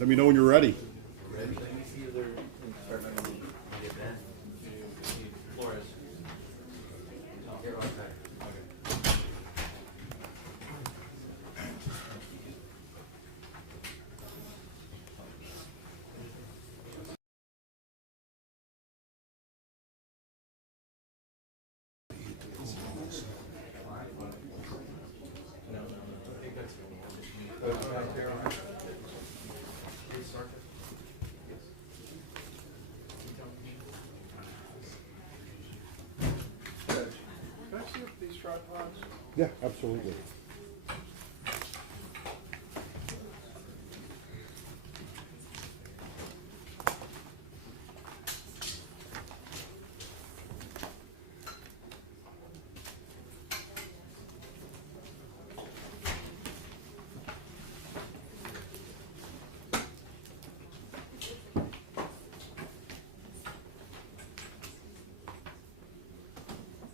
Let me know when you're ready. Let me see if they're start by me. Flores. Here, okay. Can I see these tripods? Yeah, absolutely.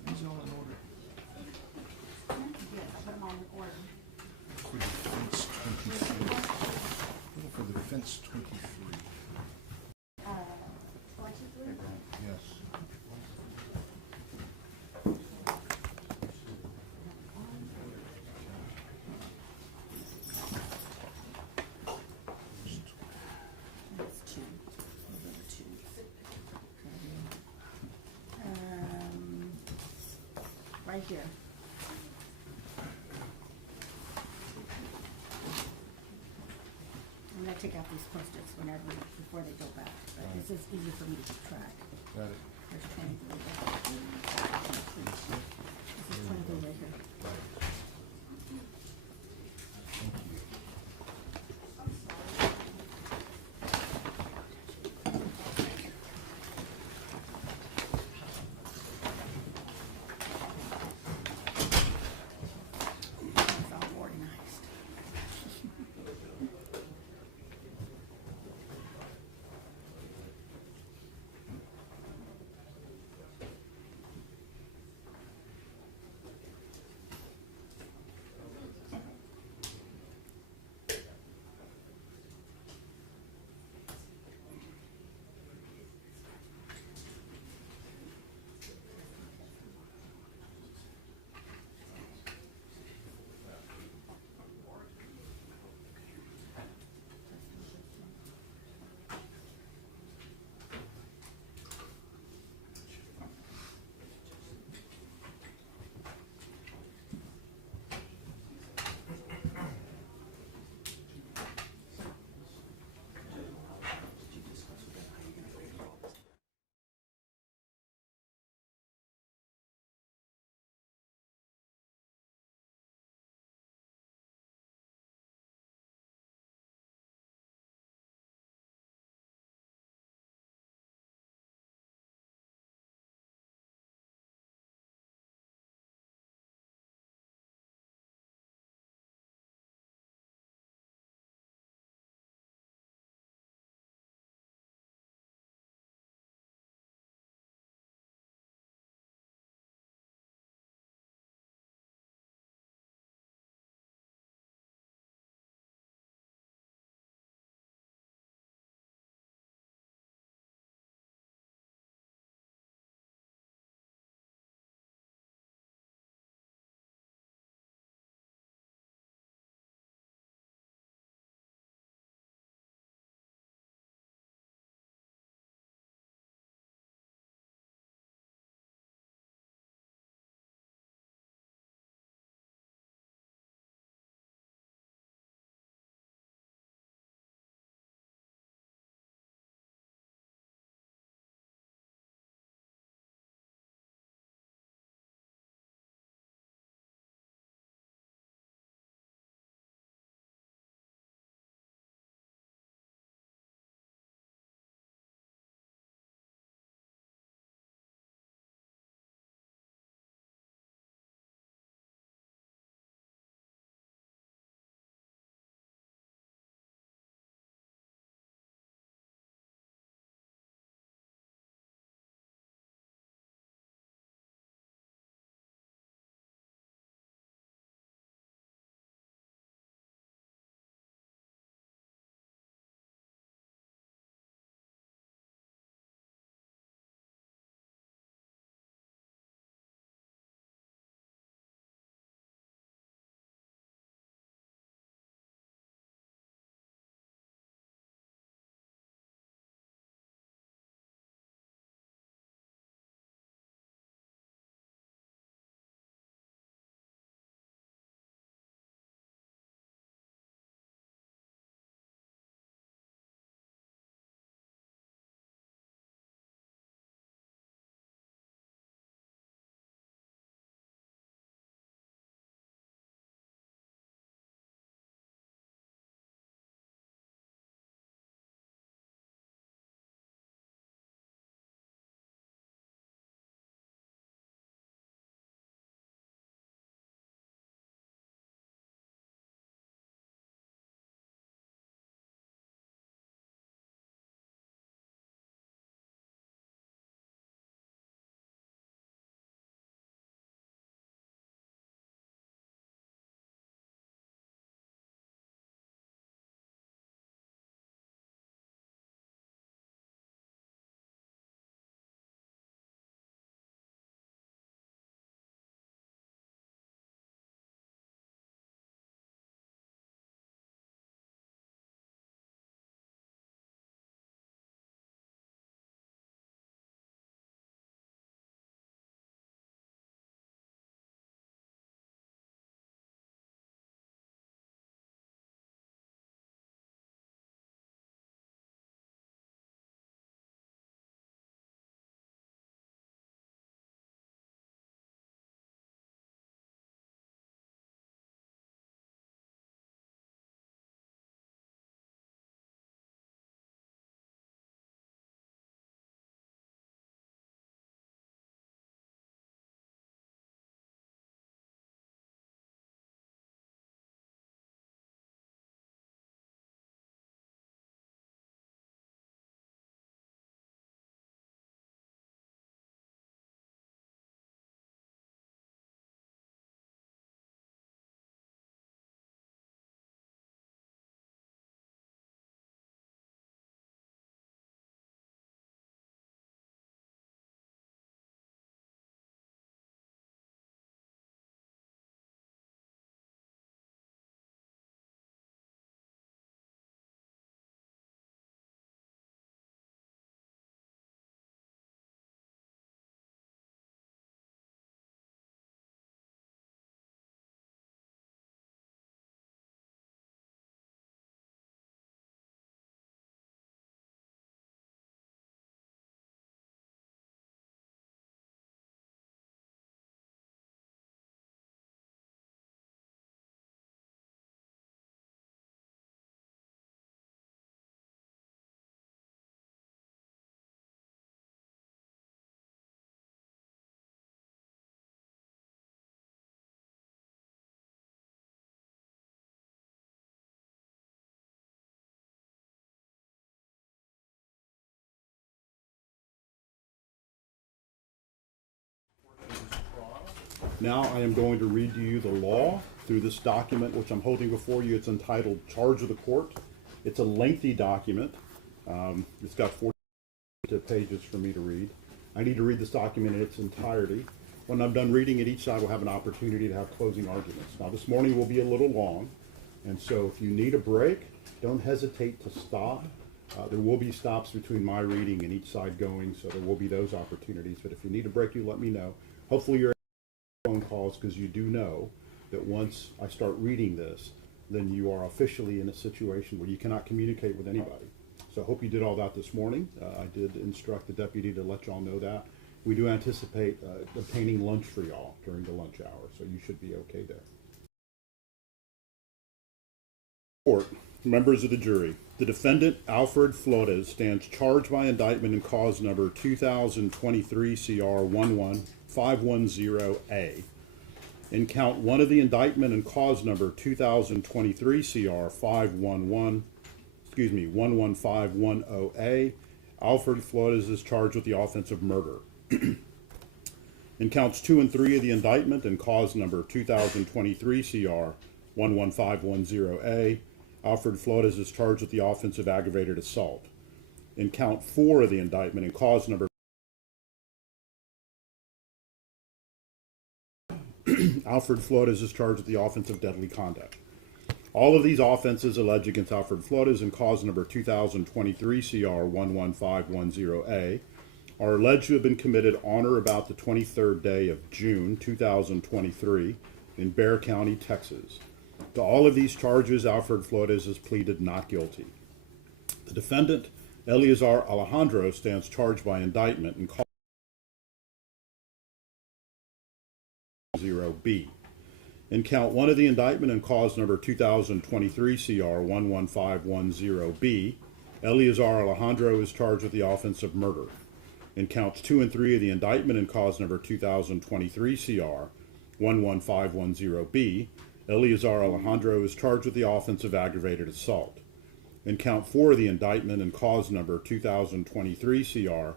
These all in order. Yes, I'll put them all in order. For the fence 23. For the fence 23. 23? Yes. That's two. Those are two. Right here. I'm gonna take out these post-its before they go back, but this is easy for me to keep track. Got it. There's 23 there. This is 23 right here. It's all organized. Now I am going to read to you the law through this document, which I'm holding before you. It's entitled Charge of the Court. It's a lengthy document. It's got 40 pages for me to read. I need to read this document in its entirety. When I'm done reading it, each side will have an opportunity to have closing arguments. Now, this morning will be a little long, and so if you need a break, don't hesitate to stop. There will be stops between my reading and each side going, so there will be those opportunities. But if you need a break, you let me know. Hopefully you're phone calls, because you do know that once I start reading this, then you are officially in a situation where you cannot communicate with anybody. So I hope you did all that this morning. I did instruct the deputy to let y'all know that. We do anticipate obtaining lunch for y'all during the lunch hour, so you should be okay there. Court, members of the jury, the defendant, Alfred Flores, stands charged by indictment in cause number 2023 CR 11510A. In count 1 of the indictment and cause number 2023 CR 11510A, Alfred Flores is charged with the offense of murder. In counts 2 and 3 of the indictment and cause number 2023 CR 11510A, Alfred Flores is charged with the offense of aggravated assault. In count 4 of the indictment and cause number Alfred Flores is charged with the offense of deadly conduct. All of these offenses alleged against Alfred Flores in cause number 2023 CR 11510A are alleged to have been committed on or about the 23rd day of June 2023 in Bexar County, Texas. To all of these charges, Alfred Flores has pleaded not guilty. The defendant, Eleazar Alejandro, stands charged by indictment in cause 0B. In count 1 of the indictment and cause number 2023 CR 11510B, Eleazar Alejandro is charged with the offense of murder. In counts 2 and 3 of the indictment and cause number 2023 CR 11510B, Eleazar Alejandro is charged with the offense of aggravated assault. In count 4 of the indictment and cause number 2023 CR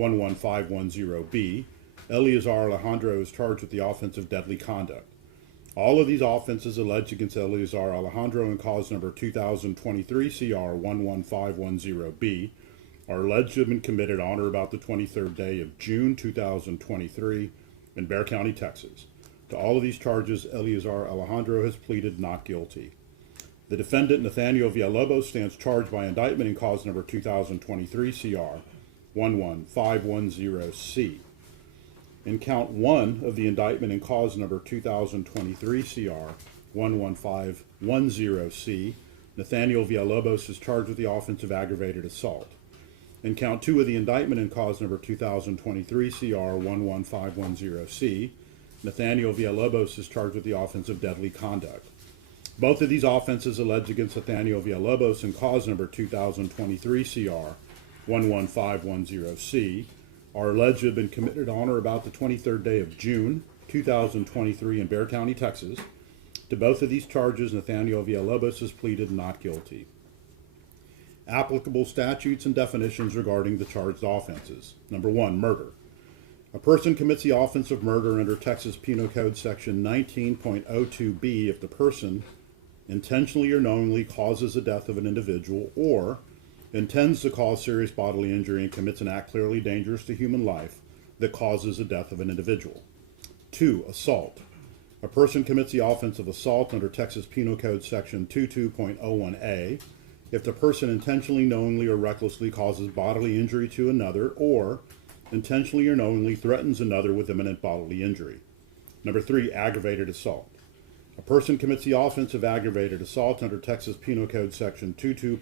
11510B, Eleazar Alejandro is charged with the offense of deadly conduct. All of these offenses alleged against Eleazar Alejandro in cause number 2023 CR 11510B are alleged to have been committed on or about the 23rd day of June 2023 in Bexar County, Texas. To all of these charges, Eleazar Alejandro has pleaded not guilty. The defendant, Nathaniel Villalobos, stands charged by indictment in cause number 2023 CR 11510C. In count 1 of the indictment in cause number 2023 CR 11510C, Nathaniel Villalobos is charged with the offense of aggravated assault. In count 2 of the indictment in cause number 2023 CR 11510C, Nathaniel Villalobos is charged with the offense of deadly conduct. Both of these offenses alleged against Nathaniel Villalobos in cause number 2023 CR 11510C are alleged to have been committed on or about the 23rd day of June 2023 in Bexar County, Texas. To both of these charges, Nathaniel Villalobos has pleaded not guilty. Applicable statutes and definitions regarding the charged offenses. Number 1, murder. A person commits the offense of murder under Texas Penal Code Section 19.02b if the person intentionally or knowingly causes the death of an individual or intends to cause serious bodily injury and commits an act clearly dangerous to human life that causes the death of an individual. 2, assault. A person commits the offense of assault under Texas Penal Code Section 22.01a if the person intentionally, knowingly, or recklessly causes bodily injury to another or intentionally or knowingly threatens another with imminent bodily injury. Number 3, aggravated assault. A person commits the offense of aggravated assault under Texas Penal Code Section 22.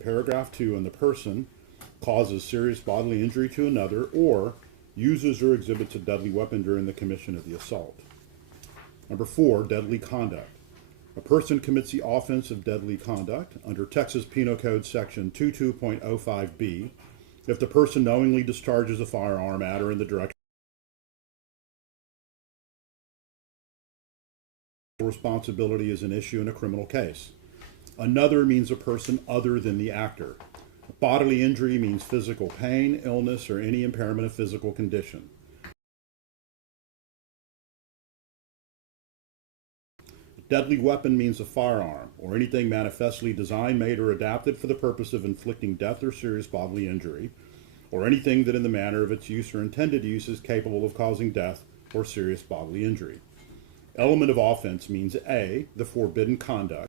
Paragraph 2, and the person causes serious bodily injury to another or uses or exhibits a deadly weapon during the commission of the assault. Number 4, deadly conduct. A person commits the offense of deadly conduct under Texas Penal Code Section 22.05b if the person knowingly discharges a firearm at or in the direction responsibility is an issue in a criminal case. Another means a person other than the actor. Bodily injury means physical pain, illness, or any impairment of physical condition. Deadly weapon means a firearm, or anything manifestly designed, made, or adapted for the purpose of inflicting death or serious bodily injury, or anything that in the manner of its use or intended use is capable of causing death or serious bodily injury. Element of offense means A, the forbidden conduct,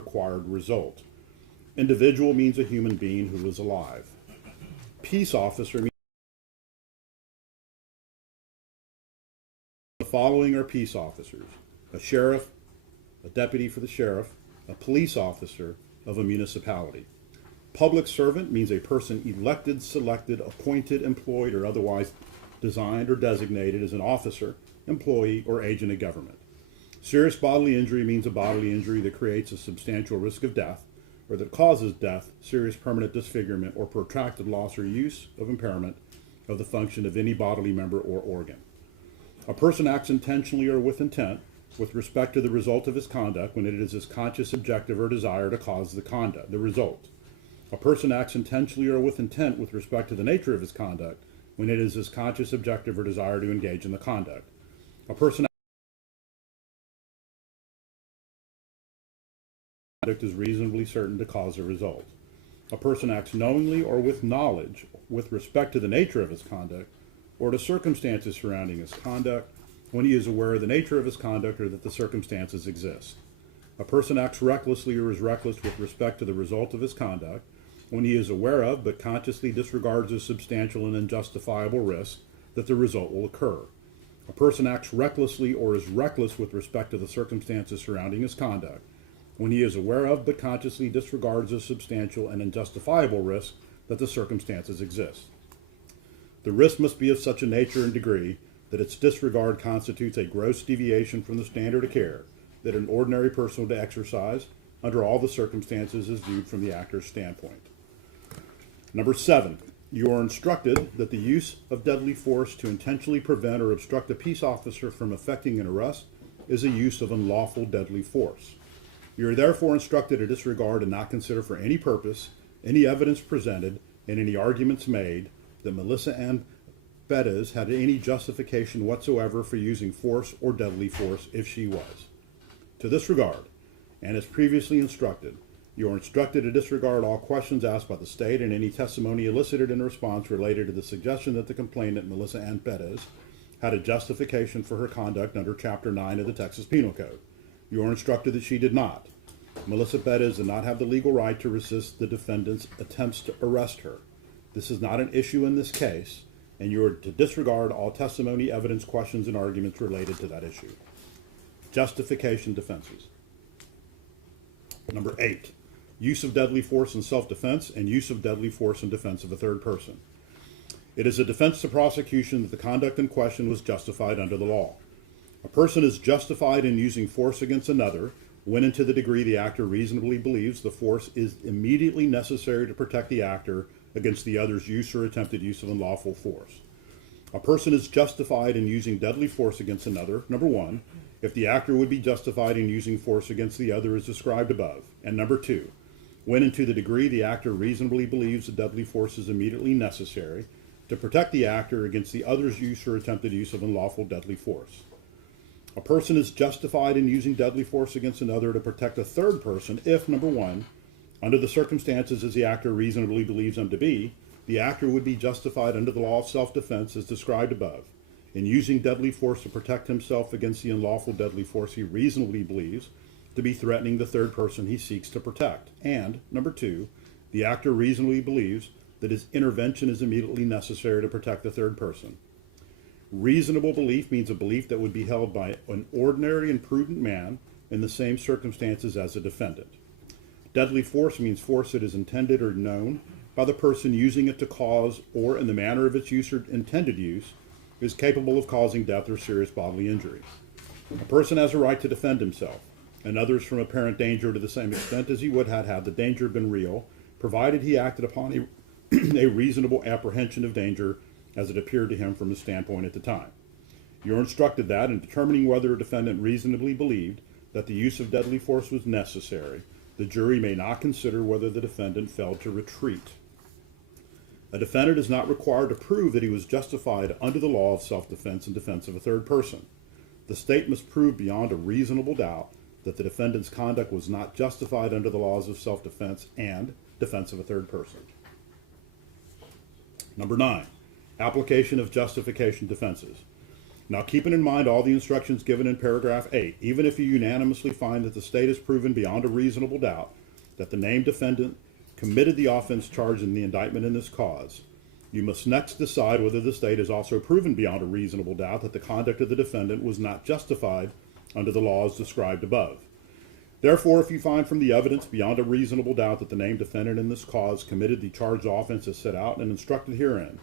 required result. Individual means a human being who is alive. Peace officer means the following are peace officers: a sheriff, a deputy for the sheriff, a police officer of a municipality. Public servant means a person elected, selected, appointed, employed, or otherwise designed or designated as an officer, employee, or agent of government. Serious bodily injury means a bodily injury that creates a substantial risk of death, or that causes death, serious permanent disfigurement, or protracted loss or use of impairment of the function of any bodily member or organ. A person acts intentionally or with intent with respect to the result of his conduct when it is his conscious objective or desire to cause the result. A person acts intentionally or with intent with respect to the nature of his conduct when it is his conscious objective or desire to engage in the conduct. A person conduct is reasonably certain to cause a result. A person acts knowingly or with knowledge with respect to the nature of his conduct or to circumstances surrounding his conduct when he is aware of the nature of his conduct or that the circumstances exist. A person acts recklessly or is reckless with respect to the result of his conduct when he is aware of but consciously disregards a substantial and unjustifiable risk that the result will occur. A person acts recklessly or is reckless with respect to the circumstances surrounding his conduct when he is aware of but consciously disregards a substantial and unjustifiable risk that the circumstances exist. The risk must be of such a nature and degree that its disregard constitutes a gross deviation from the standard of care that an ordinary person would exercise under all the circumstances as viewed from the actor's standpoint. Number 7, you are instructed that the use of deadly force to intentionally prevent or obstruct a peace officer from effecting an arrest is a use of unlawful deadly force. You are therefore instructed to disregard and not consider for any purpose any evidence presented and any arguments made that Melissa Perez had any justification whatsoever for using force or deadly force if she was. To this regard, and as previously instructed, you are instructed to disregard all questions asked by the state and any testimony elicited in response related to the suggestion that the complainant, Melissa Perez, had a justification for her conduct under Chapter 9 of the Texas Penal Code. You are instructed that she did not. Melissa Perez did not have the legal right to resist the defendant's attempts to arrest her. This is not an issue in this case, and you are to disregard all testimony, evidence, questions, and arguments related to that issue. Justification defenses. Number 8, use of deadly force in self-defense and use of deadly force in defense of a third person. It is a defense to prosecution that the conduct in question was justified under the law. A person is justified in using force against another when and to the degree the actor reasonably believes the force is immediately necessary to protect the actor against the other's use or attempted use of unlawful force. A person is justified in using deadly force against another, number 1, if the actor would be justified in using force against the other as described above, and number 2, when and to the degree the actor reasonably believes the deadly force is immediately necessary to protect the actor against the other's use or attempted use of unlawful deadly force. A person is justified in using deadly force against another to protect a third person if, number 1, under the circumstances as the actor reasonably believes them to be, the actor would be justified under the law of self-defense as described above in using deadly force to protect himself against the unlawful deadly force he reasonably believes to be threatening the third person he seeks to protect. And, number 2, the actor reasonably believes that his intervention is immediately necessary to protect the third person. Reasonable belief means a belief that would be held by an ordinary and prudent man in the same circumstances as a defendant. Deadly force means force that is intended or known by the person using it to cause, or in the manner of its use or intended use, is capable of causing death or serious bodily injury. A person has a right to defend himself and others from apparent danger to the same extent as he would have had the danger been real, provided he acted upon a reasonable apprehension of danger as it appeared to him from his standpoint at the time. You are instructed that in determining whether a defendant reasonably believed that the use of deadly force was necessary, the jury may not consider whether the defendant failed to retreat. A defendant is not required to prove that he was justified under the law of self-defense in defense of a third person. The state must prove beyond a reasonable doubt that the defendant's conduct was not justified under the laws of self-defense and defense of a third person. Number 9, application of justification defenses. Now, keeping in mind all the instructions given in paragraph 8, even if you unanimously find that the state has proven beyond a reasonable doubt that the named defendant committed the offense charged in the indictment in this cause, you must next decide whether the state has also proven beyond a reasonable doubt that the conduct of the defendant was not justified under the laws described above. Therefore, if you find from the evidence beyond a reasonable doubt that the named defendant in this cause committed the charged offense as set out and instructed herein,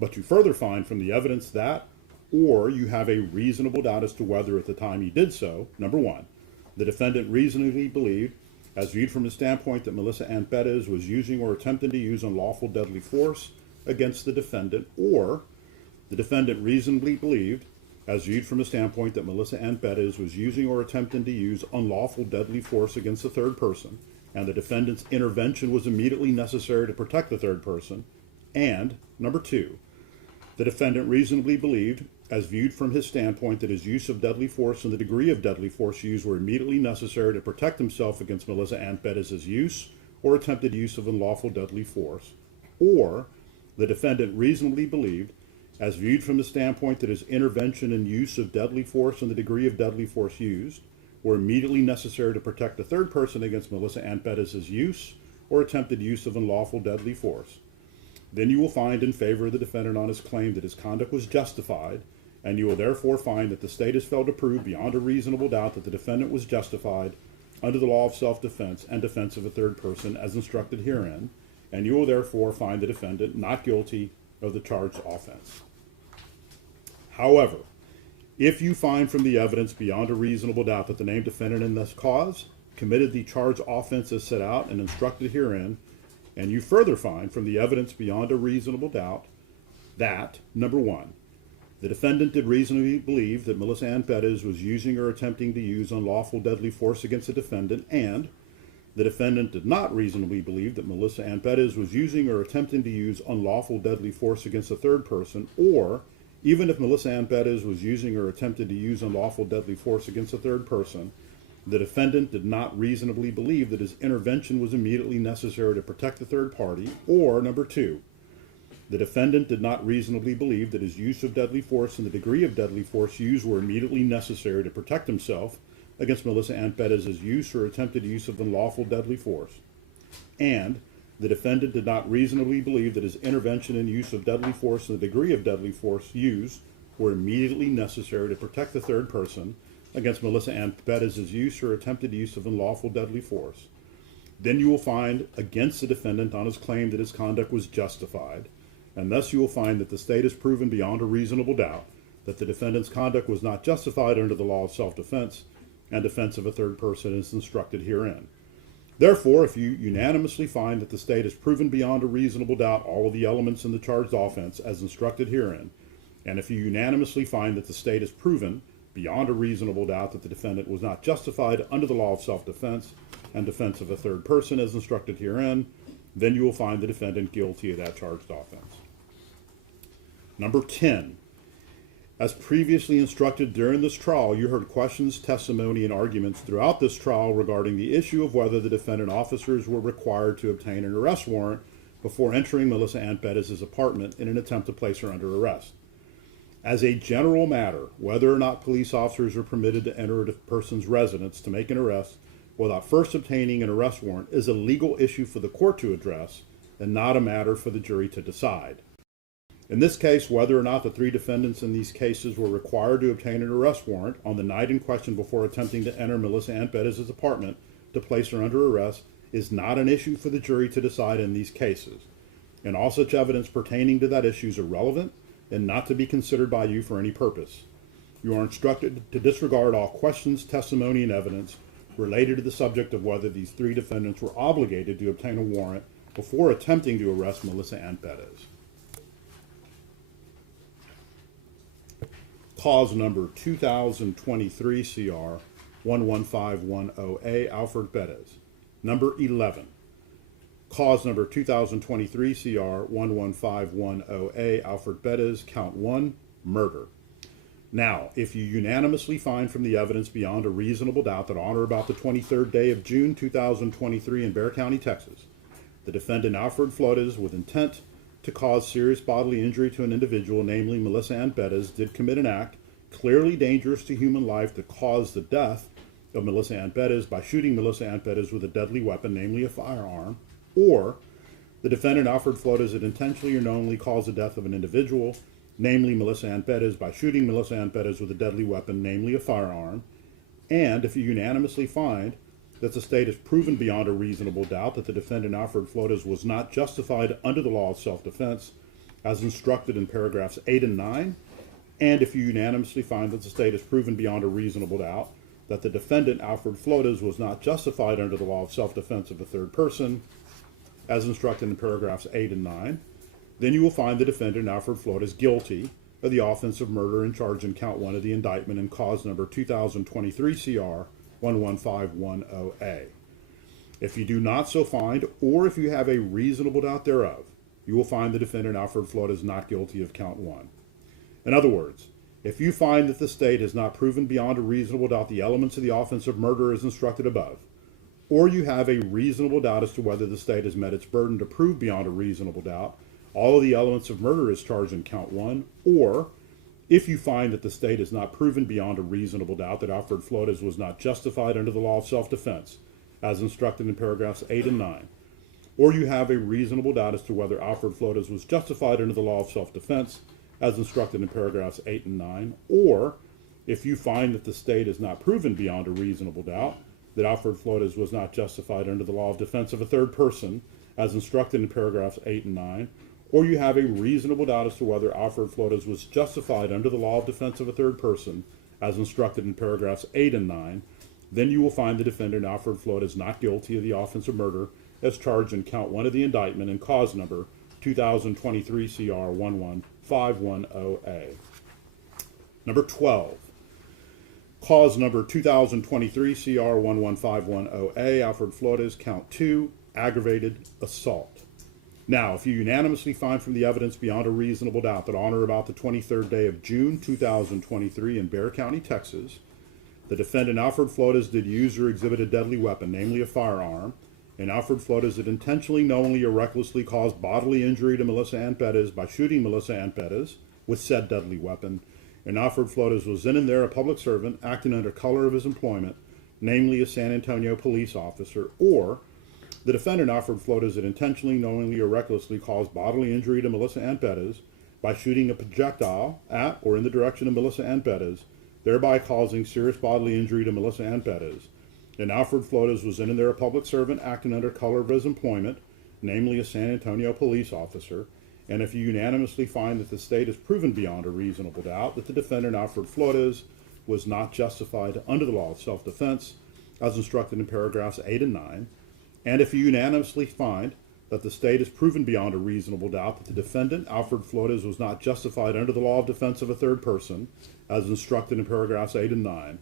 but you further find from the evidence that, or you have a reasonable doubt as to whether at the time he did so, number 1, the defendant reasonably believed, as viewed from the standpoint that Melissa Ann Perez was using or attempting to use unlawful deadly force against the defendant, or the defendant reasonably believed, as viewed from the standpoint that Melissa Ann Perez was using or attempting to use unlawful deadly force against the third person, and the defendant's intervention was immediately necessary to protect the third person, and, number 2, the defendant reasonably believed, as viewed from his standpoint, that his use of deadly force and the degree of deadly force used were immediately necessary to protect himself against Melissa Ann Perez's use or attempted use of unlawful deadly force, or the defendant reasonably believed, as viewed from the standpoint that his intervention and use of deadly force and the degree of deadly force used were immediately necessary to protect the third person against Melissa Ann Perez's use or attempted use of unlawful deadly force. Then you will find in favor of the defendant on his claim that his conduct was justified, and you will therefore find that the state has failed to prove beyond a reasonable doubt that the defendant was justified under the law of self-defense and defense of a third person as instructed herein, and you will therefore find the defendant not guilty of the charged offense. However, if you find from the evidence beyond a reasonable doubt that the named defendant in this cause committed the charged offense as set out and instructed herein, and you further find from the evidence beyond a reasonable doubt that, number 1, the defendant did reasonably believe that Melissa Ann Perez was using or attempting to use unlawful deadly force against the defendant, and the defendant did not reasonably believe that Melissa Ann Perez was using or attempting to use unlawful deadly force against a third person, or even if Melissa Ann Perez was using or attempted to use unlawful deadly force against a third person, the defendant did not reasonably believe that his intervention was immediately necessary to protect the third party, or, number 2, the defendant did not reasonably believe that his use of deadly force and the degree of deadly force used were immediately necessary to protect himself against Melissa Ann Perez's use or attempted use of unlawful deadly force, and the defendant did not reasonably believe that his intervention and use of deadly force and the degree of deadly force used were immediately necessary to protect the third person against Melissa Ann Perez's use or attempted use of unlawful deadly force. Then you will find against the defendant on his claim that his conduct was justified, and thus you will find that the state has proven beyond a reasonable doubt that the defendant's conduct was not justified under the law of self-defense and defense of a third person as instructed herein. Therefore, if you unanimously find that the state has proven beyond a reasonable doubt all of the elements in the charged offense as instructed herein, and if you unanimously find that the state has proven beyond a reasonable doubt that the defendant was not justified under the law of self-defense and defense of a third person as instructed herein, then you will find the defendant guilty of that charged offense. Number 10. As previously instructed during this trial, you heard questions, testimony, and arguments throughout this trial regarding the issue of whether the defendant officers were required to obtain an arrest warrant before entering Melissa Ann Perez's apartment in an attempt to place her under arrest. As a general matter, whether or not police officers are permitted to enter a person's residence to make an arrest without first obtaining an arrest warrant is a legal issue for the court to address and not a matter for the jury to decide. In this case, whether or not the 3 defendants in these cases were required to obtain an arrest warrant on the night in question before attempting to enter Melissa Ann Perez's apartment to place her under arrest is not an issue for the jury to decide in these cases, and all such evidence pertaining to that issue is irrelevant and not to be considered by you for any purpose. You are instructed to disregard all questions, testimony, and evidence related to the subject of whether these 3 defendants were obligated to obtain a warrant before attempting to arrest Melissa Ann Perez. Cause number 2023 CR 11510A, Alfred Perez. Number 11, cause number 2023 CR 11510A, Alfred Bettis, count 1, murder. Now, if you unanimously find from the evidence beyond a reasonable doubt that on or about the 23rd day of June 2023 in Bexar County, Texas, the defendant Alfred Flores, with intent to cause serious bodily injury to an individual, namely Melissa Ann Bettis, did commit an act clearly dangerous to human life that caused the death of Melissa Ann Bettis by shooting Melissa Ann Bettis with a deadly weapon, namely a firearm, or the defendant Alfred Flores had intentionally or knowingly caused the death of an individual, namely Melissa Ann Bettis, by shooting Melissa Ann Bettis with a deadly weapon, namely a firearm, and if you unanimously find that the state has proven beyond a reasonable doubt that the defendant Alfred Flores was not justified under the law of self-defense as instructed in paragraphs 8 and 9, and if you unanimously find that the state has proven beyond a reasonable doubt that the defendant Alfred Flores was not justified under the law of self-defense of a third person as instructed in paragraphs 8 and 9, then you will find the defendant Alfred Flores guilty of the offense of murder and charged in count 1 of the indictment in cause number 2023 CR 11510A. If you do not so find, or if you have a reasonable doubt thereof, you will find the defendant Alfred Flores not guilty of count 1. In other words, if you find that the state has not proven beyond a reasonable doubt the elements of the offense of murder as instructed above, or you have a reasonable doubt as to whether the state has met its burden to prove beyond a reasonable doubt all of the elements of murder as charged in count 1, or if you find that the state has not proven beyond a reasonable doubt that Alfred Flores was not justified under the law of self-defense as instructed in paragraphs 8 and 9, or you have a reasonable doubt as to whether Alfred Flores was justified under the law of self-defense as instructed in paragraphs 8 and 9, or if you find that the state has not proven beyond a reasonable doubt that Alfred Flores was not justified under the law of defense of a third person as instructed in paragraphs 8 and 9, or you have a reasonable doubt as to whether Alfred Flores was justified under the law of defense of a third person as instructed in paragraphs 8 and 9, then you will find the defendant Alfred Flores not guilty of the offense of murder as charged in count 1 of the indictment in cause number 2023 CR 11510A. Number 12, cause number 2023 CR 11510A, Alfred Flores, count 2, aggravated assault. Now, if you unanimously find from the evidence beyond a reasonable doubt that on or about the 23rd day of June 2023 in Bexar County, Texas, the defendant Alfred Flores did use or exhibit a deadly weapon, namely a firearm, and Alfred Flores had intentionally, knowingly, or recklessly caused bodily injury to Melissa Ann Bettis by shooting Melissa Ann Bettis with said deadly weapon, and Alfred Flores was then and there a public servant acting under color of his employment, namely a San Antonio police officer, or the defendant Alfred Flores had intentionally, knowingly, or recklessly caused bodily injury to Melissa Ann Bettis by shooting a projectile at or in the direction of Melissa Ann Bettis, thereby causing serious bodily injury to Melissa Ann Bettis, and Alfred Flores was then and there a public servant acting under color of his employment, namely a San Antonio police officer, and if you unanimously find that the state has proven beyond a reasonable doubt that the defendant Alfred Flores was not justified under the law of self-defense as instructed in paragraphs 8 and 9, and if you unanimously find that the state has proven beyond a reasonable doubt that the defendant Alfred Flores was not justified under the law of defense of a third person as instructed in paragraphs 8 and 9,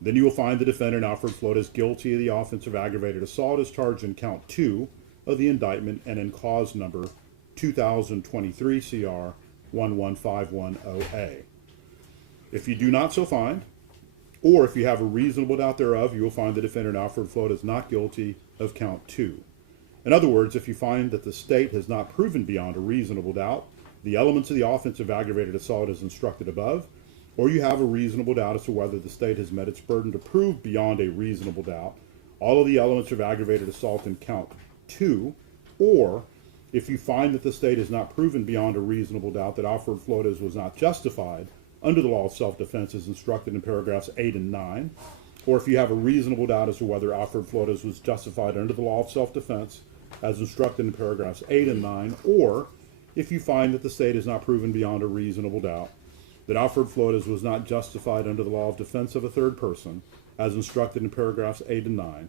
then you will find the defendant Alfred Flores guilty of the offense of aggravated assault as charged in count 2 of the indictment and in cause number 2023 CR 11510A. If you do not so find, or if you have a reasonable doubt thereof, you will find the defendant Alfred Flores not guilty of count 2. In other words, if you find that the state has not proven beyond a reasonable doubt the elements of the offense of aggravated assault as instructed above, or you have a reasonable doubt as to whether the state has met its burden to prove beyond a reasonable doubt all of the elements of aggravated assault in count 2, or if you find that the state has not proven beyond a reasonable doubt that Alfred Flores was not justified under the law of self-defense as instructed in paragraphs 8 and 9, or if you have a reasonable doubt as to whether Alfred Flores was justified under the law of self-defense as instructed in paragraphs 8 and 9, or if you find that the state has not proven beyond a reasonable doubt that Alfred Flores was not justified under the law of defense of a third person as instructed in paragraphs 8 and 9,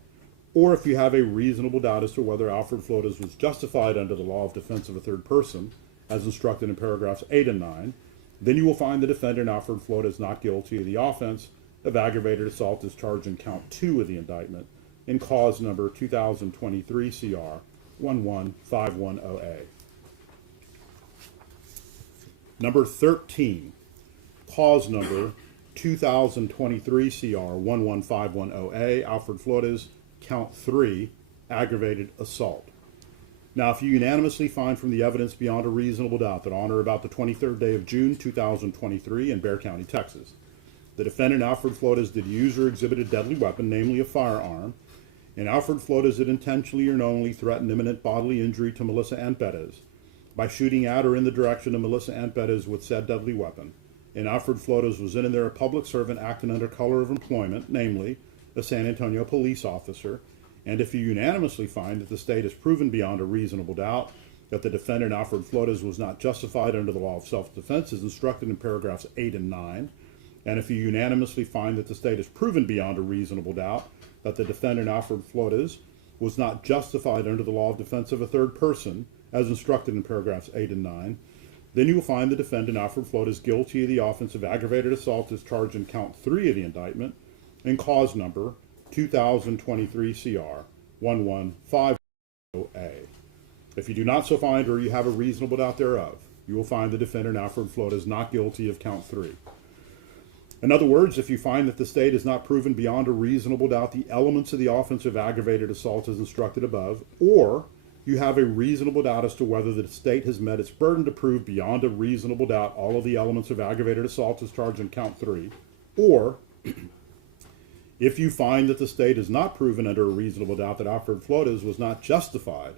or if you have a reasonable doubt as to whether Alfred Flores was justified under the law of defense of a third person as instructed in paragraphs 8 and 9, then you will find the defendant Alfred Flores not guilty of the offense of aggravated assault as charged in count 2 of the indictment in cause number 2023 CR 11510A. Number 13, cause number 2023 CR 11510A, Alfred Flores, count 3, aggravated assault. Now, if you unanimously find from the evidence beyond a reasonable doubt that on or about the 23rd day of June 2023 in Bexar County, Texas, the defendant Alfred Flores did use or exhibit a deadly weapon, namely a firearm, and Alfred Flores did intentionally or knowingly threaten imminent bodily injury to Melissa Perez by shooting at or in the direction of Melissa Perez with said deadly weapon, and Alfred Flores was in and there a public servant acting under color of employment, namely a San Antonio police officer, and if you unanimously find that the state has proven beyond a reasonable doubt that the defendant Alfred Flores was not justified under the law of self-defense as instructed in paragraphs 8 and 9, and if you unanimously find that the state has proven beyond a reasonable doubt that the defendant Alfred Flores was not justified under the law of defense of a third person as instructed in paragraphs 8 and 9, then you will find the defendant Alfred Flores guilty of the offense of aggravated assault as charged in count 3 of the indictment in cause number 2023 CR 11510A. If you do not so find or you have a reasonable doubt thereof, you will find the defendant Alfred Flores not guilty of count 3. In other words, if you find that the state has not proven beyond a reasonable doubt the elements of the offense of aggravated assault as instructed above, or you have a reasonable doubt as to whether the state has met its burden to prove beyond a reasonable doubt all of the elements of aggravated assault as charged in count 3, or if you find that the state has not proven under a reasonable doubt that Alfred Flores was not justified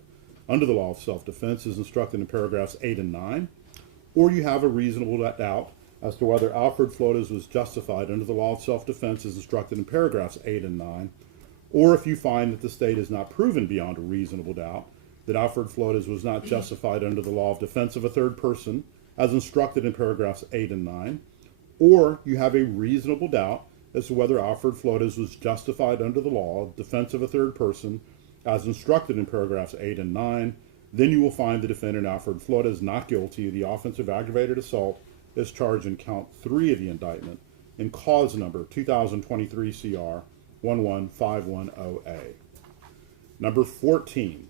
under the law of self-defense as instructed in paragraphs 8 and 9, or you have a reasonable doubt as to whether Alfred Flores was justified under the law of self-defense as instructed in paragraphs 8 and 9, or if you find that the state has not proven beyond a reasonable doubt that Alfred Flores was not justified under the law of defense of a third person as instructed in paragraphs 8 and 9, or you have a reasonable doubt as to whether Alfred Flores was justified under the law of defense of a third person as instructed in paragraphs 8 and 9, then you will find the defendant Alfred Flores not guilty of the offense of aggravated assault as charged in count 3 of the indictment in cause number 2023 CR 11510A. Number 14,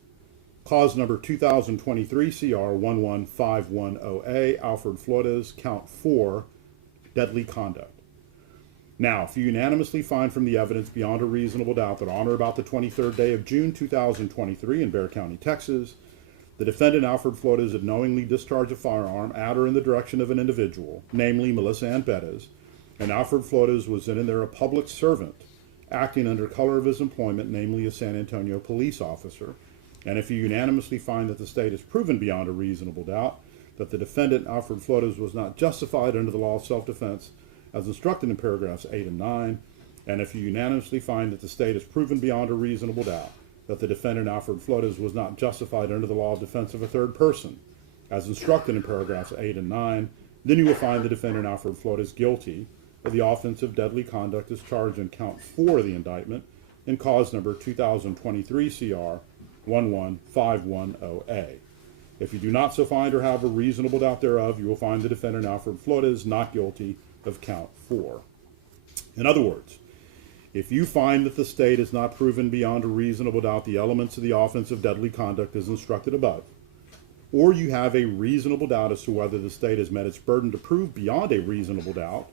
cause number 2023 CR 11510A, Alfred Flores, count 4, deadly conduct. Now, if you unanimously find from the evidence beyond a reasonable doubt that on or about the 23rd day of June 2023 in Bexar County, Texas, the defendant Alfred Flores had knowingly discharged a firearm at or in the direction of an individual, namely Melissa Perez, and Alfred Flores was in and there a public servant acting under color of his employment, namely a San Antonio police officer, and if you unanimously find that the state has proven beyond a reasonable doubt that the defendant Alfred Flores was not justified under the law of self-defense as instructed in paragraphs 8 and 9, and if you unanimously find that the state has proven beyond a reasonable doubt that the defendant Alfred Flores was not justified under the law of defense of a third person as instructed in paragraphs 8 and 9, then you will find the defendant Alfred Flores guilty of the offense of deadly conduct as charged in count 4 of the indictment in cause number 2023 CR 11510A. If you do not so find or have a reasonable doubt thereof, you will find the defendant Alfred Flores not guilty of count 4. In other words, if you find that the state has not proven beyond a reasonable doubt the elements of the offense of deadly conduct as instructed above, or you have a reasonable doubt as to whether the state has met its burden to prove beyond a reasonable doubt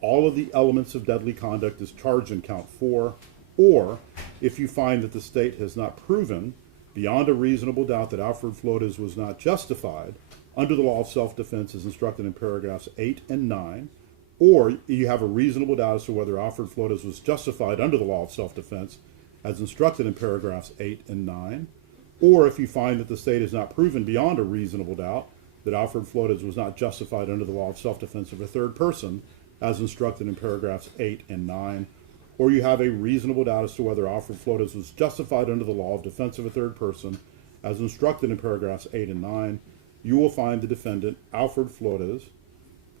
all of the elements of deadly conduct as charged in count 4, or if you find that the state has not proven beyond a reasonable doubt that Alfred Flores was not justified under the law of self-defense as instructed in paragraphs 8 and 9, or you have a reasonable doubt as to whether Alfred Flores was justified under the law of self-defense as instructed in paragraphs 8 and 9, or if you find that the state has not proven beyond a reasonable doubt that Alfred Flores was not justified under the law of self-defense of a third person as instructed in paragraphs 8 and 9, or you have a reasonable doubt as to whether Alfred Flores was justified under the law of defense of a third person as instructed in paragraphs 8 and 9, you will find the defendant Alfred Flores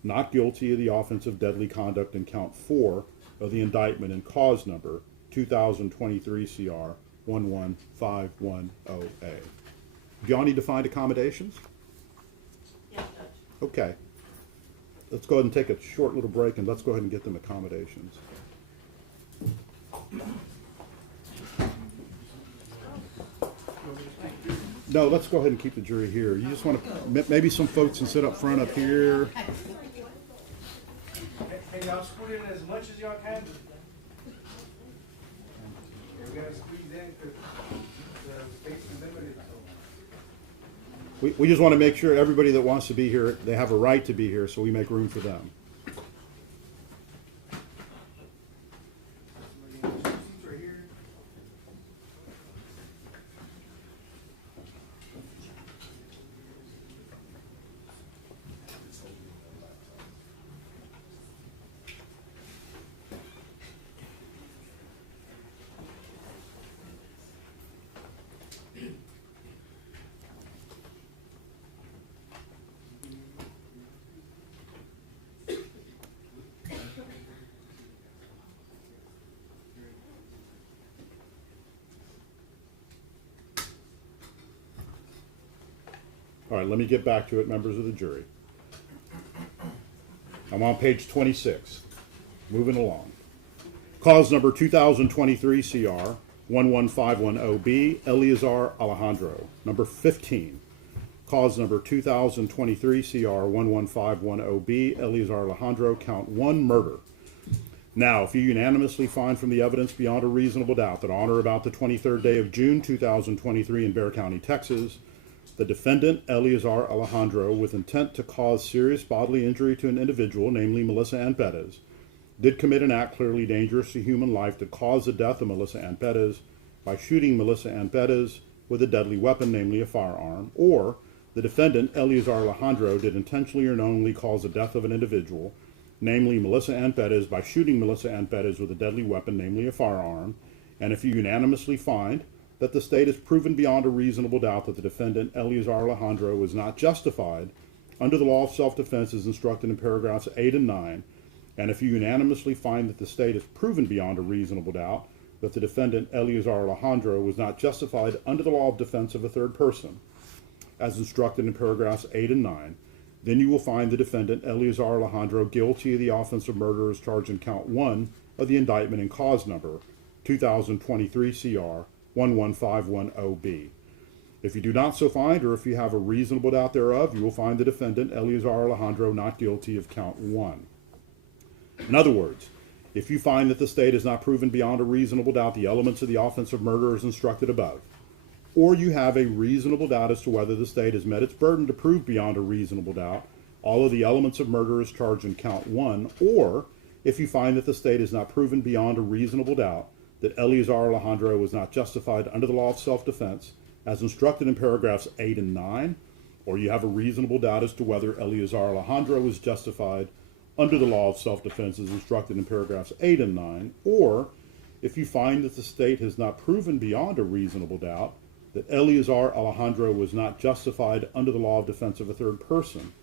not guilty of the offense of deadly conduct in count 4 of the indictment in cause number 2023 CR 11510A. Do y'all need to find accommodations? Yes, Judge. Okay. Let's go ahead and take a short little break and let's go ahead and get them accommodations. No, let's go ahead and keep the jury here. You just want to, maybe some folks can sit up front up here. Hey, y'all squeeze in as much as y'all can. We gotta squeeze in because the space is limited, so. We just want to make sure everybody that wants to be here, they have a right to be here, so we make room for them. Right here. All right, let me get back to it, members of the jury. I'm on page 26, moving along. Cause number 2023 CR 11510B, Eleazar Alejandro. Number 15, cause number 2023 CR 11510B, Eleazar Alejandro, count 1, murder. Now, if you unanimously find from the evidence beyond a reasonable doubt that on or about the 23rd day of June 2023 in Bexar County, Texas, the defendant, Eleazar Alejandro, with intent to cause serious bodily injury to an individual, namely Melissa Perez, did commit an act clearly dangerous to human life that caused the death of Melissa Perez by shooting Melissa Perez with a deadly weapon, namely a firearm, or the defendant, Eleazar Alejandro, did intentionally or knowingly cause the death of an individual, namely Melissa Perez, by shooting Melissa Perez with a deadly weapon, namely a firearm, and if you unanimously find that the state has proven beyond a reasonable doubt that the defendant, Eleazar Alejandro, was not justified under the law of self-defense as instructed in paragraphs 8 and 9, and if you unanimously find that the state has proven beyond a reasonable doubt that the defendant, Eleazar Alejandro, was not justified under the law of defense of a third person, as instructed in paragraphs 8 and 9, then you will find the defendant, Eleazar Alejandro, guilty of the offense of murder as charged in count 1 of the indictment in cause number 2023 CR 11510B. If you do not so find, or if you have a reasonable doubt thereof, you will find the defendant, Eleazar Alejandro, not guilty of count 1. In other words, if you find that the state has not proven beyond a reasonable doubt the elements of the offense of murder as instructed above, or you have a reasonable doubt as to whether the state has met its burden to prove beyond a reasonable doubt all of the elements of murder as charged in count 1, or if you find that the state has not proven beyond a reasonable doubt that Eleazar Alejandro was not justified under the law of self-defense as instructed in paragraphs 8 and 9, or you have a reasonable doubt as to whether Eleazar Alejandro was justified under the law of self-defense as instructed in paragraphs 8 and 9, or if you find that the state has not proven beyond a reasonable doubt that Eleazar Alejandro was not justified under the law of defense of a third person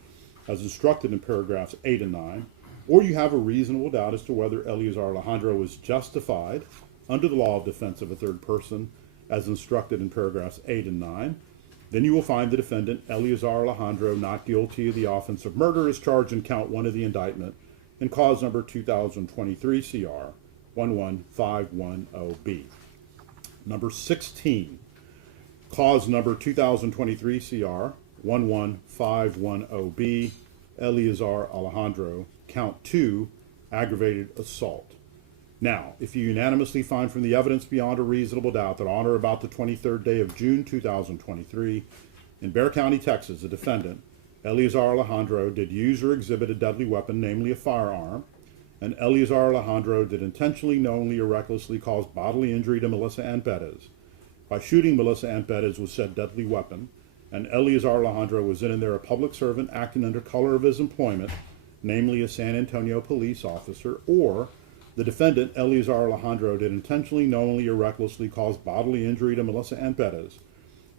as instructed in paragraphs 8 and 9, or you have a reasonable doubt as to whether Eleazar Alejandro was justified under the law of defense of a third person as instructed in paragraphs 8 and 9, then you will find the defendant, Eleazar Alejandro, not guilty of the offense of murder as charged in count 1 of the indictment in cause number 2023 CR 11510B. Number 16, cause number 2023 CR 11510B, Eleazar Alejandro, count 2, aggravated assault. Now, if you unanimously find from the evidence beyond a reasonable doubt that on or about the 23rd day of June 2023 in Bexar County, Texas, the defendant, Eleazar Alejandro, did use or exhibit a deadly weapon, namely a firearm, and Eleazar Alejandro did intentionally, knowingly, or recklessly cause bodily injury to Melissa Perez by shooting Melissa Perez with said deadly weapon, and Eleazar Alejandro was in and there a public servant acting under color of his employment, namely a San Antonio police officer, or the defendant, Eleazar Alejandro, did intentionally, knowingly, or recklessly cause bodily injury to Melissa Perez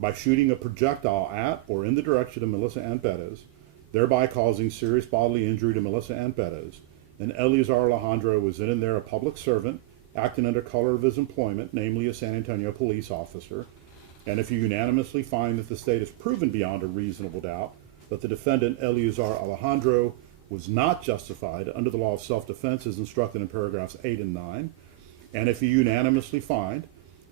by shooting a projectile at or in the direction of Melissa Perez, thereby causing serious bodily injury to Melissa Perez, and Eleazar Alejandro was in and there a public servant acting under color of his employment, namely a San Antonio police officer, and if you unanimously find that the state has proven beyond a reasonable doubt that the defendant, Eleazar Alejandro, was not justified under the law of self-defense as instructed in paragraphs 8 and 9, and if you unanimously find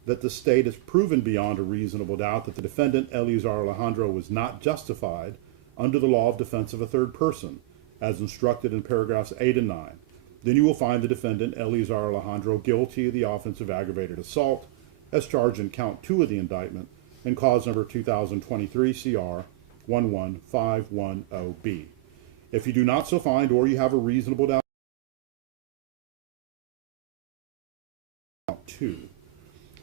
that the state has proven beyond a reasonable doubt that the defendant, Eleazar Alejandro, was not justified under the law of defense of a third person, as instructed in paragraphs 8 and 9, then you will find the defendant, Eleazar Alejandro, guilty of the offense of aggravated assault, as charged in count 2 of the indictment, in cause number 2023 CR 11510B. If you do not so find, or you have a reasonable doubt, count 2.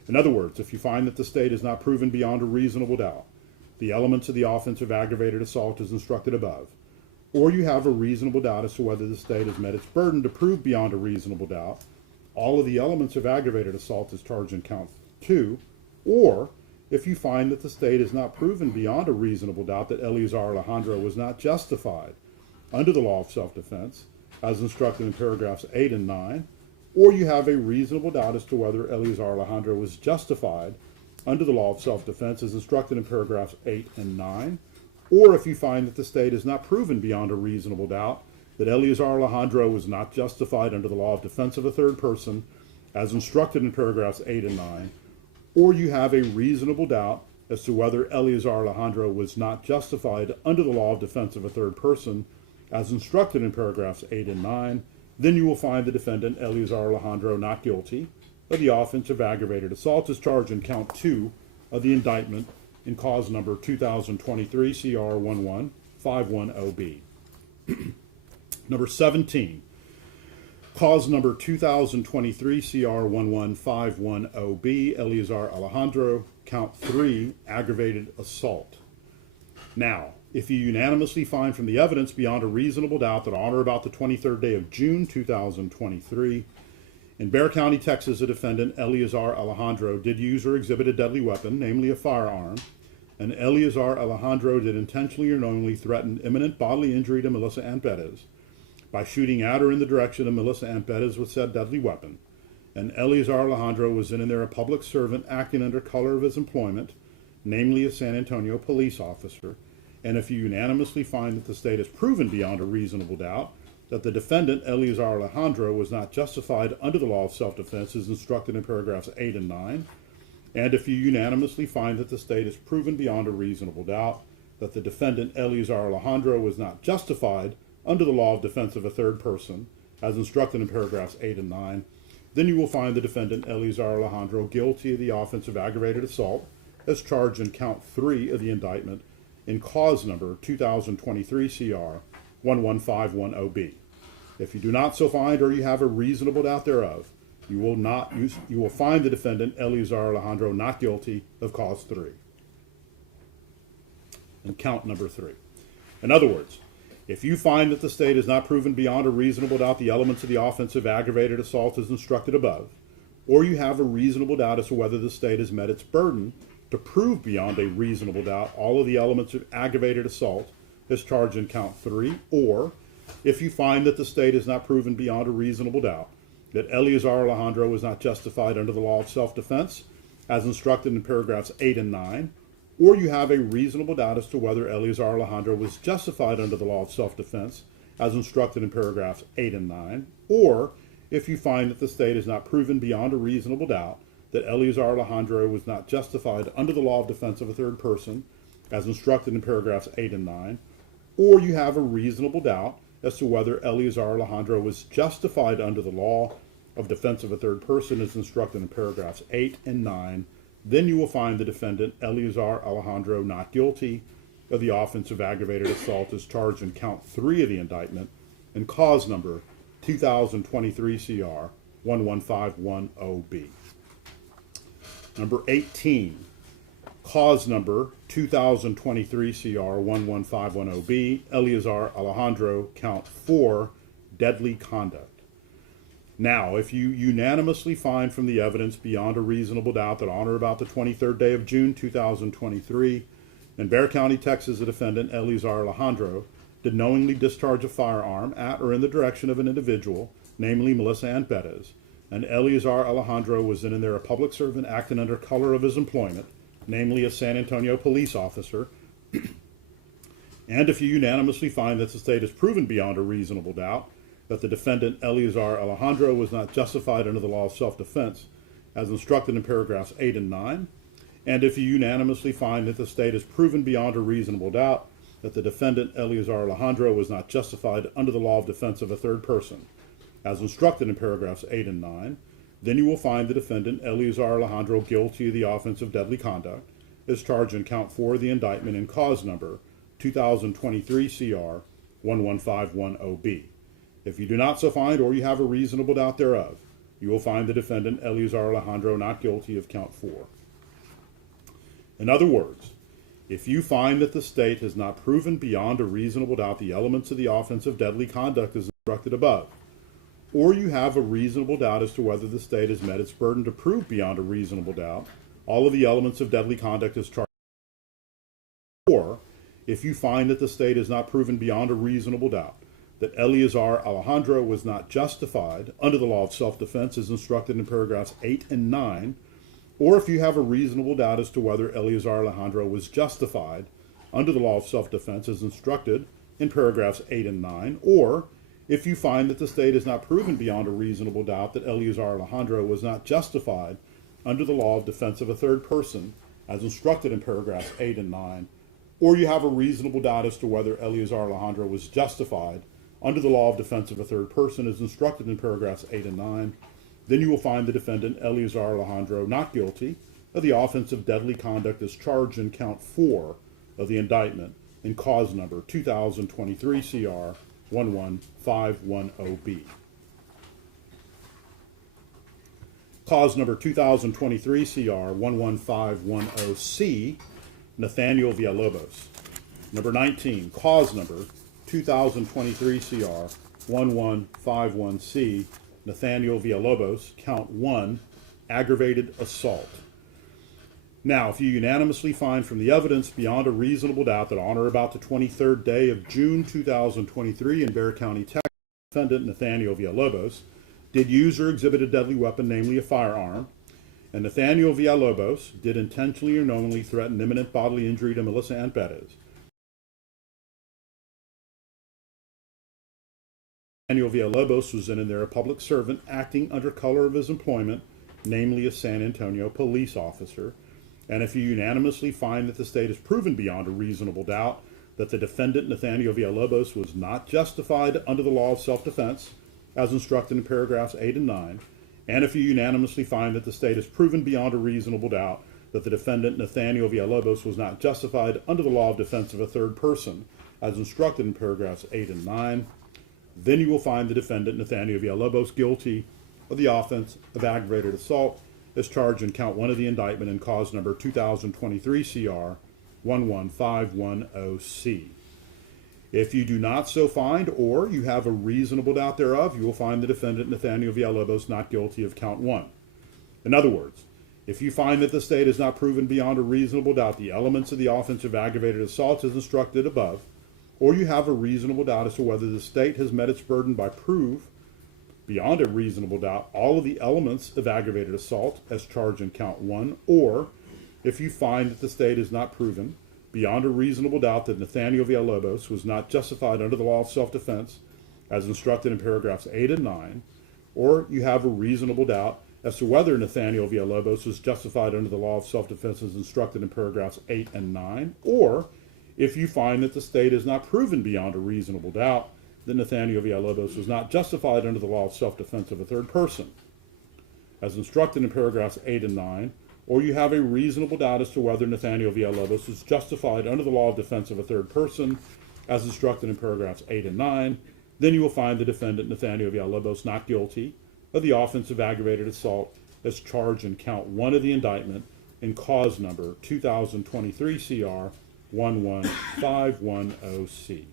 In other words, if you find that the state has not proven beyond a reasonable doubt the elements of the offense of aggravated assault as instructed above, or you have a reasonable doubt as to whether the state has met its burden to prove beyond a reasonable doubt all of the elements of aggravated assault as charged in count 2, or if you find that the state has not proven beyond a reasonable doubt that Eleazar Alejandro was not justified under the law of self-defense, as instructed in paragraphs 8 and 9, or you have a reasonable doubt as to whether Eleazar Alejandro was justified under the law of self-defense, as instructed in paragraphs 8 and 9, or if you find that the state has not proven beyond a reasonable doubt that Eleazar Alejandro was not justified under the law of defense of a third person, as instructed in paragraphs 8 and 9, or you have a reasonable doubt as to whether Eleazar Alejandro was not justified under the law of defense of a third person, as instructed in paragraphs 8 and 9, then you will find the defendant, Eleazar Alejandro, not guilty of the offense of aggravated assault as charged in count 2 of the indictment in cause number 2023 CR 11510B. Number 17, cause number 2023 CR 11510B, Eleazar Alejandro, count 3, aggravated assault. Now, if you unanimously find from the evidence beyond a reasonable doubt that on or about the 23rd day of June 2023, in Bexar County, Texas, a defendant, Eleazar Alejandro, did use or exhibit a deadly weapon, namely a firearm, and Eleazar Alejandro did intentionally or knowingly threaten imminent bodily injury to Melissa Perez by shooting at or in the direction of Melissa Perez with said deadly weapon, and Eleazar Alejandro was then and there a public servant acting under color of his employment, namely a San Antonio police officer, and if you unanimously find that the state has proven beyond a reasonable doubt that the defendant, Eleazar Alejandro, was not justified under the law of self-defense as instructed in paragraphs 8 and 9, and if you unanimously find that the state has proven beyond a reasonable doubt that the defendant, Eleazar Alejandro, was not justified under the law of defense of a third person, as instructed in paragraphs 8 and 9, then you will find the defendant, Eleazar Alejandro, guilty of the offense of aggravated assault as charged in count 3 of the indictment in cause number 2023 CR 11510B. If you do not so find, or you have a reasonable doubt thereof, you will find the defendant, Eleazar Alejandro, not guilty of cause 3. And count number 3. In other words, if you find that the state has not proven beyond a reasonable doubt the elements of the offense of aggravated assault as instructed above, or you have a reasonable doubt as to whether the state has met its burden to prove beyond a reasonable doubt all of the elements of aggravated assault as charged in count 3, or if you find that the state has not proven beyond a reasonable doubt that Eleazar Alejandro was not justified under the law of self-defense as instructed in paragraphs 8 and 9, or you have a reasonable doubt as to whether Eleazar Alejandro was justified under the law of self-defense as instructed in paragraphs 8 and 9, or if you find that the state has not proven beyond a reasonable doubt that Eleazar Alejandro was not justified under the law of defense of a third person as instructed in paragraphs 8 and 9, or you have a reasonable doubt as to whether Eleazar Alejandro was justified under the law of defense of a third person as instructed in paragraphs 8 and 9, then you will find the defendant, Eleazar Alejandro, not guilty of the offense of aggravated assault as charged in count 3 of the indictment and cause number 2023 CR 11510B. Number 18, cause number 2023 CR 11510B, Eleazar Alejandro, count 4, deadly conduct. Now, if you unanimously find from the evidence beyond a reasonable doubt that on or about the 23rd day of June 2023, in Bexar County, Texas, a defendant, Eleazar Alejandro, did knowingly discharge a firearm at or in the direction of an individual, namely Melissa Perez, and Eleazar Alejandro was then and there a public servant acting under color of his employment, namely a San Antonio police officer, and if you unanimously find that the state has proven beyond a reasonable doubt that the defendant, Eleazar Alejandro, was not justified under the law of self-defense, as instructed in paragraphs 8 and 9. And if you unanimously find that the state has proven beyond a reasonable doubt that the defendant, Eleazar Alejandro, was not justified under the law of defense of a third person, as instructed in paragraphs 8 and 9, then you will find the defendant, Eleazar Alejandro, guilty of the offense of deadly conduct, as charged in count 4 of the indictment in cause number 2023 CR 11510B. If you do not so find, or you have a reasonable doubt thereof, you will find the defendant, Eleazar Alejandro, not guilty of count 4. In other words, if you find that the state has not proven beyond a reasonable doubt the elements of the offense of deadly conduct as instructed above, or you have a reasonable doubt as to whether the state has met its burden to prove beyond a reasonable doubt all of the elements of deadly conduct as charged, or if you find that the state has not proven beyond a reasonable doubt that Eleazar Alejandro was not justified under the law of self-defense as instructed in paragraphs 8 and 9, or if you have a reasonable doubt as to whether Eleazar Alejandro was justified under the law of self-defense as instructed in paragraphs 8 and 9, or if you find that the state has not proven beyond a reasonable doubt that Eleazar Alejandro was not justified under the law of defense of a third person as instructed in paragraphs 8 and 9, or you have a reasonable doubt as to whether Eleazar Alejandro was justified under the law of defense of a third person as instructed in paragraphs 8 and 9, then you will find the defendant, Eleazar Alejandro, not guilty of the offense of deadly conduct as charged in count 4 of the indictment in cause number 2023 CR 11510B. Cause number 2023 CR 11510C, Nathaniel Villalobos. Number 19, cause number 2023 CR 1151C, Nathaniel Villalobos, count 1, aggravated assault. Now, if you unanimously find from the evidence beyond a reasonable doubt that on or about the 23rd day of June 2023 in Bexar County, Texas, defendant Nathaniel Villalobos did use or exhibit a deadly weapon, namely a firearm, and Nathaniel Villalobos did intentionally or knowingly threaten imminent bodily injury to Melissa Perez, Nathaniel Villalobos was then and there a public servant acting under color of his employment, namely a San Antonio police officer. And if you unanimously find that the state has proven beyond a reasonable doubt that the defendant, Nathaniel Villalobos, was not justified under the law of self-defense, as instructed in paragraphs 8 and 9, and if you unanimously find that the state has proven beyond a reasonable doubt that the defendant, Nathaniel Villalobos, was not justified under the law of defense of a third person, as instructed in paragraphs 8 and 9, then you will find the defendant, Nathaniel Villalobos, guilty of the offense of aggravated assault as charged in count 1 of the indictment in cause number 2023 CR 11510C. If you do not so find, or you have a reasonable doubt thereof, you will find the defendant, Nathaniel Villalobos, not guilty of count 1. In other words, if you find that the state has not proven beyond a reasonable doubt the elements of the offense of aggravated assault as instructed above, or you have a reasonable doubt as to whether the state has met its burden by proof beyond a reasonable doubt all of the elements of aggravated assault as charged in count 1, or if you find that the state has not proven beyond a reasonable doubt that Nathaniel Villalobos was not justified under the law of self-defense as instructed in paragraphs 8 and 9, or you have a reasonable doubt as to whether Nathaniel Villalobos was justified under the law of self-defense as instructed in paragraphs 8 and 9, or if you find that the state has not proven beyond a reasonable doubt that Nathaniel Villalobos was not justified under the law of self-defense of a third person, as instructed in paragraphs 8 and 9, or you have a reasonable doubt as to whether Nathaniel Villalobos was justified under the law of defense of a third person, as instructed in paragraphs 8 and 9, then you will find the defendant, Nathaniel Villalobos, not guilty of the offense of aggravated assault as charged in count 1 of the indictment in cause number 2023 CR 11510C.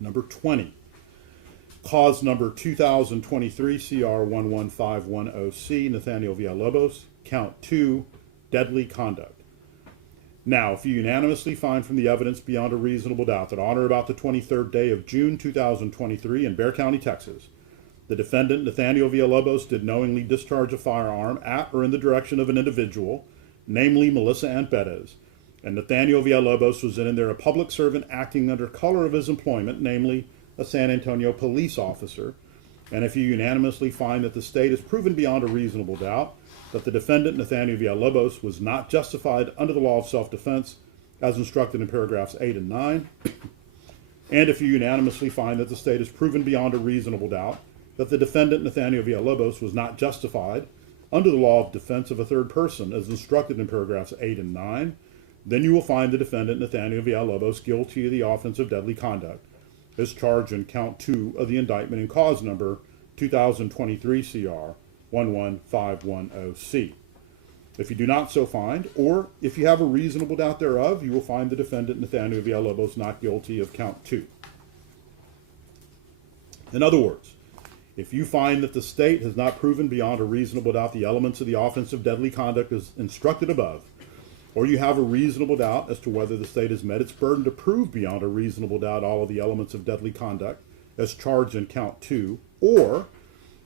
Number 20, cause number 2023 CR 11510C, Nathaniel Villalobos, count 2, deadly conduct. Now, if you unanimously find from the evidence beyond a reasonable doubt that on or about the 23rd day of June 2023 in Bexar County, Texas, the defendant, Nathaniel Villalobos, did knowingly discharge a firearm at or in the direction of an individual, namely Melissa Perez, and Nathaniel Villalobos was then and there a public servant acting under color of his employment, namely a San Antonio police officer, And if you unanimously find that the state has proven beyond a reasonable doubt that the defendant, Nathaniel Villalobos, was not justified under the law of self-defense as instructed in paragraphs 8 and 9, and if you unanimously find that the state has proven beyond a reasonable doubt that the defendant, Nathaniel Villalobos, was not justified under the law of defense of a third person as instructed in paragraphs 8 and 9, then you will find the defendant, Nathaniel Villalobos, guilty of the offense of deadly conduct as charged in count 2 of the indictment in cause number 2023 CR 11510C. If you do not so find, or if you have a reasonable doubt thereof, you will find the defendant, Nathaniel Villalobos, not guilty of count 2. In other words, if you find that the state has not proven beyond a reasonable doubt the elements of the offense of deadly conduct as instructed above, or you have a reasonable doubt as to whether the state has met its burden to prove beyond a reasonable doubt all of the elements of deadly conduct as charged in count 2, or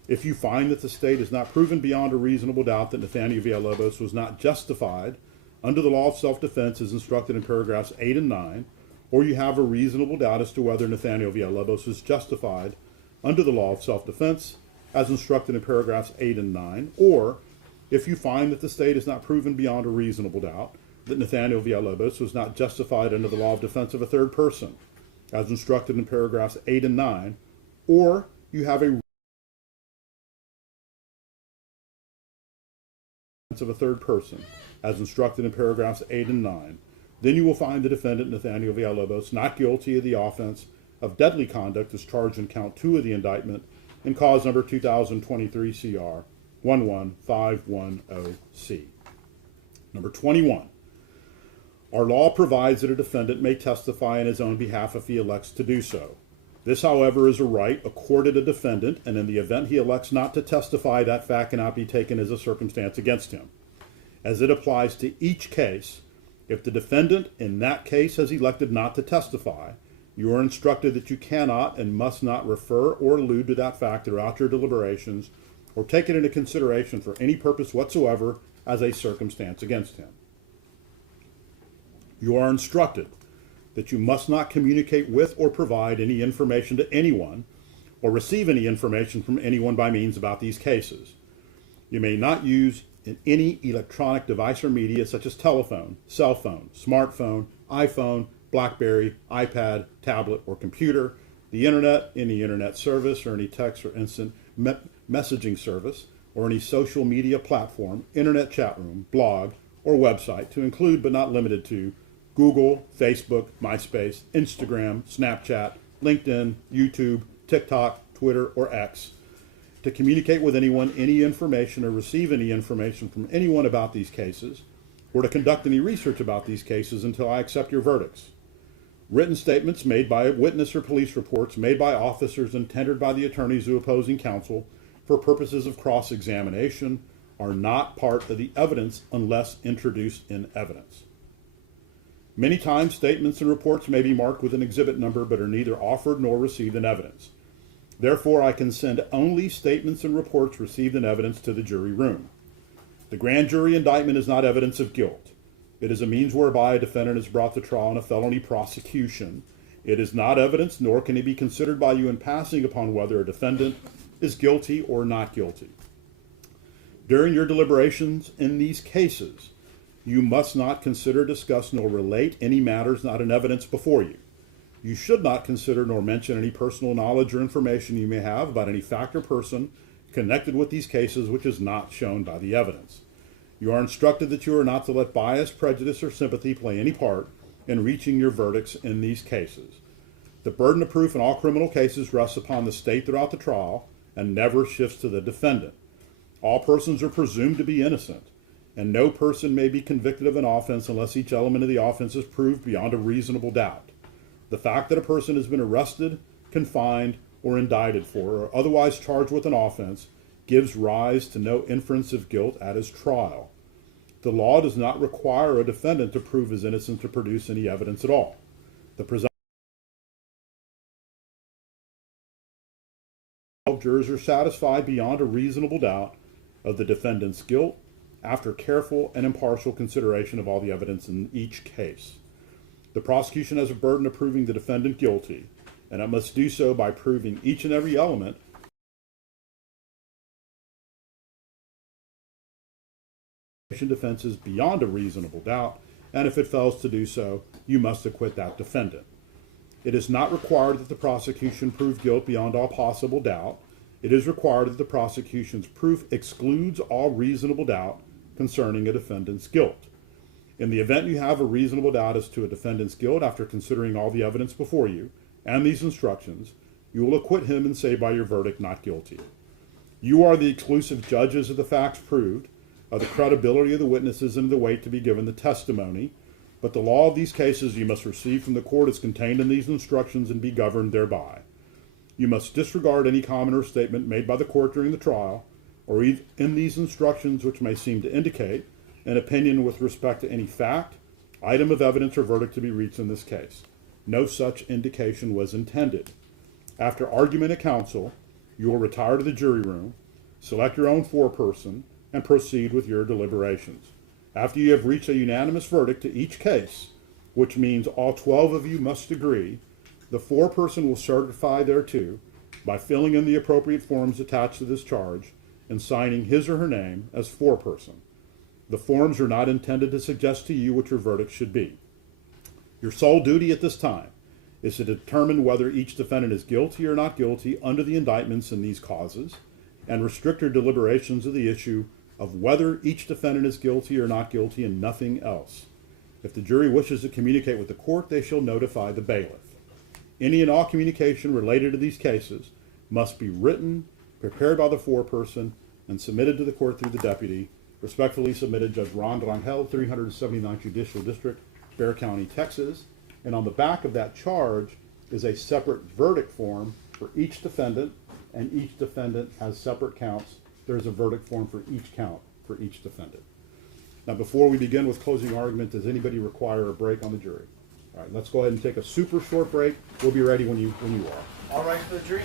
if you find that the state has not proven beyond a reasonable doubt that Nathaniel Villalobos was not justified under the law of self-defense as instructed in paragraphs 8 and 9, or you have a reasonable doubt as to whether Nathaniel Villalobos is justified under the law of self-defense as instructed in paragraphs 8 and 9, or if you find that the state has not proven beyond a reasonable doubt that Nathaniel Villalobos was not justified under the law of defense of a third person as instructed in paragraphs 8 and 9, or you have a of a third person as instructed in paragraphs 8 and 9, then you will find the defendant, Nathaniel Villalobos, not guilty of the offense of deadly conduct as charged in count 2 of the indictment in cause number 2023 CR 11510C. Number 21. Our law provides that a defendant may testify in his own behalf if he elects to do so. This, however, is a right accorded a defendant, and in the event he elects not to testify, that fact cannot be taken as a circumstance against him. As it applies to each case, if the defendant in that case has elected not to testify, you are instructed that you cannot and must not refer or allude to that fact throughout your deliberations or take it into consideration for any purpose whatsoever as a circumstance against him. You are instructed that you must not communicate with or provide any information to anyone or receive any information from anyone by means about these cases. You may not use any electronic device or media such as telephone, cell phone, smartphone, iPhone, BlackBerry, iPad, tablet, or computer, the internet, any internet service, or any text or instant messaging service, or any social media platform, internet chat room, blog, or website, to include but not limited to Google, Facebook, MySpace, Instagram, Snapchat, LinkedIn, YouTube, TikTok, Twitter, or X, to communicate with anyone any information or receive any information from anyone about these cases, or to conduct any research about these cases until I accept your verdicts. Written statements made by a witness or police reports made by officers and tendered by the attorneys who opposing counsel for purposes of cross-examination are not part of the evidence unless introduced in evidence. Many times, statements and reports may be marked with an exhibit number but are neither offered nor received in evidence. Therefore, I can send only statements and reports received in evidence to the jury room. The grand jury indictment is not evidence of guilt. It is a means whereby a defendant is brought to trial in a felony prosecution. It is not evidence, nor can it be considered by you in passing upon whether a defendant is guilty or not guilty. During your deliberations in these cases, you must not consider, discuss, nor relate any matters not in evidence before you. You should not consider nor mention any personal knowledge or information you may have about any fact or person connected with these cases which is not shown by the evidence. You are instructed that you are not to let bias, prejudice, or sympathy play any part in reaching your verdicts in these cases. The burden of proof in all criminal cases rests upon the state throughout the trial and never shifts to the defendant. All persons are presumed to be innocent, and no person may be convicted of an offense unless each element of the offense is proved beyond a reasonable doubt. The fact that a person has been arrested, confined, or indicted for, or otherwise charged with an offense, gives rise to no inference of guilt at his trial. The law does not require a defendant to prove his innocence to produce any evidence at all. The jurors are satisfied beyond a reasonable doubt of the defendant's guilt after careful and impartial consideration of all the evidence in each case. The prosecution has a burden of proving the defendant guilty, and it must do so by proving each and every element defense is beyond a reasonable doubt, and if it fails to do so, you must acquit that defendant. It is not required that the prosecution prove guilt beyond all possible doubt. It is required that the prosecution's proof excludes all reasonable doubt concerning a defendant's guilt. In the event you have a reasonable doubt as to a defendant's guilt after considering all the evidence before you and these instructions, you will acquit him and say by your verdict, not guilty. You are the exclusive judges of the facts proved, of the credibility of the witnesses, and the weight to be given the testimony. But the law of these cases you must receive from the court is contained in these instructions and be governed thereby. You must disregard any comment or statement made by the court during the trial, or in these instructions which may seem to indicate an opinion with respect to any fact, item of evidence, or verdict to be reached in this case. No such indication was intended. After argument at counsel, you will retire to the jury room, select your own foreperson, and proceed with your deliberations. After you have reached a unanimous verdict to each case, which means all 12 of you must agree, the foreperson will certify thereto by filling in the appropriate forms attached to this charge and signing his or her name as foreperson. The forms are not intended to suggest to you what your verdict should be. Your sole duty at this time is to determine whether each defendant is guilty or not guilty under the indictments in these causes, and restrict your deliberations of the issue of whether each defendant is guilty or not guilty and nothing else. If the jury wishes to communicate with the court, they shall notify the bailiff. Any and all communication related to these cases must be written, prepared by the foreperson, and submitted to the court through the deputy. Respectfully submitted, Judge Ron Rangel, 379th Judicial District, Bexar County, Texas. And on the back of that charge is a separate verdict form for each defendant, and each defendant has separate counts. There's a verdict form for each count for each defendant. Now, before we begin with closing argument, does anybody require a break on the jury? All right, let's go ahead and take a super short break. We'll be ready when you are. All right for the jury?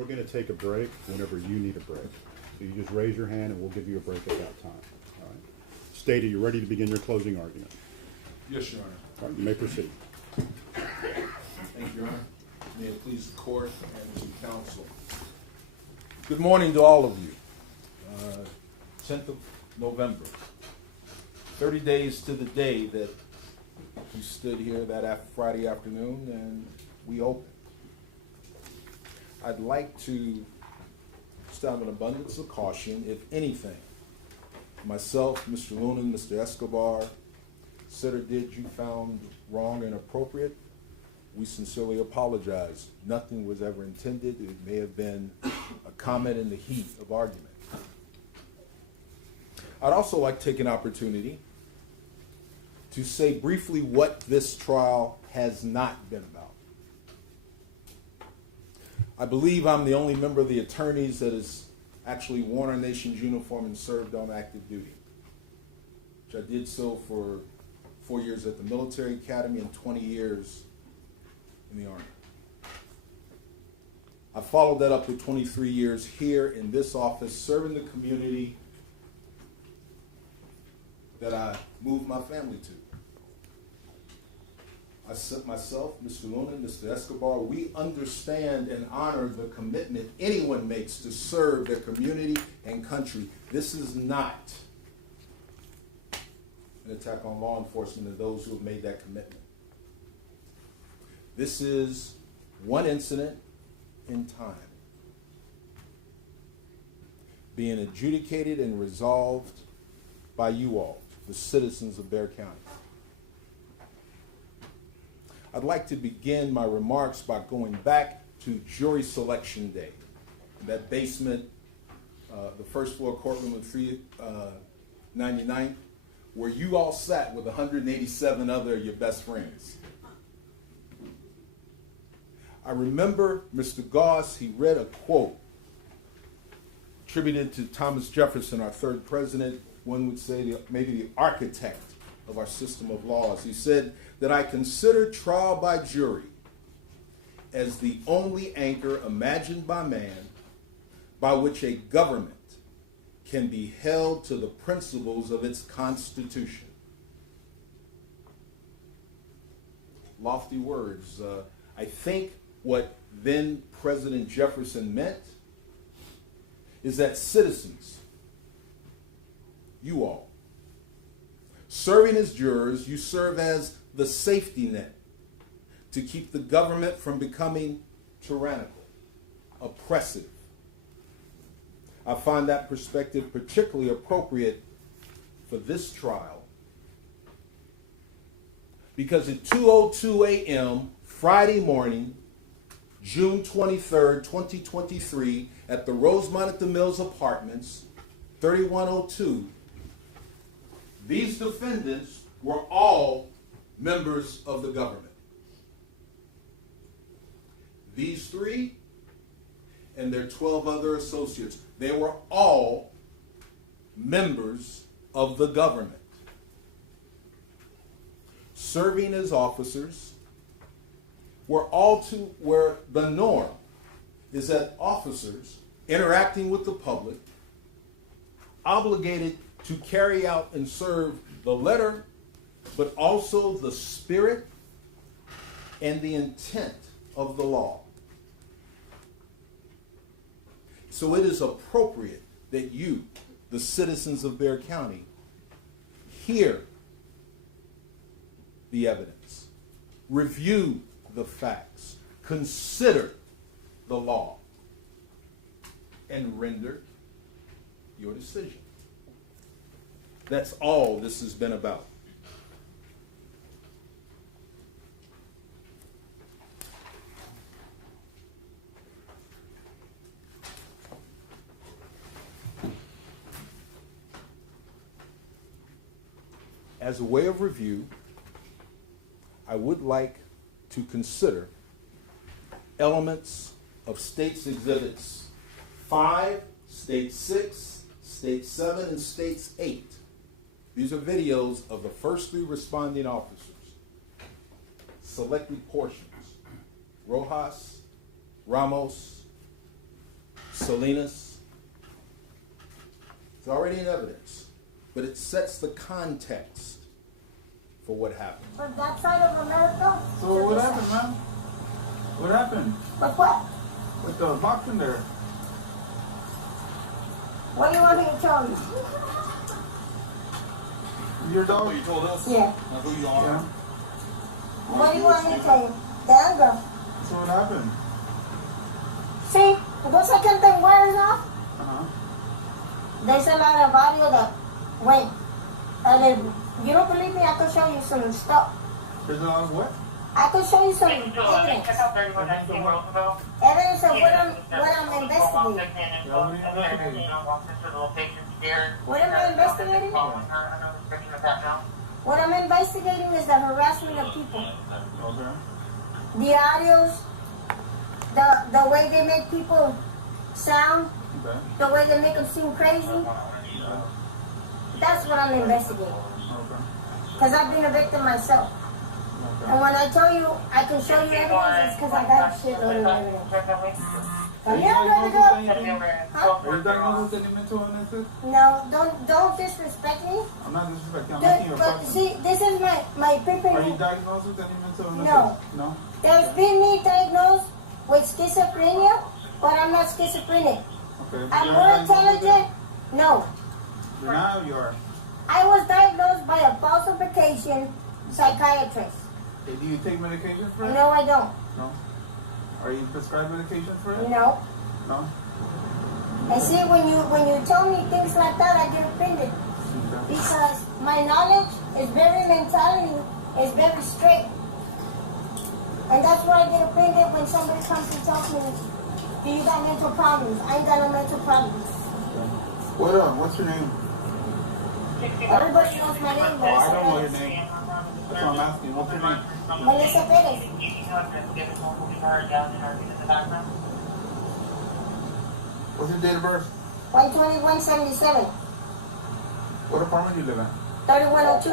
We're going to take a break whenever you need a break. So you just raise your hand and we'll give you a break at that time. All right. State, are you ready to begin your closing argument? Yes, Your Honor. All right, you may proceed. Thank you, Your Honor. May it please the court and to counsel. Good morning to all of you. 10th of November, 30 days to the day that we stood here that Friday afternoon and we opened. I'd like to just out of an abundance of caution, if anything, myself, Mr. Luna, Mr. Escobar, said or did you found wrong and inappropriate, we sincerely apologize. Nothing was ever intended. It may have been a comment in the heat of argument. I'd also like to take an opportunity to say briefly what this trial has not been about. I believe I'm the only member of the attorneys that has actually worn our nation's uniform and served on active duty, which I did so for 4 years at the military academy and 20 years in the Army. I followed that up with 23 years here in this office, serving the community that I moved my family to. Myself, Mr. Luna, Mr. Escobar, we understand and honor the commitment anyone makes to serve their community and country. This is not an attack on law enforcement and those who have made that commitment. This is one incident in time being adjudicated and resolved by you all, the citizens of Bexar County. I'd like to begin my remarks by going back to jury selection day. That basement, the first floor courtroom of 399, where you all sat with 187 other of your best friends. I remember Mr. Goss, he read a quote attributed to Thomas Jefferson, our third president, one would say maybe the architect of our system of laws. He said that I consider trial by jury as the only anchor imagined by man by which a government can be held to the principles of its constitution. Lofty words. I think what then President Jefferson meant is that citizens, you all, serving as jurors, you serve as the safety net to keep the government from becoming tyrannical, oppressive. I find that perspective particularly appropriate for this trial because at 2:02 a.m. Friday morning, June 23rd, 2023, at the Rosemont at the Mills Apartments, 3102, these defendants were all members of the government. These three and their 12 other associates, they were all members of the government, serving as officers, where the norm is that officers interacting with the public obligated to carry out and serve the letter, but also the spirit and the intent of the law. So it is appropriate that you, the citizens of Bexar County, hear the evidence, review the facts, consider the law, and render your decision. That's all this has been about. As a way of review, I would like to consider elements of States Exhibits 5, State 6, State 7, and States 8. These are videos of the first three responding officers. Selected portions: Rojas, Ramos, Salinas. It's already in evidence, but it sets the context for what happened. From that side of America. So to what this happened, side. man? What happened But what? with the box in there? What do you want me to tell you? Your dog? You told us? Yeah. Now who you are? Yeah. What do you want me to tell you? The anger. So what happened? See, those second thing wears off. Uh-huh. There's a lot of audio that went. And if you don't believe me, I can show you some stuff. There's a lot of what? I can show you some evidence. Evidence of what? Evidence of what I'm investigating. Yeah, what are you investigating? What am I investigating? What I'm investigating is the harassment of people. Okay. The audios, the way they make people sound, Okay. the way they make them seem crazy. That's what I'm investigating. Okay. Because I've been a victim myself. Okay. And when I tell you I can show you evidence, it's because I got a shitload of evidence. Come here, baby girl. Huh? Are you diagnosed with any mental illnesses? No, don't disrespect me. I'm not disrespecting. I'm asking you a But question. see, this is my Are you pimping. diagnosed with any mental illnesses? No. No? There's been me diagnosed with schizophrenia, but I'm not schizophrenic. Okay. I'm You're more diagnosed with it? intelligent. No. You're not, you are. I was diagnosed by a falsification psychiatrist. Okay, do you take medication for it? No, I don't. No. Are you prescribed medication for it? No. No? And see, when you tell me things like that, I get offended. Okay. Because my knowledge is very mentality, is very straight. And that's why I get offended when somebody comes and tells me, do you got mental problems? I ain't got no mental problems. What's your name? Everybody knows my name, Oh, I don't know your Melissa name. That's what I'm asking. What's your name? Perez. Melissa Perez. What's your date of birth? 12177. What apartment do you live in? 3102.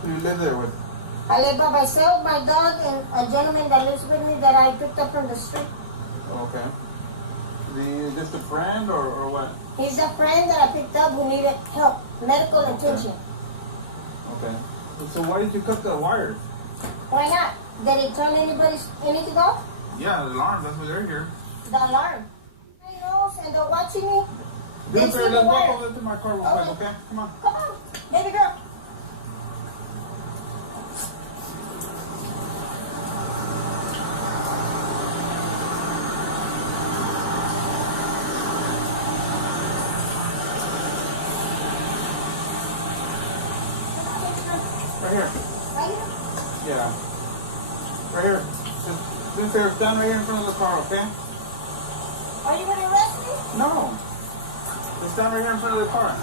Who do you live there with? I live by myself, my dog, and a gentleman that lives with me that I picked up from the street. Okay. Just a friend or what? He's a friend that I picked up who needed help, medical attention. Okay. So why did you cut the wires? Why not? Did it turn anything off? Yeah, the alarm. That's why they're here. The alarm. My nose and they're watching me. They Yes, see sir. the Let's walk wire. over to my car real quick, okay? Come on. Come on, baby girl. Right here. Right here. Yeah. Right here. Just there. Stand right here in front of the car, okay? Are you gonna arrest me? No. Just stand right here in front of the car.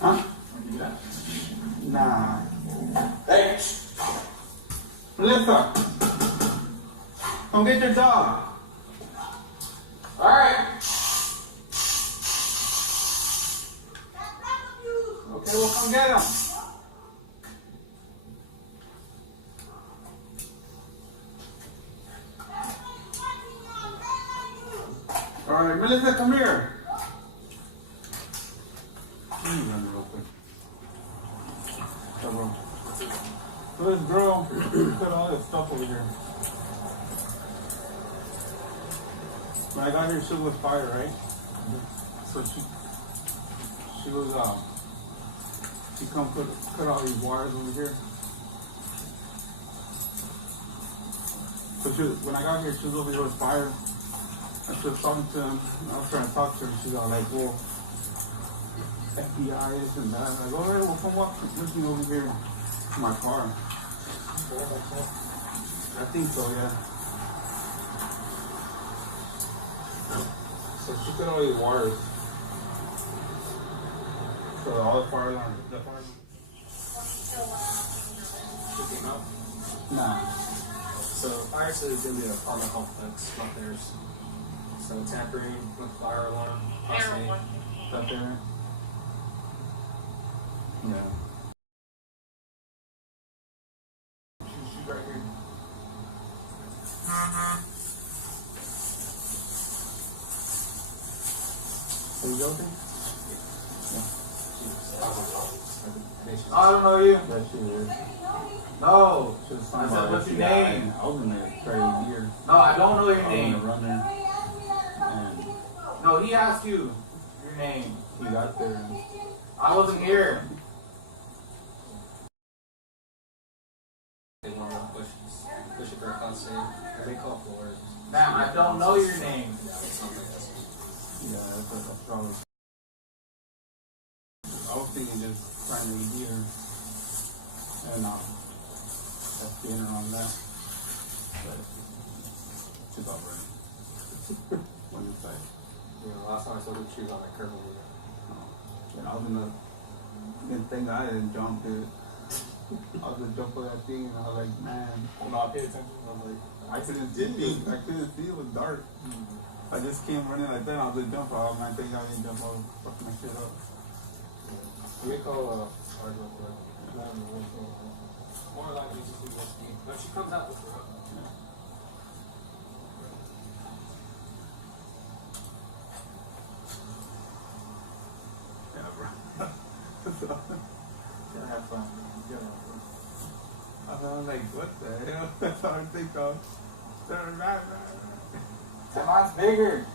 Huh? Nah. Hey! Melissa! Come get your dog. Alright. Okay, well come get him. Alright, Melissa, come here. Let me run real quick. So this girl put all this stuff over here. When I got here, she was fire, right? So she was she come cut all these wires over here. So when I got here, she was over here with fire. And she was talking to him. I was trying to talk to her. She's all like, well, FBI this and that. I'm like, all right, well, come walk with me over here to my car. I think so, yeah. So she cut all these wires. So all the fire alarm, Picking up. Nah. So fire said it's gonna be an apartment complex, not theirs. So tampering with fire alarm, possibly. Up there. Yeah. She's right here. Are you joking? I don't know you. That shit is. No. She was I talking said, about what's your FBI, name? and I was in there for a year. No, I don't know your I was in the name. runner. And No, he asked you your name. he got there. And I wasn't here. They want to push it for a constant. And they call for it. Ma'am, I don't know your name. yeah, that's probably. I was thinking just trying to read her. And that's the inner on that. But she's all right. When it's like, Last time I saw the shoes on that curve over there. and I was in the didn't think I didn't jump it. I was gonna jump on that thing and I was like, man, I'm not paying attention. I was like, I couldn't see, it was dark. I just came running like that, I was gonna jump out, man, I think I didn't jump out, fuck my shit up. we call hard real quick. More likely just be whiskey. But she comes out with her. Yeah, bro. Gotta have fun. Gotta have fun. I was like, what the hell? That's all I think of. Turn back, Mine's bigger.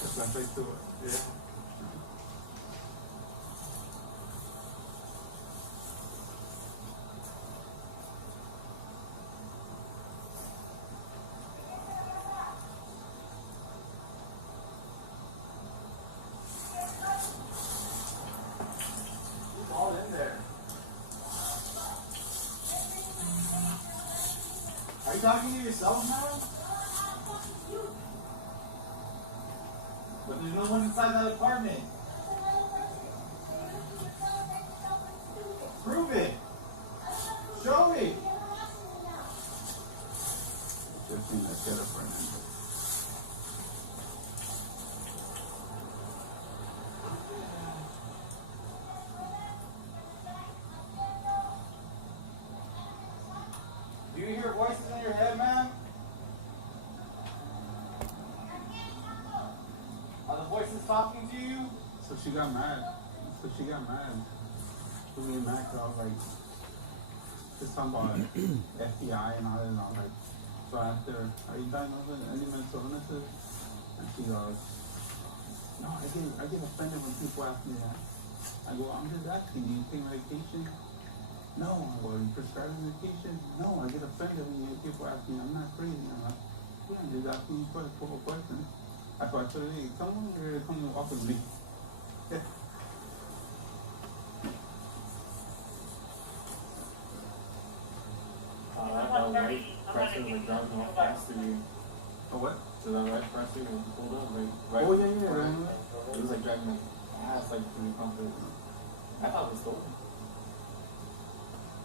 That's what I think to it. Yeah. It's all in there. Are you talking to yourself now? But there's no one inside that apartment. Prove it. Show me. Just seen that shit up right now. Do you hear voices in your head, man? Are the voices talking to you? So she got mad. She was getting mad because I was like, just talking about FBI and all that. And I was like, so I asked her, are you diagnosed with any mental illnesses? And she goes, no, I get offended when people ask me that. I go, I'm just asking, do you take medication? No. I go, are you prescribed medication? No, I get offended when people ask me. I'm not crazy. I'm like, yeah, I'm just asking you a couple questions. That's why I told her, hey, someone here to come and walk with me. That white pressure like driving off fast through you. Oh, what? So that white pressure when you pulled up, like right. Oh, yeah. It was like driving like fast, like through the concrete. I thought it was stolen.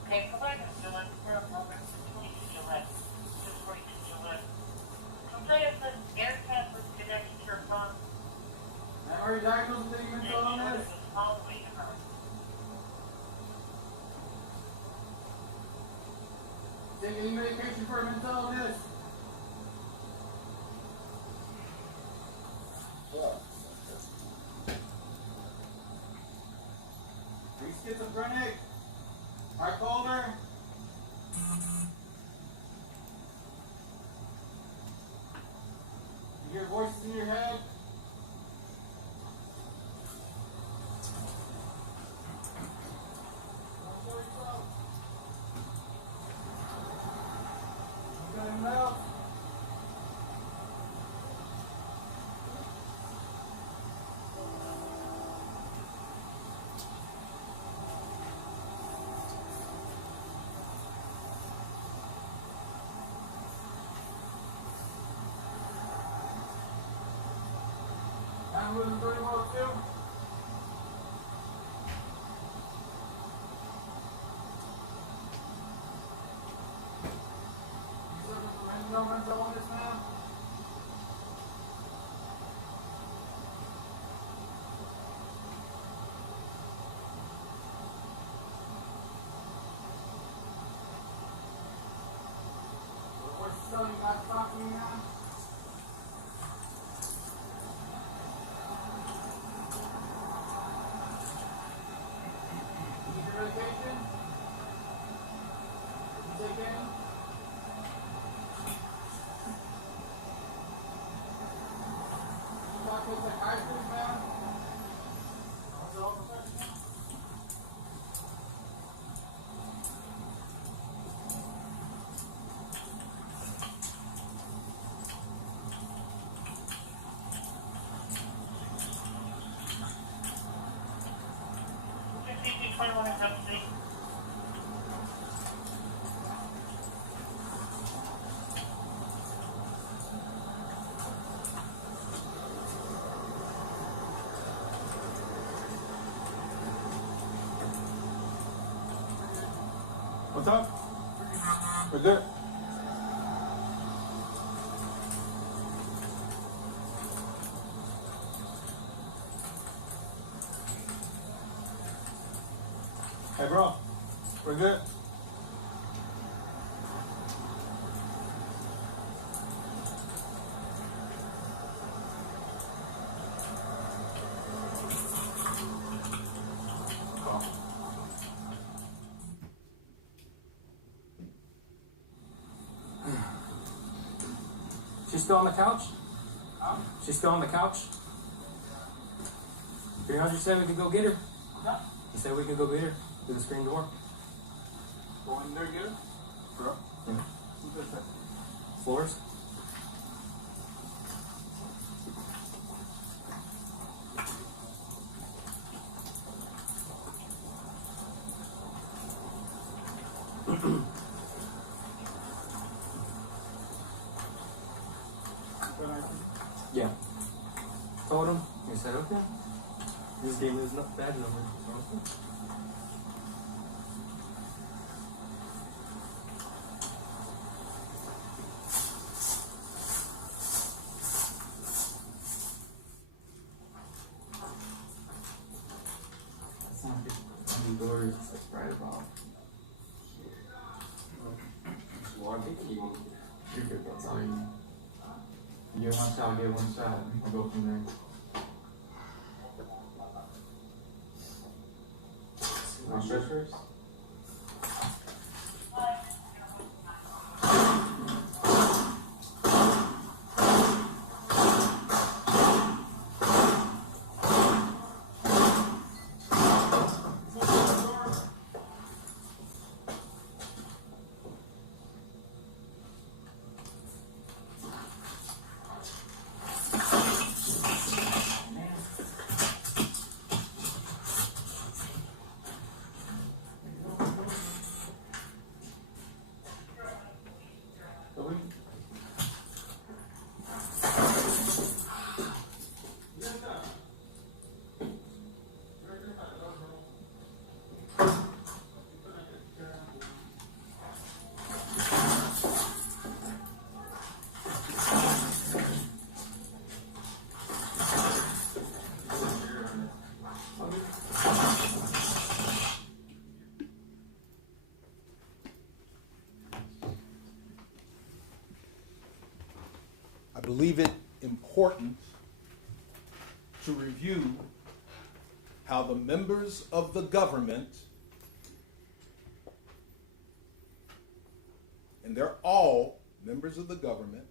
Okay, provide us the list for a moment to 22 Gillette. Just 42 Gillette. Complaint says air tap was connected to your phone. Man, are you diagnosed with any mental illness? Following her. Take any medication for a mental illness? Are you schizophrenic? Bipolar? You hear voices in your head? You got him out? So you guys talk to me now? You need your medication? You take any? You talk to a psychiatrist, man? Also, professional? What's up? We're good. Hey, bro. We're good. She's still on the couch? She's still on the couch? Your husband said we could go get her. He said we could go get her through the screen door. Go in there, get it? Bro. Yeah. Who's this? Floors? Yeah. Told him. He said, okay. He just gave me his badge number. That's not good. The door is just right above. Well, I think you're good. That's all you need. You get one shot, I'll get one shot. We'll go from there. Want stretchers? I believe it important to review how the members of the government, and they're all members of the government,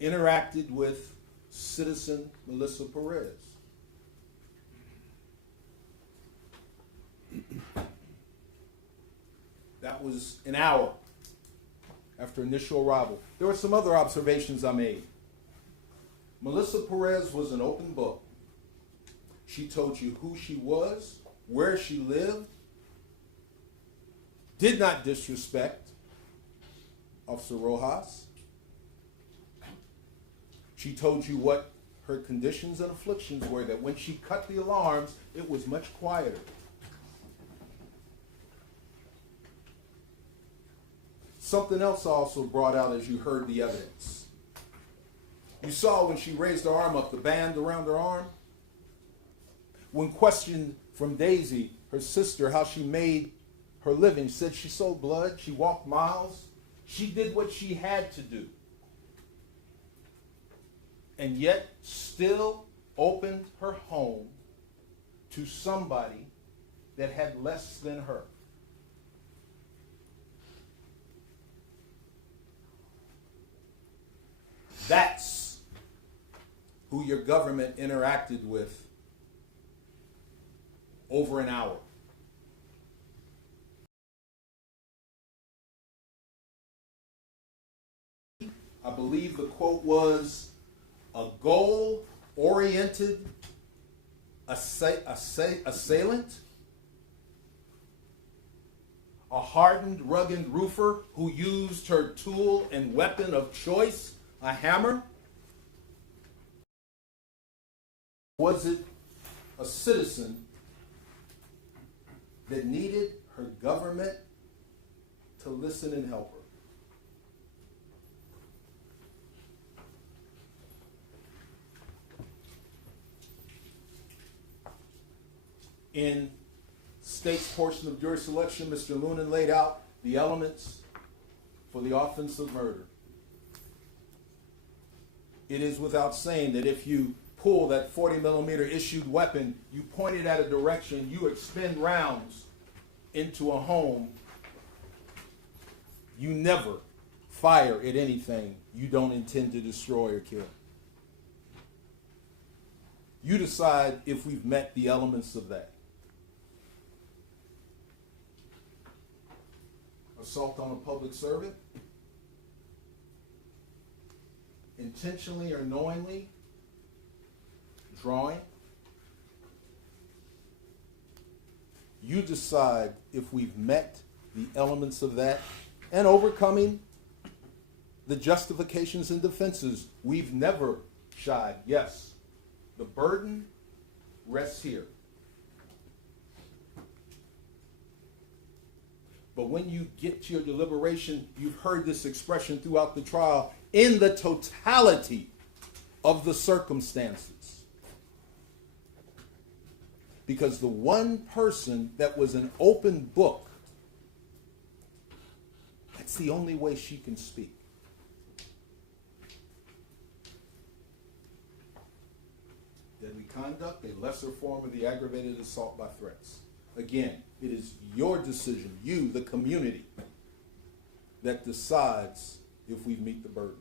interacted with citizen Melissa Perez. That was an hour after initial arrival. There were some other observations I made. Melissa Perez was an open book. She told you who she was, where she lived, did not disrespect Officer Rojas. She told you what her conditions and afflictions were that when she cut the alarms, it was much quieter. Something else also brought out as you heard the evidence. You saw when she raised her arm up, the band around her arm. When questioned from Daisy, her sister, how she made her living, she said she sold blood, she walked miles, she did what she had to do. And yet still opened her home to somebody that had less than her. That's who your government interacted with over an hour. I believe the quote was, a goal-oriented assailant, a hardened, rugged roofer who used her tool and weapon of choice, a hammer? Was it a citizen that needed her government to listen and help her? In state's portion of jury selection, Mr. Lunan laid out the elements for the offense of murder. It is without saying that if you pull that 40 millimeter issued weapon, you point it at a direction, you expend rounds into a home, you never fire at anything you don't intend to destroy or kill. You decide if we've met the elements of that. Assault on a public servant, intentionally or knowingly drawing. You decide if we've met the elements of that and overcoming the justifications and defenses. We've never shied. Yes, the burden rests here. But when you get to your deliberation, you've heard this expression throughout the trial, in the totality of the circumstances. Because the one person that was an open book, that's the only way she can speak. Deadly conduct, a lesser form of the aggravated assault by threats. Again, it is your decision, you, the community, that decides if we meet the burden.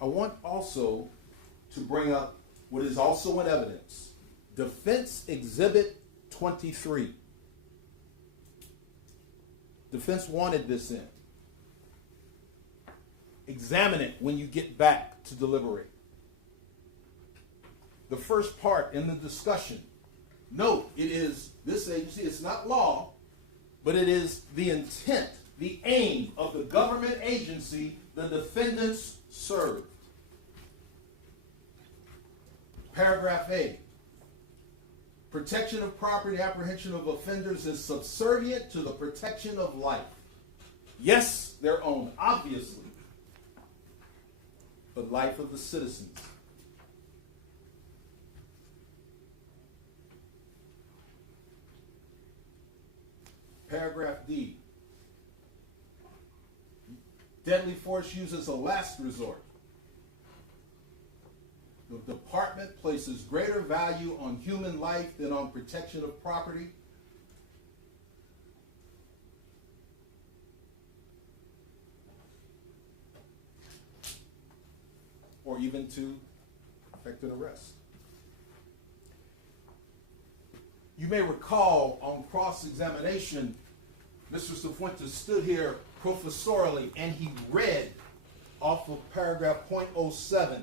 I want also to bring up what is also in evidence. Defense Exhibit 23. Defense wanted this in. Examine it when you get back to deliberate. The first part in the discussion. Note, it is this agency, it's not law, but it is the intent, the aim of the government agency the defendants served. Paragraph A. Protection of property, apprehension of offenders is subservient to the protection of life. Yes, their own, obviously, but life of the citizens. Paragraph D. Deadly force used as a last resort. The department places greater value on human life than on protection of property. Or even to effect an arrest. You may recall on cross-examination, Mr. Cifuentes stood here professorially and he read off of paragraph .07.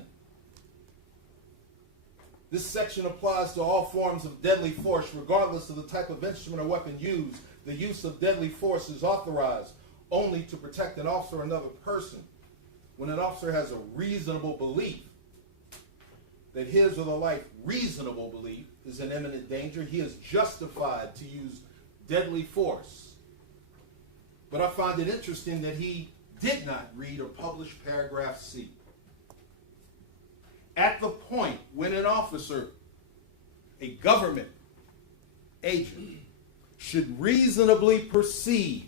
This section applies to all forms of deadly force, regardless of the type of instrument or weapon used. the use of deadly force is authorized only to protect an officer or another person when an officer has a reasonable belief that his or the life reasonable belief is in imminent danger, he is justified to use deadly force. But I find it interesting that he did not read or publish paragraph C. At the point when an officer, a government agent, should reasonably perceive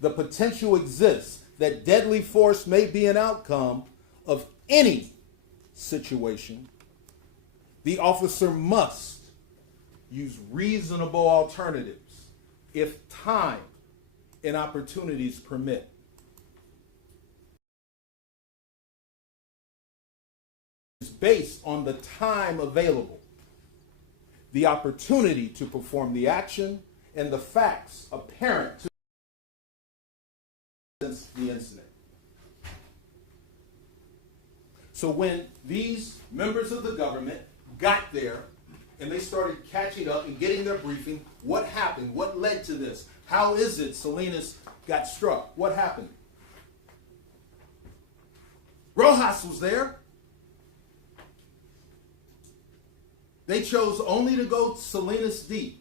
the potential exists that deadly force may be an outcome of any situation, the officer must use reasonable alternatives if time and opportunities permit. It's based on the time available, the opportunity to perform the action, and the facts apparent to the incident. So when these members of the government got there and they started catching up and getting their briefing, what happened? What led to this? How is it Salinas got struck? What happened? Rojas was there. They chose only to go Salinas deep.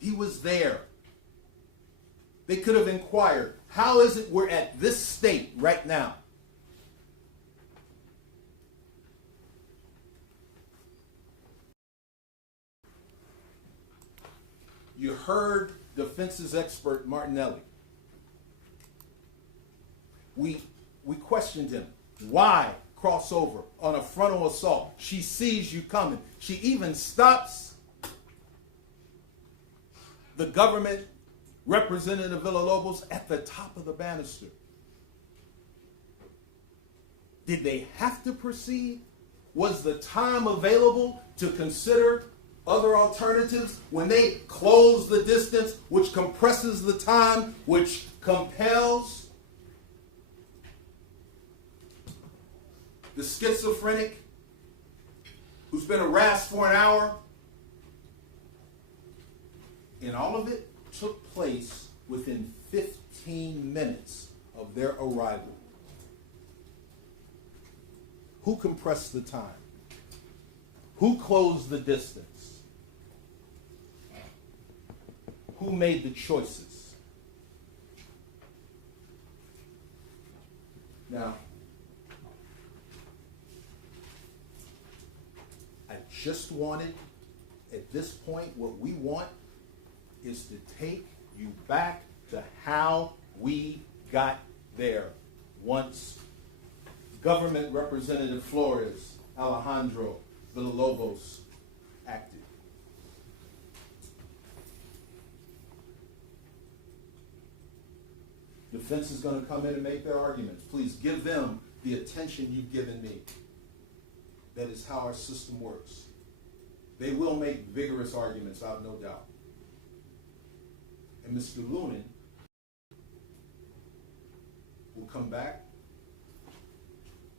He was there. They could have inquired, how is it we're at this state right now? You heard defense's expert Martinelli. We questioned him. Why cross over on a frontal assault? She sees you coming. She even stops the government representative Villalobos at the top of the banister. Did they have to proceed? Was the time available to consider other alternatives when they close the distance, which compresses the time, which compels the schizophrenic who's been harassed for an hour? And all of it took place within 15 minutes of their arrival. Who compressed the time? Who closed the distance? Who made the choices? Now, I just wanted, at this point, what we want is to take you back to how we got there once Government Representative Flores Alejandro Villalobos acted. Defense is going to come in and make their arguments. Please give them the attention you've given me. That is how our system works. They will make vigorous arguments, I have no doubt. And Mr. Lunin will come back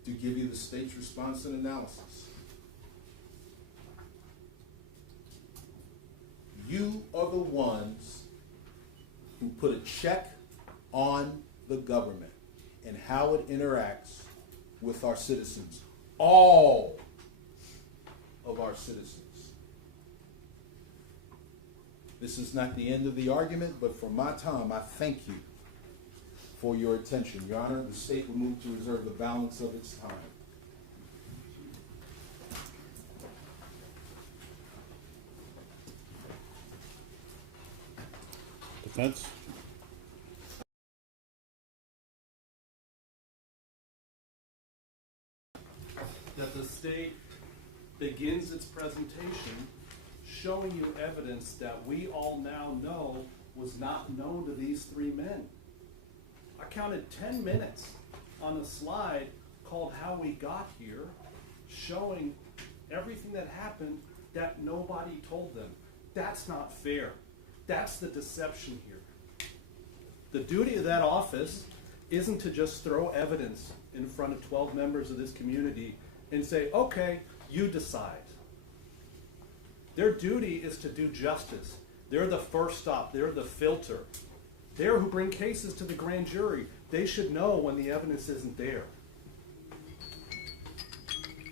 to give you the state's response and analysis. You are the ones who put a check on the government and how it interacts with our citizens. All of our citizens. This is not the end of the argument, but for my time, I thank you for your attention. Your Honor, the state will move to reserve the balance of its time. Defense? That the state begins its presentation showing you evidence that we all now know was not known to these three men. I counted 10 minutes on a slide called How We Got Here, showing everything that happened that nobody told them. That's not fair. That's the deception here. The duty of that office isn't to just throw evidence in front of 12 members of this community and say, okay, you decide. Their duty is to do justice. They're the first stop. They're the filter. They're who bring cases to the grand jury. They should know when the evidence isn't there.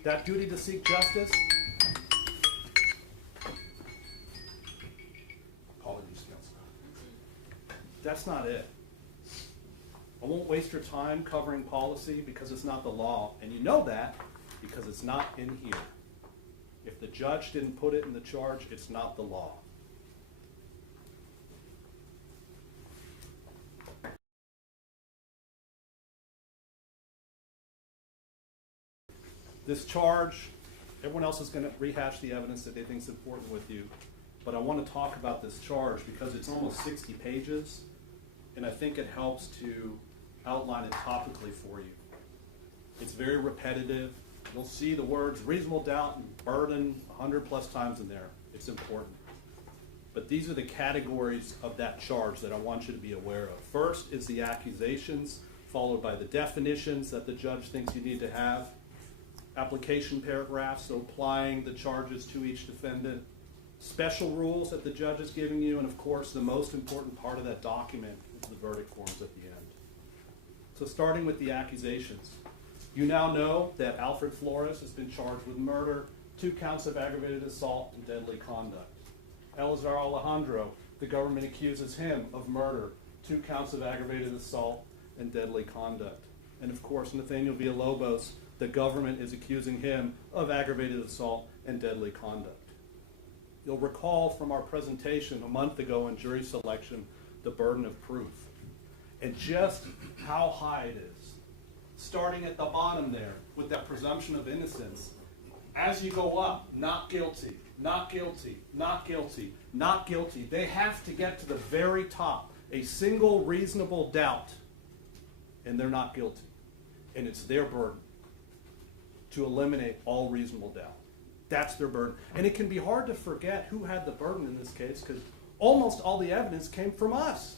That duty to seek justice, apologies, counsel. That's not it. I won't waste your time covering policy because it's not the law, and you know that because it's not in here. If the judge didn't put it in the charge, it's not the law. This charge, everyone else is going to rehash the evidence that they think is important with you, but I want to talk about this charge because it's almost 60 pages, and I think it helps to outline it topically for you. It's very repetitive. You'll see the words reasonable doubt and burden 100 plus times in there. It's important. But these are the categories of that charge that I want you to be aware of. First is the accusations, followed by the definitions that the judge thinks you need to have, application paragraphs, so applying the charges to each defendant, special rules that the judge is giving you, and of course the most important part of that document is the verdict forms at the end. So starting with the accusations. You now know that Alfred Flores has been charged with murder, 2 counts of aggravated assault and deadly conduct. Elazar Alejandro, the government accuses him of murder, 2 counts of aggravated assault and deadly conduct. And of course Nathaniel Villalobos, the government is accusing him of aggravated assault and deadly conduct. You'll recall from our presentation a month ago in jury selection the burden of proof and just how high it is. Starting at the bottom there with that presumption of innocence, as you go up, not guilty, not guilty, not guilty, not guilty, they have to get to the very top, a single reasonable doubt, and they're not guilty. And it's their burden to eliminate all reasonable doubt. That's their burden. And it can be hard to forget who had the burden in this case because almost all the evidence came from us.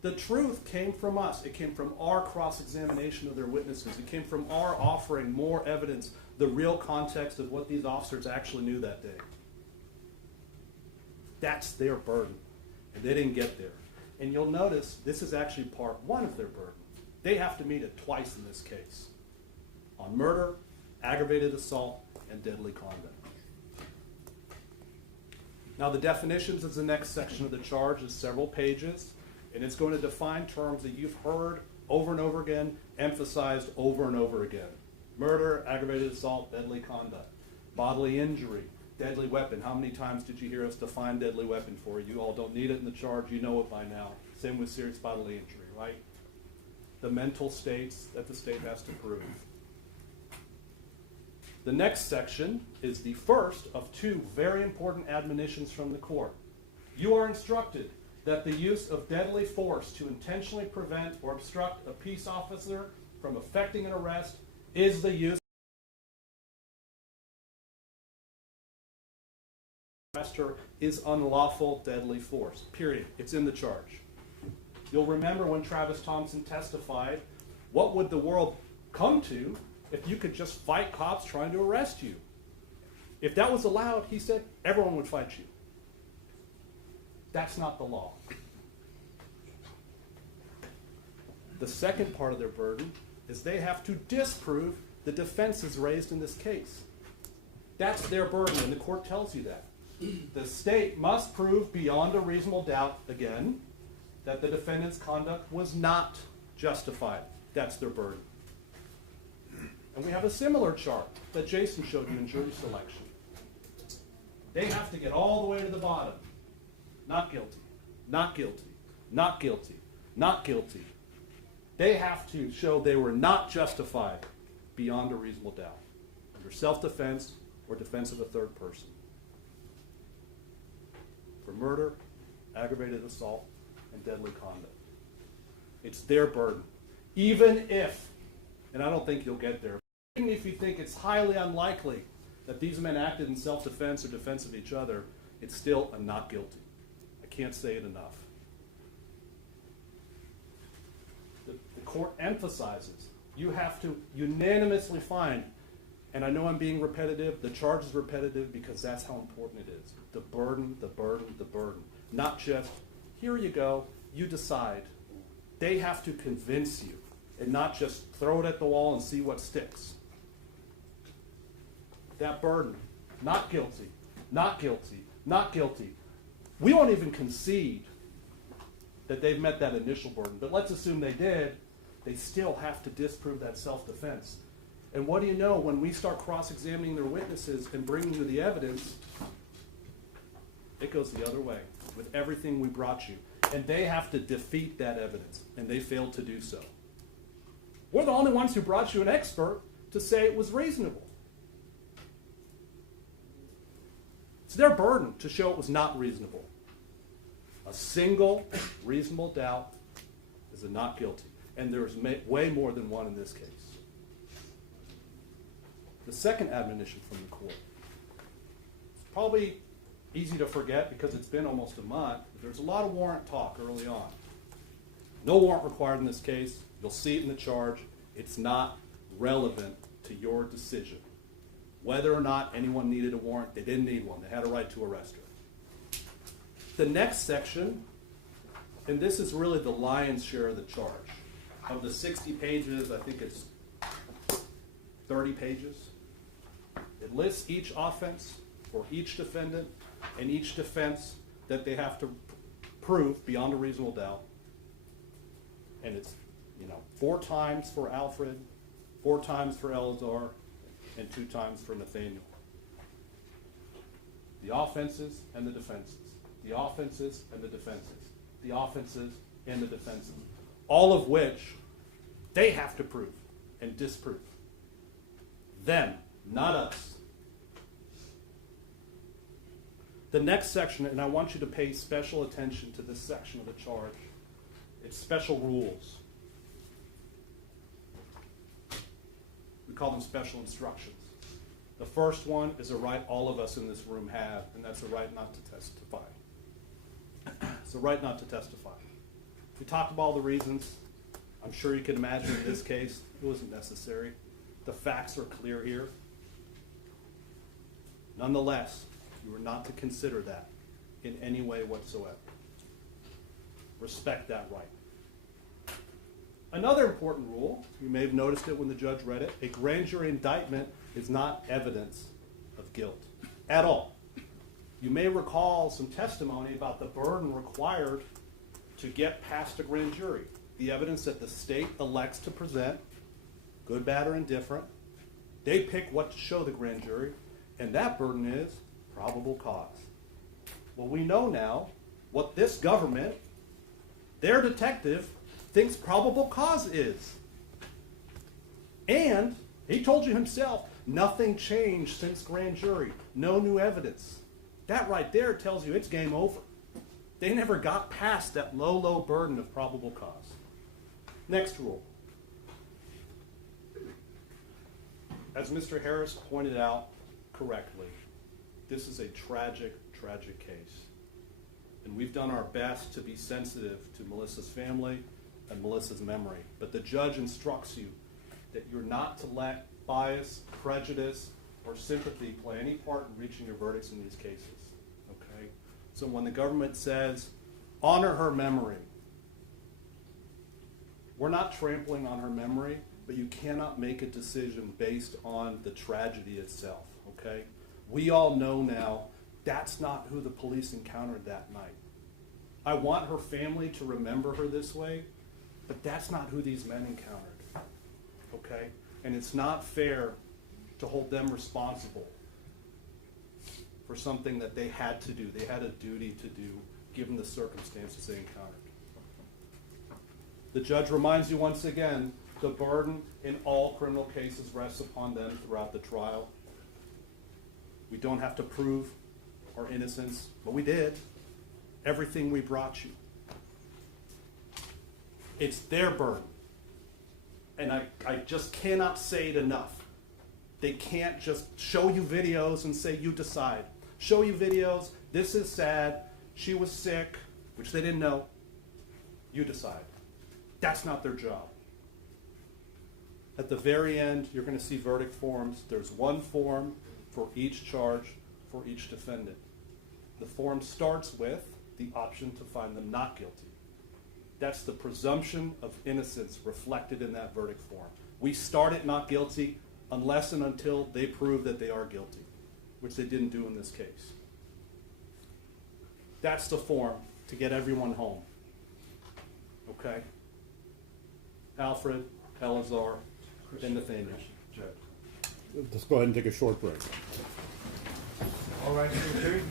The truth came from us. It came from our cross-examination of their witnesses. It came from our offering more evidence, the real context of what these officers actually knew that day. That's their burden. And they didn't get there. And you'll notice this is actually part 1 of their burden. They have to meet it twice in this case. On murder, aggravated assault, and deadly conduct. Now the definitions is the next section of the charge. Is several pages, and it's going to define terms that you've heard over and over again, emphasized over and over again. Murder, aggravated assault, deadly conduct. Bodily injury, deadly weapon. How many times did you hear us define deadly weapon for you? You all don't need it in the charge. You know it by now. Same with serious bodily injury, right? The mental states that the state has to prove. The next section is the first of 2 very important admonitions from the court. You are instructed that the use of deadly force to intentionally prevent or obstruct a peace officer from effecting an arrest is the use of arrestor is unlawful deadly force. Period. It's in the charge. You'll remember when Travis Thompson testified, what would the world come to if you could just fight cops trying to arrest you? If that was allowed, he said, everyone would fight you. That's not the law. The second part of their burden is they have to disprove the defenses raised in this case. That's their burden, and the court tells you that. The state must prove beyond a reasonable doubt, again, that the defendant's conduct was not justified. That's their burden. And we have a similar chart that Jason showed you in jury selection. They have to get all the way to the bottom. Not guilty, not guilty, not guilty, not guilty. They have to show they were not justified beyond a reasonable doubt under self-defense or defense of a third person. For murder, aggravated assault, and deadly conduct. It's their burden. Even if, and I don't think you'll get there, even if you think it's highly unlikely that these men acted in self-defense or defense of each other, it's still a not guilty. I can't say it enough. The court emphasizes you have to unanimously find And I know I'm being repetitive. The charge is repetitive because that's how important it is. The burden, the burden, the burden. Not just, here you go, you decide. They have to convince you and not just throw it at the wall and see what sticks. That burden, not guilty, not guilty, not guilty. We won't even concede that they've met that initial burden, but let's assume they did. They still have to disprove that self-defense. And what do you know, when we start cross-examining their witnesses and bringing you the evidence, it goes the other way with everything we brought you. And they have to defeat that evidence, and they failed to do so. We're the only ones who brought you an expert to say it was reasonable. It's their burden to show it was not reasonable. A single reasonable doubt is a not guilty. And there's way more than one in this case. The second admonition from the court. It's probably easy to forget because it's been almost a month. But there's a lot of warrant talk early on. No warrant required in this case. You'll see it in the charge. It's not relevant to your decision. Whether or not anyone needed a warrant, they didn't need one. They had a right to arrest her. The next section, and this is really the lion's share of the charge. Of the 60 pages, I think it's 30 pages. It lists each offense for each defendant and each defense that they have to prove beyond a reasonable doubt. And it's, 4 times for Alfred, 4 times for Eleazar, and 2 times for Nathaniel. The offenses and the defenses. The offenses and the defenses. The offenses and the defenses. All of which they have to prove and disprove. Them, not us. The next section, and I want you to pay special attention to this section of the charge, it's special rules. We call them special instructions. The first one is a right all of us in this room have, and that's a right not to testify. It's a right not to testify. We talked about all the reasons. I'm sure you can imagine in this case, it wasn't necessary. The facts are clear here. Nonetheless, you are not to consider that in any way whatsoever. Respect that right. Another important rule, you may have noticed it when the judge read it, a grand jury indictment is not evidence of guilt at all. You may recall some testimony about the burden required to get past a grand jury. The evidence that the state elects to present, good, bad, or indifferent, they pick what to show the grand jury, and that burden is probable cause. Well, we know now what this government, their detective, thinks probable cause is. And he told you himself, nothing changed since grand jury. No new evidence. That right there tells you it's game over. They never got past that low burden of probable cause. Next rule. As Mr. Harris pointed out correctly, this is a tragic case. And we've done our best to be sensitive to Melissa's family and Melissa's memory. But the judge instructs you that you're not to let bias, prejudice, or sympathy play any part in reaching your verdicts in these cases. Okay? So when the government says, honor her memory, we're not trampling on her memory, but you cannot make a decision based on the tragedy itself, okay? We all know now that's not who the police encountered that night. I want her family to remember her this way, but that's not who these men encountered, okay? And it's not fair to hold them responsible for something that they had to do. They had a duty to do, given the circumstances they encountered. The judge reminds you once again, the burden in all criminal cases rests upon them throughout the trial. We don't have to prove our innocence, but we did. Everything we brought you. It's their burden. And I just cannot say it enough. They can't just show you videos and say, you decide. Show you videos, this is sad, she was sick, which they didn't know. You decide. That's not their job. At the very end, you're going to see verdict forms. There's one form for each charge for each defendant. The form starts with the option to find them not guilty. That's the presumption of innocence reflected in that verdict form. We start at not guilty unless and until they prove that they are guilty, which they didn't do in this case. That's the form to get everyone home. Okay? Alfred, Eleazar, and Nathaniel. Let's go ahead and take a short break. All right, Secretary.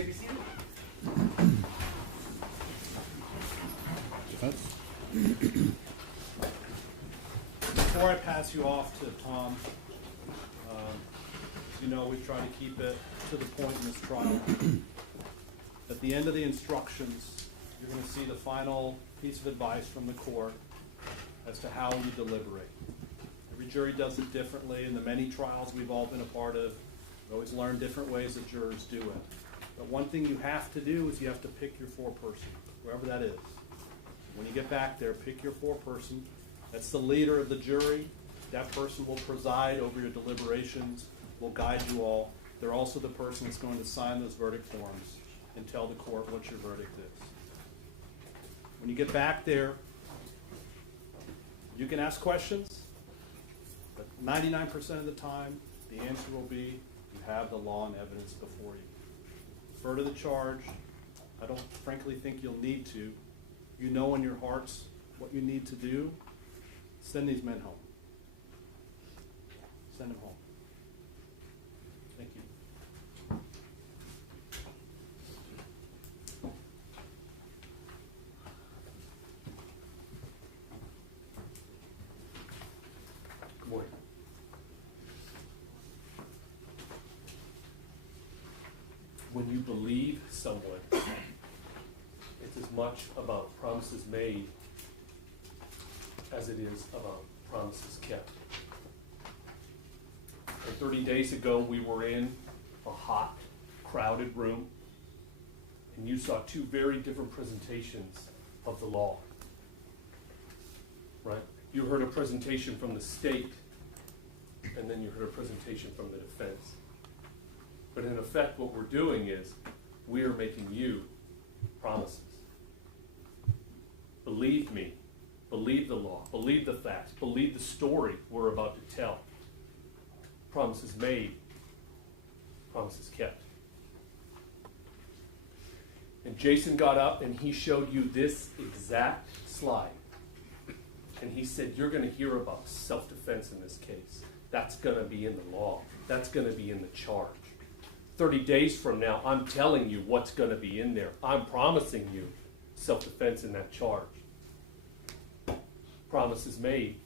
may be seated. Defense? Before I pass you off to Tom, you know we've tried to keep it to the point in this trial. At the end of the instructions, you're going to see the final piece of advice from the court as to how you deliberate. Every jury does it differently. In the many trials we've all been a part of, we always learn different ways that jurors do it. But one thing you have to do is you have to pick your foreperson, whoever that is. When you get back there, pick your foreperson. That's the leader of the jury. That person will preside over your deliberations, will guide you all. They're also the person that's going to sign those verdict forms and tell the court what your verdict is. When you get back there, you can ask questions, but 99% of the time, the answer will be you have the law and evidence before you. Refer to the charge. I don't frankly think you'll need to. You know in your hearts what you need to do. Send these men home. Send them home. Thank you. Good morning. When you believe someone, it's as much about promises made as it is about promises kept. And 30 days ago, we were in a hot, crowded room, and you saw two very different presentations of the law. Right? You heard a presentation from the state, and then you heard a presentation from the defense. But in effect, what we're doing is we are making you promises. Believe me. Believe the law. Believe the facts. Believe the story we're about to tell. Promises made. Promises kept. And Jason got up and he showed you this exact slide. And he said, you're going to hear about self-defense in this case. That's going to be in the law. That's going to be in the charge. 30 days from now, I'm telling you what's going to be in there. I'm promising you self-defense in that charge. Promises made,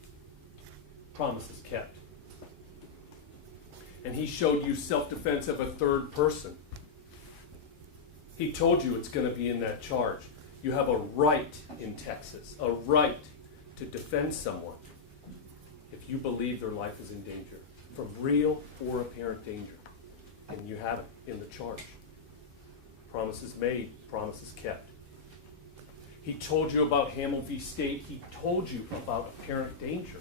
promises kept. And he showed you self-defense of a third person. He told you it's going to be in that charge. You have a right in Texas, a right to defend someone if you believe their life is in danger, from real or apparent danger. And you have it in the charge. Promises made, promises kept. He told you about Hamill v. State. He told you about apparent danger.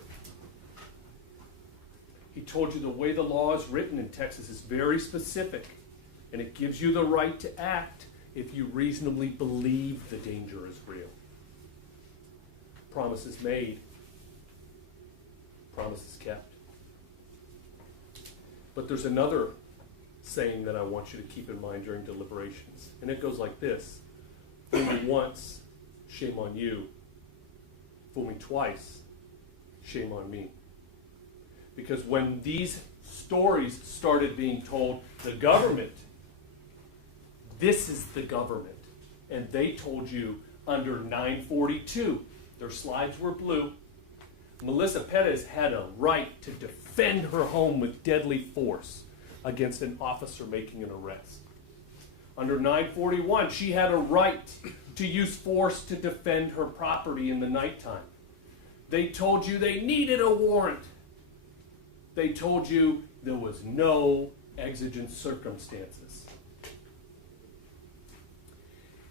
He told you the way the law is written in Texas is very specific, and it gives you the right to act if you reasonably believe the danger is real. Promises made, promises kept. But there's another saying that I want you to keep in mind during deliberations, and it goes like this: fool me once, shame on you. Fool me twice, shame on me. Because when these stories started being told, the government, this is the government, and they told you under 942, their slides were blue, Melissa Perez had a right to defend her home with deadly force against an officer making an arrest. Under 941, she had a right to use force to defend her property in the nighttime. They told you they needed a warrant. They told you there was no exigent circumstances.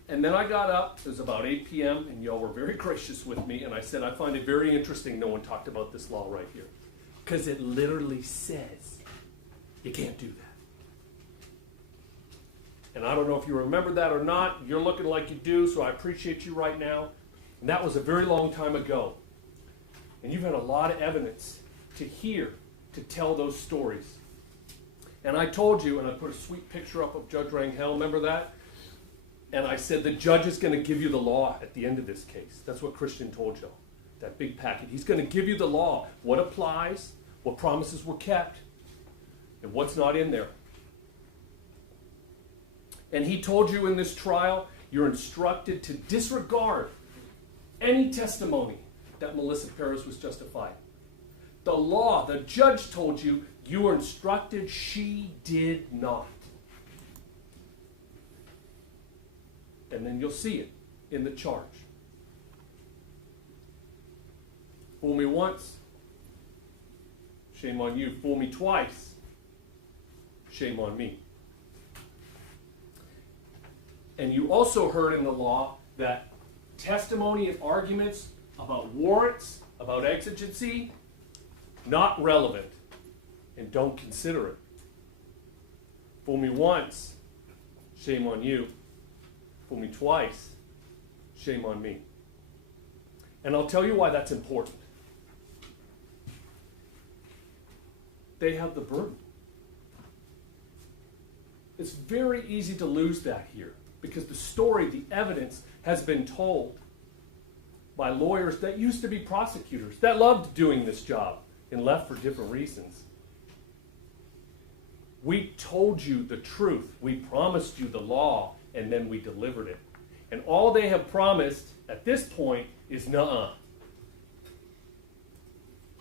And then I got up, it was about 8 p.m., and y'all were very gracious with me, and I said, I find it very interesting no one talked about this law right here. Because it literally says you can't do that. And I don't know if you remember that or not. You're looking like you do, so I appreciate you right now. And that was a very long time ago. And you've had a lot of evidence to hear, to tell those stories. And I told you, and I put a sweet picture up of Judge Rangel, remember that? And I said, the judge is going to give you the law at the end of this case. That's what Christian told you, that big packet. He's going to give you the law, what applies, what promises were kept, and what's not in there. And he told you in this trial, you're instructed to disregard any testimony that Melissa Perez was justified. The law, the judge told you, you were instructed she did not. And then you'll see it in the charge. Fool me once, shame on you. Fool me twice, shame on me. And you also heard in the law that testimony and arguments about warrants, about exigency, not relevant, and don't consider it. Fool me once, shame on you. Fool me twice, shame on me. And I'll tell you why that's important. They have the burden. It's very easy to lose that here because the story, the evidence has been told by lawyers that used to be prosecutors, that loved doing this job and left for different reasons. We told you the truth. We promised you the law, and then we delivered it. And all they have promised at this point is nuh-uh.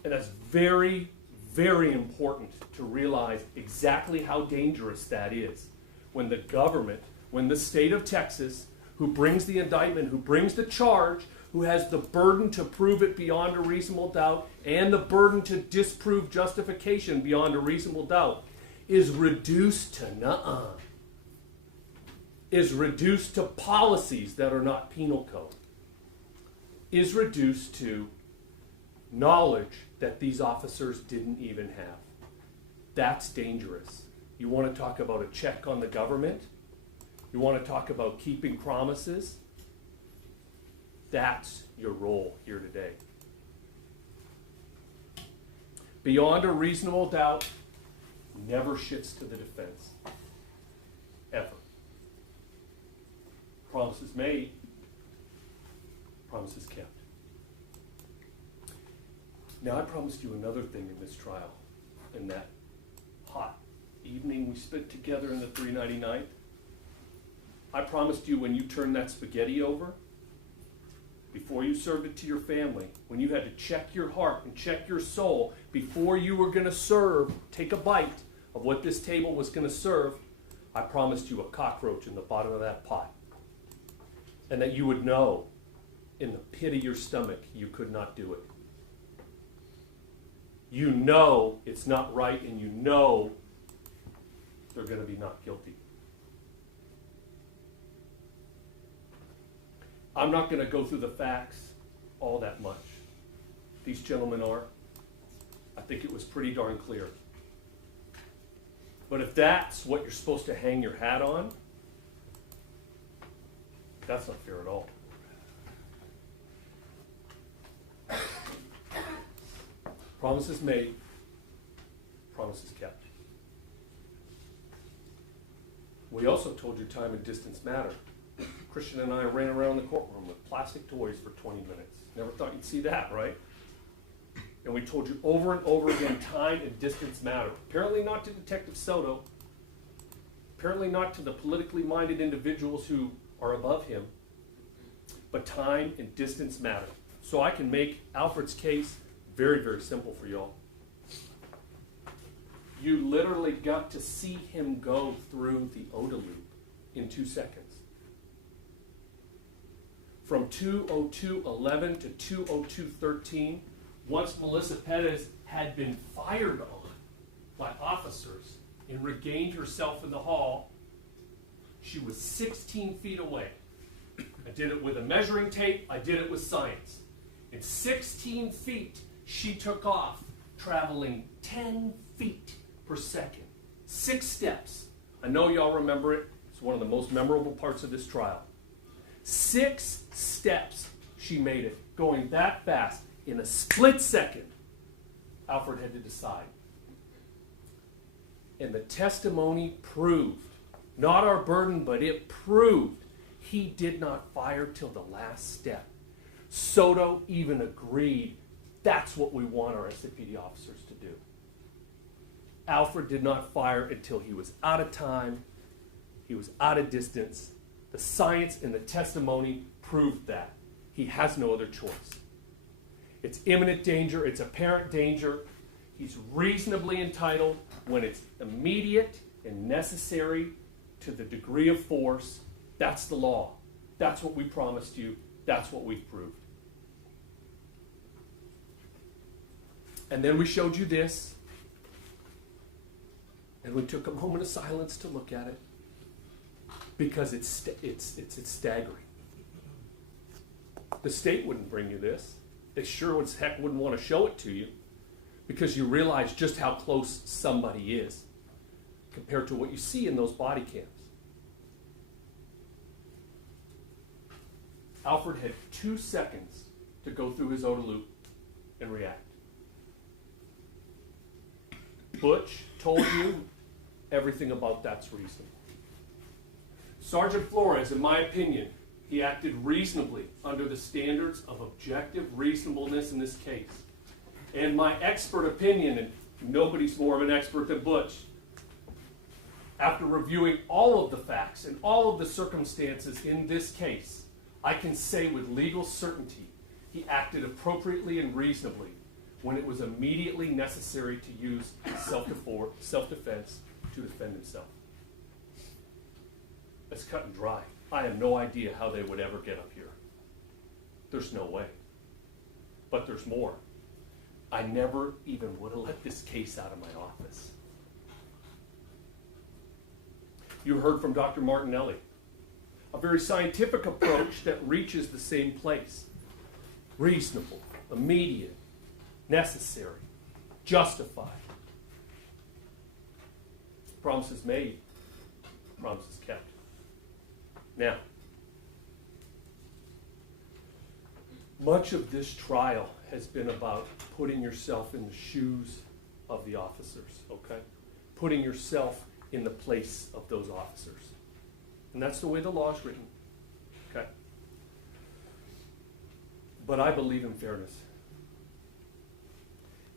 And that's very, very important to realize exactly how dangerous that is. When the government, when the state of Texas, who brings the indictment, who brings the charge, who has the burden to prove it beyond a reasonable doubt, and the burden to disprove justification beyond a reasonable doubt, is reduced to nuh-uh. Is reduced to policies that are not penal code. Is reduced to knowledge that these officers didn't even have. That's dangerous. You want to talk about a check on the government? You want to talk about keeping promises? That's your role here today. Beyond a reasonable doubt never shifts to the defense. Ever. Promises made, promises kept. Now I promised you another thing in this trial. In that hot evening we spent together in the 399th, I promised you when you turned that spaghetti over, before you served it to your family, when you had to check your heart and check your soul before you were going to serve, take a bite of what this table was going to serve, I promised you a cockroach in the bottom of that pot. And that you would know in the pit of your stomach you could not do it. You know it's not right, and you know they're going to be not guilty. I'm not going to go through the facts all that much. These gentlemen are. I think it was pretty darn clear. But if that's what you're supposed to hang your hat on, that's not fair at all. Promises made, promises kept. We also told you time and distance matter. Christian and I ran around the courtroom with plastic toys for 20 minutes. Never thought you'd see that, right? And we told you over and over again, time and distance matter. Apparently not to Detective Soto. Apparently not to the politically minded individuals who are above him. But time and distance matter. So I can make Alfred's case very, very simple for y'all. You literally got to see him go through the ODA loop in 2 seconds. From 2:02:11 to 2:02:13, once Melissa Perez had been fired on by officers and regained herself in the hall, she was 16 feet away. I did it with a measuring tape. I did it with science. In 16 feet, she took off, traveling 10 feet per second. 6 steps. I know y'all remember it. It's one of the most memorable parts of this trial. 6 steps she made it, going that fast in a split second. Alfred had to decide. And the testimony proved, not our burden, but it proved he did not fire till the last step. Soto even agreed that's what we want our SAPD officers to do. Alfred did not fire until he was out of time. He was out of distance. The science and the testimony proved that. He has no other choice. It's imminent danger. It's apparent danger. He's reasonably entitled when it's immediate and necessary to the degree of force. That's the law. That's what we promised you. That's what we've proved. And then we showed you this. And we took a moment of silence to look at it. Because it's staggering. The state wouldn't bring you this. They sure as heck wouldn't want to show it to you. Because you realize just how close somebody is compared to what you see in those body cams. Alfred had 2 seconds to go through his OODA loop and react. Butch told you everything about that's reasonable. Sergeant Flores, in my opinion, he acted reasonably under the standards of objective reasonableness in this case. And my expert opinion, and nobody's more of an expert than Butch, after reviewing all of the facts and all of the circumstances in this case, I can say with legal certainty he acted appropriately and reasonably when it was immediately necessary to use self-defense to defend himself. It's cut and dry. I have no idea how they would ever get up here. There's no way. But there's more. I never even would have let this case out of my office. You heard from Dr. Martinelli. A very scientific approach that reaches the same place. Reasonable, immediate, necessary, justified. Promises made, promises kept. Now, much of this trial has been about putting yourself in the shoes of the officers, okay? Putting yourself in the place of those officers. And that's the way the law is written, okay? But I believe in fairness.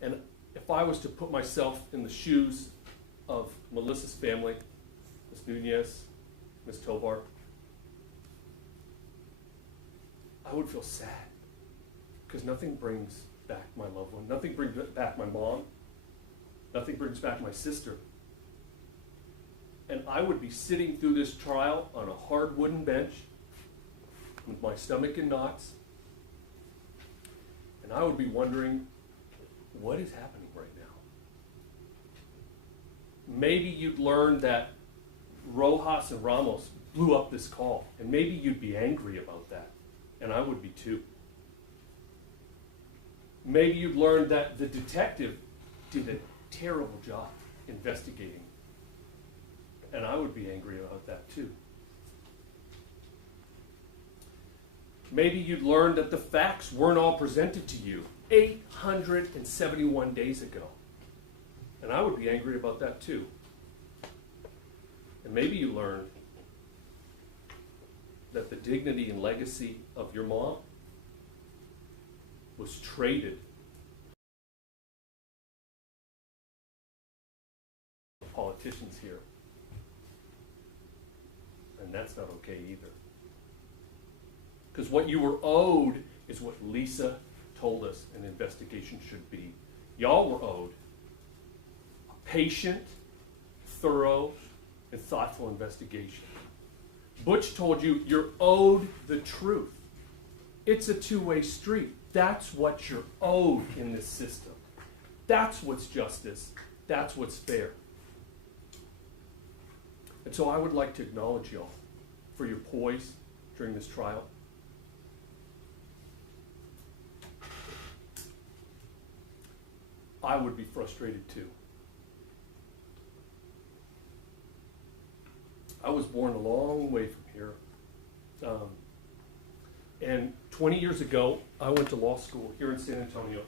And if I was to put myself in the shoes of Melissa's family, Ms. Nunez, Ms. Tovar, I would feel sad. Because nothing brings back my loved one. Nothing brings back my mom. Nothing brings back my sister. And I would be sitting through this trial on a hard wooden bench with my stomach in knots. And I would be wondering, what is happening right now? Maybe you'd learn that Rojas and Ramos blew up this call. And maybe you'd be angry about that. And I would be too. Maybe you'd learn that the detective did a terrible job investigating. And I would be angry about that too. Maybe you'd learn that the facts weren't all presented to you 871 days ago. And I would be angry about that too. And maybe you learned that the dignity and legacy of your mom was traded to politicians here. And that's not okay either. Because what you were owed is what Lisa told us an investigation should be. Y'all were owed a patient, thorough, and thoughtful investigation. Butch told you you're owed the truth. It's a two-way street. That's what you're owed in this system. That's what's justice. That's what's fair. And so I would like to acknowledge y'all for your poise during this trial. I would be frustrated too. I was born a long way from here. And 20 years ago, I went to law school here in San Antonio.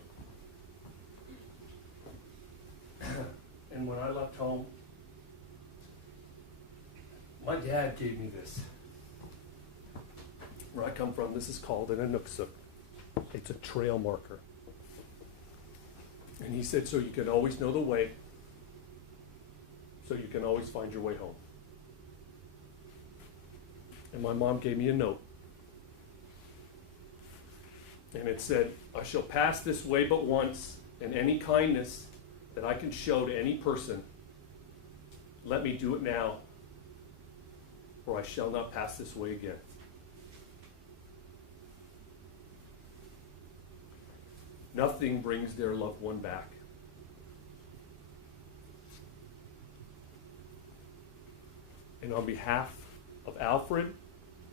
And when I left home, my dad gave me this. Where I come from, this is called an anuksuk. It's a trail marker. And he said, so you can always know the way, so you can always find your way home. And my mom gave me a note. And it said, I shall pass this way but once, and any kindness that I can show to any person, let me do it now, or I shall not pass this way again. Nothing brings their loved one back. And on behalf of Alfred,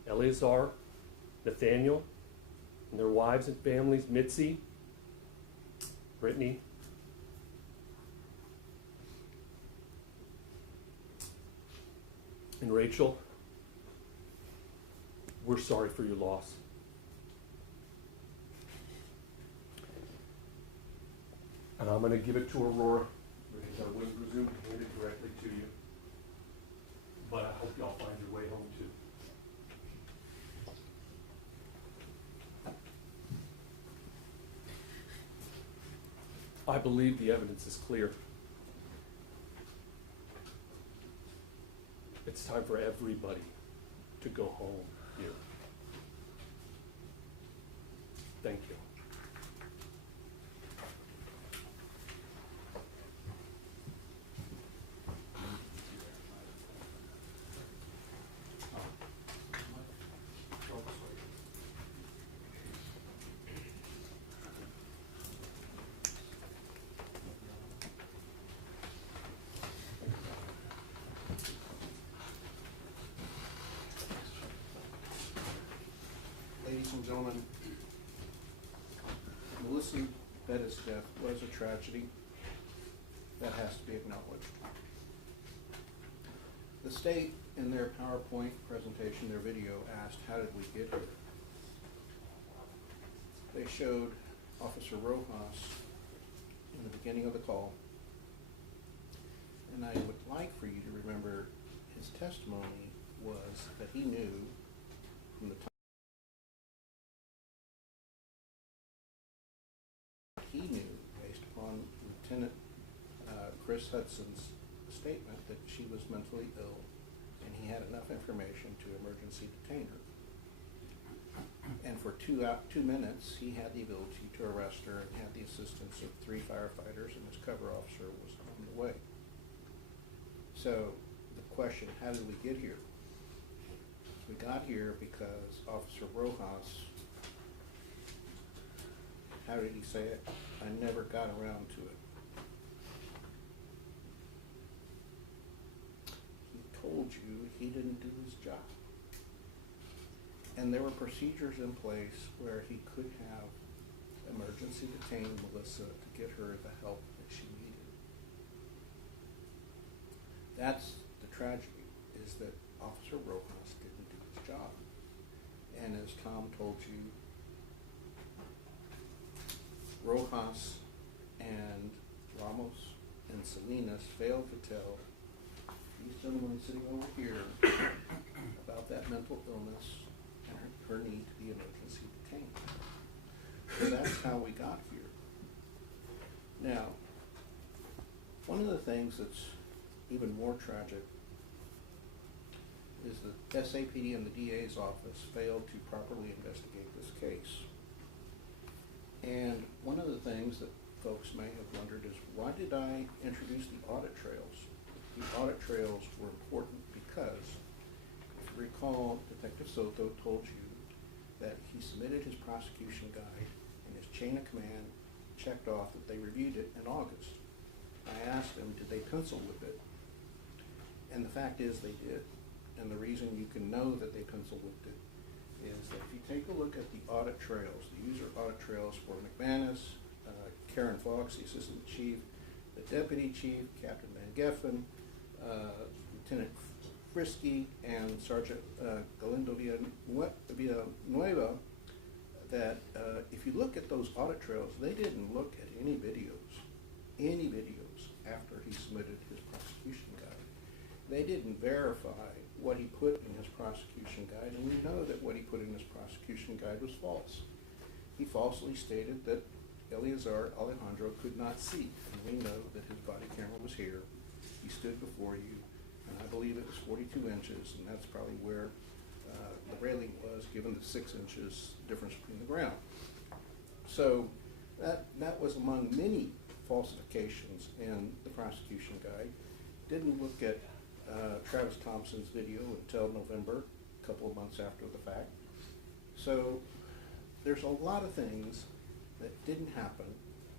Eleazar, Nathaniel, and their wives and families, Mitzi, Brittany, and Rachel, we're sorry for your loss. And I'm going to give it to Aurora because I wouldn't presume to hand it directly to you. But I hope y'all find your way home too. I believe the evidence is clear. It's time for everybody to go home here. Thank you. Ladies and gentlemen, Melissa Perez's death was a tragedy that has to be acknowledged. The state, in their PowerPoint presentation, their video, asked, how did we get here? They showed Officer Rojas in the beginning of the call, and I would like for you to remember his testimony was that he knew from the time he knew, based upon Lieutenant Chris Hudson's statement, that she was mentally ill, and he had enough information to emergency detain her. And for 2 minutes, he had the ability to arrest her and had the assistance of 3 firefighters, and his cover officer was on the way. So the question, how did we get here? We got here because Officer Rojas, how did he say it? I never got around to it. He told you he didn't do his job. And there were procedures in place where he could have emergency detained Melissa to get her the help that she needed. That's the tragedy, is that Officer Rojas didn't do his job. And as Tom told you, Rojas and Ramos and Salinas failed to tell these gentlemen sitting over here about that mental illness and her need to be emergency detained. So that's how we got here. Now, one of the things that's even more tragic is that SAPD and the DA's office failed to properly investigate this case. And one of the things that folks may have wondered is, why did I introduce the audit trails? The audit trails were important because, if you recall, Detective Soto told you that he submitted his prosecution guide and his chain of command checked off that they reviewed it in August. I asked him, did they pencil with it? And the fact is they did. And the reason you can know that they pencil with it is that if you take a look at the audit trails, the user audit trails for McManus, Karen Fox, the assistant chief, the deputy chief, Captain Van Geffen, Lieutenant Frisky, and Sergeant Galindo Villanueva, that if you look at those audit trails, they didn't look at any videos after he submitted his prosecution guide. They didn't verify what he put in his prosecution guide, and we know that what he put in his prosecution guide was false. He falsely stated that Eleazar Alejandro could not see, and we know that his body camera was here. He stood before you, and I believe it was 42 inches, and that's probably where the railing was, given the 6 inches difference between the ground. So that was among many falsifications in the prosecution guide. Didn't look at Travis Thompson's video until November, a couple of months after the fact. So there's a lot of things that didn't happen.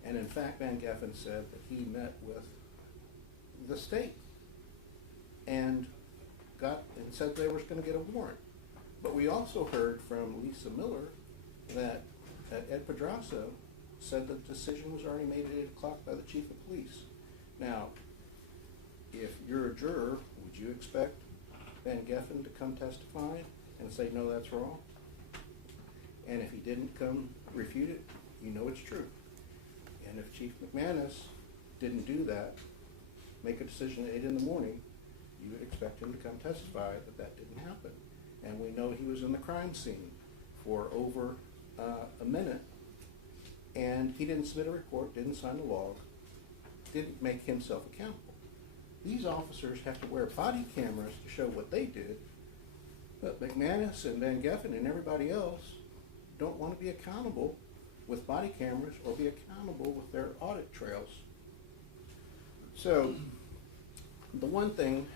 And in fact, Van Geffen said that he met with the state and said they were going to get a warrant. But we also heard from Lisa Miller that Ed Pedraza said the decision was already made at 8 o'clock by the chief of police. Now, if you're a juror, would you expect Van Geffen to come testify and say, no, that's wrong? And if he didn't come refute it, you know it's true. And if Chief McManus didn't do that, make a decision at 8 in the morning, you would expect him to come testify that that didn't happen. And we know he was in the crime scene for over a minute, and he didn't submit a report, didn't sign a log, didn't make himself accountable. These officers have to wear body cameras to show what they did, but McManus and Van Geffen and everybody else don't want to be accountable with body cameras or be accountable with their audit trails. So the one thing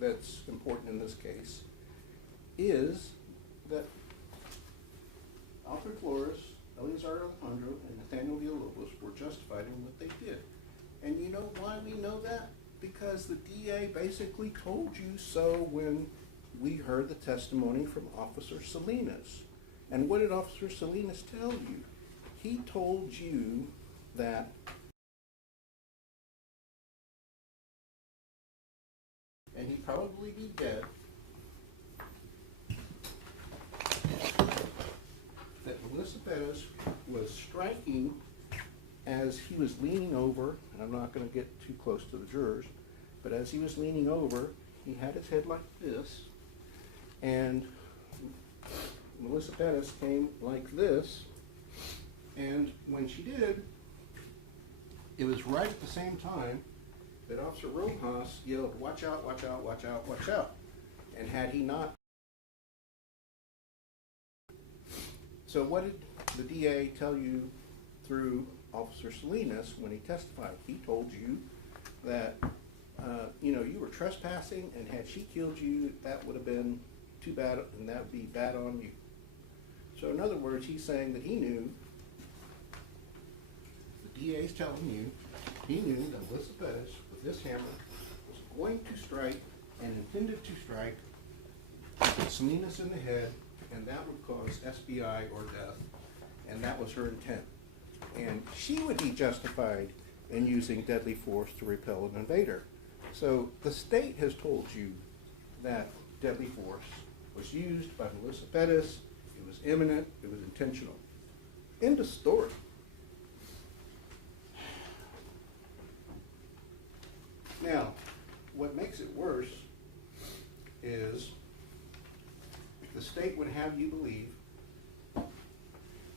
that's important in this case is that Alfred Flores, Eleazar Alejandro, and Nathaniel Villalobos were justified in what they did. And you know why we know that? Because the DA basically told you so when we heard the testimony from Officer Salinas. And what did Officer Salinas tell you? He told you that and he'd probably be dead, that Melissa Perez was striking as he was leaning over, and I'm not going to get too close to the jurors, but as he was leaning over, he had his head like this, and Melissa Perez came like this, and when she did, it was right at the same time that Officer Rojas yelled, "Watch out, watch out, watch out, watch out." And had he not... So what did the DA tell you through Officer Salinas when he testified? He told you that, you were trespassing, and had she killed you, that would have been too bad, and that would be bad on you. So in other words, he's saying that he knew, the DA's telling you, he knew that Melissa Perez, with this hammer, was going to strike and intended to strike Salinas in the head, and that would cause SBI or death, and that was her intent. And she would be justified in using deadly force to repel an invader. So the state has told you that deadly force was used by Melissa Perez, it was imminent, it was intentional. End of story. Now, what makes it worse is the state would have you believe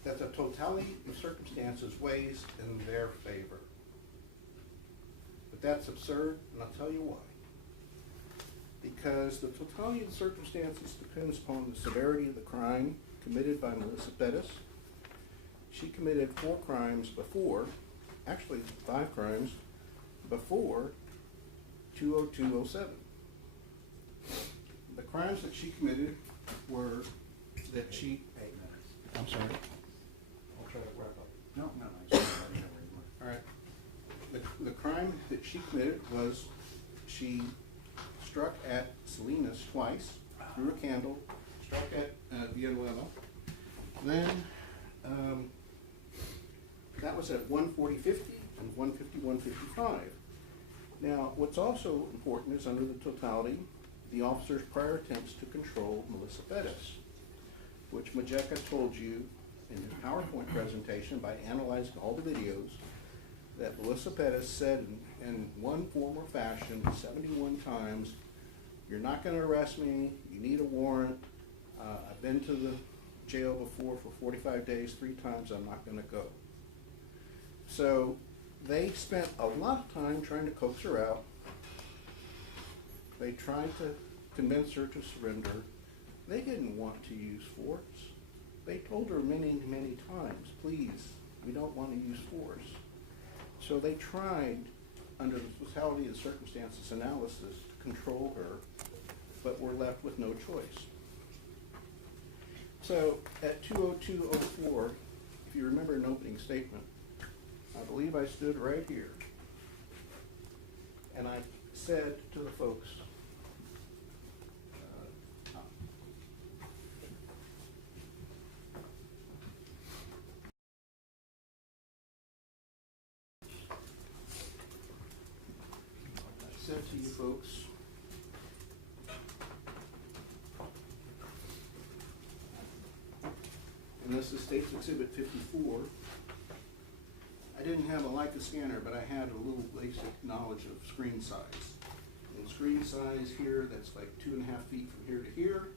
that the totality of circumstances weighs in their favor. But that's absurd, and I'll tell you why. Because the totality of the circumstances depends upon the severity of the crime committed by Melissa Perez. She committed 4 crimes before, actually 5 crimes, before 20207. The crimes that she committed were that she... 8 minutes. I'm sorry. I'll try to wrap up. No. All right. The crime that she committed was she struck at Salinas twice, threw a candle, struck at Villanueva. Then that was at 140-50 and 151-55. Now, what's also important is under the totality, the officer's prior attempts to control Melissa Perez, which Majeka told you in his PowerPoint presentation by analyzing all the videos that Melissa Perez said in one form or fashion 71 times, "You're not going to arrest me, you need a warrant, I've been to the jail before for 45 days, 3 times, I'm not going to go." So they spent a lot of time trying to coax her out. They tried to convince her to surrender. They didn't want to use force. They told her many, many times, please, we don't want to use force. So they tried, under the totality of the circumstances analysis, to control her, but were left with no choice. So at 2:02:04, if you remember an opening statement, I believe I stood right here, and I said to the folks, to you folks, and this is State's Exhibit 54. I didn't have a Leica scanner, but I had a little basic knowledge of screen size. And screen size here, that's like 2.5 feet from here to here,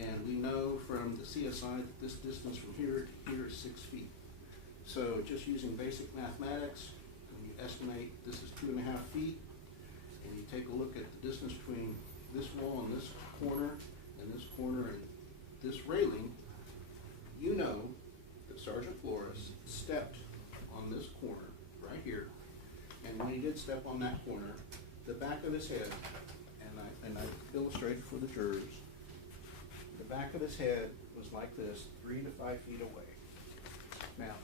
and we know from the CSI that this distance from here to here is 6 feet. So just using basic mathematics, you estimate this is 2.5 feet. And you take a look at the distance between this wall and this corner and this railing, you know that Sergeant Flores stepped on this corner right here. And when he did step on that corner, the back of his head, and I illustrated for the jurors, the back of his head was like this, 3 to 5 feet away. Now,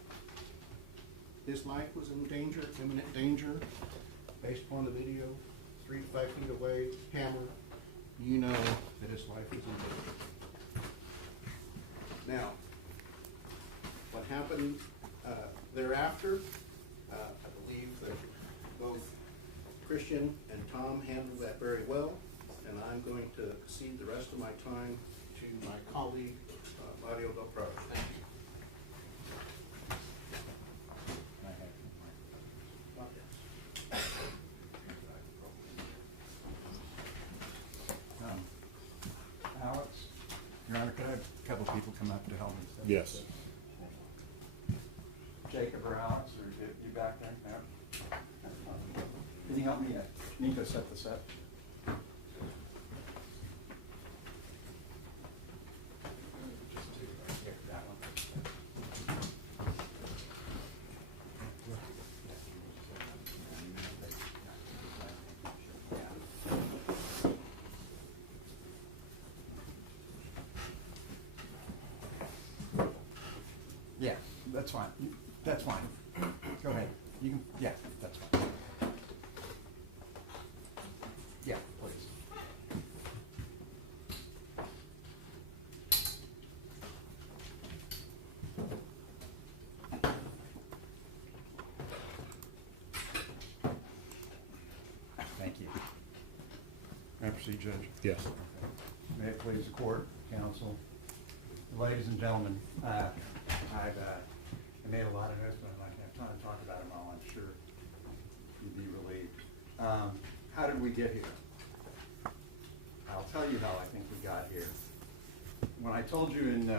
his life was in danger, imminent danger, based upon the video. 3 to 5 feet away, hammer, you know that his life was in danger. Now, what happened thereafter, I believe that both Christian and Tom handled that very well, and I'm going to cede the rest of my time to my colleague, Mario Del Prado. Thank you. Alex, Your Honor, could I have a couple of people come up to help me? Yes. Jacob or Alex, or you back there? No? Can you help me, Nico, set this up? That one. Yeah, that's fine. That's fine. Go ahead. You can, yeah, that's fine. Yeah, please. Thank you. May I proceed, Judge? Yes. May it please the court, counsel, ladies and gentlemen, I've I made a lot of notes, but I'm not going to have time to talk about them all. I'm sure you'd be relieved. How did we get here? I'll tell you how I think we got here. When I told you in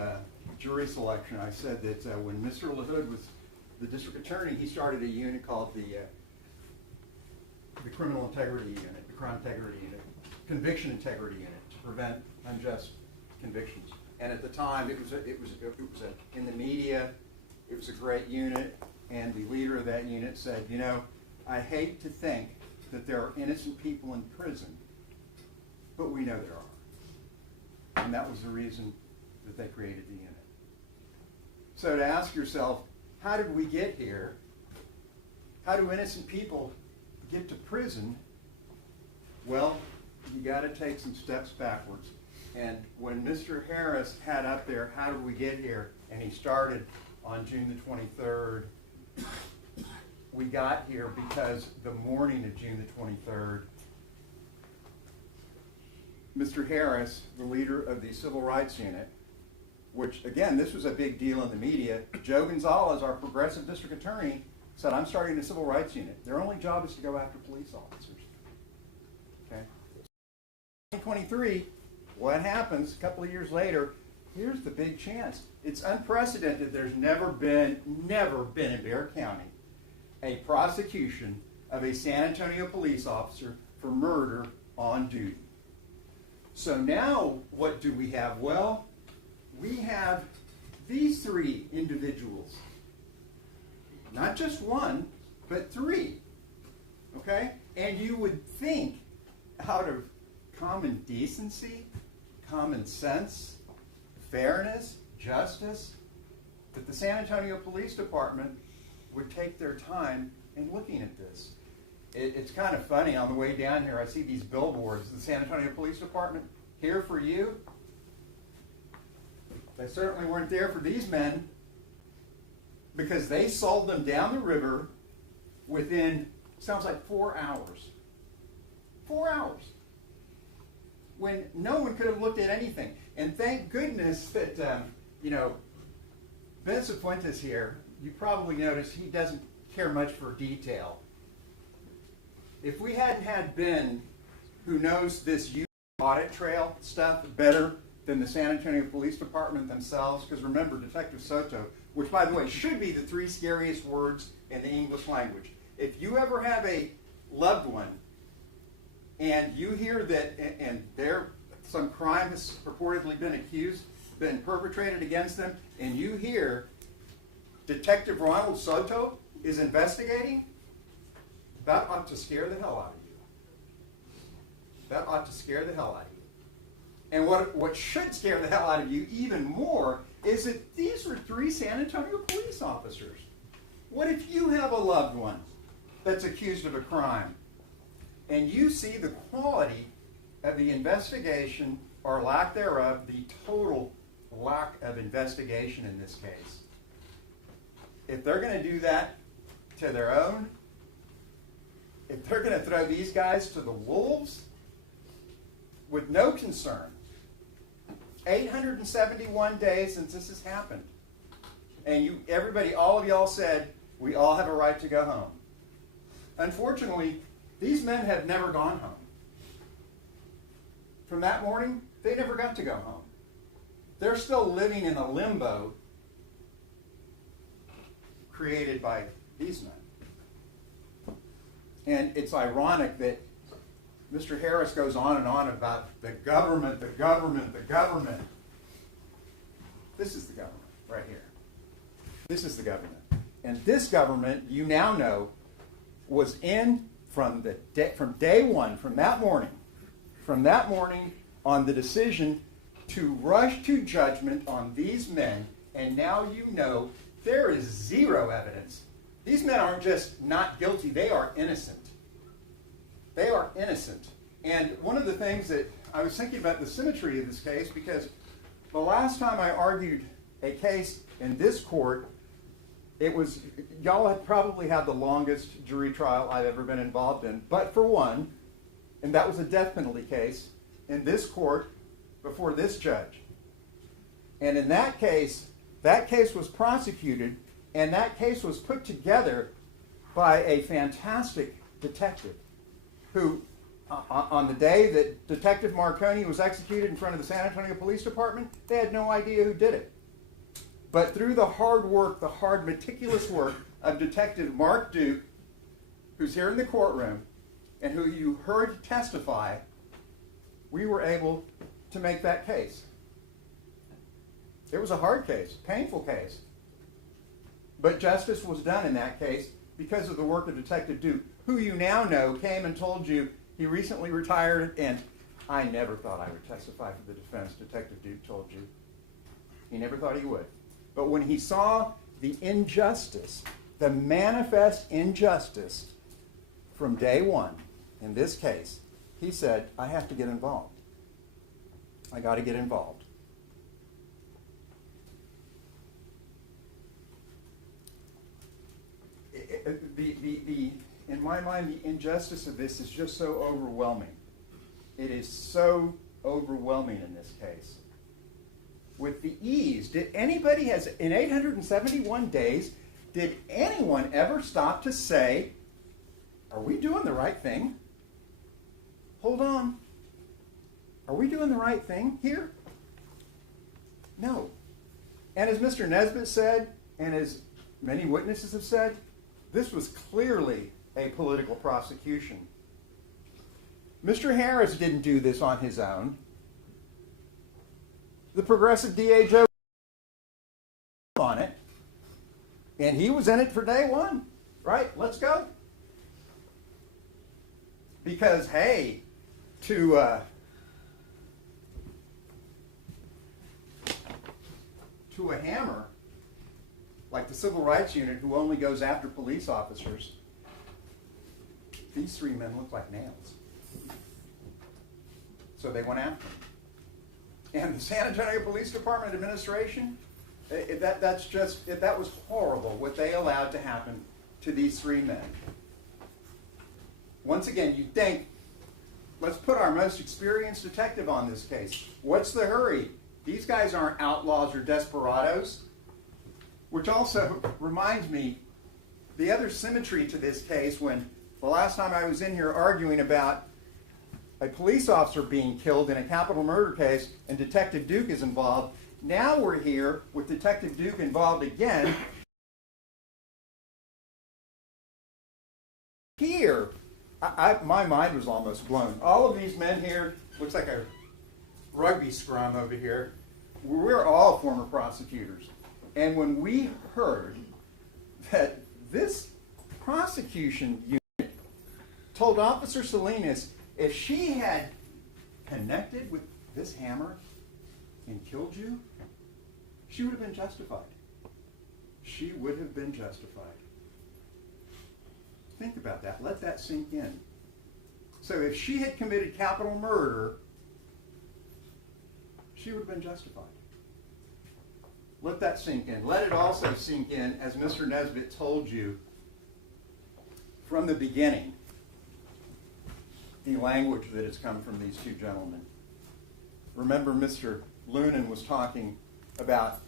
jury selection, I said that when Mr. LaHood was the district attorney, he started a unit called the Criminal Integrity Unit, the Crime Integrity Unit, Conviction Integrity Unit, to prevent unjust convictions. And at the time, it was in the media. It was a great unit, and the leader of that unit said, you know, I hate to think that there are innocent people in prison, but we know there are. And that was the reason that they created the unit. So to ask yourself, how did we get here? How do innocent people get to prison? Well, you got to take some steps backwards. And when Mr. Harris had up there, how did we get here? And he started on June the 23rd. We got here because the morning of June the 23rd, Mr. Harris, the leader of the Civil Rights Unit, which, again, this was a big deal in the media. Joe Gonzalez, our progressive district attorney, said, I'm starting a Civil Rights Unit. Their only job is to go after police officers. Okay? 2023, what happens a couple of years later, here's the big chance. It's unprecedented. There's never been in Bexar County a prosecution of a San Antonio police officer for murder on duty. So now what do we have? Well, we have these three individuals. Not just one, but three. Okay? And you would think, out of common decency, common sense, fairness, justice, that the San Antonio Police Department would take their time in looking at this. It's kind of funny, on the way down here, I see these billboards, the San Antonio Police Department, here for you. They certainly weren't there for these men, because they sold them down the river within, sounds like 4 hours. 4 hours. When no one could have looked at anything. And thank goodness that, Ben Fuentes here, you probably noticed he doesn't care much for detail. If we hadn't had Ben, who knows this audit trail stuff better than the San Antonio Police Department themselves, because remember, Detective Soto, which by the way should be the 3 scariest words in the English language. If you ever have a loved one and you hear that and some crime has purportedly been perpetrated against them, and you hear Detective Ronald Soto is investigating, that ought to scare the hell out of you. That ought to scare the hell out of you. And what should scare the hell out of you even more is that these are 3 San Antonio police officers. What if you have a loved one that's accused of a crime, and you see the quality of the investigation, or lack thereof, the total lack of investigation in this case? If they're going to do that to their own, if they're going to throw these guys to the wolves with no concern, 871 days since this has happened, and all of y'all said, we all have a right to go home. Unfortunately, these men have never gone home. From that morning, they never got to go home. They're still living in a limbo created by these men. And it's ironic that Mr. Harris goes on and on about the government, the government, the government. This is the government right here. This is the government. And this government, you now know, was in from day one, from that morning on the decision to rush to judgment on these men, and now you know there is zero evidence. These men aren't just not guilty, they are innocent. They are innocent. And one of the things that I was thinking about the symmetry of this case, because the last time I argued a case in this court, y'all had probably had the longest jury trial I've ever been involved in, but for one, and that was a death penalty case in this court before this judge. And in that case was prosecuted, and that case was put together by a fantastic detective who, on the day that Detective Marconi was executed in front of the San Antonio Police Department, they had no idea who did it. But through the hard work, the hard, meticulous work of Detective Mark Duke, who's here in the courtroom, and who you heard testify, we were able to make that case. It was a hard case, painful case. But justice was done in that case because of the work of Detective Duke, who you now know came and told you he recently retired, and I never thought I would testify for the defense, Detective Duke told you. He never thought he would. But when he saw the injustice, the manifest injustice from day one in this case, he said, I have to get involved. I got to get involved. In my mind, the injustice of this is just so overwhelming. It is so overwhelming in this case. With the ease, did anybody in 871 days, did anyone ever stop to say, are we doing the right thing? Hold on. Are we doing the right thing here? No. And as Mr. Nesbitt said, and as many witnesses have said, this was clearly a political prosecution. Mr. Harris didn't do this on his own. the progressive DA Joe on it, and he was in it for day one, right? Let's go. Because, hey, to a hammer, like the Civil Rights Unit, who only goes after police officers, these three men look like nails. So they went after him. And the San Antonio Police Department administration, that was horrible what they allowed to happen to these three men. Once again, you think, let's put our most experienced detective on this case. What's the hurry? These guys aren't outlaws or desperados. Which also reminds me, the other symmetry to this case, when the last time I was in here arguing about a police officer being killed in a capital murder case and Detective Duke is involved, now we're here with Detective Duke involved again. Here, my mind was almost blown. All of these men here, looks like a rugby scrum over here, we're all former prosecutors. And when we heard that this prosecution unit told Officer Salinas if she had connected with this hammer and killed you, she would have been justified. She would have been justified. Think about that. Let that sink in. So if she had committed capital murder, she would have been justified. Let that sink in. Let it also sink in, as Mr. Nesbitt told you from the beginning, the language that has come from these two gentlemen. Remember, Mr. Lunan was talking about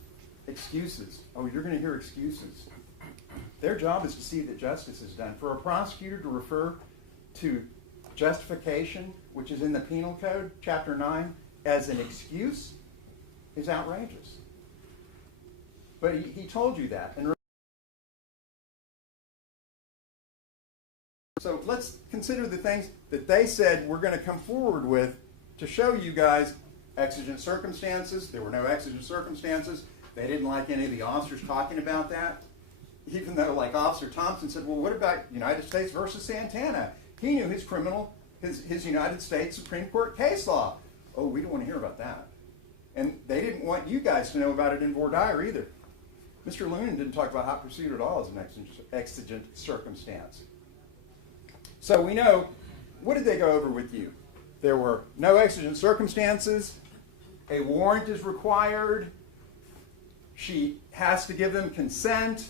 excuses. Oh, you're going to hear excuses. Their job is to see that justice is done. For a prosecutor to refer to justification, which is in the Penal Code, Chapter 9, as an excuse is outrageous. But he told you that. And so let's consider the things that they said we're going to come forward with to show you guys exigent circumstances. There were no exigent circumstances. They didn't like any of the officers talking about that. Even though, like Officer Thompson said, well, what about United States versus Santana? He knew his United States Supreme Court case law. Oh, we don't want to hear about that. And they didn't want you guys to know about it in voir dire either. Mr. Lunan didn't talk about hot pursuit at all as an exigent circumstance. So we know, what did they go over with you? There were no exigent circumstances. A warrant is required. She has to give them consent.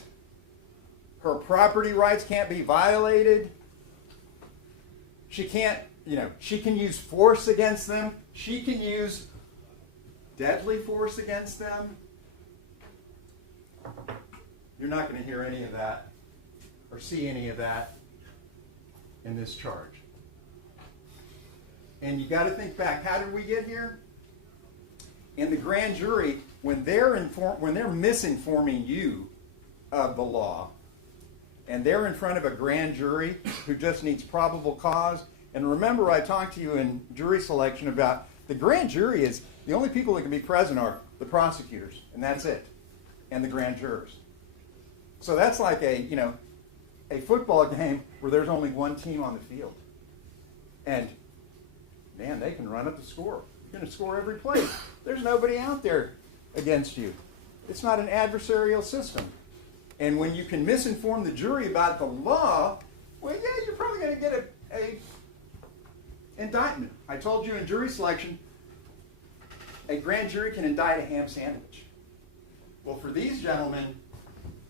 Her property rights can't be violated. She can't, she can use force against them. She can use deadly force against them. You're not going to hear any of that or see any of that in this charge. And you got to think back, how did we get here? In the grand jury, when they're misinforming you of the law, and they're in front of a grand jury who just needs probable cause, and remember I talked to you in jury selection about the grand jury is, the only people that can be present are the prosecutors, and that's it, and the grand jurors. So that's like a football game where there's only one team on the field. And, man, they can run up the score. You're going to score every play. There's nobody out there against you. It's not an adversarial system. And when you can misinform the jury about the law, well, yeah, you're probably going to get a indictment. I told you in jury selection, a grand jury can indict a ham sandwich. Well, for these gentlemen,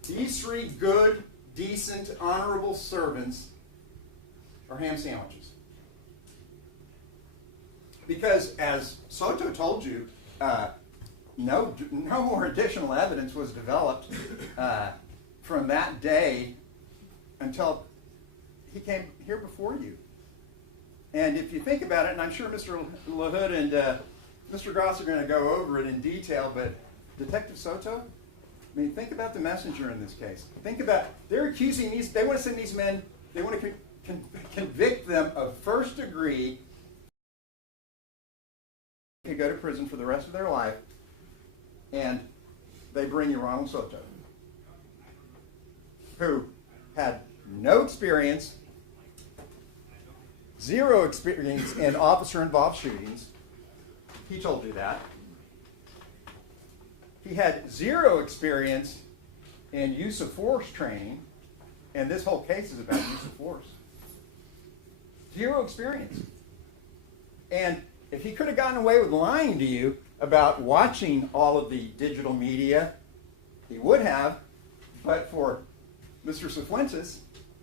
these three good, decent, honorable servants are ham sandwiches. Because, as Soto told you, no more additional evidence was developed from that day until he came here before you. And if you think about it, and I'm sure Mr. LaHood and Mr. Gross are going to go over it in detail, but Detective Soto, I mean, think about the messenger in this case. Think about, they're accusing these, they want to send these men, they want to convict them of first degree, could go to prison for the rest of their life And they bring you Ronald Soto, who had no experience, zero experience in officer-involved shootings. He told you that. He had zero experience in use of force training, and this whole case is about use of force. Zero experience. And if he could have gotten away with lying to you about watching all of the digital media, he would have, but for Mr. Cifuentes,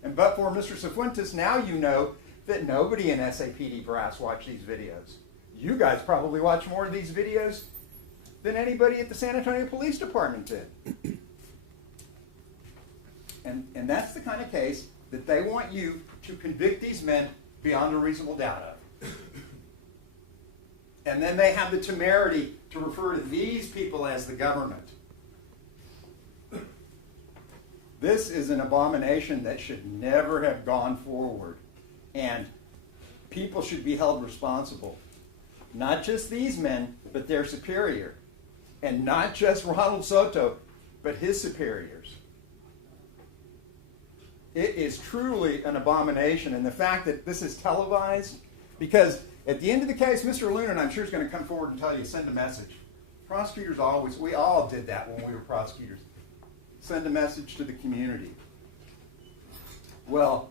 and but for Mr. Cifuentes, now you know that nobody in SAPD brass watched these videos. You guys probably watch more of these videos than anybody at the San Antonio Police Department did. And that's the kind of case that they want you to convict these men beyond a reasonable doubt of. And then they have the temerity to refer to these people as the government. This is an abomination that should never have gone forward. And people should be held responsible. Not just these men, but their superior. And not just Ronald Soto, but his superiors. It is truly an abomination. And the fact that this is televised, because at the end of the case, Mr. Luna, I'm sure, is going to come forward and tell you, send a message. Prosecutors always, we all did that when we were prosecutors. Send a message to the community. Well,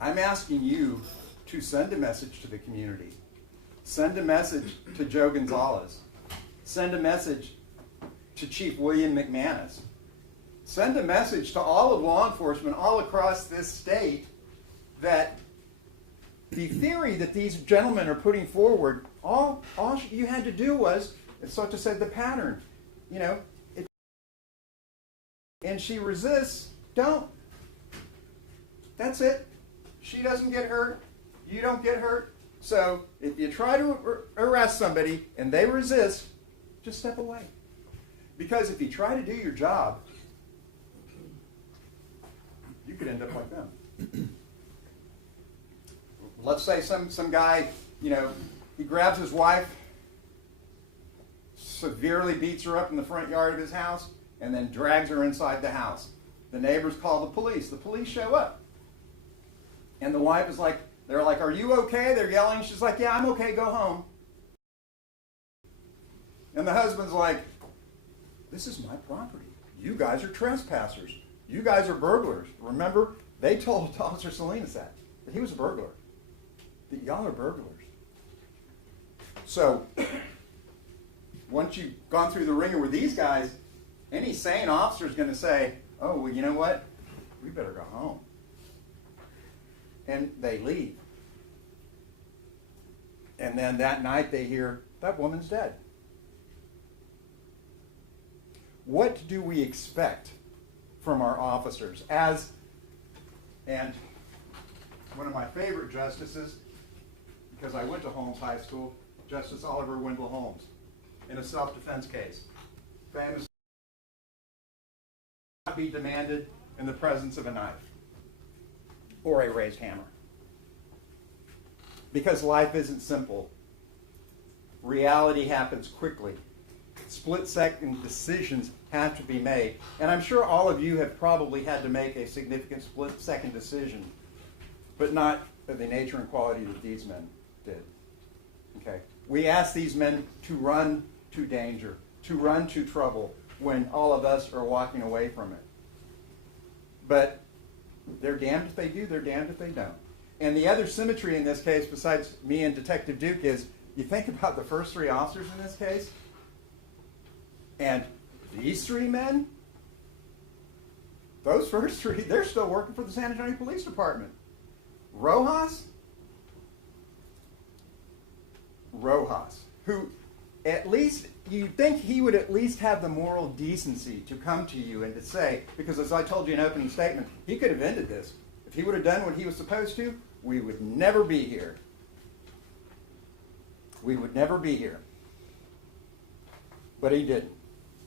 I'm asking you to send a message to the community. Send a message to Joe Gonzalez. Send a message to Chief William McManus. Send a message to all of law enforcement all across this state that the theory that these gentlemen are putting forward, all you had to do was, as Soto said, the pattern. You know, and she resists, don't. That's it. She doesn't get hurt. You don't get hurt. So if you try to arrest somebody and they resist, just step away. Because if you try to do your job, you could end up like them. Let's say some guy, you know, he grabs his wife, severely beats her up in the front yard of his house, and then drags her inside the house. The neighbors call the police. The police show up. And the wife is like, they're like, are you okay? They're yelling. She's like, yeah, I'm okay, go home. And the husband's like, this is my property. You guys are trespassers. You guys are burglars. Remember, they told Officer Salinas that he was a burglar. That y'all are burglars. So, once you've gone through the ringer with these guys, any sane officer is going to say, oh, well, you know what? We better go home. And they leave. And then that night they hear, that woman's dead. What do we expect from our officers? And one of my favorite justices, because I went to Holmes High School, Justice Oliver Wendell Holmes, in a self-defense case, famous not be demanded in the presence of a knife or a raised hammer. Because life isn't simple. Reality happens quickly. Split-second decisions have to be made. And I'm sure all of you have probably had to make a significant split-second decision, but not of the nature and quality that these men did. Okay? We ask these men to run to danger, to run to trouble, when all of us are walking away from it. But they're damned if they do, they're damned if they don't. And the other symmetry in this case, besides me and Detective Duke, is you think about the first three officers in this case, and these three men, those first three, they're still working for the San Antonio Police Department. Rojas, who at least, you'd think he would at least have the moral decency to come to you and to say, because as I told you in opening statement, he could have ended this. If he would have done what he was supposed to, we would never be here. We would never be here. But he didn't.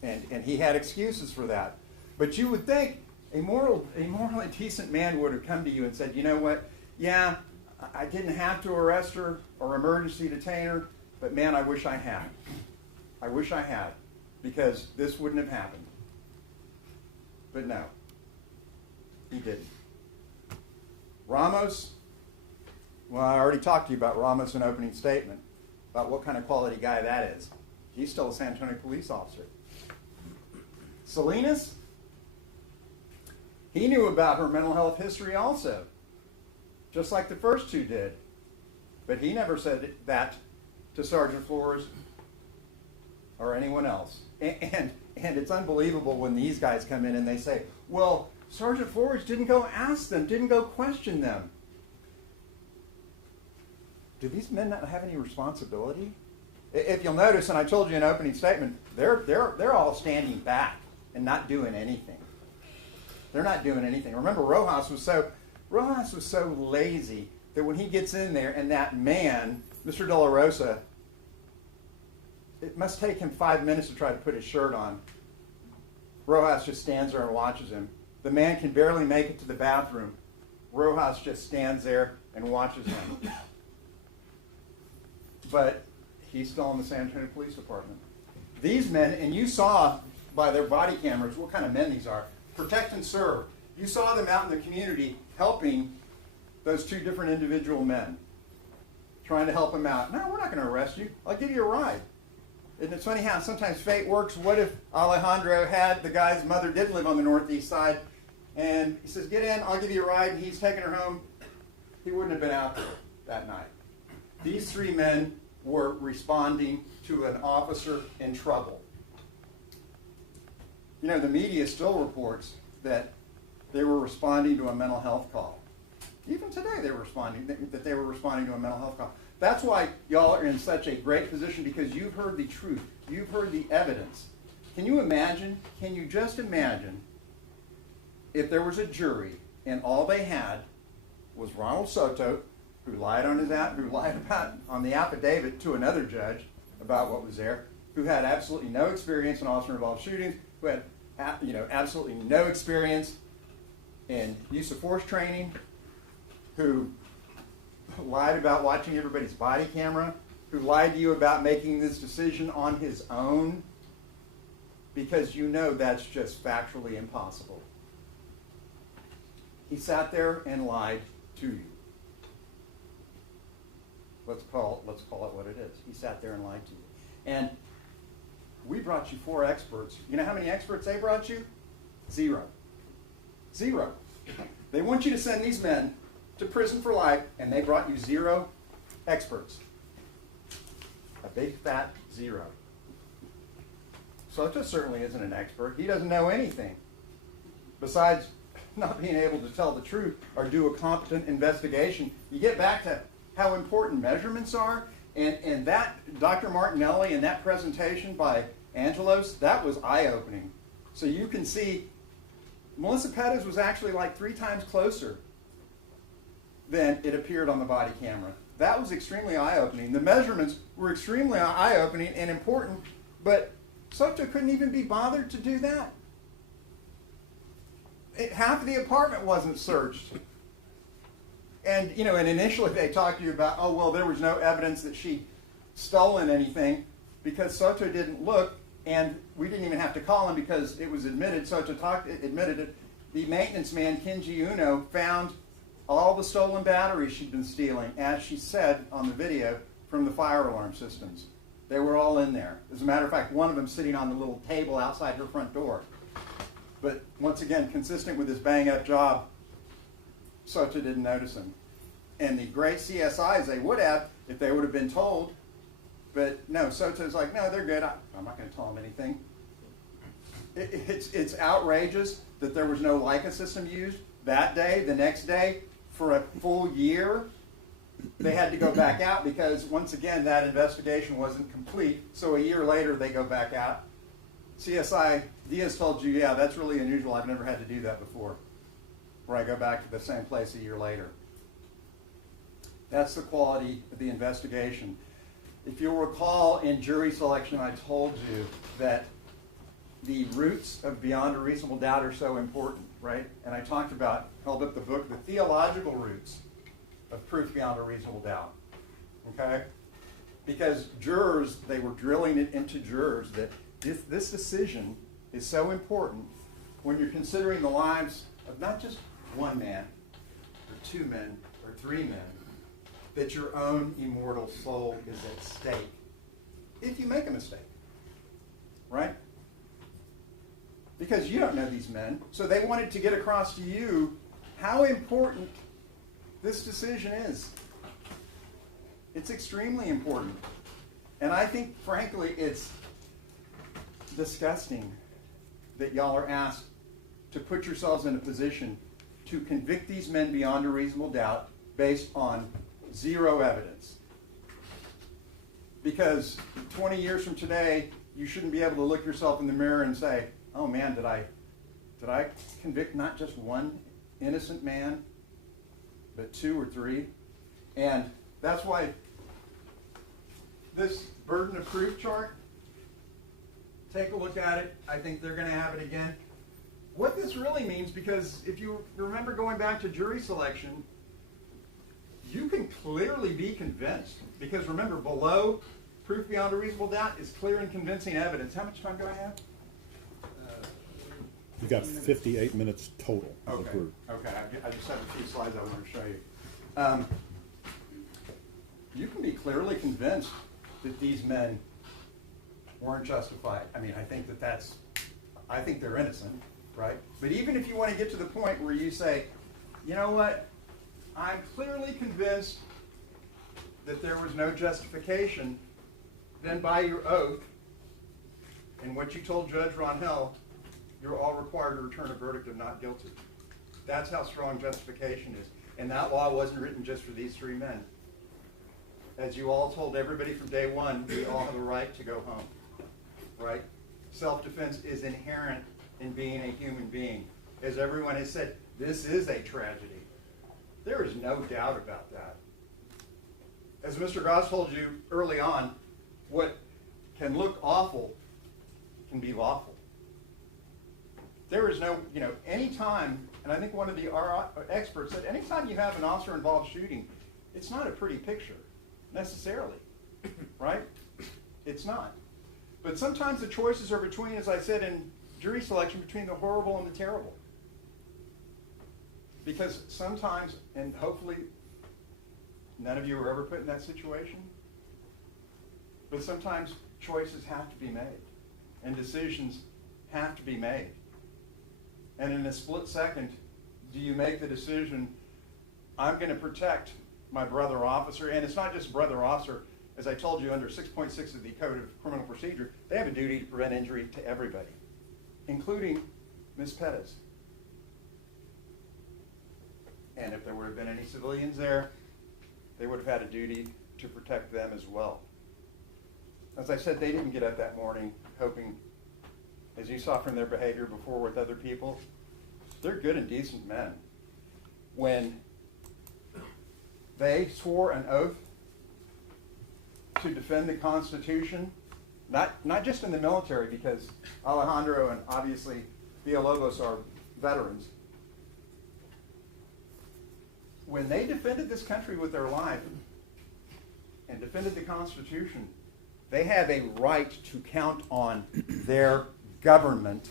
And he had excuses for that. But you would think a morally decent man would have come to you and said, you know what, yeah, I didn't have to arrest her or emergency detain her, but man, I wish I had. I wish I had. because this wouldn't have happened. But no, he didn't. Ramos, well, I already talked to you about Ramos in opening statement, about what kind of quality guy that is. He's still a San Antonio police officer. Salinas, he knew about her mental health history also, just like the first two did. But he never said that to Sergeant Flores or anyone else. And it's unbelievable when these guys come in and they say, well, Sergeant Flores didn't go ask them, didn't go question them. Do these men not have any responsibility? If you'll notice, and I told you in opening statement, they're all standing back and not doing anything. They're not doing anything. Remember, Rojas was so lazy that when he gets in there and that man, Mr. De La Rosa, it must take him 5 minutes to try to put his shirt on. Rojas just stands there and watches him. The man can barely make it to the bathroom. Rojas just stands there and watches him. But he's still in the San Antonio Police Department. These men, and you saw by their body cameras what kind of men these are. Protect and serve. You saw them out in the community helping those two different individual men, trying to help them out. No, we're not going to arrest you. I'll give you a ride. And it's funny how sometimes fate works. What if Alejandro had, the guy's mother did live on the northeast side, and he says, get in, I'll give you a ride, and he's taking her home. He wouldn't have been out there that night. These three men were responding to an officer in trouble. You know, the media still reports that they were responding to a mental health call. Even today they were responding, that they were responding to a mental health call. That's why y'all are in such a great position, because you've heard the truth. You've heard the evidence. Can you imagine, can you just imagine if there was a jury and all they had was Ronald Soto, who lied on on the affidavit to another judge about what was there, who had absolutely no experience in officer-involved shootings, who had absolutely no experience in use of force training, who lied about watching everybody's body camera, who lied to you about making this decision on his own, because you know that's just factually impossible. He sat there and lied to you. Let's call it what it is. He sat there and lied to you. And we brought you 4 experts. You know how many experts they brought you? 0. 0. They want you to send these men to prison for life, and they brought you 0 experts. A big fat 0. Soto certainly isn't an expert. He doesn't know anything besides not being able to tell the truth or do a competent investigation. You get back to how important measurements are, and that Dr. Martinelli and that presentation by Angelos, that was eye-opening. So you can see Melissa Perez was actually like 3 times closer than it appeared on the body camera. That was extremely eye-opening. The measurements were extremely eye-opening and important, but Soto couldn't even be bothered to do that. Half of the apartment wasn't searched. And, and initially they talked to you about, oh, well, there was no evidence that she'd stolen anything because Soto didn't look, and we didn't even have to call him because it was admitted. Soto admitted it. The maintenance man, Kenji Uno, found all the stolen batteries she'd been stealing, as she said on the video, from the fire alarm systems. They were all in there. As a matter of fact, one of them sitting on the little table outside her front door. But once again, consistent with his bang-up job, Soto didn't notice him. And the great CSIs, they would have if they would have been told. But no, Soto's like, no, they're good. I'm not going to tell them anything. It's outrageous that there was no Leica system used that day, the next day, for a full year. They had to go back out because, once again, that investigation wasn't complete. So a year later, they go back out. CSI Diaz told you, yeah, that's really unusual. I've never had to do that before, where I go back to the same place a year later. That's the quality of the investigation. If you'll recall in jury selection, I told you that the roots of beyond a reasonable doubt are so important, right? And I talked about, held up the book, the theological roots of proof beyond a reasonable doubt, okay? Because jurors, they were drilling it into jurors that this decision is so important when you're considering the lives of not just one man, or two men, or three men, that your own immortal soul is at stake if you make a mistake. Right? Because you don't know these men, so they wanted to get across to you how important this decision is. It's extremely important. And I think, frankly, it's disgusting that y'all are asked to put yourselves in a position to convict these men beyond a reasonable doubt based on zero evidence. Because 20 years from today, you shouldn't be able to look yourself in the mirror and say, oh man, did I convict not just one innocent man, but two or three? And that's why this burden of proof chart, take a look at it. I think they're going to have it again. What this really means, because if you remember going back to jury selection, you can clearly be convinced. Because remember, below proof beyond a reasonable doubt is clear and convincing evidence. How much time do I have? You got 58 minutes total. Okay. Okay. I just have a few slides I want to show you. You can be clearly convinced that these men weren't justified. I mean, I think I think they're innocent, right? But even if you want to get to the point where you say, you know what, I'm clearly convinced that there was no justification, then by your oath and what you told Judge Ronhell, you're all required to return a verdict of not guilty. That's how strong justification is. And that law wasn't written just for these three men. As you all told everybody from day one, we all have a right to go home, right? Self-defense is inherent in being a human being. As everyone has said, this is a tragedy. There is no doubt about that. As Mr. Goss told you early on, what can look awful can be lawful. There is no, any time, and I think one of our experts said, anytime you have an officer-involved shooting, it's not a pretty picture, necessarily, right? It's not. But sometimes the choices are between, as I said in jury selection, between the horrible and the terrible. Because sometimes, and hopefully none of you were ever put in that situation, but sometimes choices have to be made, and decisions have to be made. And in a split second, do you make the decision, I'm going to protect my brother officer? And it's not just brother officer. As I told you, under 6.6 of the Code of Criminal Procedure, they have a duty to prevent injury to everybody, including Ms. Perez. And if there would have been any civilians there, they would have had a duty to protect them as well. As I said, they didn't get up that morning hoping, as you saw from their behavior before with other people, they're good and decent men. When they swore an oath to defend the Constitution, not just in the military, because Alejandro and obviously Villalobos are veterans. When they defended this country with their life and defended the Constitution, they have a right to count on their government,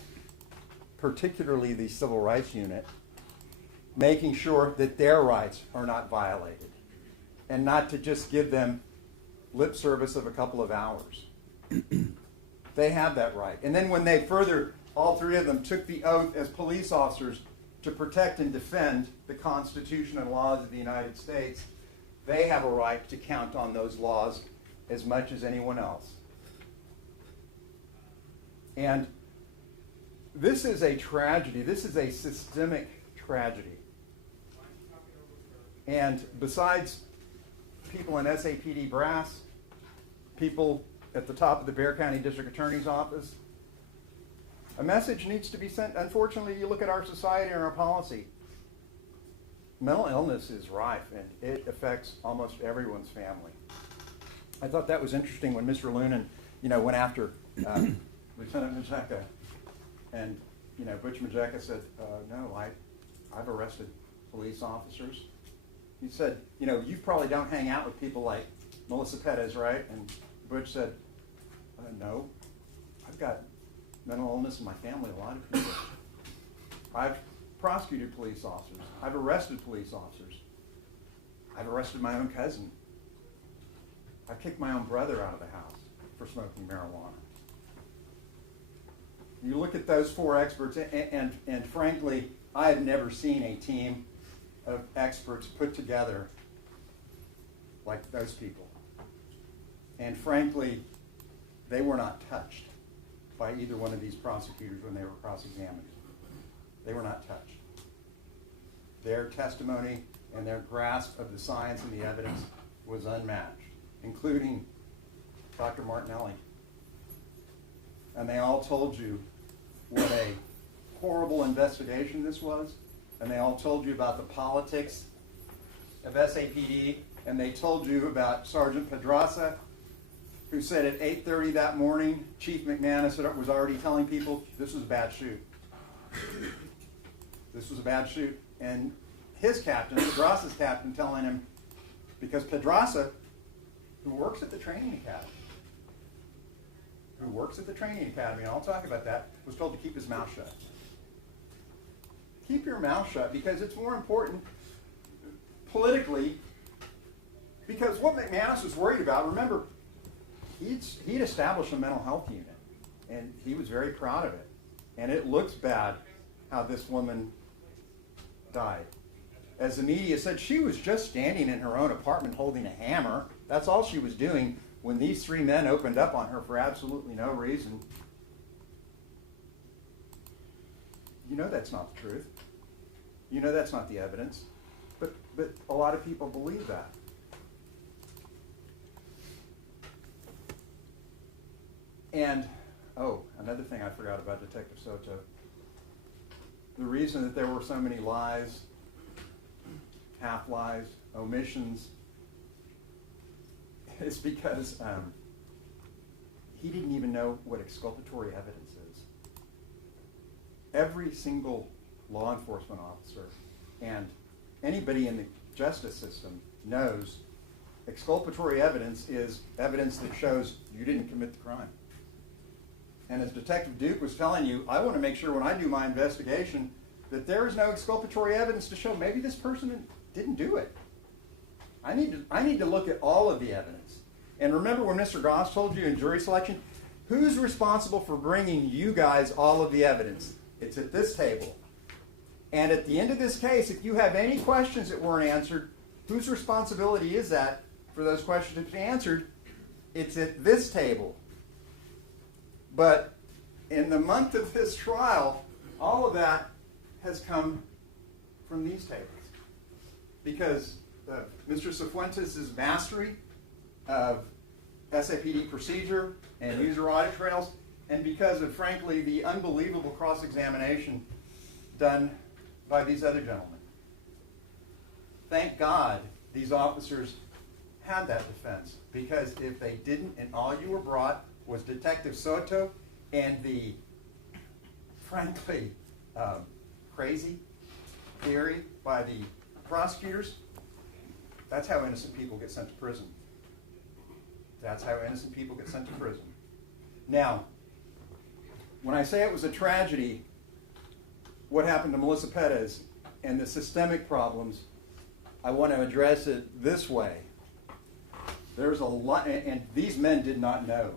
particularly the Civil Rights Unit, making sure that their rights are not violated and not to just give them lip service of a couple of hours. They have that right. And then when they further, all three of them took the oath as police officers to protect and defend the Constitution and laws of the United States, they have a right to count on those laws as much as anyone else. And this is a tragedy. This is a systemic tragedy. And besides people in SAPD brass, people at the top of the Bexar County District Attorney's Office, a message needs to be sent. Unfortunately, you look at our society and our policy. Mental illness is rife, and it affects almost everyone's family. I thought that was interesting when Mr. Lunan, went after Lieutenant Majeka, and Butch Majeka said, "No, I've arrested police officers." He said, "You probably don't hang out with people like Melissa Perez, right?" And Butch said, "No, I've I've got mental illness in my family, a lot of people. I've prosecuted police officers. I've arrested police officers. I've arrested my own cousin. I kicked my own brother out of the house for smoking marijuana. You look at those four experts, and frankly, I have never seen a team of experts put together like those people. And frankly, they were not touched by either one of these prosecutors when they were cross-examined. They were not touched. Their testimony and their grasp of the science and the evidence was unmatched, including Dr. Martinelli. And they all told you what a horrible investigation this was, and they all told you about the politics of SAPD, and they told you about Sergeant Pedraza, who said at 8:30 that morning, Chief McManus was already telling people this was a bad shoot. This was a bad shoot. And his captain, Pedraza's captain, telling him, because Pedraza, who works at the training academy, and I'll talk about that, was told to keep his mouth shut. Keep your mouth shut, because it's more important politically, because what McManus was worried about, remember, he'd established a mental health unit, and he was very proud of it. And it looks bad how this woman died. As the media said, she was just standing in her own apartment holding a hammer. That's all she was doing when these three men opened up on her for absolutely no reason. You know that's not the truth. You know that's not the evidence. But a lot of people believe that. And, another thing I forgot about Detective Soto. The reason that there were so many lies, half-lies, omissions, is because he didn't even know what exculpatory evidence is. Every single law enforcement officer and anybody in the justice system knows exculpatory evidence is evidence that shows you didn't commit the crime. And as Detective Duke was telling you, I want to make sure when I do my investigation that there is no exculpatory evidence to show maybe this person didn't do it. I need to look at all of the evidence. And remember when Mr. Goss told you in jury selection, who's responsible for bringing you guys all of the evidence? It's at this table. And at the end of this case, if you have any questions that weren't answered, whose responsibility is that for those questions to be answered? It's at this table. But in the month of this trial, all of that has come from these tables. Because Mr. Cifuentes' mastery of SAPD procedure and user audit trails, and because of, frankly, the unbelievable cross-examination done by these other gentlemen. Thank God these officers had that defense, because if they didn't and all you were brought was Detective Soto and the, frankly, crazy theory by the prosecutors, that's how innocent people get sent to prison. That's how innocent people get sent to prison. Now, when I say it was a tragedy, what happened to Melissa Perez and the systemic problems, I want to address it this way. There's a lot, and these men did not know,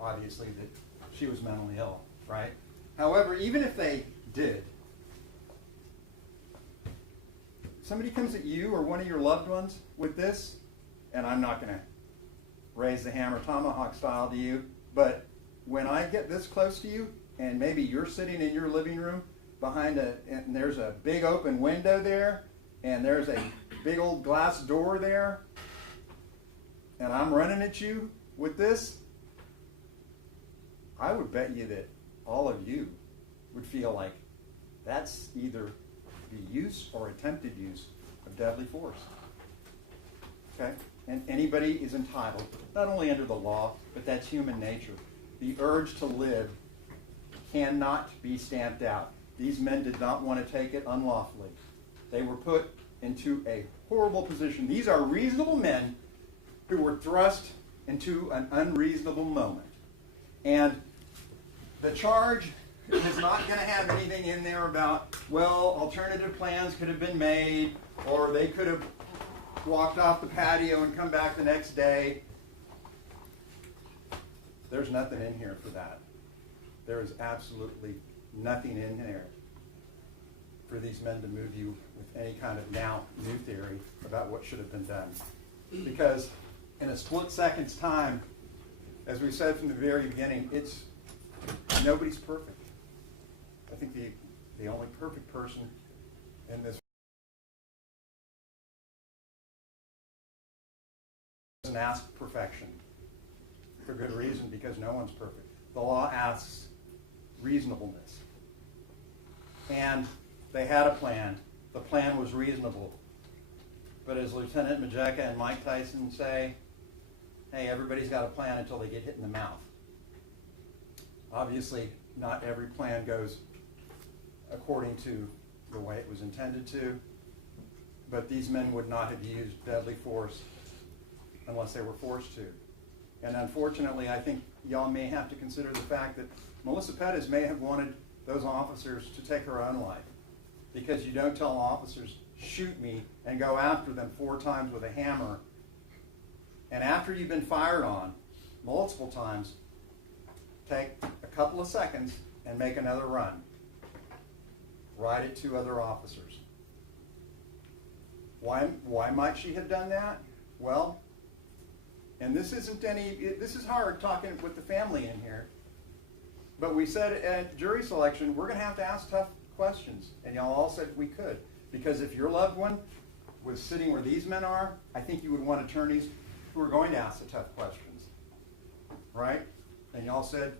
obviously, that she was mentally ill, right? However, even if they did, somebody comes at you or one of your loved ones with this, and I'm not going to raise the hammer tomahawk style to you, but when I get this close to you, and maybe you're sitting in your living room behind and there's a big open window there, and there's a big old glass door there, and I'm running at you with this, I would bet you that all of you would feel like that's either the use or attempted use of deadly force. Okay? And anybody is entitled, not only under the law, but that's human nature. The urge to live cannot be stamped out. These men did not want to take it unlawfully. They were put into a horrible position. These are reasonable men who were thrust into an unreasonable moment. And The charge is not going to have anything in there about, well, alternative plans could have been made, or they could have walked off the patio and come back the next day. There's nothing in here for that. There is absolutely nothing in there for these men to move you with any kind of now new theory about what should have been done. Because in a split second's time, as we said from the very beginning, nobody's perfect. I think the only perfect person in this doesn't ask perfection for good reason, because no one's perfect. The law asks reasonableness. And they had a plan. The plan was reasonable. But as Lieutenant Majeka and Mike Tyson say, hey, everybody's got a plan until they get hit in the mouth. Obviously, not every plan goes according to the way it was intended to, but these men would not have used deadly force unless they were forced to. And unfortunately, I think y'all may have to consider the fact that Melissa Perez may have wanted those officers to take her own life, because you don't tell officers, shoot me, and go after them 4 times with a hammer, and after you've been fired on multiple times, take a couple of seconds and make another run. Right at 2 other officers. Why might she have done that? Well, and this is hard talking with the family in here, but we said at jury selection, we're going to have to ask tough questions, and y'all all said we could, because if your loved one was sitting where these men are, I think you would want attorneys who are going to ask the tough questions, right? And y'all said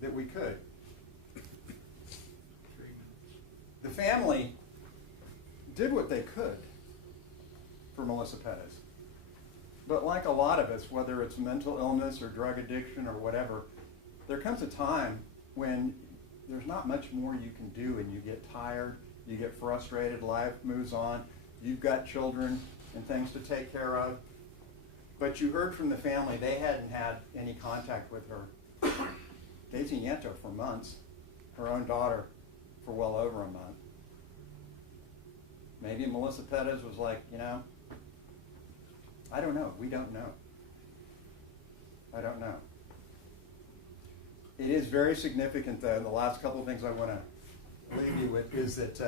that we could. The family did what they could for Melissa Perez. But like a lot of us, whether it's mental illness or drug addiction or whatever, there comes a time when there's not much more you can do, and you get tired, you get frustrated, life moves on, you've got children and things to take care of. But you heard from the family they hadn't had any contact with her. Daisy Nieto for months, her own daughter for well over a month. Maybe Melissa Perez was like, I don't know. We don't know. I don't know. It is very significant, though, and the last couple of things I want to leave you with is that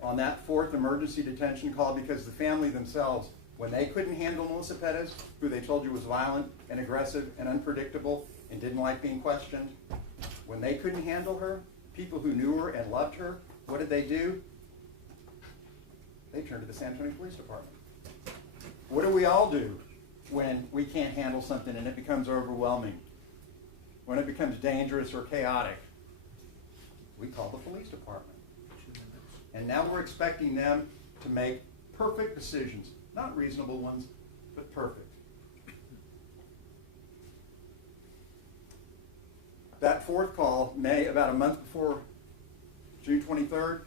on that 4th emergency detention call, because the family themselves, when they couldn't handle Melissa Perez, who they told you was violent and aggressive and unpredictable and didn't like being questioned, when they couldn't handle her, people who knew her and loved her, what did they do? They turned to the San Antonio Police Department. What do we all do when we can't handle something and it becomes overwhelming? When it becomes dangerous or chaotic? We call the police department. And now we're expecting them to make perfect decisions. Not reasonable ones, but perfect. That 4th call, about a month before June 23rd,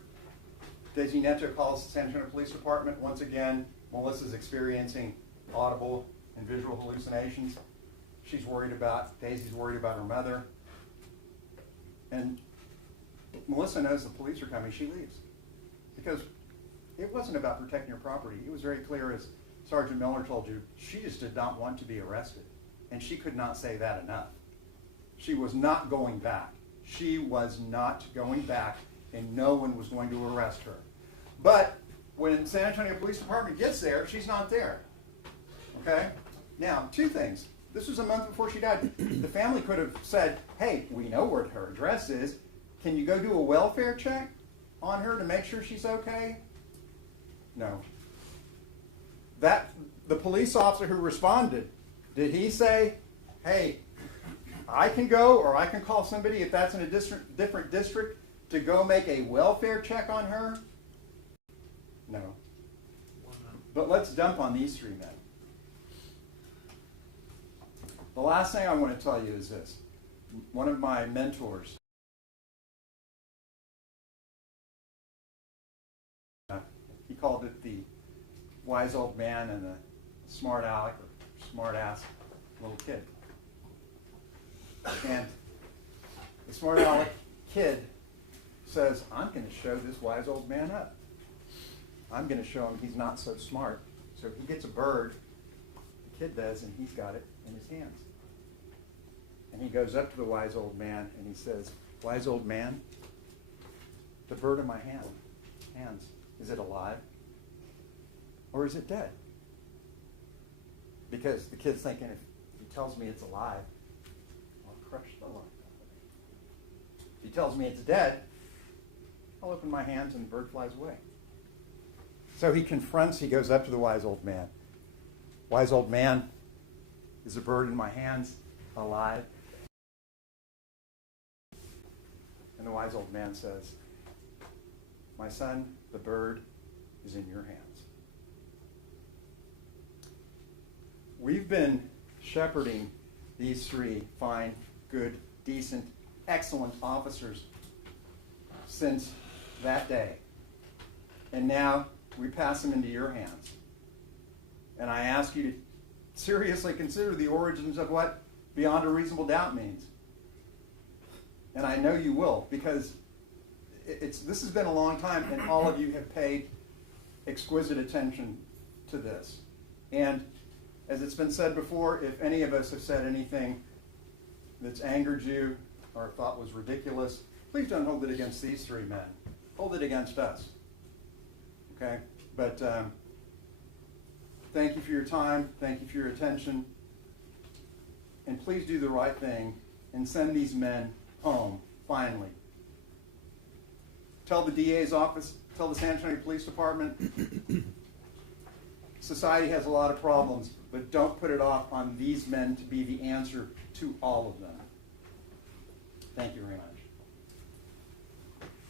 Daisy Nieto calls the San Antonio Police Department. Once again, Melissa's experiencing audible and visual hallucinations. Daisy's worried about her mother. And Melissa knows the police are coming. She leaves. Because it wasn't about protecting her property. It was very clear, as Sergeant Miller told you, she just did not want to be arrested. And she could not say that enough. She was not going back. She was not going back, and no one was going to arrest her. But when San Antonio Police Department gets there, she's not there. Okay? Now, 2 things. This was a month before she died. The family could have said, hey, we know where her address is. Can you go do a welfare check on her to make sure she's okay? No. The police officer who responded, did he say, hey, I can go, or I can call somebody if that's in a different district to go make a welfare check on her? No. But let's dump on these 3 men. The last thing I want to tell you is this. One of my mentors, he called it the wise old man and the smart aleck or smart ass little kid. And the smart aleck kid says, I'm going to show this wise old man up. I'm going to show him he's not so smart. So he gets a bird, the kid does, and he's got it in his hands. And he goes up to the wise old man and he says, wise old man, the bird in my hands, is it alive or is it dead? Because the kid's thinking, if he tells me it's alive, I'll crush the life out of it. If he tells me it's dead, I'll open my hands and the bird flies away. So he goes up to the wise old man. Wise old man, is the bird in my hands alive? And the wise old man says, my son, the bird is in your hands. We've been shepherding these three fine, good, decent, excellent officers since that day. And now we pass them into your hands. And I ask you to seriously consider the origins of what beyond a reasonable doubt means. And I know you will, because this has been a long time, and all of you have paid exquisite attention to this. And as it's been said before, if any of us have said anything that's angered you or thought was ridiculous, please don't hold it against these three men. Hold it against us. Okay? But thank you for your time. Thank you for your attention. And please do the right thing and send these men home, finally. Tell the DA's office, tell the San Antonio Police Department, society has a lot of problems, but don't put it off on these men to be the answer to all of them. Thank you very much.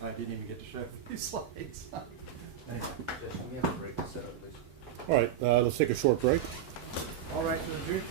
I didn't even get to show these slides. Anyway. We have a break to set up, please. All right, let's take a short break. All right, to adjourn.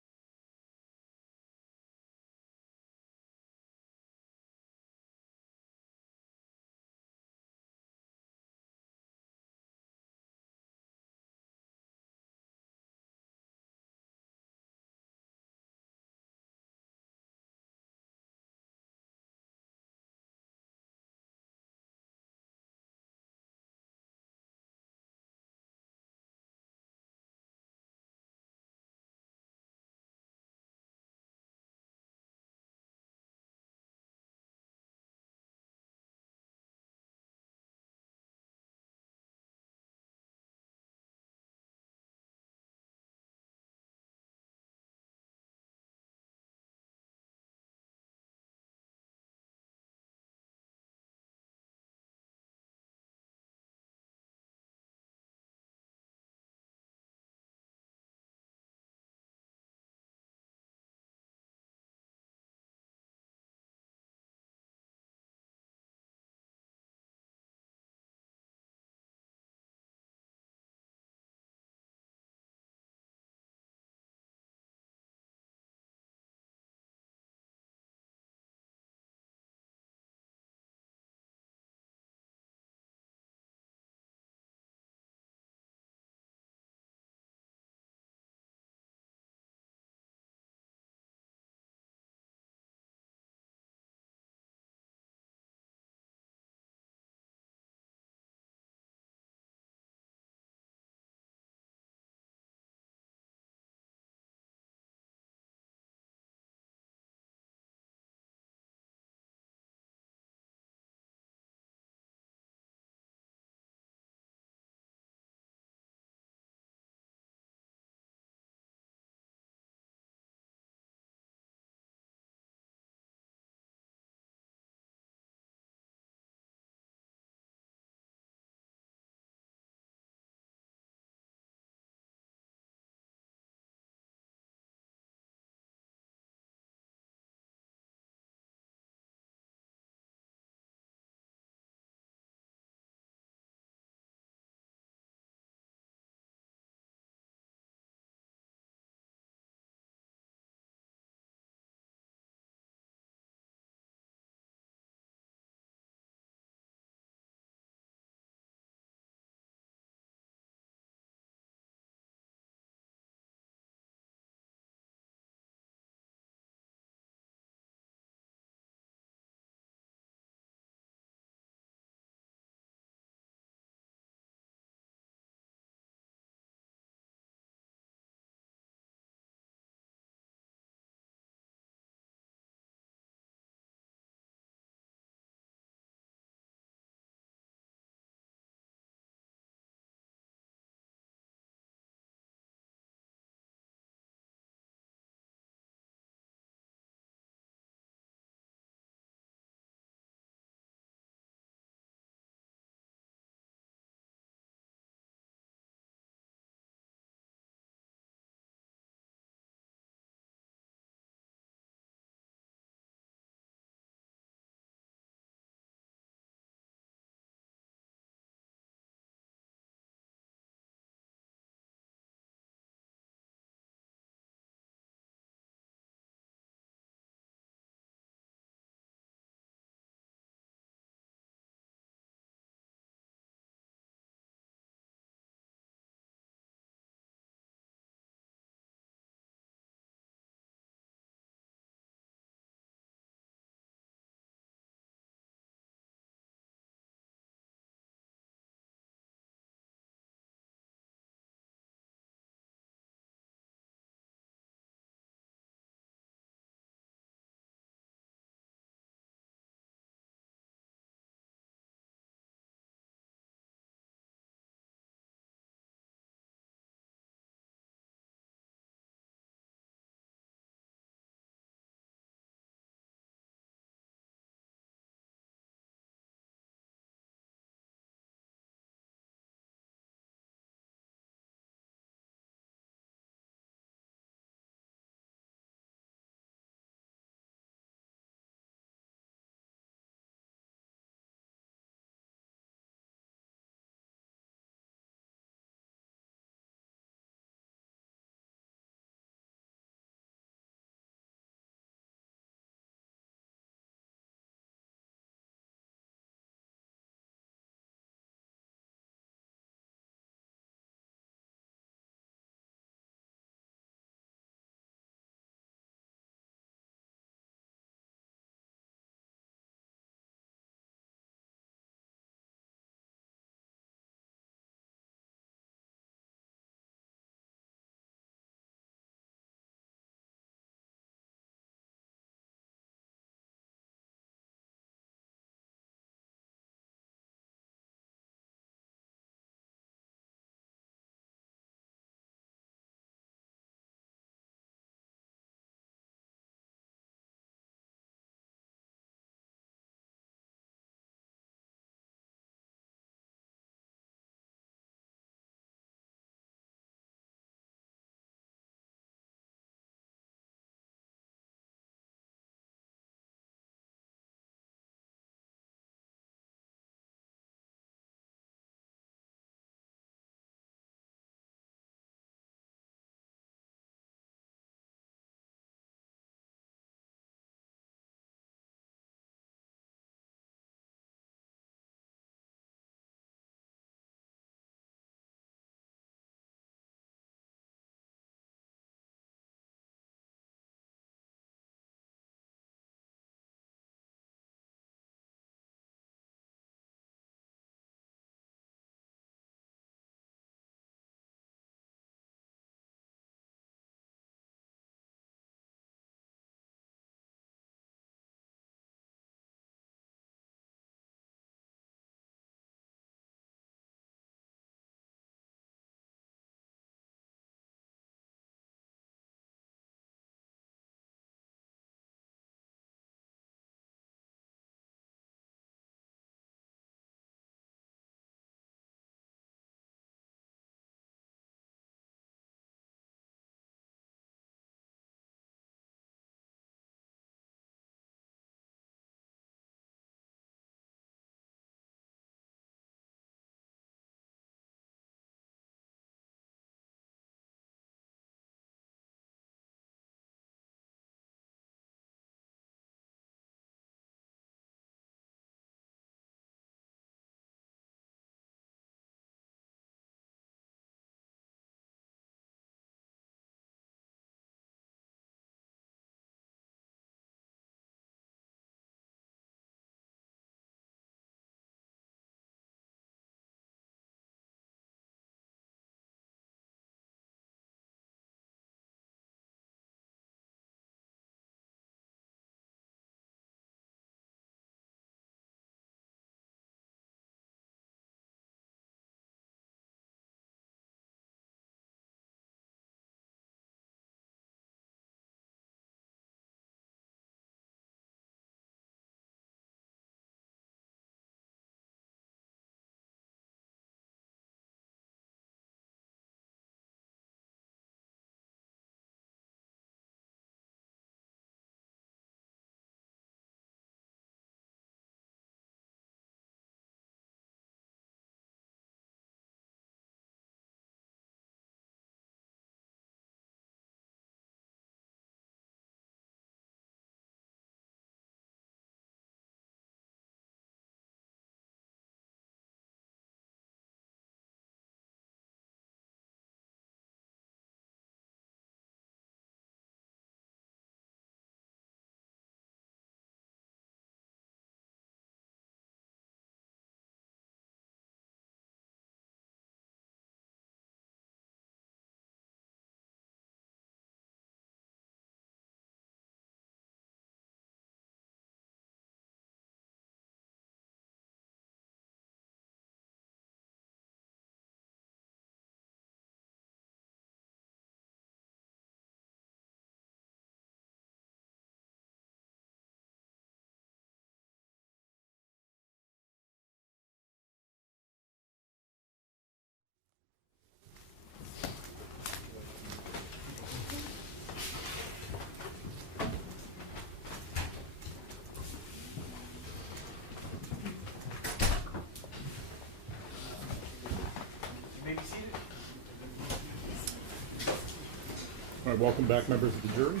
right, welcome back, members of the jury.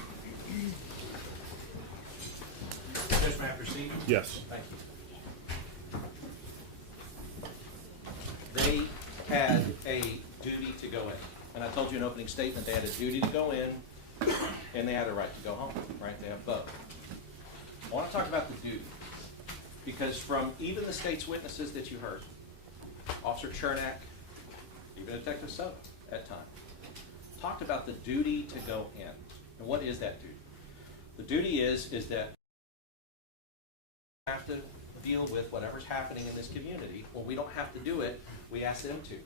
Judge, may I proceed? Yes. Thank you. They had a duty to go in. And I told you in opening statement, they had a duty to go in and they had a right to go home, right? They have both. I want to talk about the duty because from even the state's witnesses that you heard, Officer Chernak, even Detective Soto at times, talked about the duty to go in. And what is that duty? The duty is that we have to deal with whatever's happening in this community. When we don't have to do it, we ask them to.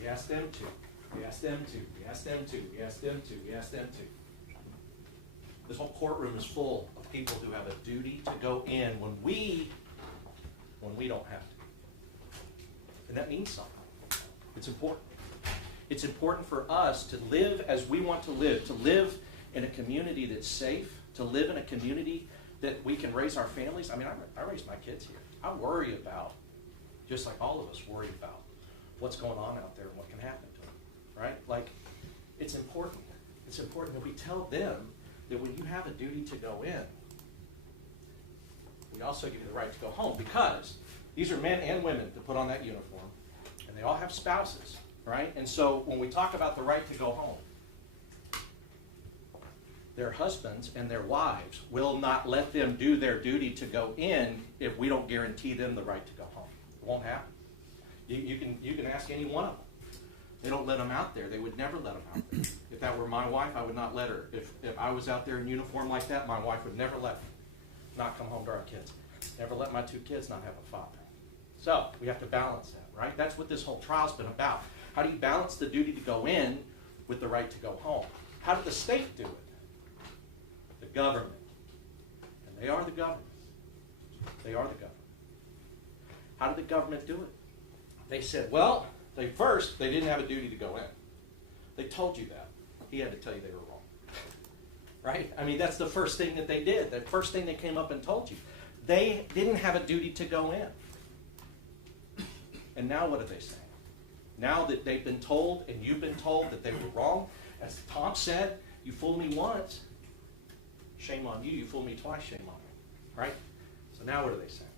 We ask them to. We ask them to. We ask them to. We ask them to. We ask them to. This whole courtroom is full of people who have a duty to go in when we don't have to. And that means something. It's important. It's important for us to live as we want to live in a community that's safe, to live in a community that we can raise our families. I mean, I raise my kids here. I worry about, just like all of us worry about, what's going on out there and what can happen to them, right? Like, it's important. It's important that we tell them that when you have a duty to go in, we also give you the right to go home, because these are men and women that put on that uniform, and they all have spouses, right? And so when we talk about the right to go home, their husbands and their wives will not let them do their duty to go in if we don't guarantee them the right to go home. It won't happen. You can ask any one of them. They don't let them out there. They would never let them out there. If that were my wife, I would not let her. If I was out there in uniform like that, my wife would never let me not come home to our kids. Never let my two kids not have a father. So we have to balance that, right? That's what this whole trial's been about. How do you balance the duty to go in with the right to go home? How did the state do it? The government. And they are the government. They are the government. How did the government do it? They said, well, they didn't have a duty to go in. They told you that. He had to tell you they were wrong. Right? I mean, that's the first thing that they did. The first thing they came up and told you. They didn't have a duty to go in. And now what are they saying? Now that they've been told and you've been told that they were wrong, as Tom said, you fooled me once, shame on you. You fooled me twice, shame on you. Right? So now what are they saying?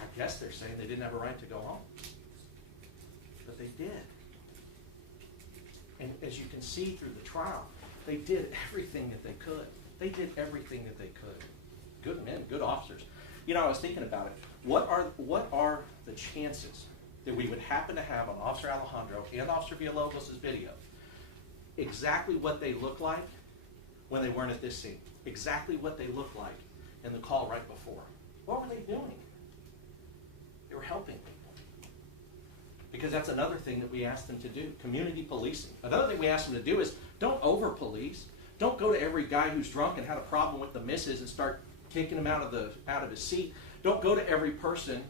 I guess they're saying they didn't have a right to go home. But they did. And as you can see through the trial, they did everything that they could. They did everything that they could. Good men, good officers. You know, I was thinking about it. What are the chances that we would happen to have on Officer Alejandro and Officer Villalobos' video exactly what they look like when they weren't at this scene? Exactly what they looked like in the call right before. What were they doing? They were helping people. Because that's another thing that we asked them to do, community policing. Another thing we asked them to do is don't over-police. Don't go to every guy who's drunk and had a problem with the missus and start kicking him out of his seat. Don't go to every person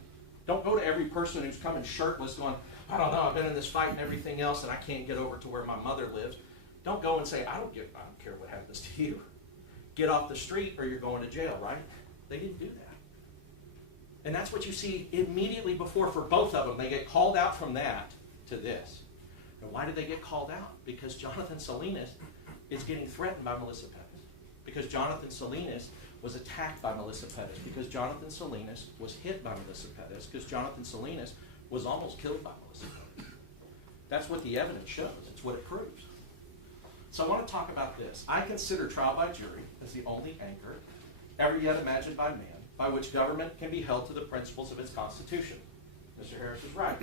who's coming shirtless going, I don't know, I've been in this fight and everything else and I can't get over to where my mother lives. Don't go and say, I don't care what happens to you. Get off the street or you're going to jail, right? They didn't do that. And that's what you see immediately before for both of them. They get called out from that to this. And why did they get called out? Because Jonathan Salinas is getting threatened by Melissa Perez. Because Jonathan Salinas was attacked by Melissa Perez. Because Jonathan Salinas was hit by Melissa Perez. Because Jonathan Salinas was almost killed by Melissa Perez. That's what the evidence shows. It's what it proves. So I want to talk about this. I consider trial by jury as the only anchor ever yet imagined by man by which government can be held to the principles of its Constitution. Mr. Harris is right.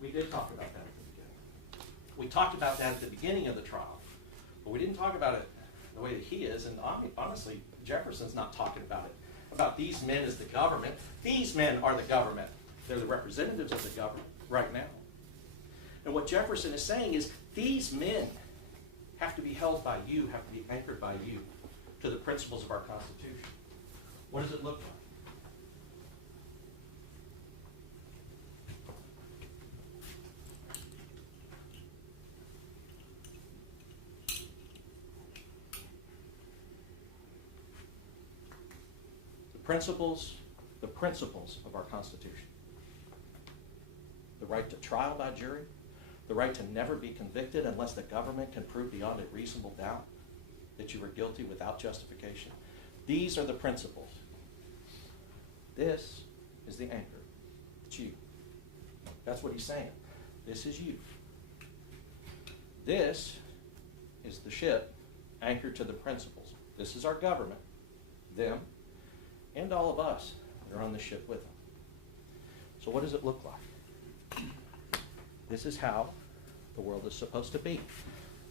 We did talk about that at the beginning. We talked about that at the beginning of the trial, but we didn't talk about it the way that he is, and honestly, Jefferson's not talking about it, about these men as the government. These men are the government. They're the representatives of the government right now. And what Jefferson is saying is these men have to be held by you, have to be anchored by you to the principles of our Constitution. What does it look like? The principles of our Constitution. The right to trial by jury, the right to never be convicted unless the government can prove beyond a reasonable doubt that you were guilty without justification. These are the principles. This is the anchor. It's you. That's what he's saying. This is you. This is the ship anchored to the principles. This is our government, them, and all of us that are on the ship with them. So what does it look like? This is how the world is supposed to be.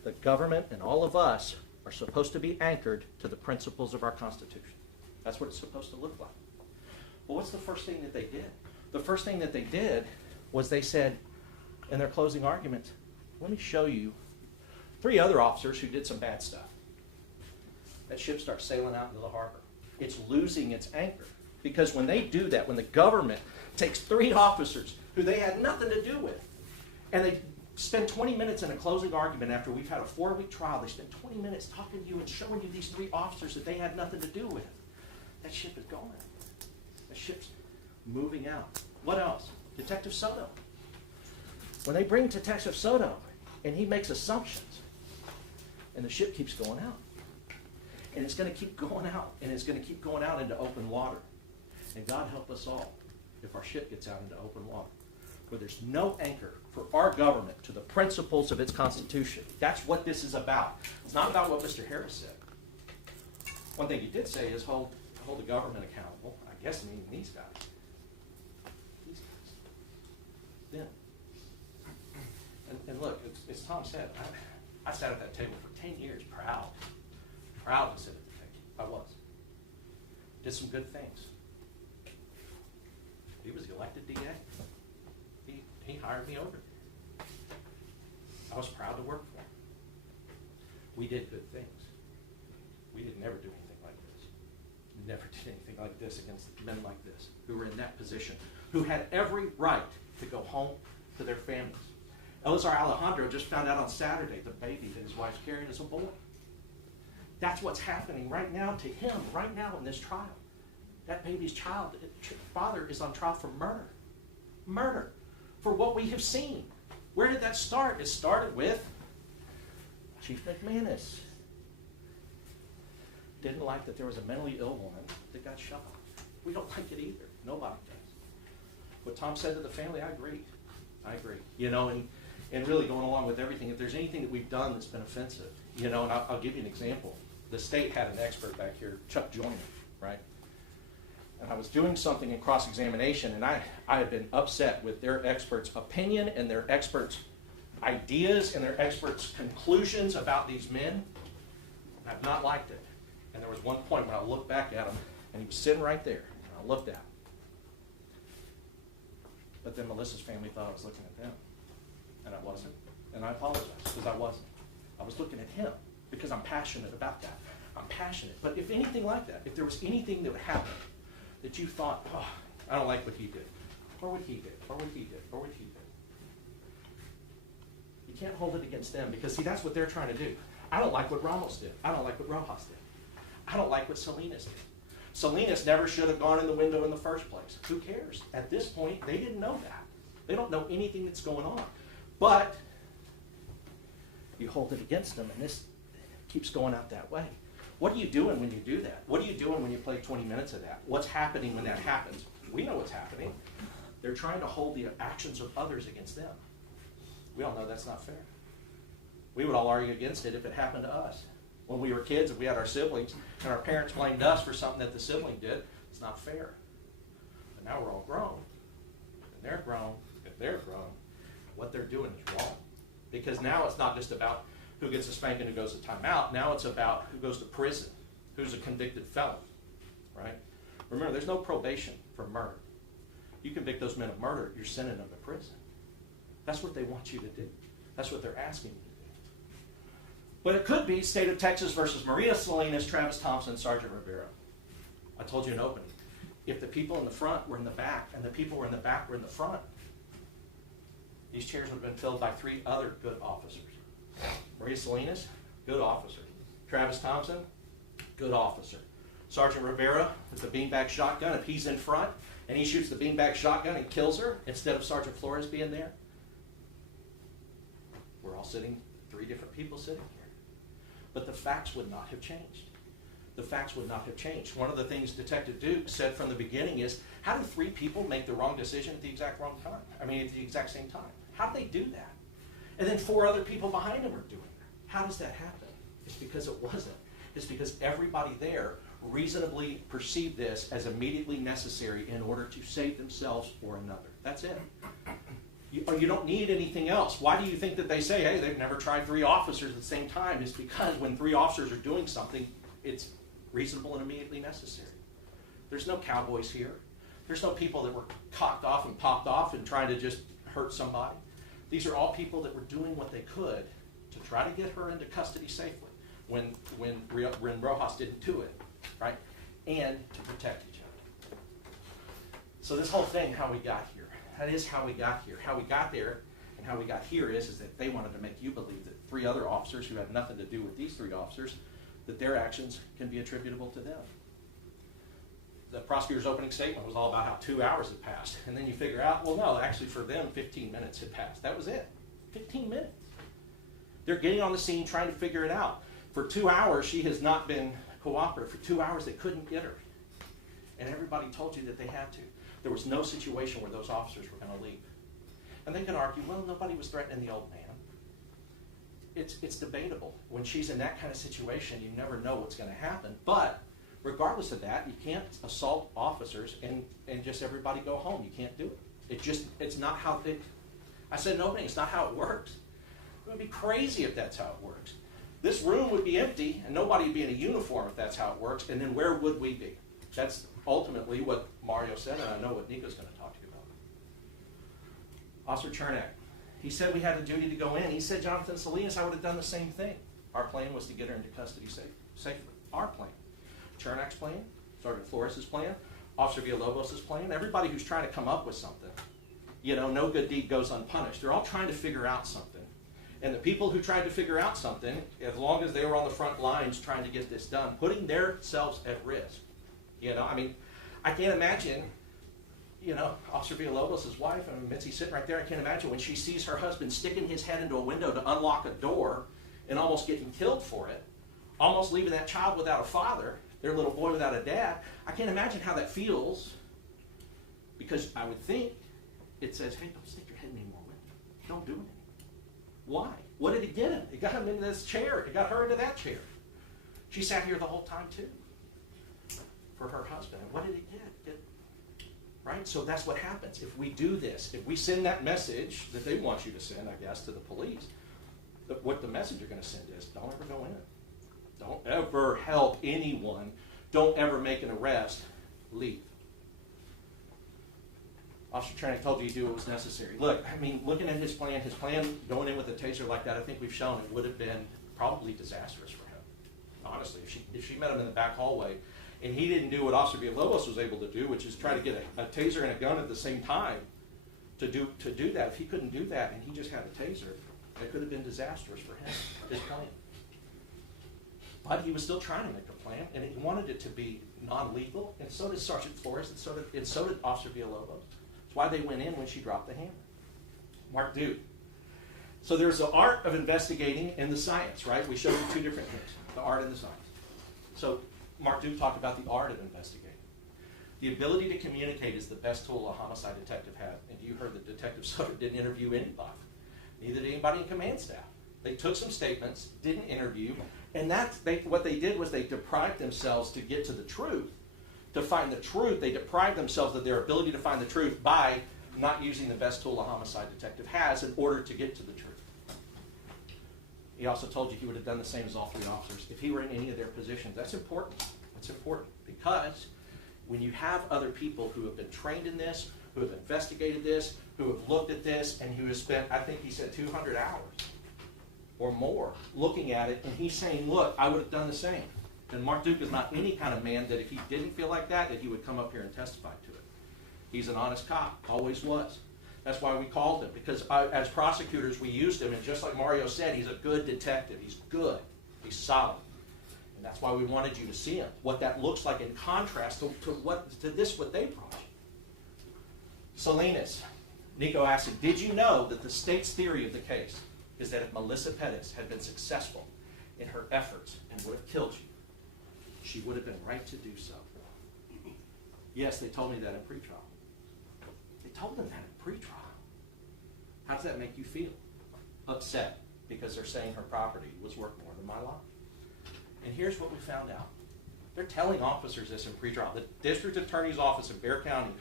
The government and all of us are supposed to be anchored to the principles of our Constitution. That's what it's supposed to look like. Well, what's the first thing that they did? The first thing that they did was they said in their closing argument, let me show you 3 other officers who did some bad stuff. That ship starts sailing out into the harbor. It's losing its anchor. Because when they do that, when the government takes 3 officers who they had nothing to do with, and they spend 20 minutes in a closing argument after we've had a 4-week trial, they spend 20 minutes talking to you and showing you these 3 officers that they had nothing to do with. That ship is going. That ship's moving out. What else? Detective Soto. When they bring Detective Soto and he makes assumptions, and the ship keeps going out. And it's going to keep going out, and it's going to keep going out into open water. And God help us all if our ship gets out into open water, where there's no anchor for our government to the principles of its Constitution. That's what this is about. It's not about what Mr. Harris said. One thing he did say is hold the government accountable. I guess meaning these guys. These guys. Them. And look, as Tom said, I sat at that table for 10 years, proud to sit at the table. I was. Did some good things. He was the elected DA. He hired me over. I was proud to work for him. We did good things. We did never do anything like this. Never did anything like this against men like this, who were in that position, who had every right to go home to their families. Elazar Alejandro just found out on Saturday the baby that his wife's carrying is a boy. That's what's happening right now to him, right now in this trial. That baby's father is on trial for murder. Murder. For what we have seen. Where did that start? It started with Chief McManus. Didn't like that there was a mentally ill woman that got shot. We don't like it either. Nobody does. What Tom said to the family, I agree. You know, and really going along with everything, if there's anything that we've done that's been offensive, you know, and I'll give you an example. The state had an expert back here, Chuck Joyner, right? And I was doing something in cross-examination, and I had been upset with their expert's opinion and their expert's ideas and their expert's conclusions about these men. I've not liked it. And there was one point when I looked back at him, and he was sitting right there, and I looked at him. But then Melissa's family thought I was looking at them, and I wasn't. And I apologize, because I wasn't. I was looking at him, because I'm passionate about that. I'm passionate. But if anything like that, if there was anything that would happen that you thought, oh, I don't like what he did, or what he did, or what he did, or what he did, you can't hold it against them, because see, that's what they're trying to do. I don't like what Ramos did. I don't like what Rojas did. I don't like what Salinas did. Salinas never should have gone in the window in the first place. Who cares? At this point, they didn't know that. They don't know anything that's going on. But you hold it against them, and this keeps going out that way. What are you doing when you do that? What are you doing when you play 20 minutes of that? What's happening when that happens? We know what's happening. They're trying to hold the actions of others against them. We all know that's not fair. We would all argue against it if it happened to us. When we were kids and we had our siblings and our parents blamed us for something that the sibling did, it's not fair. But now we're all grown. And they're grown. If they're grown, what they're doing is wrong. Because now it's not just about who gets a spanking, who goes to timeout. Now it's about who goes to prison, who's a convicted felon, right? Remember, there's no probation for murder. You convict those men of murder, you're sending them to prison. That's what they want you to do. That's what they're asking you to do. But it could be State of Texas versus Maria Salinas, Travis Thompson, Sergeant Rivera. I told you in opening. If the people in the front were in the back, and the people were in the back were in the front, these chairs would have been filled by 3 other good officers. Maria Salinas, good officer. Travis Thompson, good officer. Sergeant Rivera with the beanbag shotgun, if he's in front and he shoots the beanbag shotgun and kills her instead of Sergeant Flores being there, We're all sitting, 3 different people sitting here. But the facts would not have changed. The facts would not have changed. One of the things Detective Duke said from the beginning is, how do 3 people make the wrong decision at the exact wrong time? I mean, at the exact same time. How do they do that? And then 4 other people behind them are doing it. How does that happen? It's because it wasn't. It's because everybody there reasonably perceived this as immediately necessary in order to save themselves or another. That's it. You don't need anything else. Why do you think that they say, hey, they've never tried 3 officers at the same time? It's because when 3 officers are doing something, it's reasonable and immediately necessary. There's no cowboys here. There's no people that were cocked off and popped off and trying to just hurt somebody. These are all people that were doing what they could to try to get her into custody safely when Rojas didn't do it, right? And to protect each other. So this whole thing, how we got here, that is how we got here. How we got there and how we got here is that they wanted to make you believe that 3 other officers who had nothing to do with these 3 officers, that their actions can be attributable to them. The prosecutor's opening statement was all about how 2 hours had passed. And then you figure out, well, no, actually for them, 15 minutes had passed. That was it. 15 minutes. They're getting on the scene trying to figure it out. For 2 hours, she has not been cooperative. For 2 hours, they couldn't get her. And everybody told you that they had to. There was no situation where those officers were going to leave. And they can argue, well, nobody was threatening the old man. It's debatable. When she's in that kind of situation, you never know what's going to happen. But regardless of that, you can't assault officers and just everybody go home. You can't do it. It's not how I said no, it's not how it works. It would be crazy if that's how it works. This room would be empty and nobody would be in a uniform if that's how it works. And then where would we be? That's ultimately what Mario said, and I know what Nico's going to talk to you about. Officer Chernak, he said we had a duty to go in. He said, Jonathan Salinas, I would have done the same thing. Our plan was to get her into custody safely. Our plan. Chernak's plan, Sergeant Flores' plan, Officer Villalobos' plan, everybody who's trying to come up with something. You know, no good deed goes unpunished. They're all trying to figure out something. And the people who tried to figure out something, as long as they were on the front lines trying to get this done, putting themselves at risk. You know, I mean, I can't imagine, you know, Officer Villalobos' wife, I mean, Mitzi's sitting right there, I can't imagine when she sees her husband sticking his head into a window to unlock a door and almost getting killed for it, almost leaving that child without a father, their little boy without a dad. I can't imagine how that feels, because I would think it says, hey, don't stick your head in any more window. Don't do it anymore. Why? What did it get him? It got him into this chair. It got her into that chair. She sat here the whole time too for her husband. And what did it get? Right? So that's what happens. If we do this, if we send that message that they want you to send, I guess, to the police, what the message you're going to send is, don't ever go in. Don't ever help anyone. Don't ever make an arrest. Leave. Officer Chernak told you to do what was necessary. Look, I mean, looking at his plan going in with a taser like that, I think we've shown it would have been probably disastrous for him. Honestly, if she met him in the back hallway and he didn't do what Officer Villalobos was able to do, which is try to get a taser and a gun at the same time to do that. If he couldn't do that and he just had a taser, it could have been disastrous for him, his plan. But he was still trying to make a plan, and he wanted it to be non-lethal, and so did Sergeant Flores, and so did Officer Villalobos. That's why they went in when she dropped the hammer. Mark Duke. So there's the art of investigating and the science, right? We showed you 2 different things, the art and the science. So Mark Duke talked about the art of investigating. The ability to communicate is the best tool a homicide detective has. And you heard that Detective Sutter didn't interview anybody. Neither did anybody in command staff. They took some statements, didn't interview, and what they did was they deprived themselves to get to the truth. To find the truth, they deprived themselves of their ability to find the truth by not using the best tool a homicide detective has in order to get to the truth. He also told you he would have done the same as all 3 officers if he were in any of their positions. That's important. That's important because when you have other people who have been trained in this, who have investigated this, who have looked at this, and who have spent, I think he said 200 hours or more looking at it, and he's saying, look, I would have done the same. And Mark Duke is not any kind of man that if he didn't feel like that he would come up here and testify to it. He's an honest cop, always was. That's why we called him, because as prosecutors we used him, and just like Mario said, he's a good detective. He's good. He's solid. And that's why we wanted you to see him, what that looks like in contrast to what they brought you. Salinas, Nico asked him, did you know that the state's theory of the case is that if Melissa Perez had been successful in her efforts and would have killed you, she would have been right to do so. Yes, they told me that in pretrial. They told them that in pretrial. How does that make you feel? Upset, because they're saying her property was worth more than my life. And here's what we found out. They're telling officers this in pretrial. The district attorney's office in Bexar County,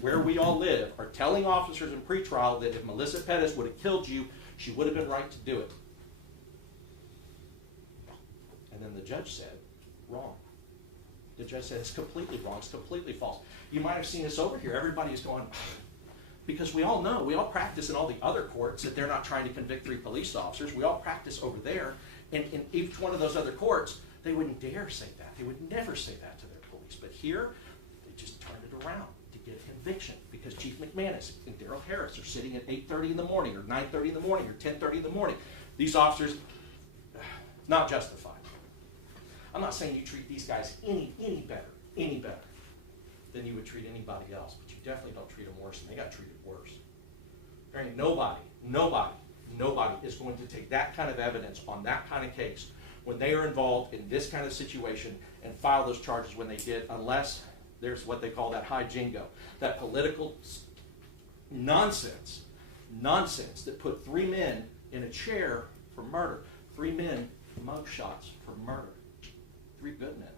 where we all live, are telling officers in pretrial that if Melissa Perez would have killed you, she would have been right to do it. And then the judge said, wrong. The judge said it's completely wrong, it's completely false. You might have seen us over here. Everybody is going, because we all know, we all practice in all the other courts that they're not trying to convict 3 police officers. We all practice over there. And in each one of those other courts, they wouldn't dare say that. They would never say that to their police. But here, they just turned it around to get a conviction because Chief McManus and Darrell Harris are sitting at 8:30 in the morning or 9:30 in the morning or 10:30 in the morning. These officers, not justified. I'm not saying you treat these guys any better than you would treat anybody else, but you definitely don't treat them worse, and they got treated worse. There ain't nobody is going to take that kind of evidence on that kind of case when they are involved in this kind of situation and file those charges when they did, unless there's what they call that high jingo, that political nonsense that put 3 men in a chair for murder, 3 men mugshots for murder. 3 good men,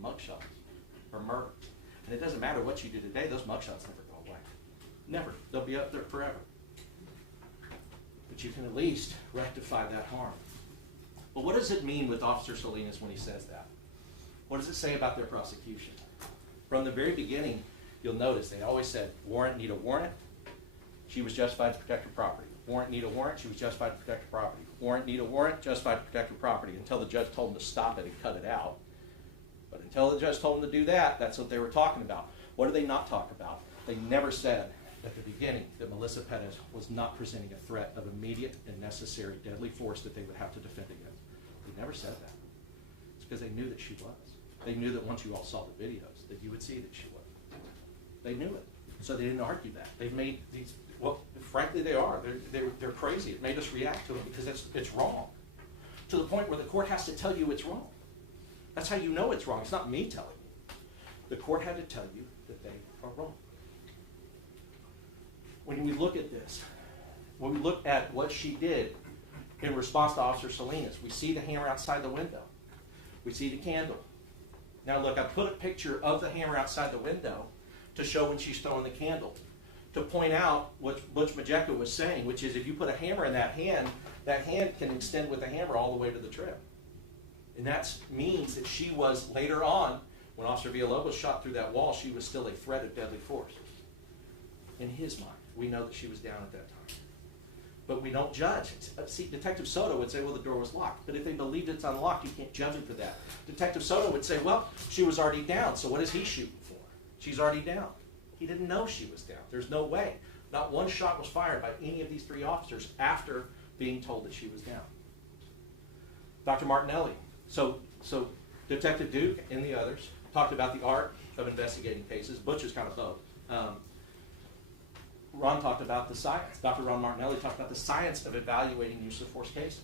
mugshots for murder. And it doesn't matter what you do today, those mugshots never go away. Never. They'll be up there forever. But you can at least rectify that harm. But what does it mean with Officer Salinas when he says that? What does it say about their prosecution? From the very beginning, you'll notice they always said, warrant, need a warrant. She was justified to protect her property. Warrant, need a warrant. She was justified to protect her property. Warrant, need a warrant. Justified to protect her property, until the judge told them to stop it and cut it out. But until the judge told them to do that, that's what they were talking about. What do they not talk about? They never said at the beginning that Melissa Perez was not presenting a threat of immediate and necessary deadly force that they would have to defend against. They never said that. It's because they knew that she was. They knew that once you all saw the videos, that you would see that she was. They knew it. So they didn't argue that. They've made these, well, frankly they are. They're crazy. It made us react to them because it's wrong. To the point where the court has to tell you it's wrong. That's how you know it's wrong. It's not me telling you. The court had to tell you that they are wrong. When we look at this, when we look at what she did in response to Officer Salinas, we see the hammer outside the window. We see the candle. Now look, I put a picture of the hammer outside the window to show when she's throwing the candle, to point out what Butch Majeka was saying, which is if you put a hammer in that hand can extend with the hammer all the way to the trim. And that means that she was, later on, when Officer Villalobos shot through that wall, she was still a threat of deadly force. In his mind, we know that she was down at that time. But we don't judge. See, Detective Soto would say, well, the door was locked. But if they believed it's unlocked, you can't judge him for that. Detective Soto would say, well, she was already down, so what is he shooting for? She's already down. He didn't know she was down. There's no way. Not one shot was fired by any of these 3 officers after being told that she was down. Dr. Martinelli. So Detective Duke and the others talked about the art of investigating cases. Butch is kind of both. Ron talked about the science. Dr. Ron Martinelli talked about the science of evaluating use of force cases.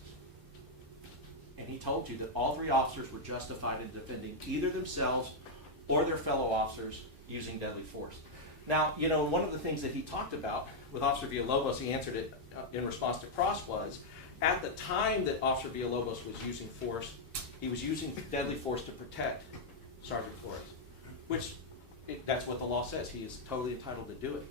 And he told you that all 3 officers were justified in defending either themselves or their fellow officers using deadly force. Now, you know, one of the things that he talked about with Officer Villalobos, he answered it in response to Cross, was at the time that Officer Villalobos was using force, he was using deadly force to protect Sergeant Flores, which that's what the law says. He is totally entitled to do it.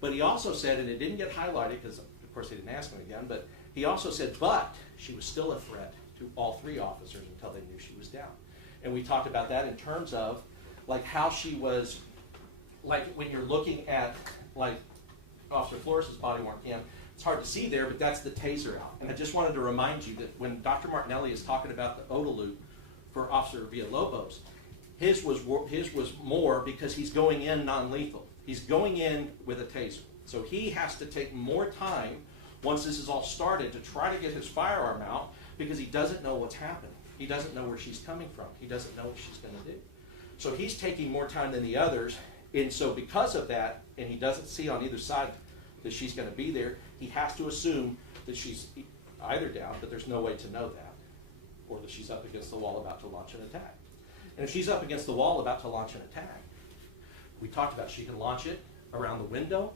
But he also said, and it didn't get highlighted because, of course, they didn't ask him again, but he also said, but she was still a threat to all 3 officers until they knew she was down. And we talked about that in terms of, like, how she was, like, when you're looking at, like, Officer Flores' body-worn cam, it's hard to see there, but that's the taser out. And I just wanted to remind you that when Dr. Martinelli is talking about the ODA loop for Officer Villalobos, his was more because he's going in non-lethal. He's going in with a taser. So he has to take more time once this is all started to try to get his firearm out because he doesn't know what's happening. He doesn't know where she's coming from. He doesn't know what she's going to do. So he's taking more time than the others. And so because of that, and he doesn't see on either side that she's going to be there, he has to assume that she's either down, but there's no way to know that, or that she's up against the wall about to launch an attack. And if she's up against the wall about to launch an attack, we talked about she can launch it around the window,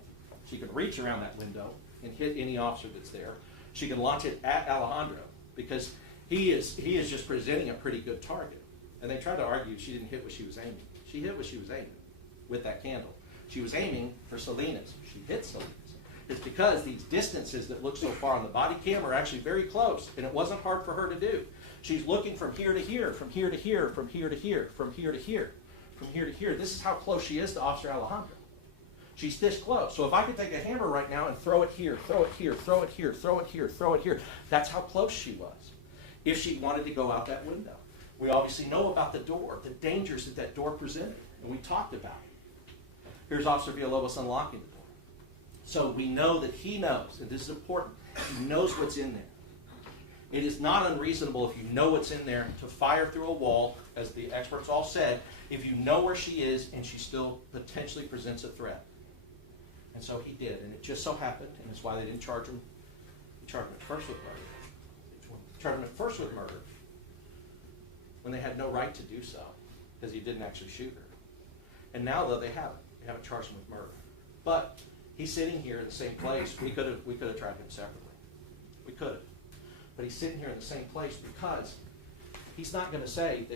she can reach around that window and hit any officer that's there. She can launch it at Alejandro because he is just presenting a pretty good target. And they tried to argue she didn't hit what she was aiming. She hit what she was aiming with that candle. She was aiming for Salinas. She hit Salinas. It's because these distances that look so far on the body cam are actually very close, and it wasn't hard for her to do. She's looking from here to here, from here to here, from here to here, from here to here, from here to here. This is how close she is to Officer Alejandro. She's this close. So if I could take a hammer right now and throw it here, throw it here, throw it here, throw it here, throw it here, that's how close she was if she wanted to go out that window. We obviously know about the door, the dangers that that door presented, and we talked about it. Here's Officer Villalobos unlocking the door. So we know that he knows, and this is important, he knows what's in there. It is not unreasonable if you know what's in there to fire through a wall, as the experts all said, if you know where she is and she still potentially presents a threat. And so he did, and it just so happened, and it's why they didn't charge him. They charged him at first with murder. They charged him at first with murder when they had no right to do so, because he didn't actually shoot her. And now, though, they haven't charged him with murder. But he's sitting here in the same place. We could have tried him separately. We could have. But he's sitting here in the same place because he's not going to say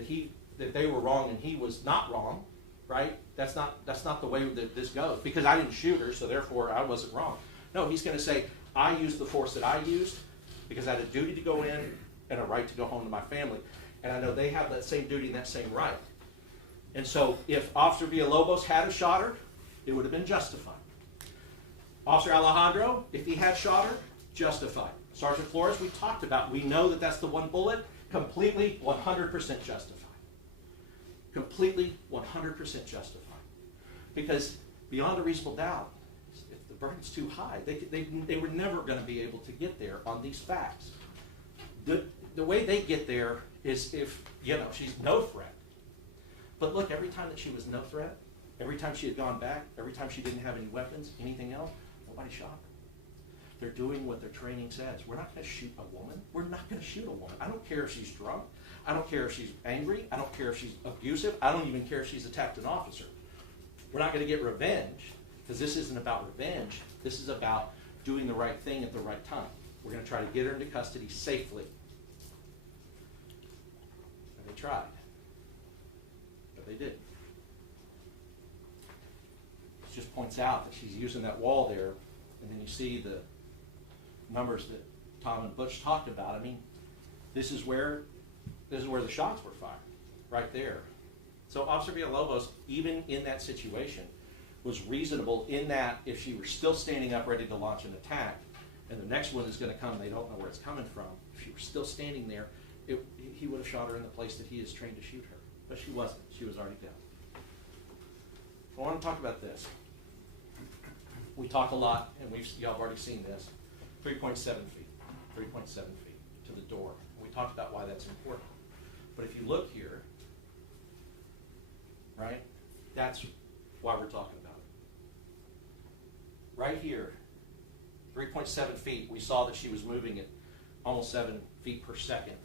that they were wrong and he was not wrong, right? That's not the way that this goes. Because I didn't shoot her, so therefore I wasn't wrong. No, he's going to say, I used the force that I used because I had a duty to go in and a right to go home to my family. And I know they have that same duty and that same right. And so if Officer Villalobos had shot her, it would have been justified. Officer Alejandro, if he had shot her, justified. Sergeant Flores, we talked about, we know that that's the one bullet, completely 100% justified. Completely 100% justified. Because beyond a reasonable doubt, if the burden's too high, they were never going to be able to get there on these facts. The way they get there is if, she's no threat. But look, every time that she was no threat, every time she had gone back, every time she didn't have any weapons, anything else, nobody shot her. They're doing what their training says. We're not going to shoot a woman. We're not going to shoot a woman. I don't care if she's drunk. I don't care if she's angry. I don't care if she's abusive. I don't even care if she's attacked an officer. We're not going to get revenge, because this isn't about revenge. This is about doing the right thing at the right time. We're going to try to get her into custody safely. And they tried. But they didn't. It just points out that she's using that wall there, and then you see the numbers that Tom and Butch talked about. I mean, this is where the shots were fired, right there. So Officer Villalobos, even in that situation, was reasonable in that if she were still standing up ready to launch an attack, and the next one is going to come, they don't know where it's coming from, if she were still standing there, he would have shot her in the place that he is trained to shoot her. But she wasn't. She was already down. I want to talk about this. We talk a lot, and y'all have already seen this, 3.7 feet, 3.7 feet to the door. We talked about why that's important. But if you look here, right, that's why we're talking about it. Right here, 3.7 feet, we saw that she was moving at almost 7 feet per second.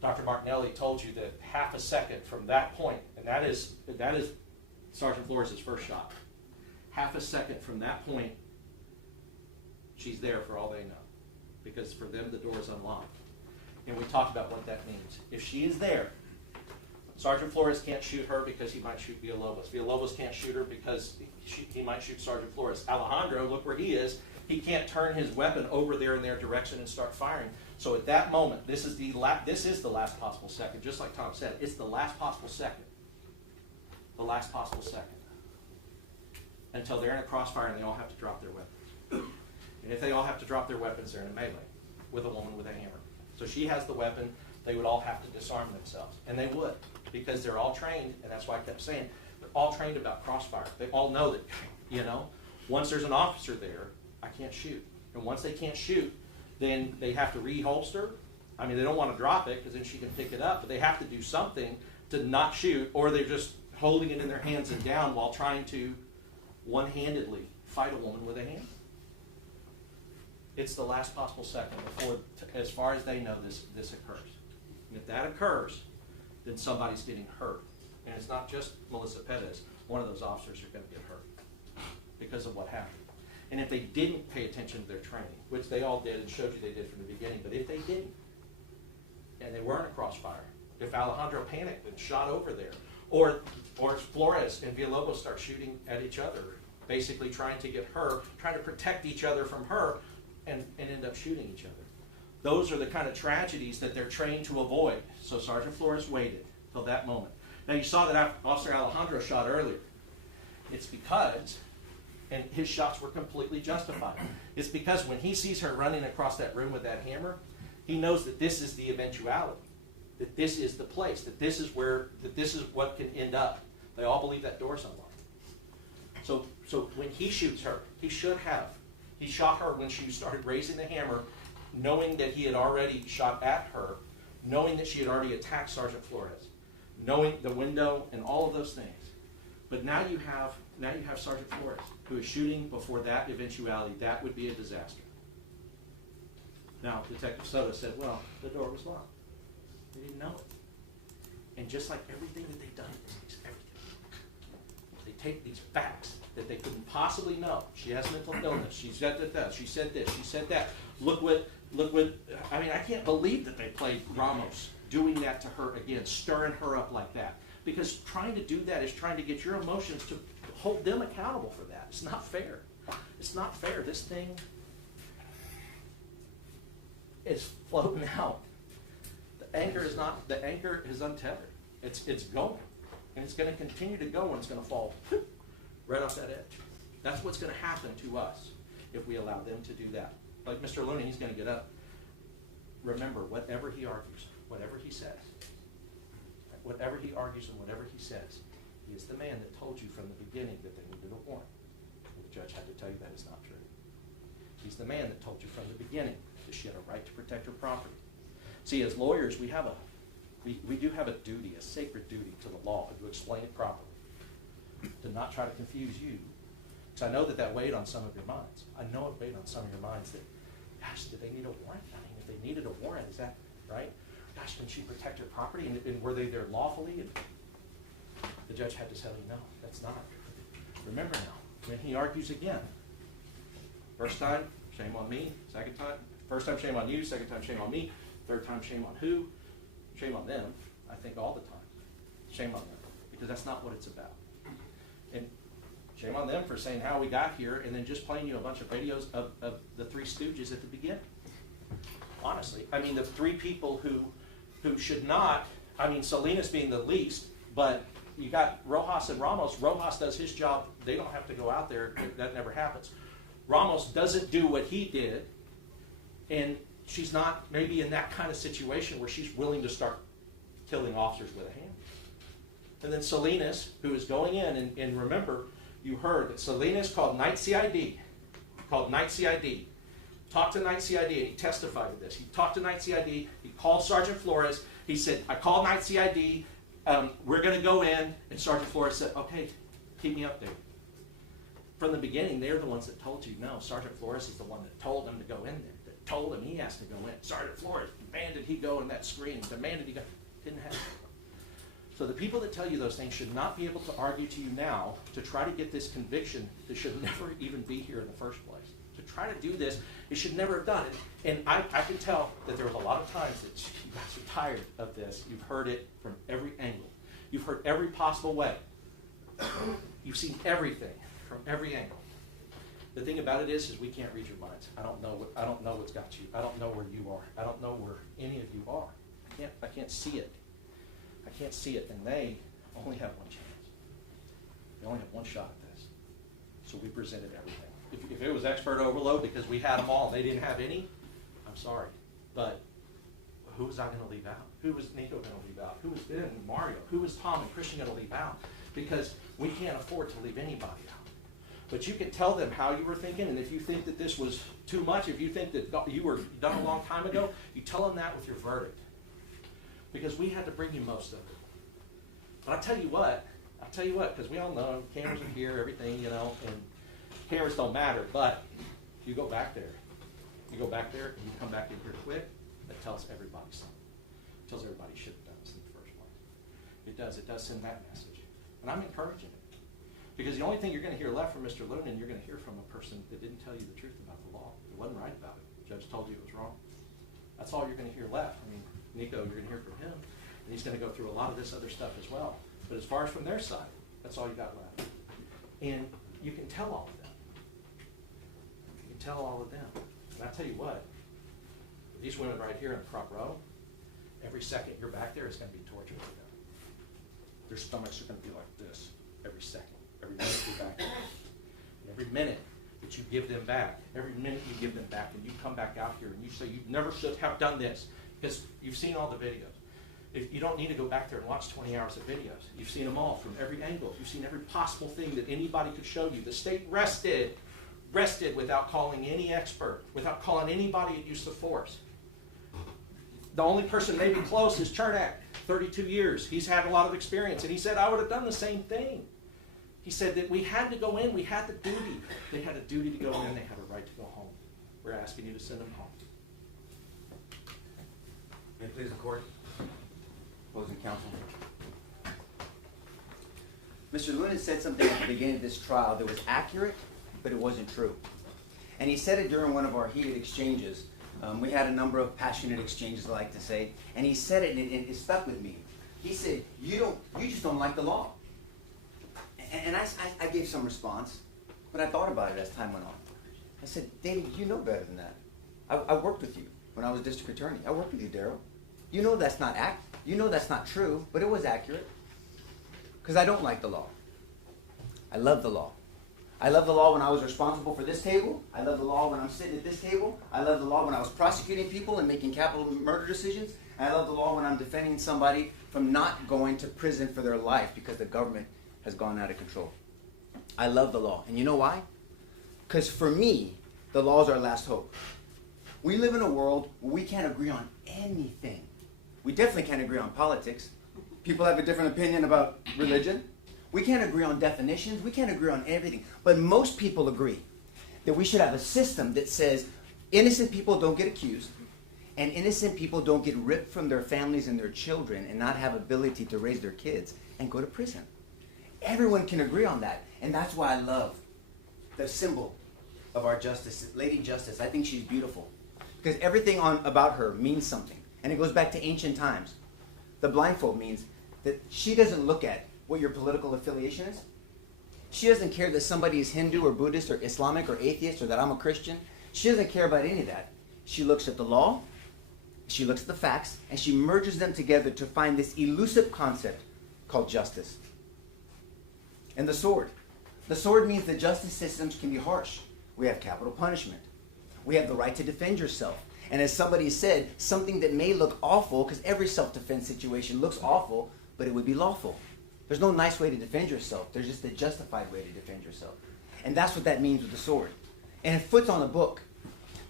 Dr. Martinelli told you that half a second from that point, and that is Sergeant Flores' first shot. Half a second from that point, she's there for all they know. Because for them, the door is unlocked. And we talked about what that means. If she is there, Sergeant Flores can't shoot her because he might shoot Villalobos. Villalobos can't shoot her because he might shoot Sergeant Flores. Alejandro, look where he is. He can't turn his weapon over there in their direction and start firing. So at that moment, this is the last possible second. Just like Tom said, it's the last possible second. The last possible second. Until they're in a crossfire and they all have to drop their weapons. And if they all have to drop their weapons, they're in a melee with a woman with a hammer. So she has the weapon. They would all have to disarm themselves. And they would, because they're all trained, and that's why I kept saying, they're all trained about crossfire. They all know that, once there's an officer there, I can't shoot. And once they can't shoot, then they have to reholster. I mean, they don't want to drop it because then she can pick it up, but they have to do something to not shoot, or they're just holding it in their hands and down while trying to one-handedly fight a woman with a hammer. It's the last possible second before, as far as they know, this occurs. And if that occurs, then somebody's getting hurt. And it's not just Melissa Perez. One of those officers are going to get hurt because of what happened. And if they didn't pay attention to their training, which they all did and showed you they did from the beginning, but if they didn't, and they weren't a crossfire, if Alejandro panicked and shot over there, or Flores and Villalobos start shooting at each other, basically trying to get her, trying to protect each other from her, and end up shooting each other. Those are the kind of tragedies that they're trained to avoid. So Sergeant Flores waited till that moment. Now you saw that Officer Alejandro shot earlier. It's because, and his shots were completely justified, it's because when he sees her running across that room with that hammer, he knows that this is the eventuality, that this is the place, that this is what can end up. They all believe that door's unlocked. So when he shoots her, he shot her when she started raising the hammer, knowing that he had already shot at her, knowing that she had already attacked Sergeant Flores, knowing the window and all of those things. But now you have Sergeant Flores, who is shooting before that eventuality. That would be a disaster. Now, Detective Soto said, well, the door was locked. They didn't know it. And just like everything that they've done in this case, everything, they take these facts that they couldn't possibly know. She has mental illness. She said that. She said this. She said that. Look what, I mean, I can't believe that they played Ramos doing that to her again, stirring her up like that. Because trying to do that is trying to get your emotions to hold them accountable for that. It's not fair. It's not fair. This thing is floating out. The anchor is untethered. It's going. And it's going to continue to go, and it's going to fall right off that edge. That's what's going to happen to us if we allow them to do that. Like Mr. Looney, he's going to get up. Remember, whatever he argues, whatever he says, whatever he argues and whatever he says, he is the man that told you from the beginning that they needed a warrant. And the judge had to tell you that is not true. He's the man that told you from the beginning that she had a right to protect her property. See, as lawyers, we do have a duty, a sacred duty to the law to explain it properly, to not try to confuse you. Because I know that weighed on some of your minds. I know it weighed on some of your minds that, gosh, did they need a warrant? I mean, if they needed a warrant, is that right? Gosh, can she protect her property? And were they there lawfully? And the judge had to tell you, no, that's not. Remember now, when he argues again, first time, shame on me. Second time, first time, shame on you. Second time, shame on me. Third time, shame on who? Shame on them, I think all the time. Shame on them, because that's not what it's about. And shame on them for saying how we got here and then just playing you a bunch of videos of the Three Stooges at the beginning. Honestly, I mean, the three people who should not, I mean, Salinas being the least, but you got Rojas and Ramos. Rojas does his job. They don't have to go out there. That never happens. Ramos doesn't do what he did, and she's not maybe in that kind of situation where she's willing to start killing officers with a hand. And then Salinas, who is going in, and remember, you heard that Salinas called Night CID, talked to Night CID, and he testified to this. He talked to Night CID, he called Sergeant Flores, he said, I called Night CID, we're going to go in, and Sergeant Flores said, okay, keep me updated. From the beginning, they're the ones that told you, no, Sergeant Flores is the one that told them to go in there, that told him he has to go in. Sergeant Flores demanded he go in that screen, demanded he go. Didn't happen. So the people that tell you those things should not be able to argue to you now to try to get this conviction that should never even be here in the first place. To try to do this, it should never have done it. And I can tell that there was a lot of times that you guys are tired of this. You've heard it from every angle. You've heard every possible way. You've seen everything from every angle. The thing about it is we can't read your minds. I don't know what's got you. I don't know where you are. I don't know where any of you are. I can't see it. I can't see it, and they only have one chance. They only have one shot at this. So we presented everything. If it was expert overload because we had them all and they didn't have any, I'm sorry. But who was I going to leave out? Who was Nico going to leave out? Who was Ben and Mario? Who was Tom and Christian going to leave out? Because we can't afford to leave anybody out. But you can tell them how you were thinking, and if you think that this was too much, if you think that you were done a long time ago, you tell them that with your verdict. Because we had to bring you most of it. But I'll tell you what, because we all know cameras are here, everything, and cameras don't matter, but you go back there, You go back there and you come back in here quick, that tells everybody something. It tells everybody you should have done this in the first place. It does send that message. And I'm encouraging it. Because the only thing you're going to hear left from Mr. Lunan, you're going to hear from a person that didn't tell you the truth about the law. It wasn't right about it. The judge told you it was wrong. That's all you're going to hear left. I mean, Nico, you're going to hear from him, and he's going to go through a lot of this other stuff as well. But as far as from their side, that's all you got left. And you can tell all of them. You can tell all of them. And I tell you what, these women right here in the front row, every second you're back there is going to be torture for them. Their stomachs are going to be like this every second. Every minute you're back there. And every minute that you give them back, every minute you give them back, and you come back out here and you say you never should have done this, because you've seen all the videos. If you don't need to go back there and watch 20 hours of videos. You've seen them all from every angle. You've seen every possible thing that anybody could show you. The state rested without calling any expert, without calling anybody at use of force. The only person maybe close is Chernak, 32 years. He's had a lot of experience, and he said, I would have done the same thing. He said that we had to go in, we had the duty. They had a duty to go in, they had a right to go home. We're asking you to send them home. May it please the court. Opposing counsel. Mr. Lunan said something at the beginning of this trial that was accurate, but it wasn't true. And he said it during one of our heated exchanges. We had a number of passionate exchanges, I like to say, and he said it, and it stuck with me. He said, you just don't like the law. And I gave some response, but I thought about it as time went on. I said, David, you know better than that. I worked with you when I was district attorney. I worked with you, Daryl. You know that's not true, but it was accurate. Because I don't like the law. I love the law. I love the law when I was responsible for this table. I love the law when I'm sitting at this table. I love the law when I was prosecuting people and making capital murder decisions. And I love the law when I'm defending somebody from not going to prison for their life because the government has gone out of control. I love the law. And you know why? Because for me, the law is our last hope. We live in a world where we can't agree on anything. We definitely can't agree on politics. People have a different opinion about religion. We can't agree on definitions. We can't agree on everything. But most people agree that we should have a system that says innocent people don't get accused and innocent people don't get ripped from their families and their children and not have ability to raise their kids and go to prison. Everyone can agree on that. And that's why I love the symbol of our justice, Lady Justice. I think she's beautiful. Because everything about her means something. And it goes back to ancient times. The blindfold means that she doesn't look at what your political affiliation is. She doesn't care that somebody is Hindu or Buddhist or Islamic or atheist or that I'm a Christian. She doesn't care about any of that. She looks at the law, she looks at the facts, and she merges them together to find this elusive concept called justice. And the sword. The sword means that justice systems can be harsh. We have capital punishment. We have the right to defend yourself. And as somebody said, something that may look awful, because every self-defense situation looks awful, but it would be lawful. There's no nice way to defend yourself. There's just a justified way to defend yourself. And that's what that means with the sword. And her foot's on the book.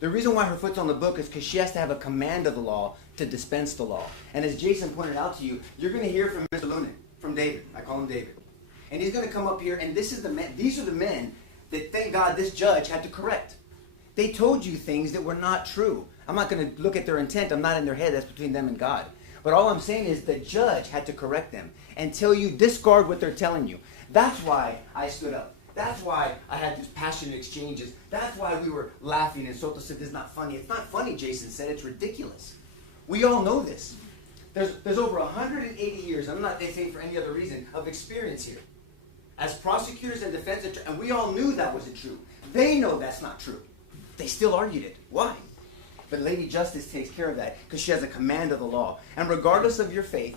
The reason why her foot's on the book is because she has to have a command of the law to dispense the law. And as Jason pointed out to you, you're going to hear from Mr. Lunan, from David. I call him David. And he's going to come up here, and these are the men that, thank God, this judge had to correct. They told you things that were not true. I'm not going to look at their intent. I'm not in their head. That's between them and God. But all I'm saying is the judge had to correct them and tell you, discard what they're telling you. That's why I stood up. That's why I had these passionate exchanges. That's why we were laughing, and Soto said, this is not funny. It's not funny, Jason said. It's ridiculous. We all know this. There's over 180 years, I'm not saying for any other reason, of experience here. As prosecutors and defense attorneys, and we all knew that wasn't true. They know that's not true. They still argued it. Why? But Lady Justice takes care of that because she has a command of the law. And regardless of your faith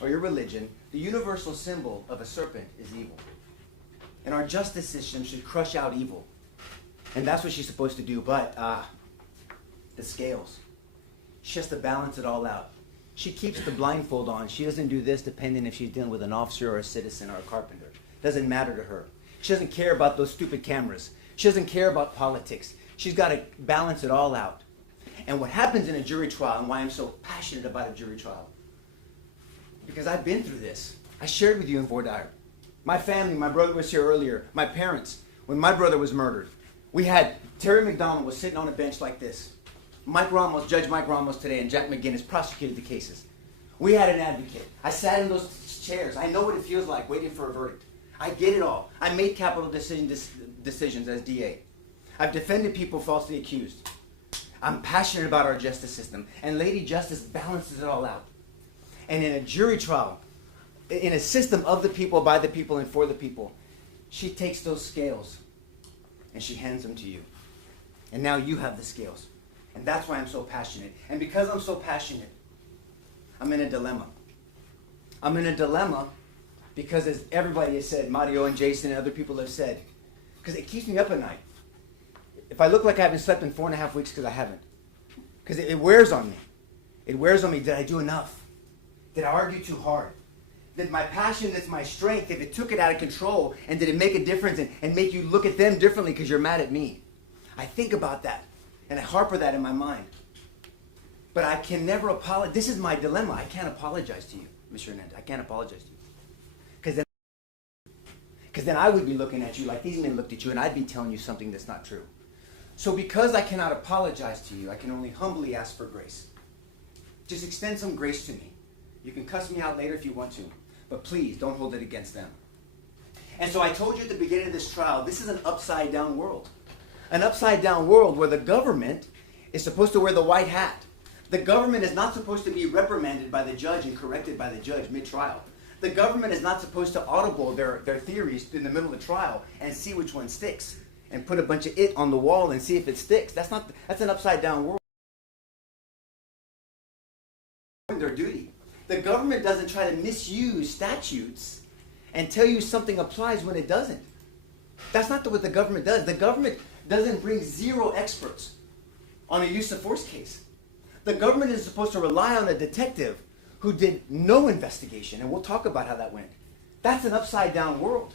or your religion, the universal symbol of a serpent is evil. And our justice system should crush out evil. And that's what she's supposed to do. But, the scales. She has to balance it all out. She keeps the blindfold on. She doesn't do this depending if she's dealing with an officer or a citizen or a carpenter. Doesn't matter to her. She doesn't care about those stupid cameras. She doesn't care about politics. She's got to balance it all out. And what happens in a jury trial, and why I'm so passionate about a jury trial, because I've been through this. I shared with you in Vordire. My family, my brother was here earlier, my parents, when my brother was murdered, We had Terry McDonald was sitting on a bench like this. Judge Mike Ramos today, and Jack McGinnis prosecuted the cases. We had an advocate. I sat in those chairs. I know what it feels like waiting for a verdict. I get it all. I made capital decisions as DA. I've defended people falsely accused. I'm passionate about our justice system, and Lady Justice balances it all out. And in a jury trial, in a system of the people, by the people, and for the people, she takes those scales and she hands them to you. And now you have the scales. And that's why I'm so passionate. And because I'm so passionate, I'm in a dilemma. I'm in a dilemma because, as everybody has said, Mario and Jason and other people have said, because it keeps me up at night. If I look like I haven't slept in 4.5 weeks, because I haven't. Because it wears on me. It wears on me. Did I do enough? Did I argue too hard? Did my passion, that's my strength, if it took it out of control, and did it make a difference and make you look at them differently because you're mad at me? I think about that, and I harbor that in my mind. But I can never apologize. This is my dilemma. I can't apologize to you, Mr. Hernandez. I can't apologize to you. Because then I would be looking at you like these men looked at you, and I'd be telling you something that's not true. So because I cannot apologize to you, I can only humbly ask for grace. Just extend some grace to me. You can cuss me out later if you want to, but please don't hold it against them. And so I told you at the beginning of this trial, this is an upside down world. An upside down world where the government is supposed to wear the white hat. The government is not supposed to be reprimanded by the judge and corrected by the judge mid-trial. The government is not supposed to audible their theories in the middle of the trial and see which one sticks and put a bunch of it on the wall and see if it sticks. That's an upside down world. Their duty. The government doesn't try to misuse statutes and tell you something applies when it doesn't. That's not what the government does. The government doesn't bring 0 experts on a use of force case. The government is supposed to rely on a detective who did no investigation, and we'll talk about how that went. That's an upside down world.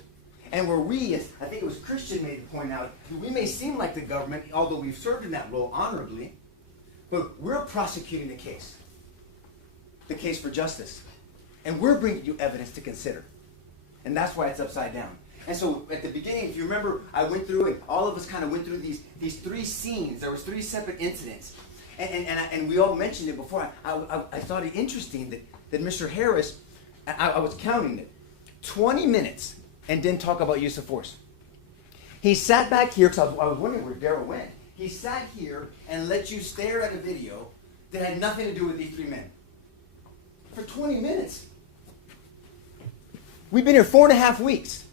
And where we, as I think it was Christian made the point out, we may seem like the government, although we've served in that role honorably, but we're prosecuting the case for justice. And we're bringing you evidence to consider. And that's why it's upside down. And so at the beginning, if you remember, I went through it, all of us kind of went through these 3 scenes. There was 3 separate incidents. And we all mentioned it before. I thought it interesting that Mr. Harris, I was counting it, 20 minutes and didn't talk about use of force. He sat back here, because I was wondering where Darryl went. He sat here and let you stare at a video that had nothing to do with these 3 men. For 20 minutes. We've been here 4.5 weeks.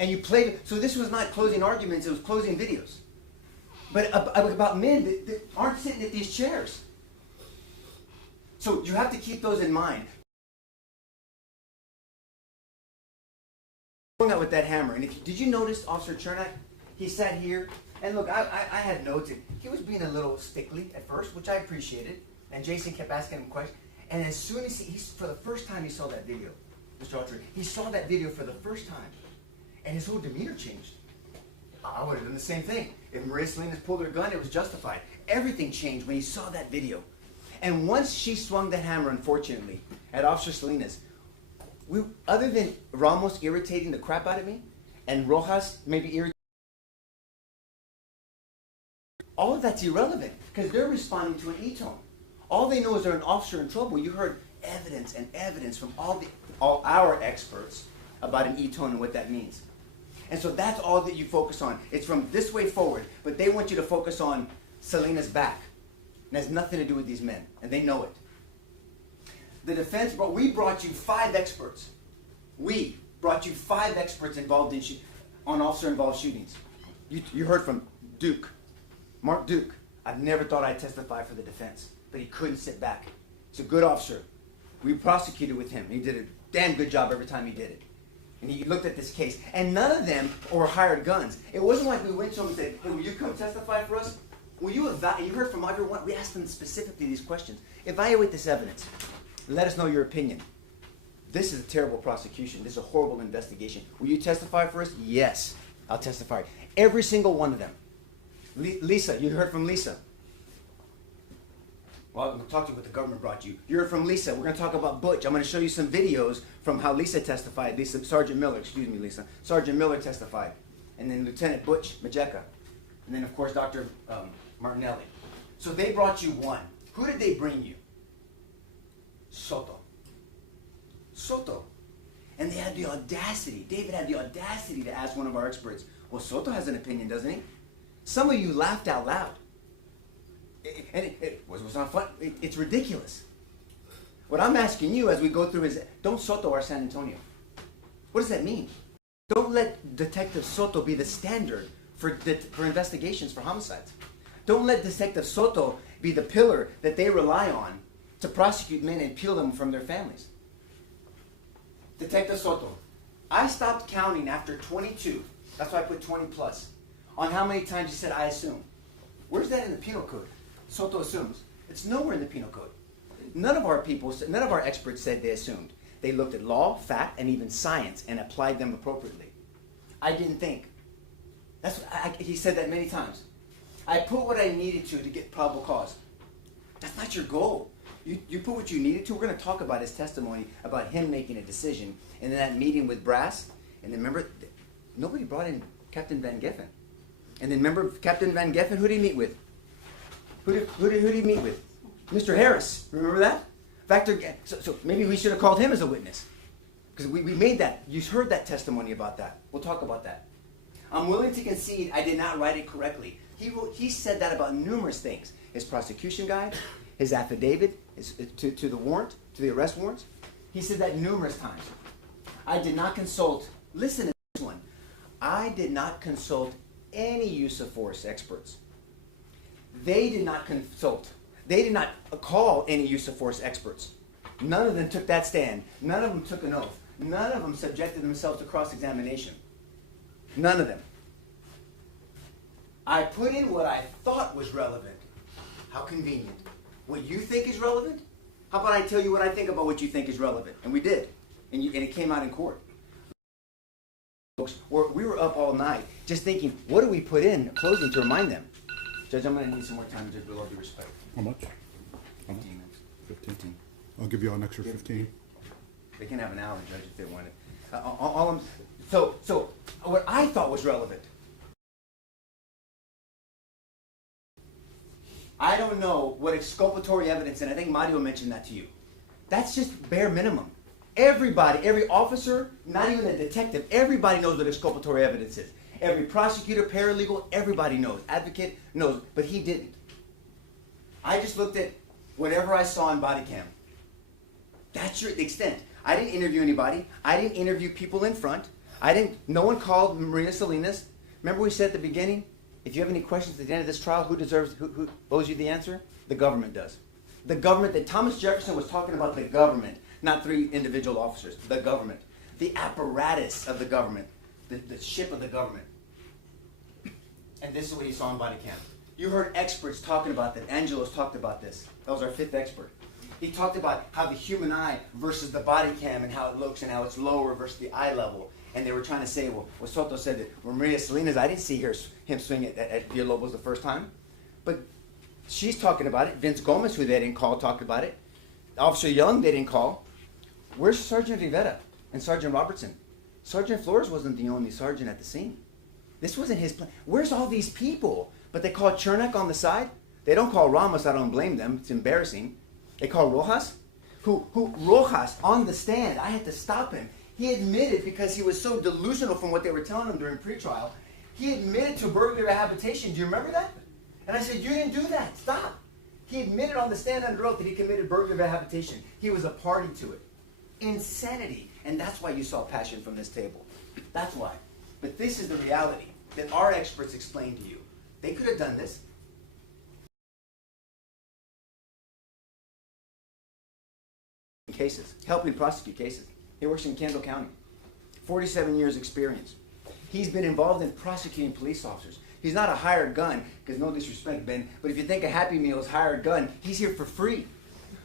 And you played it. So this was not closing arguments, it was closing videos. But about men that aren't sitting at these chairs. So you have to keep those in mind. Going out with that hammer. And did you notice Officer Chernak? He sat here. And look, I had notes. He was being a little stickly at first, which I appreciated. And Jason kept asking him questions. And as soon as for the first time he saw that video, Mr. Autry, he saw that video for the first time. And his whole demeanor changed. I would have done the same thing. If Maria Salinas pulled her gun, it was justified. Everything changed when he saw that video. And once she swung the hammer, unfortunately, at Officer Salinas, other than Ramos irritating the crap out of me, and Rojas maybe irritating, all of that's irrelevant, because they're responding to an E-tone. All they know is they're an officer in trouble. You heard evidence and evidence from all our experts about an E-tone and what that means. And so that's all that you focus on. It's from this way forward, but they want you to focus on Salinas' back. It has nothing to do with these men, and they know it. The defense, we brought you 5 experts. We brought you 5 experts involved on officer-involved shootings. You heard from Duke, Mark Duke. I've never thought I'd testify for the defense, but he couldn't sit back. He's a good officer. We prosecuted with him. He did a damn good job every time he did it. And he looked at this case, and none of them were hired guns. It wasn't like we went to him and said, hey, will you come testify for us? You heard from everyone. We asked them specifically these questions. Evaluate this evidence. Let us know your opinion. This is a terrible prosecution. This is a horrible investigation. Will you testify for us? Yes, I'll testify. Every single one of them. Lisa, you heard from Lisa. Well, I'm going to talk to you what the government brought you. You heard from Lisa. We're going to talk about Butch. I'm going to show you some videos from how Lisa testified. Sergeant Miller testified. And then Lieutenant Butch Majeka. and then of course Dr. Martinelli. So they brought you one. Who did they bring you? Soto. Soto. And they had the audacity, David had the audacity to ask one of our experts, well, Soto has an opinion, doesn't he? Some of you laughed out loud. It was not fun. It's ridiculous. What I'm asking you as we go through is, don't Soto our San Antonio. What does that mean? Don't let Detective Soto be the standard for investigations for homicides. Don't let Detective Soto be the pillar that they rely on to prosecute men and peel them from their families. Detective Soto, I stopped counting after 22, that's why I put 20 plus, on how many times you said, I assume. Where's that in the penal code? Soto assumes. It's nowhere in the penal code. None of our experts said they assumed. They looked at law, fact, and even science and applied them appropriately. I didn't think. He said that many times. I put what I needed to get probable cause. That's not your goal. You put what you needed to. We're going to talk about his testimony, about him making a decision, and then that meeting with Brass. And then remember, nobody brought in Captain Van Geffen. And then remember Captain Van Geffen, who did he meet with? Who did he meet with? Mr. Harris. Remember that? So maybe we should have called him as a witness. Because we made that. You heard that testimony about that. We'll talk about that. I'm willing to concede I did not write it correctly. He said that about numerous things. His prosecution guide, his affidavit, to the warrant, to the arrest warrants. He said that numerous times. I did not consult, listen to this one. I did not consult any use of force experts. They did not consult. They did not call any use of force experts. None of them took that stand. None of them took an oath. None of them subjected themselves to cross-examination. None of them. I put in what I thought was relevant. How convenient. What you think is relevant? How about I tell you what I think about what you think is relevant? And we did. And it came out in court. Folks, we were up all night just thinking, what do we put in closing to remind them? Judge, I'm going to need some more time, Judge, with all due respect. How much? 15 minutes. 15. I'll give you an extra 15. They can have an hour, Judge, if they want it. So what I thought was relevant. I don't know what exculpatory evidence, and I think Mario mentioned that to you. That's just bare minimum. Everybody, every officer, not even a detective, everybody knows what exculpatory evidence is. Every prosecutor, paralegal, everybody knows. Advocate knows, but he didn't. I just looked at whatever I saw in body cam. That's your extent. I didn't interview anybody. I didn't interview people in front. No one called Marina Salinas. Remember we said at the beginning, if you have any questions at the end of this trial, who owes you the answer? The government does. The government, that Thomas Jefferson was talking about the government, not 3 individual officers. The government. The apparatus of the government. The ship of the government. And this is what you saw in body cam. You heard experts talking about that. Angelos talked about this. That was our 5th expert. He talked about how the human eye versus the body cam and how it looks and how it's lower versus the eye level. And they were trying to say, well, Soto said that when Maria Salinas, I didn't see him swing at Villalobos the first time. But she's talking about it. Vince Gomez, who they didn't call, talked about it. Officer Young, they didn't call. Where's Sergeant Rivera and Sergeant Robertson? Sergeant Flores wasn't the only sergeant at the scene. This wasn't his plan. Where's all these people? But they call Chernak on the side. They don't call Ramos. I don't blame them. It's embarrassing. They call Rojas. Rojas on the stand. I had to stop him. He admitted, because he was so delusional from what they were telling him during pretrial, he admitted to burglary habitation. Do you remember that? And I said, you didn't do that. Stop. He admitted on the stand under oath that he committed burglary habitation. He was a party to it. Insanity. And that's why you saw passion from this table. That's why. But this is the reality that our experts explained to you. They could have done this. Cases, helping prosecute cases. He works in Kendall County. 47 years experience. He's been involved in prosecuting police officers. He's not a hired gun, because no disrespect, Ben, but if you think a Happy Meal is hired gun, he's here for free.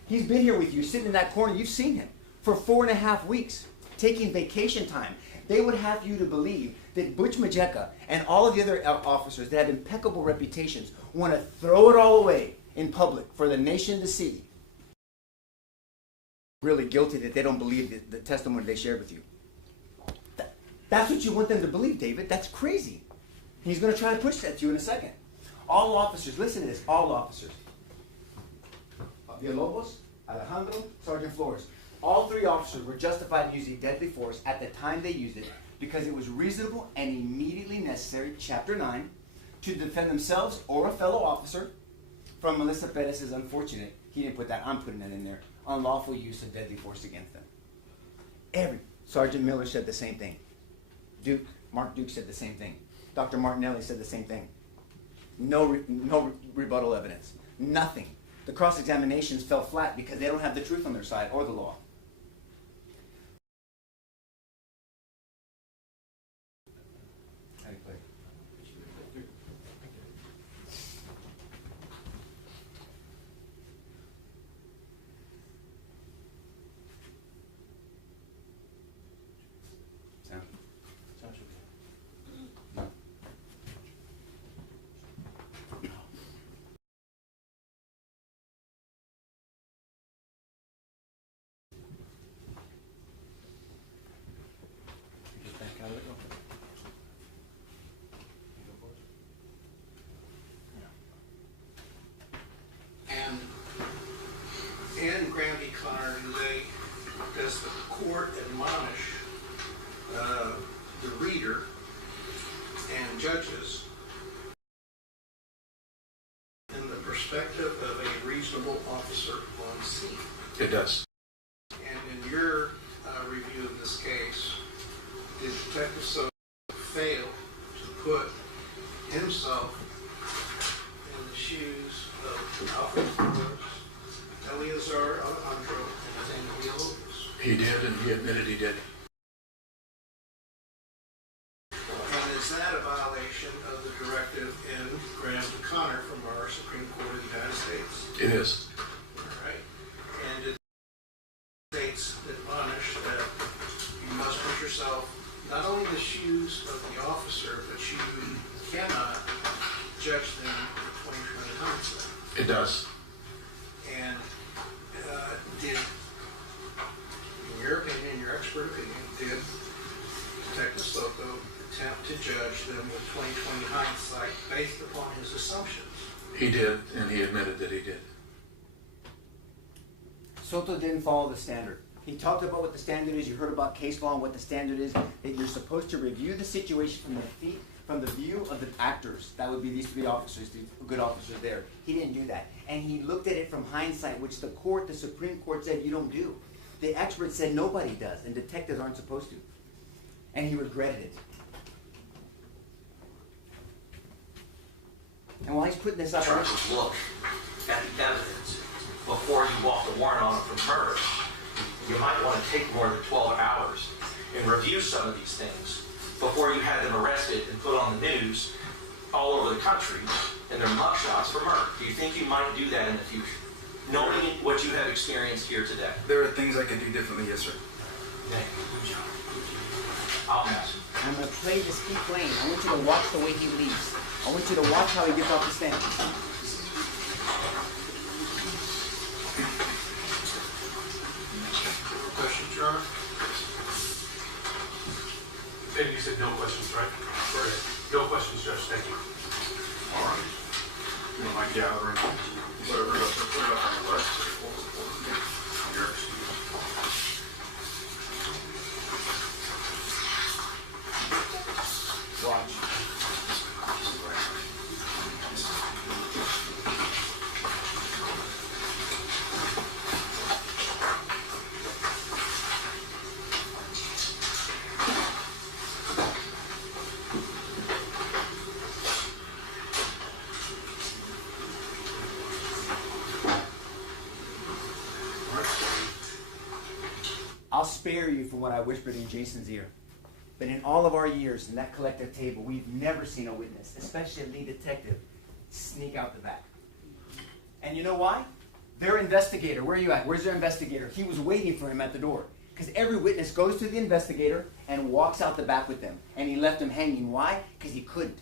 He's been here with you, sitting in that corner. You've seen him for 4.5 weeks, taking vacation time. They would have you to believe that Butch Majeka and all of the other officers that have impeccable reputations want to throw it all away in public for the nation to see. Really guilty that they don't believe the testimony they shared with you. That's what you want them to believe, David. That's crazy. He's going to try to push that to you in a second. All officers, listen to this, all officers. Villalobos, Alejandro, Sergeant Flores. All three officers were justified in using deadly force at the time they used it because it was reasonable and immediately necessary, Chapter 9, to defend themselves or a fellow officer from Melissa Perez's unfortunate, he didn't put that, I'm putting that in there, unlawful use of deadly force against them. Sergeant Miller said the same thing. Mark Duke said the same thing. Dr. Martinelli said the same thing. No rebuttal evidence. Nothing. The cross-examinations fell flat because they don't have the truth on their side or the law. How do you play? Sound? Sounds okay. Just back out of it real quick. And in Graham v. Connor, does the court admonish the reader and judges in the perspective of a reasonable officer on scene? It does. And in your review of this case, did Detective Soto fail to put himself in the shoes of Alfred Flores, Eleazar Alejandro, and Nathaniel Villalobos? He did, and he admitted he did. And is that a violation of the directive in Graham v. Connor from our Supreme Court of the United States? It is. All right. And did the states admonish that you must put yourself not only in the shoes of the officer, but you cannot judge them with 20/20 hindsight? It does. And did, in your opinion, your expert opinion, did Detective Soto attempt to judge them with 20/20 hindsight based upon his assumptions? He did, and he admitted that he did. Soto didn't follow the standard. He talked about what the standard is. You heard about case law and what the standard is. That you're supposed to review the situation from the view of the actors. That would be these three officers, the good officers there. He didn't do that. And he looked at it from hindsight, which the Supreme Court said you don't do. The experts said nobody does, and detectives aren't supposed to. And he regretted it. And while he's putting this up, Trying to look at the evidence before you walk the warrant on it from murder. You might want to take more than 12 hours and review some of these things before you had them arrested and put on the news all over the country and their mugshots for murder. Do you think you might do that in the future, knowing what you have experienced here today? There are things I could do differently, yes, sir. Thank you. Good job. I'll pass. I'm going to play this key playing. I want you to watch the way he leaves. I want you to watch how he gets off the stand. Questions, Your Honor? And you said no questions, right? Correct. No questions, Judge. Thank you. All right. You don't mind gathering? Put it up on the left. Here. Watch. I'll spare you from what I whispered in Jason's ear. But in all of our years in that collective table, we've never seen a witness, especially a lead detective, sneak out the back. And you know why? Their investigator, where are you at? Where's their investigator? He was waiting for him at the door. Because every witness goes to the investigator and walks out the back with them. And he left him hanging. Why? Because he couldn't.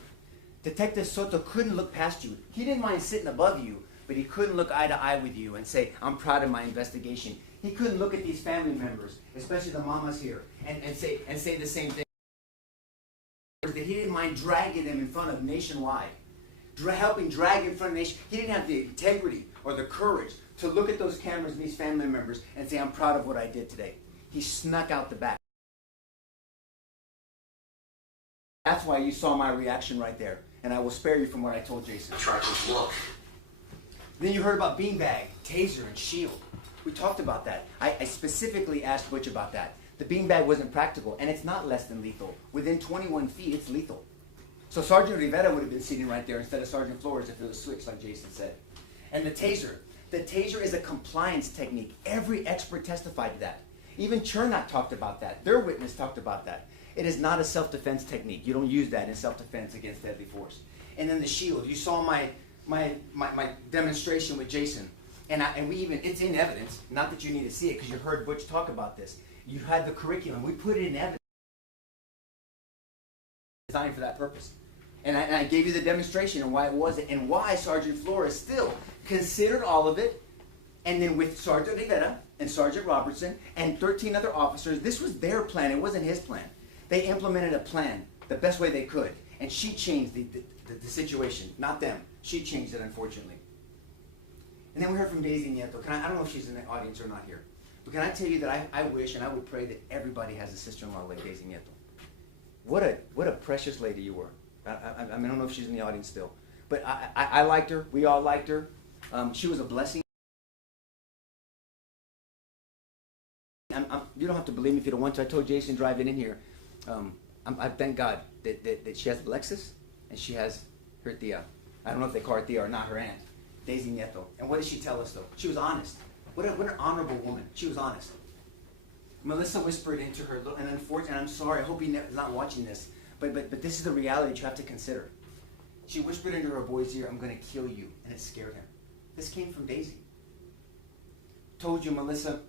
Detective Soto couldn't look past you. He didn't mind sitting above you, but he couldn't look eye to eye with you and say, I'm proud of my investigation. He couldn't look at these family members, especially the mamas here, and say the same thing. That he didn't mind dragging him in front of nationwide, helping drag in front of nation. He didn't have the integrity or the courage to look at those cameras and these family members and say, I'm proud of what I did today. He snuck out the back. That's why you saw my reaction right there. And I will spare you from what I told Jason. Try to look. Then you heard about beanbag, taser, and shield. We talked about that. I specifically asked Butch about that. The beanbag wasn't practical, and it's not less than lethal. Within 21 feet, it's lethal. So Sergeant Rivera would have been sitting right there instead of Sergeant Flores if it was switched, like Jason said. And the taser is a compliance technique. Every expert testified to that. Even Chernak talked about that. Their witness talked about that. It is not a self-defense technique. You don't use that in self-defense against deadly force. And then the shield. You saw my demonstration with Jason. And we even, it's in evidence, not that you need to see it because you heard Butch talk about this. You had the curriculum. We put it in evidence. Designed for that purpose. And I gave you the demonstration and why it wasn't, and why Sergeant Flores still considered all of it. And then with Sergeant Rivera and Sergeant Robertson and 13 other officers, this was their plan. It wasn't his plan. They implemented a plan the best way they could. And she changed the situation, not them. She changed it, unfortunately. And then we heard from Daisy Nieto. I don't know if she's in the audience or not here. But can I tell you that I wish and I would pray that everybody has a sister-in-law like Daisy Nieto. What a precious lady you were. I don't know if she's in the audience still. But I liked her. We all liked her. She was a blessing. You don't have to believe me if you don't want to. I told Jason driving in here, I thank God that she has a Lexus and she has her tia. I don't know if they call her tia or not, her aunt, Daisy Nieto. And what did she tell us, though? She was honest. What an honorable woman. She was honest. Melissa whispered into her, and unfortunately, and I'm sorry, I hope he's not watching this, but this is the reality that you have to consider. She whispered into her boy's ear, I'm going to kill you, and it scared him. This came from Daisy. Told you Melissa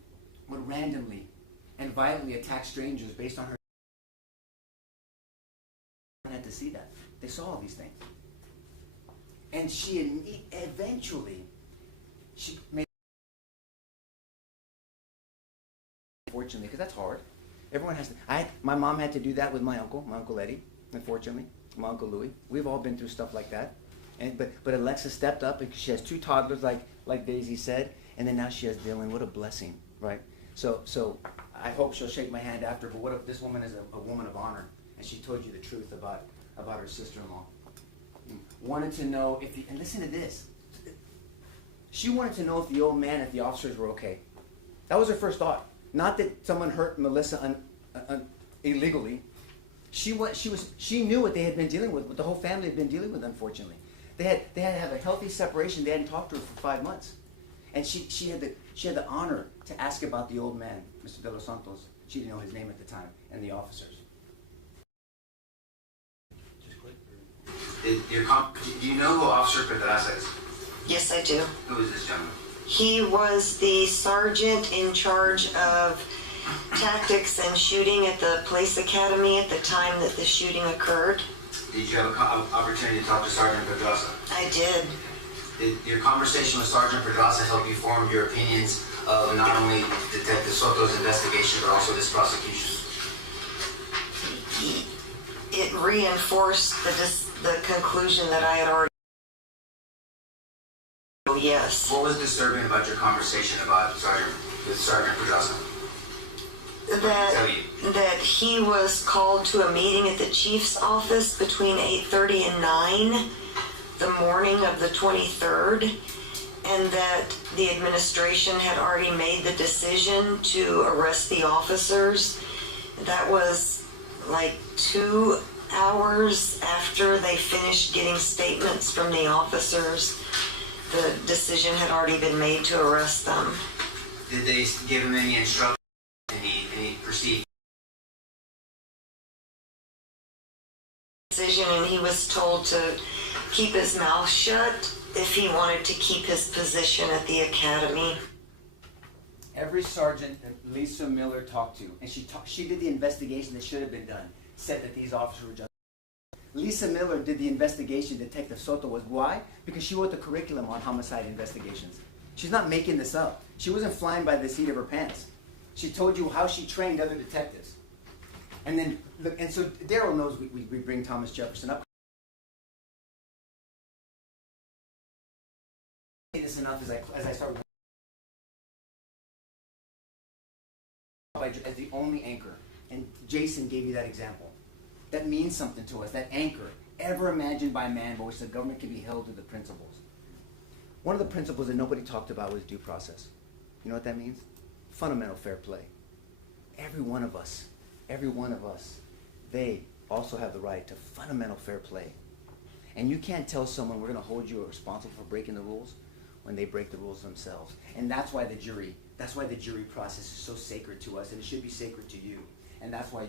would randomly and violently attack strangers based on her. Had to see that. They saw all these things. And she eventually, she made, unfortunately, because that's hard. Everyone has to. My mom had to do that with my Uncle Eddie, unfortunately, my Uncle Louis. We've all been through stuff like that. But Alexa stepped up, and she has 2 toddlers, like Daisy said, and then now she has Dylan. What a blessing, right? So I hope she'll shake my hand after. But what if this woman is a woman of honor, and she told you the truth about her sister-in-law. Wanted to know and listen to this. She wanted to know if the old man, if the officers were okay. That was her first thought. Not that someone hurt Melissa illegally. She knew what they had been dealing with, what the whole family had been dealing with, unfortunately. They had to have a healthy separation. They hadn't talked to her for 5 months. And she had the honor to ask about the old man, Mr. De Los Santos. She didn't know his name at the time, and the officers. Do you know who Officer Pedraza is? Yes, I do. Who is this gentleman? He was the sergeant in charge of tactics and shooting at the police academy at the time that the shooting occurred. Did you have an opportunity to talk to Sergeant Pedraza? I did. Did your conversation with Sergeant Pedraza help you form your opinions of not only Detective Soto's investigation, but also this prosecution? It reinforced the conclusion that I had already. Yes. What was disturbing about your conversation with Sergeant Pedraza? That he was called to a meeting at the chief's office between 8:30 and 9 the morning of the 23rd, and that the administration had already made the decision to arrest the officers. That was like 2 hours after they finished getting statements from the officers. The decision had already been made to arrest them. Did they give him any instructions? Any perceived decision, and he was told to keep his mouth shut if he wanted to keep his position at the academy. Every sergeant that Lisa Miller talked to, and she did the investigation that should have been done, said that these officers were just. Lisa Miller did the investigation Detective Soto was. Why? Because she wrote the curriculum on homicide investigations. She's not making this up. She wasn't flying by the seat of her pants. She told you how she trained other detectives. And then, and so Daryl knows we bring Thomas Jefferson up. I say this enough as I start as the only anchor, and Jason gave you that example. That means something to us. That anchor, ever imagined by man, by which the government can be held to the principles. One of the principles that nobody talked about was due process. You know what that means? Fundamental fair play. Every one of us, they also have the right to fundamental fair play. And you can't tell someone we're going to hold you responsible for breaking the rules when they break the rules themselves. And that's why the jury process is so sacred to us, and it should be sacred to you. And that's why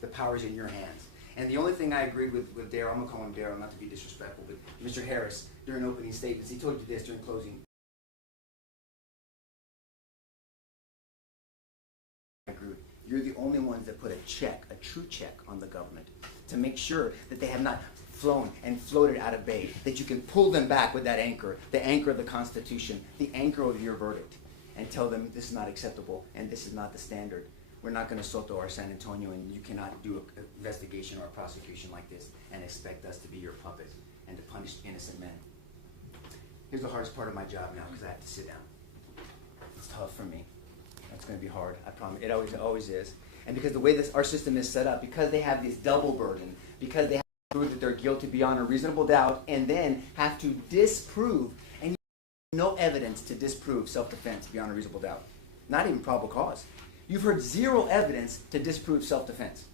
the power's in your hands. And the only thing I agreed with Daryl, I'm going to call him Daryl, not to be disrespectful, but Mr. Harris, during opening statements, he told you this during closing. I agree. You're the only ones that put a true check on the government to make sure that they have not flown and floated out of bait, that you can pull them back with that anchor, the anchor of the Constitution, the anchor of your verdict, and tell them this is not acceptable and this is not the standard. We're not going to Soto or San Antonio, and you cannot do an investigation or a prosecution like this and expect us to be your puppet and to punish innocent men. Here's the hardest part of my job now, because I have to sit down. It's tough for me. It's going to be hard, I promise. It always is. And because the way our system is set up, because they have this double burden, because they have to prove that they're guilty beyond a reasonable doubt, and then have to disprove, and no evidence to disprove self-defense beyond a reasonable doubt. Not even probable cause. You've heard zero evidence to disprove self-defense.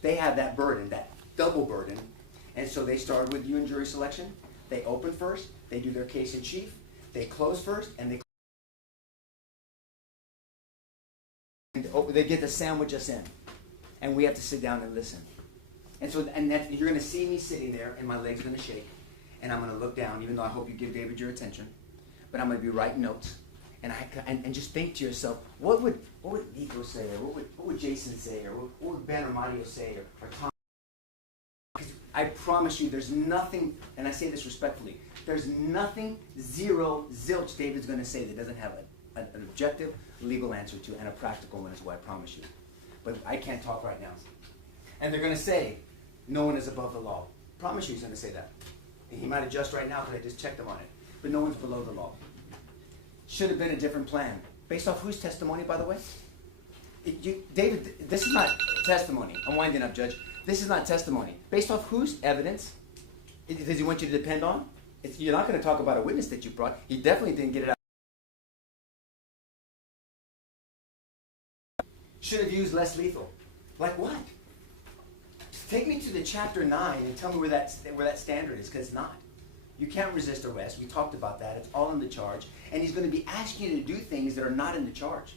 They have that burden, that double burden, and so they start with you in jury selection. They open first, they do their case in chief, they close first, and they get to sandwich us in, and we have to sit down and listen. And so, you're going to see me sitting there, and my legs are going to shake, and I'm going to look down, even though I hope you give David your attention, but I'm going to be writing notes. And just think to yourself, what would Nico say, or what would Jason say, or what would Ben or Mario say, or Tom? Because I promise you, there's nothing, and I say this respectfully, there's nothing, zero, zilch David's going to say that doesn't have an objective, legal answer to, and a practical one is what I promise you. But I can't talk right now. And they're going to say, no one is above the law. Promise you he's going to say that. And he might adjust right now because I just checked him on it. But no one's below the law. Should have been a different plan. Based off whose testimony, by the way? David, this is not testimony. I'm winding up, Judge. This is not testimony. Based off whose evidence does he want you to depend on? You're not going to talk about a witness that you brought. He definitely didn't get it out. Should have used less lethal. Like what? Take me to the chapter 9 and tell me where that standard is, because it's not. You can't resist arrest. We talked about that. It's all in the charge. And he's going to be asking you to do things that are not in the charge.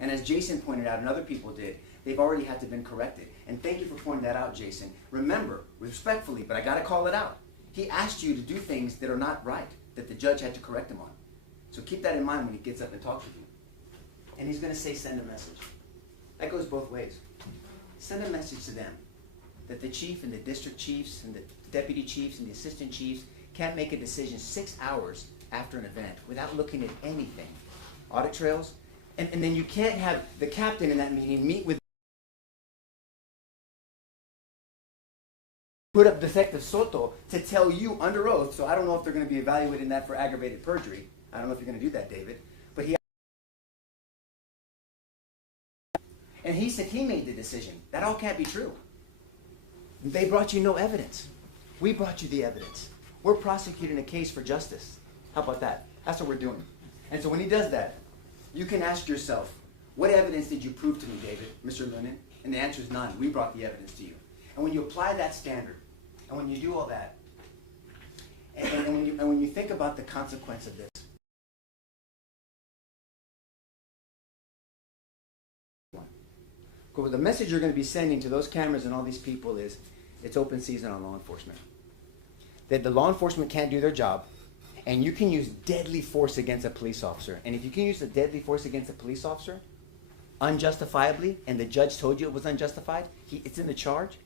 And as Jason pointed out, and other people did, they've already had to been corrected. And thank you for pointing that out, Jason. Remember, respectfully, but I got to call it out. He asked you to do things that are not right, that the judge had to correct him on. So keep that in mind when he gets up and talks with you. And he's going to say, send a message. That goes both ways. Send a message to them that the chief and the district chiefs and the deputy chiefs and the assistant chiefs can't make a decision 6 hours after an event without looking at anything. Audit trails. And then you can't have the captain in that meeting meet with, put up Detective Soto to tell you under oath, so I don't know if they're going to be evaluating that for aggravated perjury. I don't know if you're going to do that, David. But and he said he made the decision. That all can't be true. They brought you no evidence. We brought you the evidence. We're prosecuting a case for justice. How about that? That's what we're doing. And so when he does that, you can ask yourself, what evidence did you prove to me, David, Mr. Lunan? And the answer is none. We brought the evidence to you. And when you apply that standard, and when you do all that, and when you think about the consequence of this, the message you're going to be sending to those cameras and all these people is, it's open season on law enforcement. That the law enforcement can't do their job, and you can use deadly force against a police officer. And if you can use a deadly force against a police officer, unjustifiably, and the judge told you it was unjustified, it's in the charge,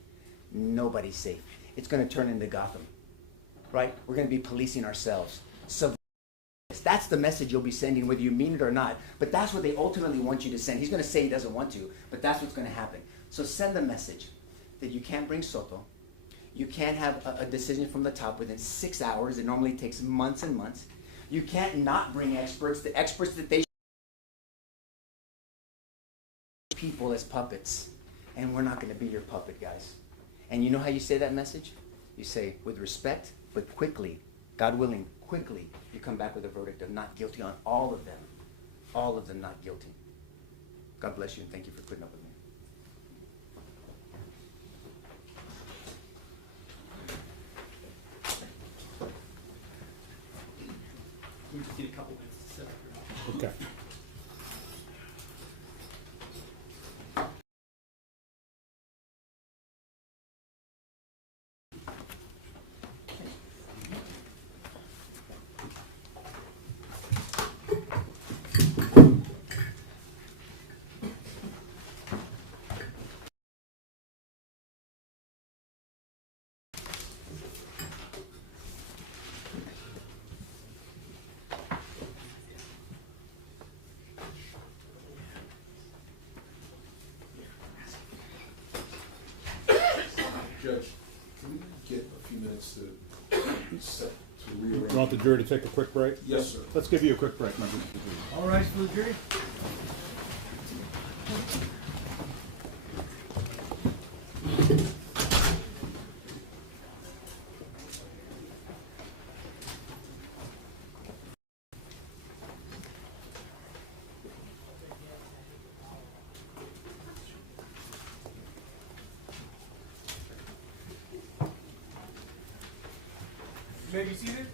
nobody's safe. It's going to turn into Gotham, right? We're going to be policing ourselves. So That's the message you'll be sending, whether you mean it or not. But that's what they ultimately want you to send. He's going to say he doesn't want to, but that's what's going to happen. So send the message that you can't bring Soto. You can't have a decision from the top within 6 hours. It normally takes months and months. You can't not bring experts, the experts that they people as puppets. And we're not going to be your puppet, guys. And you know how you say that message? You say, with respect, but quickly, God willing, quickly, you come back with a verdict of not guilty on all of them. All of them not guilty. God bless you, and thank you for putting up with me. We just need a couple minutes to set up your house. Okay. Judge, can we get a few minutes to set, to rearrange? You want the jury to take a quick break? Yes, sir. Let's give you a quick break, members of the jury. All rise for the jury. You may be seated.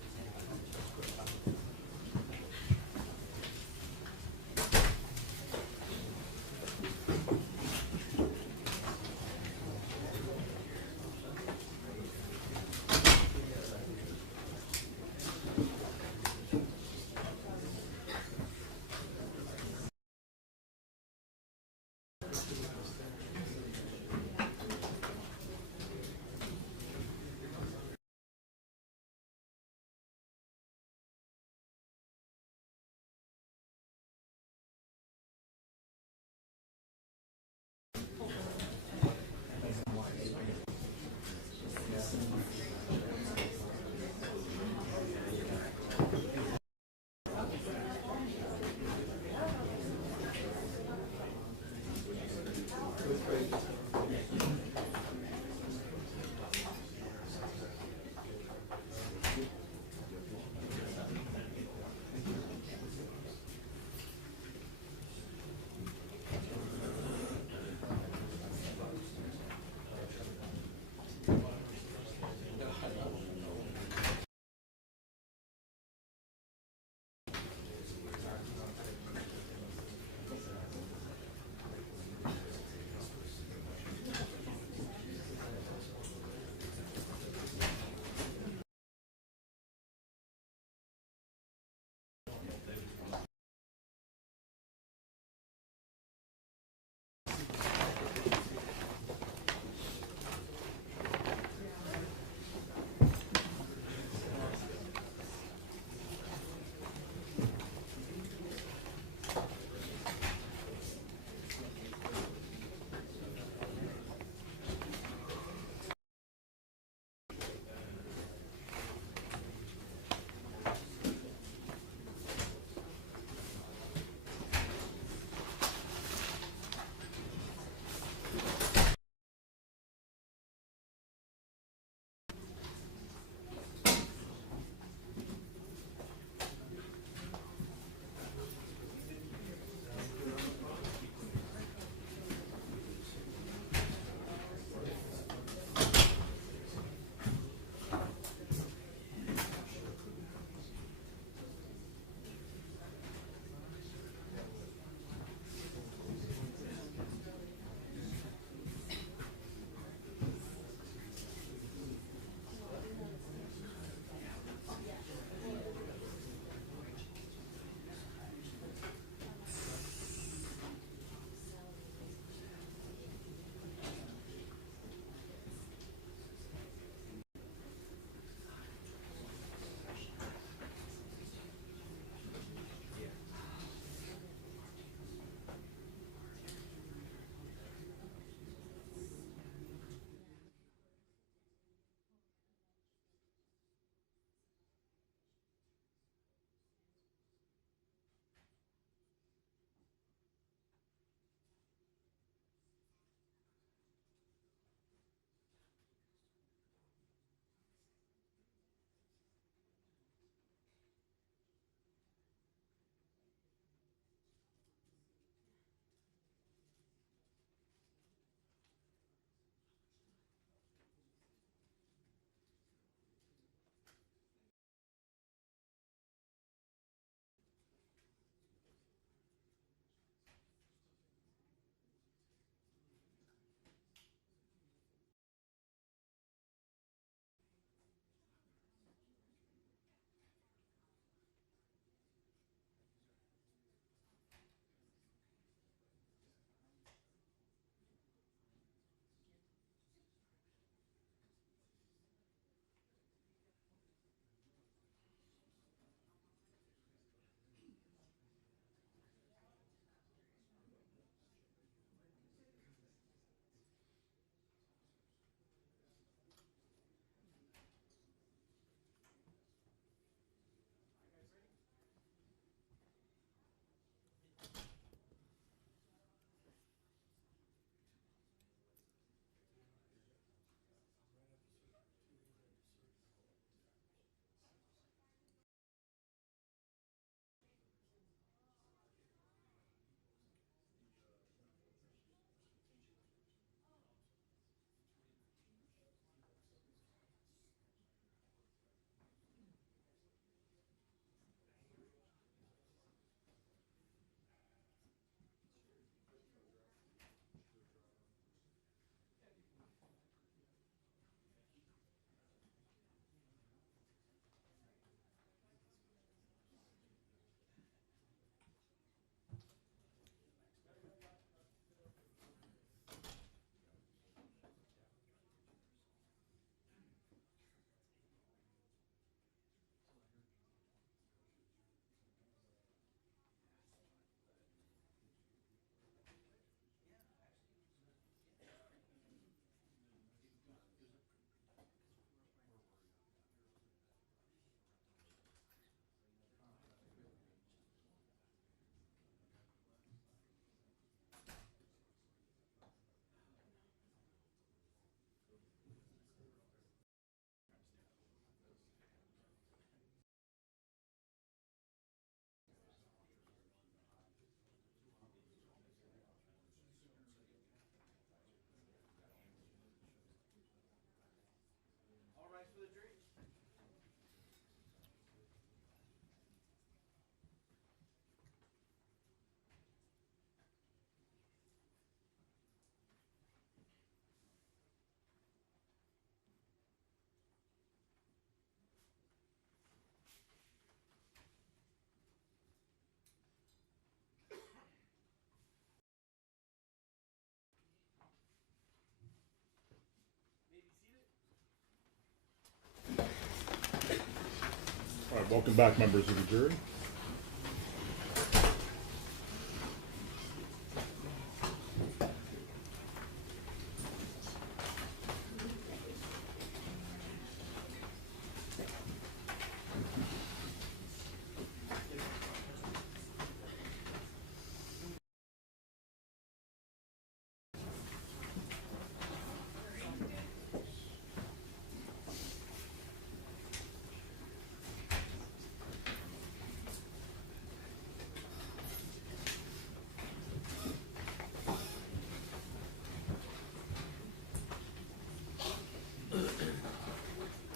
Welcome back, members of the jury.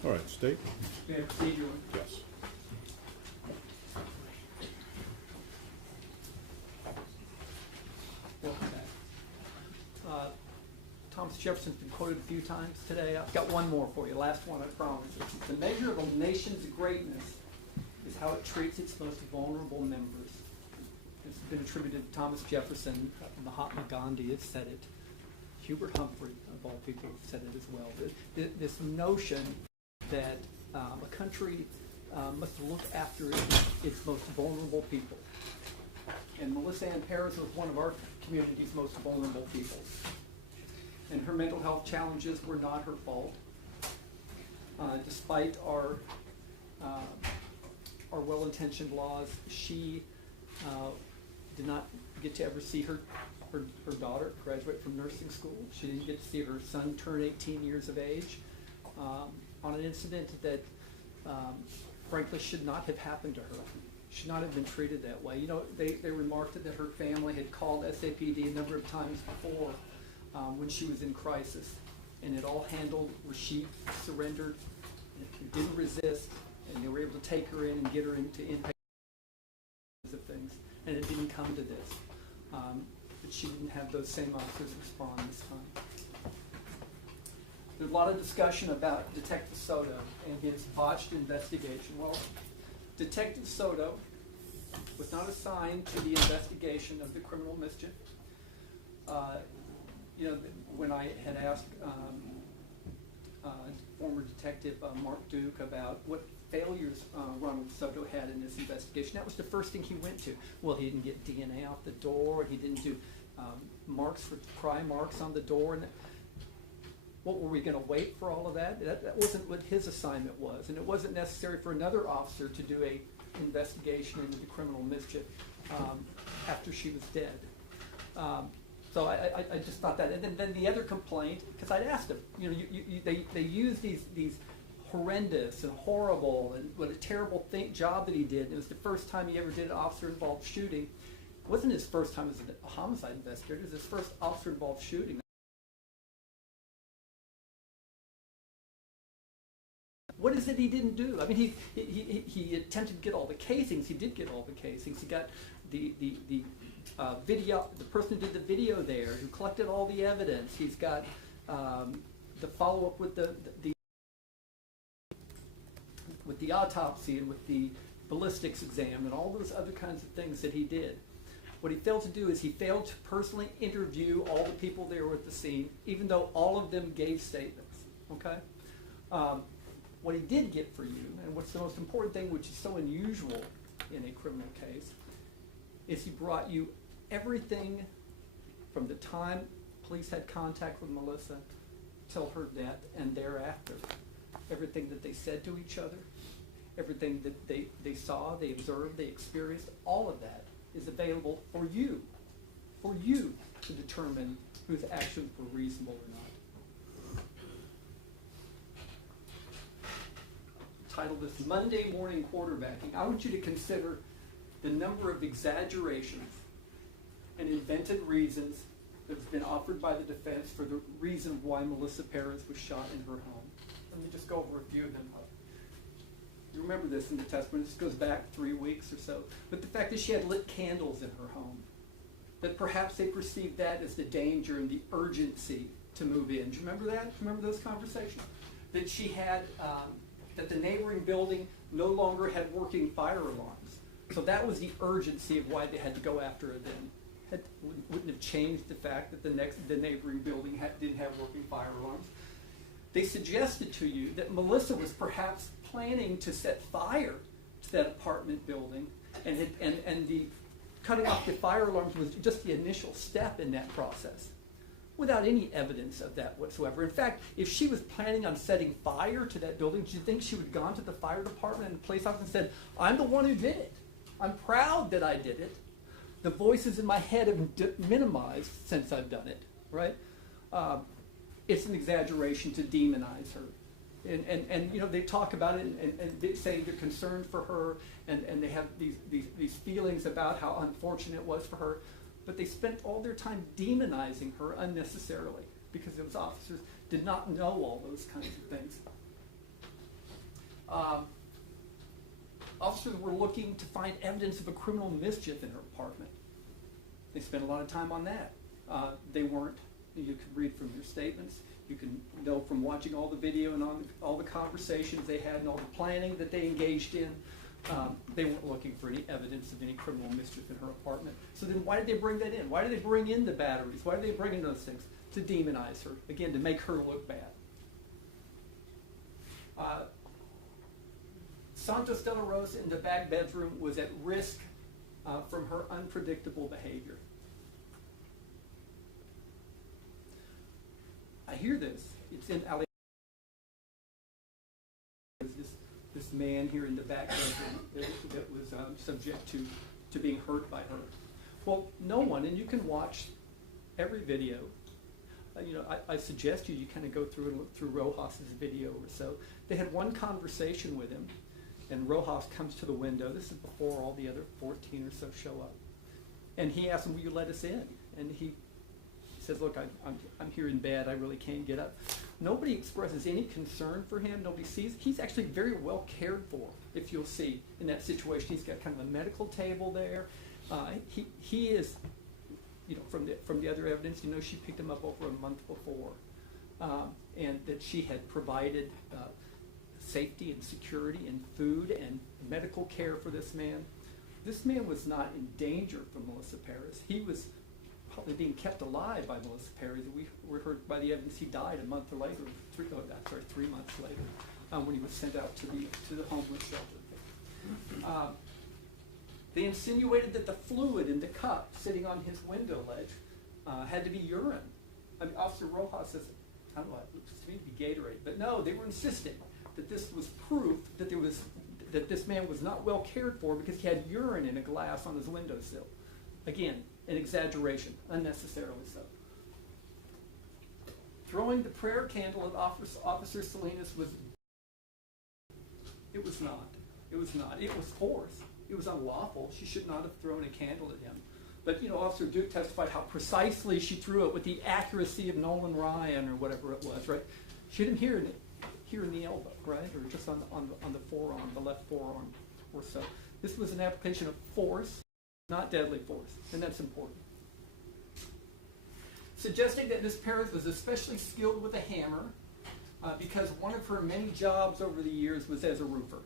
All right, State? May I proceed, Your Honor? Yes. Welcome back. Thomas Jefferson's been quoted a few times today. I've got one more for you, last one, I promise. The measure of a nation's greatness is how it treats its most vulnerable members. It's been attributed to Thomas Jefferson. Mahatma Gandhi has said it. Hubert Humphrey, of all people, have said it as well. This notion that a country must look after its most vulnerable people. And Melissa Perez was one of our community's most vulnerable people. And her mental health challenges were not her fault. Despite our well-intentioned laws, she did not get to ever see her daughter graduate from nursing school. She didn't get to see her son turn 18 years of age on an incident that frankly should not have happened to her. Should not have been treated that way. You know, they remarked that her family had called SAPD a number of times before when she was in crisis, and it all handled where she surrendered, and didn't resist, and they were able to take her in and get her into inpatient of things, and it didn't come to this. But she didn't have those same officers respond this time. There's a lot of discussion about Detective Soto and his botched investigation. Well, Detective Soto was not assigned to the investigation of the criminal mischief. You know, when I had asked former Detective Mark Duke about what failures Ronald Soto had in this investigation, that was the first thing he went to. Well, he didn't get DNA out the door, he didn't do marks for pry marks on the door, and what were we going to wait for all of that? That wasn't what his assignment was, and it wasn't necessary for another officer to do a investigation into the criminal mischief after she was dead. So I just thought that, and then the other complaint, because I'd asked him, you know, they use these horrendous and horrible and what a terrible job that he did. It was the first time he ever did an officer-involved shooting. It wasn't his first time as a homicide investigator. It was his first officer-involved shooting. What is it he didn't do? I mean, he attempted to get all the casings. He did get all the casings. He got the video, the person who did the video there, who collected all the evidence. He's got the follow-up with the autopsy and with the ballistics exam and all those other kinds of things that he did. What he failed to do is he failed to personally interview all the people there at the scene, even though all of them gave statements. Okay. What he did get for you, and what's the most important thing, which is so unusual in a criminal case, is he brought you everything from the time police had contact with Melissa till her death and thereafter. Everything that they said to each other, everything that they saw, they observed, they experienced, all of that is available for you to determine whose actions were reasonable or not. Titled this Monday Morning Quarterbacking. I want you to consider the number of exaggerations and invented reasons that's been offered by the defense for the reason why Melissa Perez was shot in her home. Let me just go over a few of them. You remember this in the testimony. This goes back 3 weeks or so. But the fact that she had lit candles in her home, that perhaps they perceived that as the danger and the urgency to move in. Do you remember that? Do you remember those conversations? That she had, that the neighboring building no longer had working fire alarms. So that was the urgency of why they had to go after her then. Wouldn't have changed the fact that the neighboring building didn't have working fire alarms. They suggested to you that Melissa was perhaps planning to set fire that apartment building, and the cutting off the fire alarms was just the initial step in that process, without any evidence of that whatsoever. In fact, if she was planning on setting fire to that building, do you think she would have gone to the fire department and police officer and said, "I'm the one who did it. I'm proud that I did it. The voices in my head have minimized since I've done it," right? It's an exaggeration to demonize her. And you know, they talk about it and they say they're concerned for her, and they have these feelings about how unfortunate it was for her, but they spent all their time demonizing her unnecessarily because those officers did not know all those kinds of things. Officers were looking to find evidence of a criminal mischief in her apartment. They spent a lot of time on that. They weren't. You could read from their statements. You can know from watching all the video and all the conversations they had and all the planning that they engaged in. They weren't looking for any evidence of any criminal mischief in her apartment. So then why did they bring that in? Why did they bring in the batteries? Why did they bring in those things? To demonize her. Again, to make her look bad. Santos de la Rosa in the back bedroom was at risk from her unpredictable behavior. I hear this. It's in Alabama. This man here in the back bedroom that was subject to being hurt by her. Well, no one, and you can watch every video. You know, I suggest you kind of go through and look through Rojas's video or so. They had one conversation with him, and Rojas comes to the window. This is before all the other 14 or so show up. And he asks him, "Will you let us in?" And he says, "Look, I'm here in bed. I really can't get up." Nobody expresses any concern for him. Nobody sees. He's actually very well cared for, if you'll see, in that situation. He's got kind of a medical table there. He is, you know, from the other evidence, you know, she picked him up over a month before, and that she had provided safety and security and food and medical care for this man. This man was not in danger from Melissa Perez. He was probably being kept alive by Melissa Perez. We heard by the evidence he died a month later, 3 months later, when he was sent out to the homeless shelter. They insinuated that the fluid in the cup sitting on his window ledge had to be urine. I mean, Officer Rojas says, I don't know, it looks to me to be Gatorade, but no, they were insisting that this was proof that this man was not well cared for because he had urine in a glass on his windowsill. Again, an exaggeration, unnecessarily so. Throwing the prayer candle at Officer Salinas was not. It was not. It was force. It was unlawful. She should not have thrown a candle at him. But, you know, Officer Duke testified how precisely she threw it with the accuracy of Nolan Ryan or whatever it was, right? She didn't hear it here in the elbow, right? Or just on the forearm, the left forearm or so. This was an application of force, not deadly force, and that's important. Suggesting that Ms. Perez was especially skilled with a hammer because one of her many jobs over the years was as a roofer.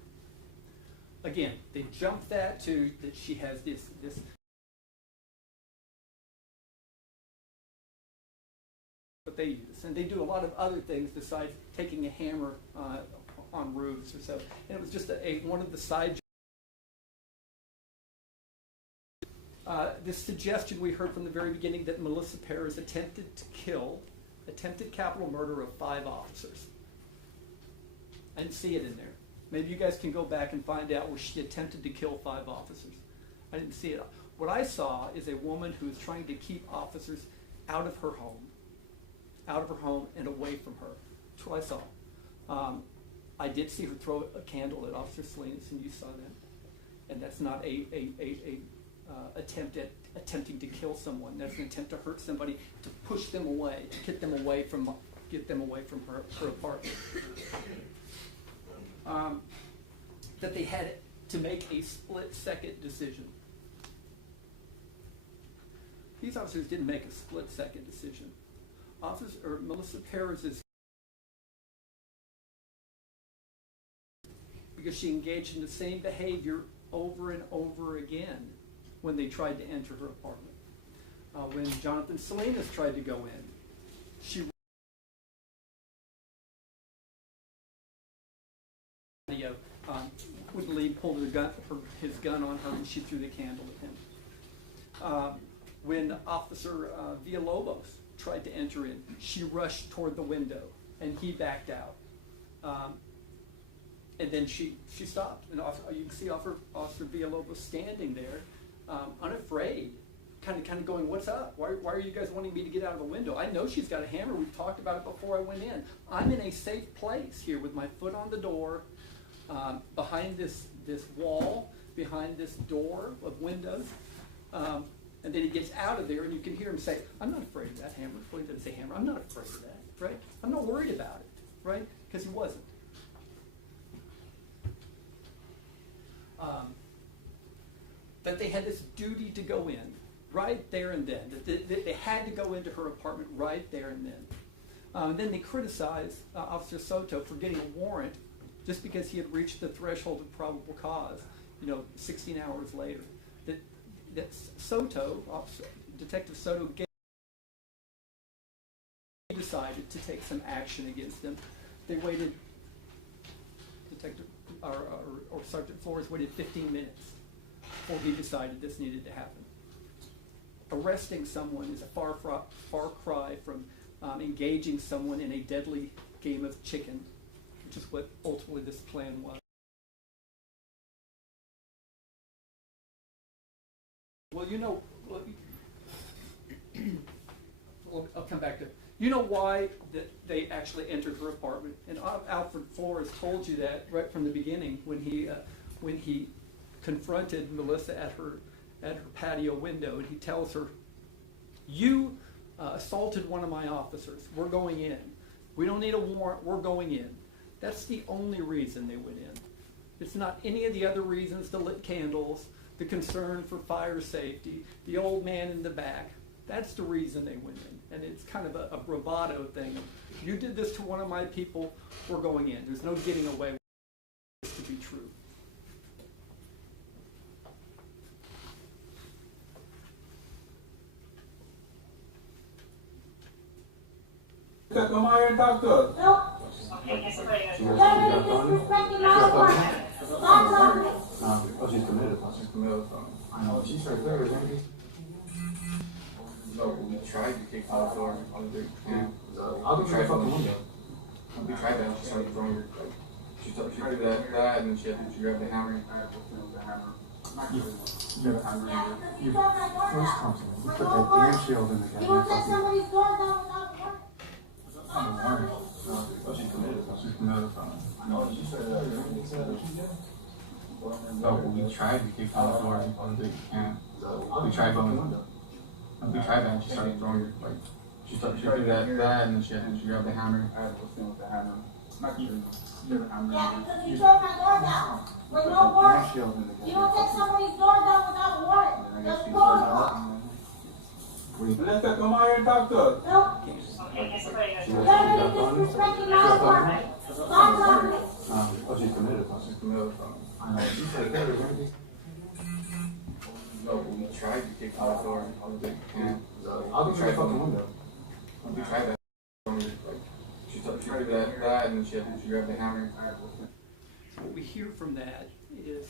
Again, they jumped that to that she has this what they use, and they do a lot of other things besides taking a hammer on roofs or so. And it was just one of the side jobs. This suggestion we heard from the very beginning that Melissa Perez attempted capital murder of 5 officers. I didn't see it in there. Maybe you guys can go back and find out where she attempted to kill 5 officers. I didn't see it. What I saw is a woman who is trying to keep officers out of her home and away from her. That's what I saw. I did see her throw a candle at Officer Salinas, and you saw that. And that's not attempting to kill someone. That's an attempt to hurt somebody, to push them away, to get them away from her apartment. That they had to make a split-second decision. These officers didn't make a split-second decision. Melissa Perez is because she engaged in the same behavior over and over again when they tried to enter her apartment. When Jonathan Salinas tried to go in, she would leave, pulled his gun on her, and she threw the candle at him. When Officer Villalobos tried to enter in, she rushed toward the window, and he backed out. And then she stopped, and you can see Officer Villalobos standing there, unafraid, kind of going, "What's up? Why are you guys wanting me to get out of the window? I know she's got a hammer. We've talked about it before I went in. I'm in a safe place here with my foot on the door, behind this wall, behind this door of windows." And then he gets out of there, and you can hear him say, "I'm not afraid of that hammer." Well, he doesn't say hammer. "I'm not afraid of that," right? "I'm not worried about it," right? Because he wasn't. That they had this duty to go in right there and then. That they had to go into her apartment right there and then. Then they criticized Officer Soto for getting a warrant just because he had reached the threshold of probable cause, 16 hours later. That Soto, Detective Soto, decided to take some action against them. They waited, Sergeant Flores waited 15 minutes before he decided this needed to happen. Arresting someone is a far cry from engaging someone in a deadly game of chicken, which is what ultimately this plan was. Well, I'll come back to it. You know why that they actually entered her apartment, and Alfred Flores told you that right from the beginning when he confronted Melissa at her patio window, and he tells her, "You assaulted one of my officers. We're going in. We don't need a warrant. We're going in." That's the only reason they went in. It's not any of the other reasons, the lit candles, the concern for fire safety, the old man in the back. That's the reason they went in. And it's kind of a bravado thing. You did this to one of my people, we're going in. There's no getting away with this to be true. Come on here and talk to us. She's committed. I know. She's right there, isn't she? No, we tried to kick out the door. I'll try from the window. We tried that. She started throwing her. She tried that, and then she grabbed the hammer. You first come to me. You put that damn shield in the guy. Oh, she's committed. She's committed. No, she said that. No, we tried to kick out the door, and they can't. We tried going the window. We tried that, and she started throwing her. She did that, and then she grabbed the hammer. I had to stand with the hammer. Not even. Yeah, because you tore my door down with no warrant. You don't take somebody's door down without a warrant. That's protocol. Melissa, come on here and talk to us. No. You're really disrespecting my apartment. Stop talking. Oh, she's committed. She's committed. I know. She's right there, isn't she? No, we tried to kick out the door, and they can't. I'll try from the window. We tried that. She did that, and then she grabbed the hammer. So what we hear from that is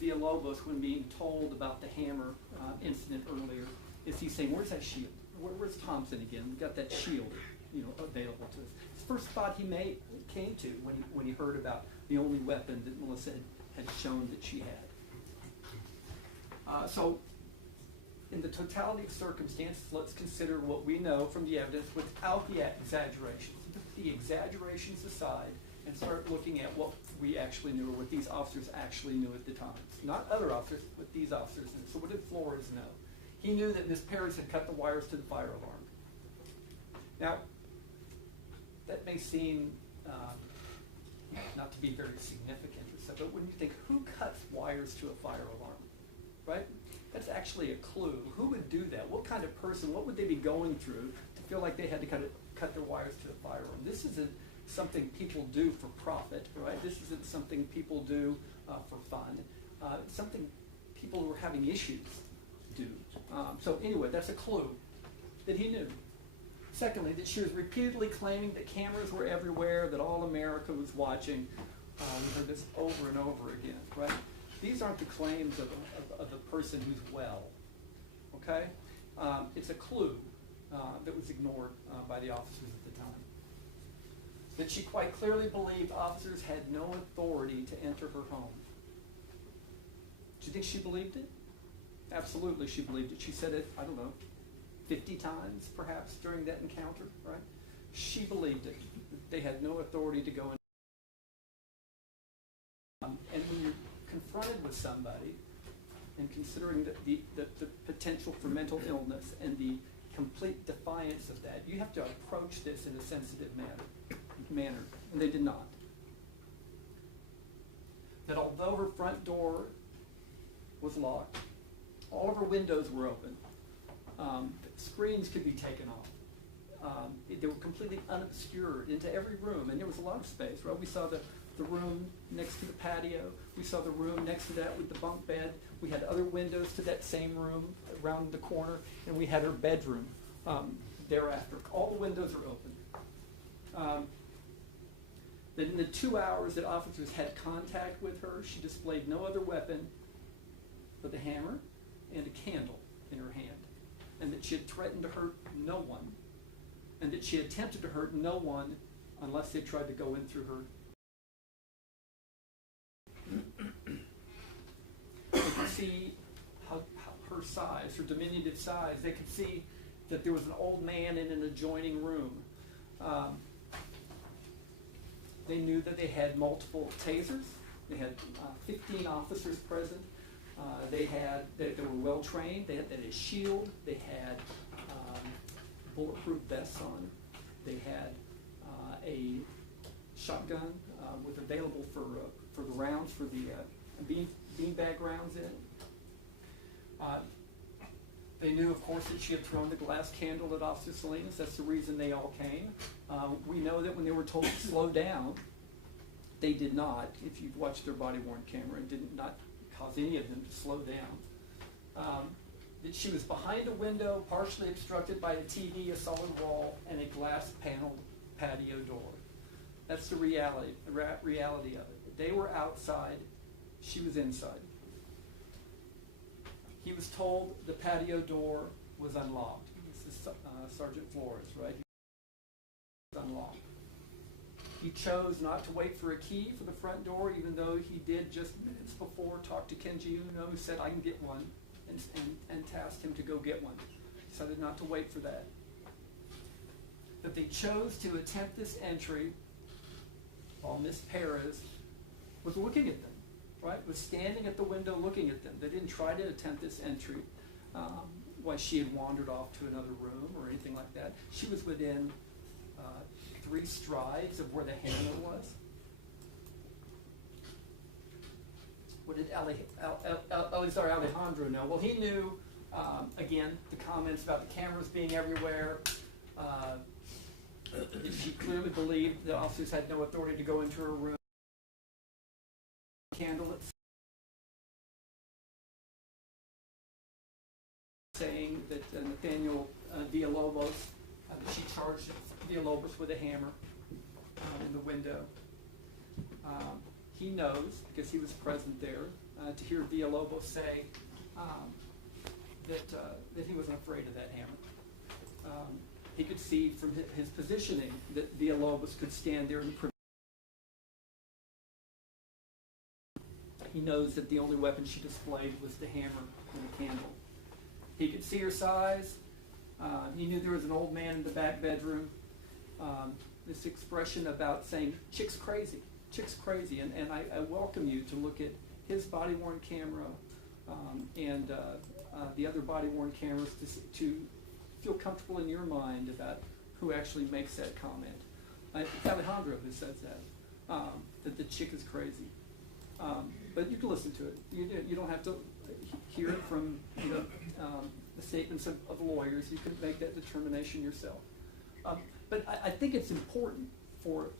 Villalobos, when being told about the hammer incident earlier, is he's saying, "Where's that shield? Where's Thompson again? We got that shield, available to us." His first thought he came to when he heard about the only weapon that Melissa had shown that she had. So, in the totality of circumstances, let's consider what we know from the evidence without the exaggerations. Put the exaggerations aside and start looking at what we actually knew, or what these officers actually knew at the time. Not other officers, but these officers knew. So what did Flores know? He knew that Ms. Perez had cut the wires to the fire alarm. Now, that may seem not to be very significant, but when you think, who cuts wires to a fire alarm? Right? That's actually a clue. Who would do that? What kind of person, what would they be going through to feel like they had to cut their wires to a fire alarm? This isn't something people do for profit, right? This isn't something people do for fun. It's something people who are having issues do. So anyway, that's a clue that he knew. Secondly, that she was repeatedly claiming that cameras were everywhere, that all America was watching. We heard this over and over again, right? These aren't the claims of a person who's well, okay? It's a clue that was ignored by the officers at the time. That she quite clearly believed officers had no authority to enter her home. Do you think she believed it? Absolutely, she believed it. She said it, I don't know, 50 times perhaps during that encounter, right? She believed it. They had no authority to go in. And when you're confronted with somebody and considering the potential for mental illness and the complete defiance of that, you have to approach this in a sensitive manner, and they did not. That although her front door was locked, all of her windows were open, screens could be taken off. They were completely unobscured into every room, and there was a lot of space, right? We saw the room next to the patio. We saw the room next to that with the bunk bed. We had other windows to that same room around the corner, and we had her bedroom thereafter. All the windows are open. Then in the 2 hours that officers had contact with her, she displayed no other weapon but the hammer and a candle in her hand, and that she had threatened to hurt no one, and that she had attempted to hurt no one unless they tried to go in through her. They could see how her size, her diminutive size. They could see that there was an old man in an adjoining room. They knew that they had multiple tasers. They had 15 officers present. They were well trained. They had a shield. They had bulletproof vests on. They had a shotgun was available for the rounds, for the beanbag rounds in it. They knew, of course, that she had thrown the glass candle at Officer Salinas. That's the reason they all came. We know that when they were told to slow down, they did not. If you've watched their body-worn camera, it did not cause any of them to slow down. That she was behind a window, partially obstructed by a TV, a solid wall, and a glass-paneled patio door. That's the reality of it. They were outside. She was inside. He was told the patio door was unlocked. This is Sergeant Flores, right? It was unlocked. He chose not to wait for a key for the front door, even though he did just minutes before talk to Kenji Uno, who said, I can get one, and tasked him to go get one. He decided not to wait for that. But they chose to attempt this entry while Miss Perez was looking at them, right? Was standing at the window looking at them. They didn't try to attempt this entry while she had wandered off to another room or anything like that. She was within 3 strides of where the hammer was. What did Alejandro know? Well, he knew, again, the comments about the cameras being everywhere. She clearly believed the officers had no authority to go into her room. Candle saying that Nathaniel Villalobos, she charged Villalobos with a hammer in the window. He knows, because he was present there, to hear Villalobos say that he wasn't afraid of that hammer. He could see from his positioning that Villalobos could stand there and he knows that the only weapon she displayed was the hammer and the candle. He could see her size. He knew there was an old man in the back bedroom. This expression about saying, chick's crazy, chick's crazy. And I welcome you to look at his body-worn camera and the other body-worn cameras to feel comfortable in your mind about who actually makes that comment. It's Alejandro who says that the chick is crazy. But you can listen to it. You don't have to hear it from the statements of lawyers. You can make that determination yourself. But I think it's important for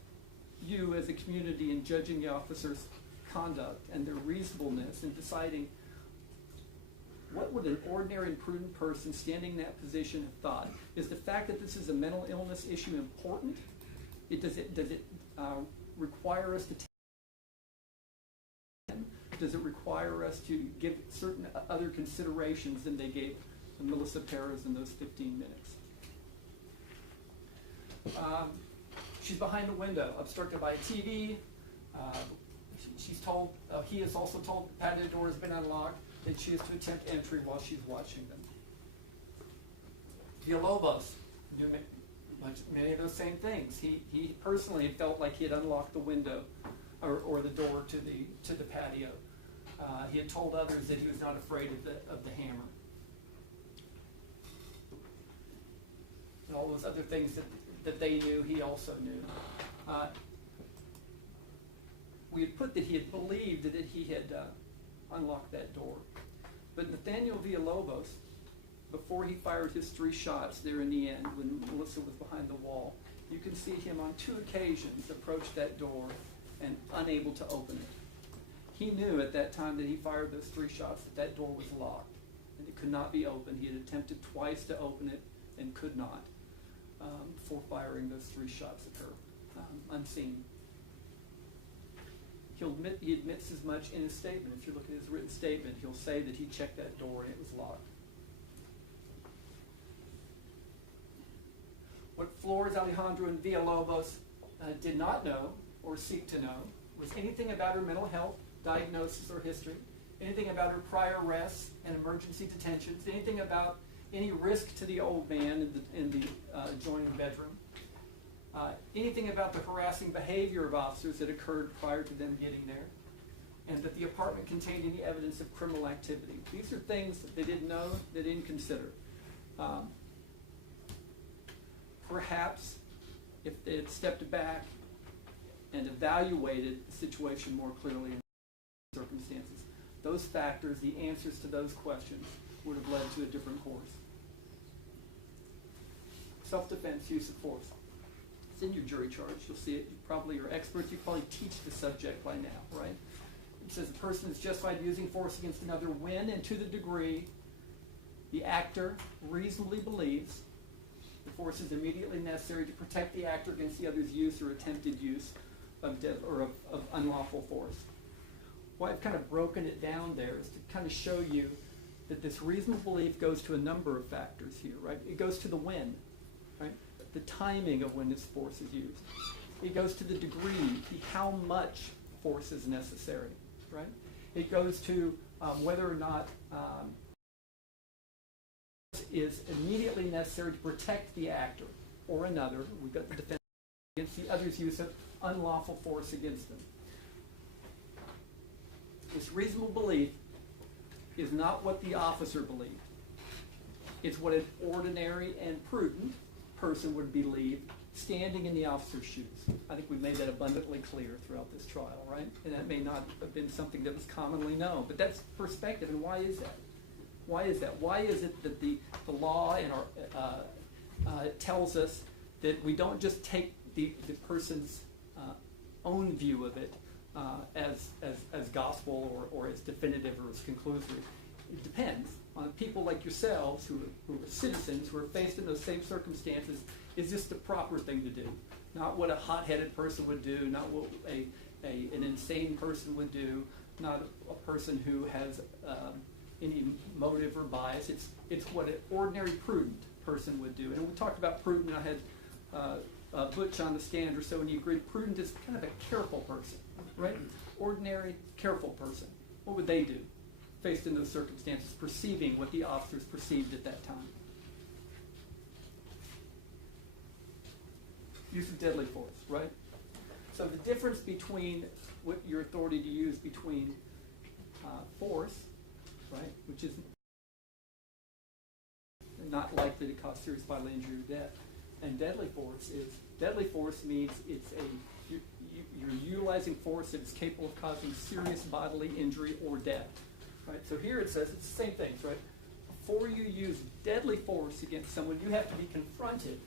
you as a community in judging the officers' conduct and their reasonableness in deciding what would an ordinary and prudent person standing in that position have thought. Is the fact that this is a mental illness issue important? Does it require us to take does it require us to give certain other considerations than they gave Melissa Perez in those 15 minutes. She's behind the window, obstructed by a TV. She's told, he is also told the patio door has been unlocked, that she is to attempt entry while she's watching them. Villalobos knew many of those same things. He personally felt like he had unlocked the window or the door to the patio. He had told others that he was not afraid of the hammer. And all those other things that they knew, he also knew. We had put that he had believed that he had unlocked that door. But Nathaniel Villalobos, before he fired his 3 shots there in the end, when Melissa was behind the wall, you can see him on 2 occasions approach that door and unable to open it. He knew at that time that he fired those 3 shots that door was locked and it could not be opened. He had attempted twice to open it and could not before firing those 3 shots at her unseen. He admits as much in his statement. If you look at his written statement, he'll say that he checked that door and it was locked. What Flores, Alejandro, and Villalobos did not know or seek to know was anything about her mental health, diagnosis, or history, anything about her prior arrests and emergency detentions, anything about any risk to the old man in the adjoining bedroom, anything about the harassing behavior of officers that occurred prior to them getting there, and that the apartment contained any evidence of criminal activity. These are things that they didn't know, they didn't consider. Perhaps if they had stepped back and evaluated the situation more clearly in circumstances, those factors, the answers to those questions, would have led to a different course. Self-defense, use of force. It's in your jury charge. You'll see it. You probably are experts. You probably teach the subject by now, right? It says a person is justified using force against another when and to the degree the actor reasonably believes the force is immediately necessary to protect the actor against the other's use or attempted use of unlawful force. Why I've kind of broken it down there is to kind of show you that this reasonable belief goes to a number of factors here, right? It goes to the when, right? The timing of when this force is used. It goes to the degree, how much force is necessary, right? It goes to whether or not is immediately necessary to protect the actor or another. We've got the defense against the other's use of unlawful force against them. This reasonable belief is not what the officer believed. It's what an ordinary and prudent person would believe standing in the officer's shoes. I think we've made that abundantly clear throughout this trial, right? And that may not have been something that was commonly known, but that's perspective. And why is that? Why is that? Why is it that the law and our tells us that we don't just take the person's own view of it as gospel or as definitive or as conclusory? It depends on people like yourselves who are citizens who are faced in those same circumstances. Is this the proper thing to do? Not what a hot-headed person would do, not what an insane person would do, not a person who has any motive or bias. It's what an ordinary prudent person would do. And we talked about prudent. I had Butch on the stand or so, and he agreed prudent is kind of a careful person, right? Ordinary, careful person. What would they do faced in those circumstances, perceiving what the officers perceived at that time? Use of deadly force, right? So the difference between what your authority to use between force, right, which is not likely to cause serious bodily injury or death, and deadly force means you're utilizing force that is capable of causing serious bodily injury or death, right? So here it says it's the same things, right? Before you use deadly force against someone, you have to be confronted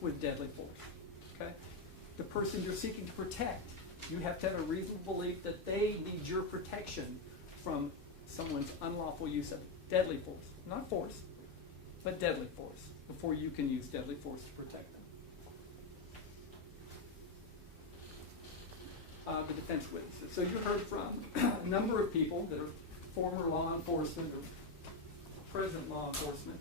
with deadly force, okay? The person you're seeking to protect, you have to have a reasonable belief that they need your protection from someone's unlawful use of deadly force. Not force, but deadly force, before you can use deadly force to protect them. the defense witnesses. So you heard from a number of people that are former law enforcement or present law enforcement.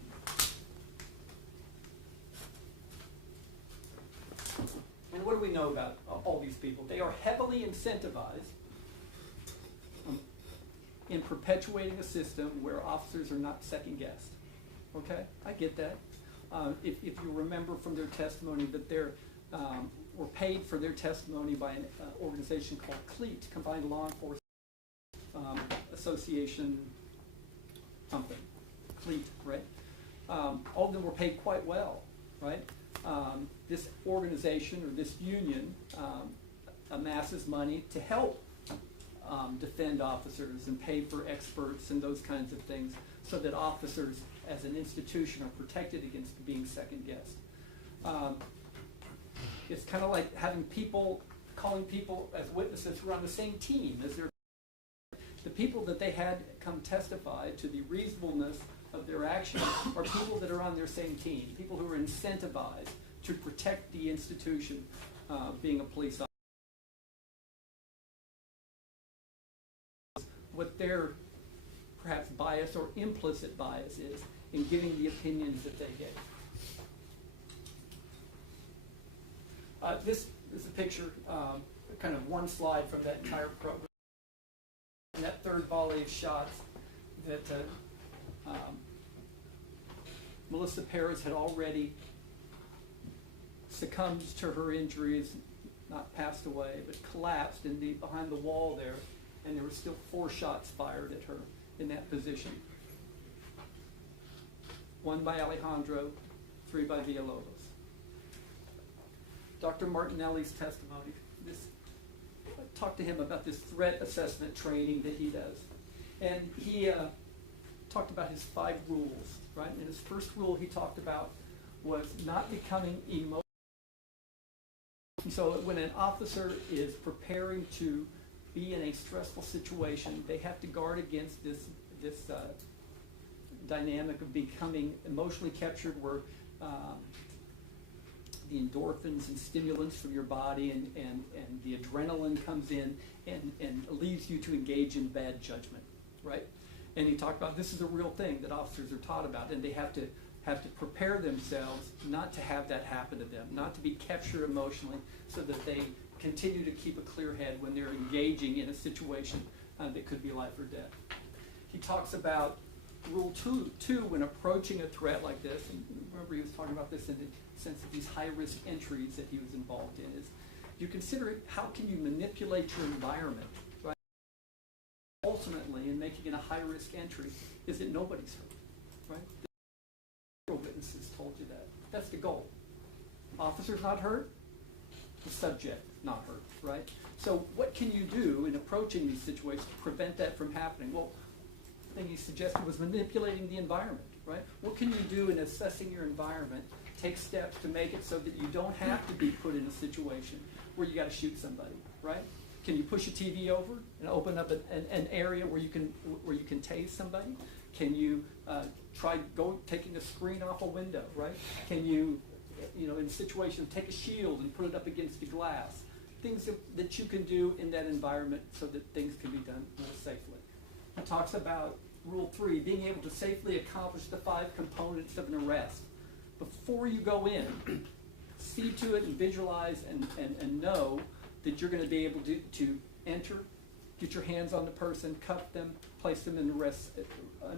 And what do we know about all these people? They are heavily incentivized in perpetuating a system where officers are not second guessed. Okay, I get that. If you remember from their testimony that they're were paid for their testimony by an organization called CLEAT, Combined Law Enforcement Association something, CLEAT, right? All of them were paid quite well, right? This organization or this union amasses money to help defend officers and pay for experts and those kinds of things so that officers as an institution are protected against being second guessed. It's kind of like having people, calling people as witnesses who are on the same team as their. The people that they had come testify to the reasonableness of their actions are people that are on their same team, people who are incentivized to protect the institution, being a police officer. What their perhaps bias or implicit bias is in giving the opinions that they gave. This is a picture, kind of one slide from that entire program. And that third volley of shots that Melissa Perez had already succumbed to her injuries, not passed away, but collapsed behind the wall there, and there were still 4 shots fired at her in that position. 1 by Alejandro, 3 by Villalobos. Dr. Martinelli's testimony. I talked to him about this threat assessment training that he does. And he talked about his 5 rules, right? And his first rule he talked about was not becoming emotional. And so when an officer is preparing to be in a stressful situation, they have to guard against this dynamic of becoming emotionally captured where the endorphins and stimulants from your body and the adrenaline comes in and leads you to engage in bad judgment, right? And he talked about this is a real thing that officers are taught about, and they have to prepare themselves not to have that happen to them, not to be captured emotionally, so that they continue to keep a clear head when they're engaging in a situation that could be life or death. He talks about rule two when approaching a threat like this, and remember he was talking about this in the sense of these high-risk entries that he was involved in, is you consider how can you manipulate your environment, right? Ultimately, in making it a high-risk entry, is that nobody's hurt, right? The witnesses told you that. That's the goal. Officers not hurt, the subject not hurt, right? So what can you do in approaching these situations to prevent that from happening? Well, the thing he suggested was manipulating the environment, right? What can you do in assessing your environment? Take steps to make it so that you don't have to be put in a situation where you got to shoot somebody, right? Can you push a TV over and open up an area where you can tase somebody? Can you try taking a screen off a window, right? Can you, in situations, take a shield and put it up against the glass? Things that you can do in that environment so that things can be done more safely. He talks about rule 3, being able to safely accomplish the 5 components of an arrest. Before you go in, see to it and visualize and know that you're going to be able to enter, get your hands on the person, cuff them, place them in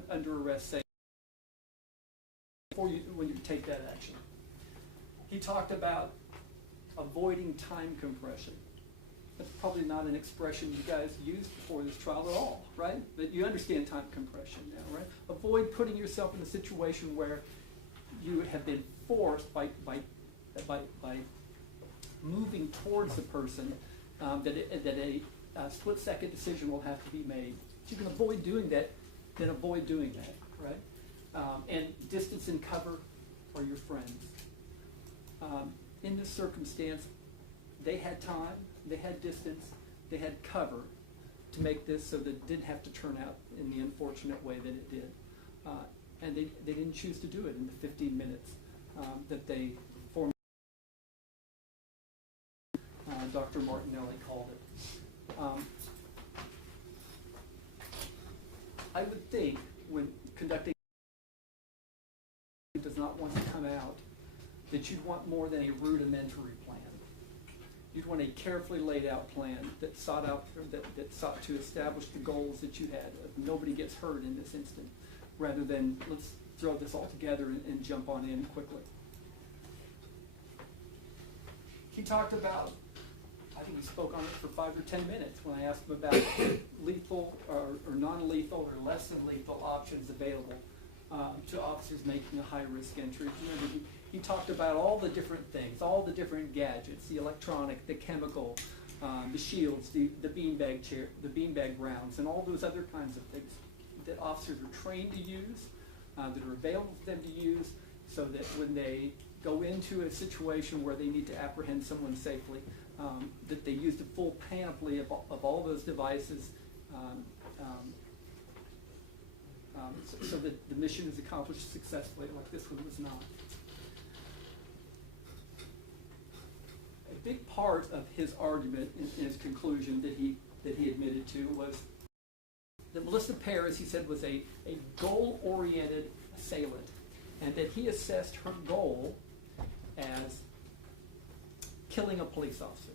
under arrest safely when you take that action. He talked about avoiding time compression. That's probably not an expression you guys used before this trial at all, right? But you understand time compression now, right? Avoid putting yourself in a situation where you have been forced by moving towards the person that a split-second decision will have to be made. If you can avoid doing that, then avoid doing that, right? And distance and cover are your friends. In this circumstance, they had time, they had distance, they had cover to make this so that it didn't have to turn out in the unfortunate way that it did. And they didn't choose to do it in the 15 minutes that they formed. Dr. Martinelli called it. I would think when conducting does not want to come out, that you'd want more than a rudimentary plan. You'd want a carefully laid out plan that sought to establish the goals that you had. Nobody gets hurt in this instant, rather than let's throw this all together and jump on in quickly. He talked about, I think he spoke on it for 5 or 10 minutes when I asked him about lethal or non-lethal or less than lethal options available to officers making a high-risk entry. You know, he talked about all the different things, all the different gadgets, the electronic, the chemical, the shields, the beanbag chair, the beanbag rounds, and all those other kinds of things that officers are trained to use, that are available for them to use, so that when they go into a situation where they need to apprehend someone safely, that they use the full panoply of all those devices, so that the mission is accomplished successfully, like this one was not. A big part of his argument in his conclusion that he admitted to was that Melissa Perez, he said, was a goal-oriented assailant, and that he assessed her goal as killing a police officer.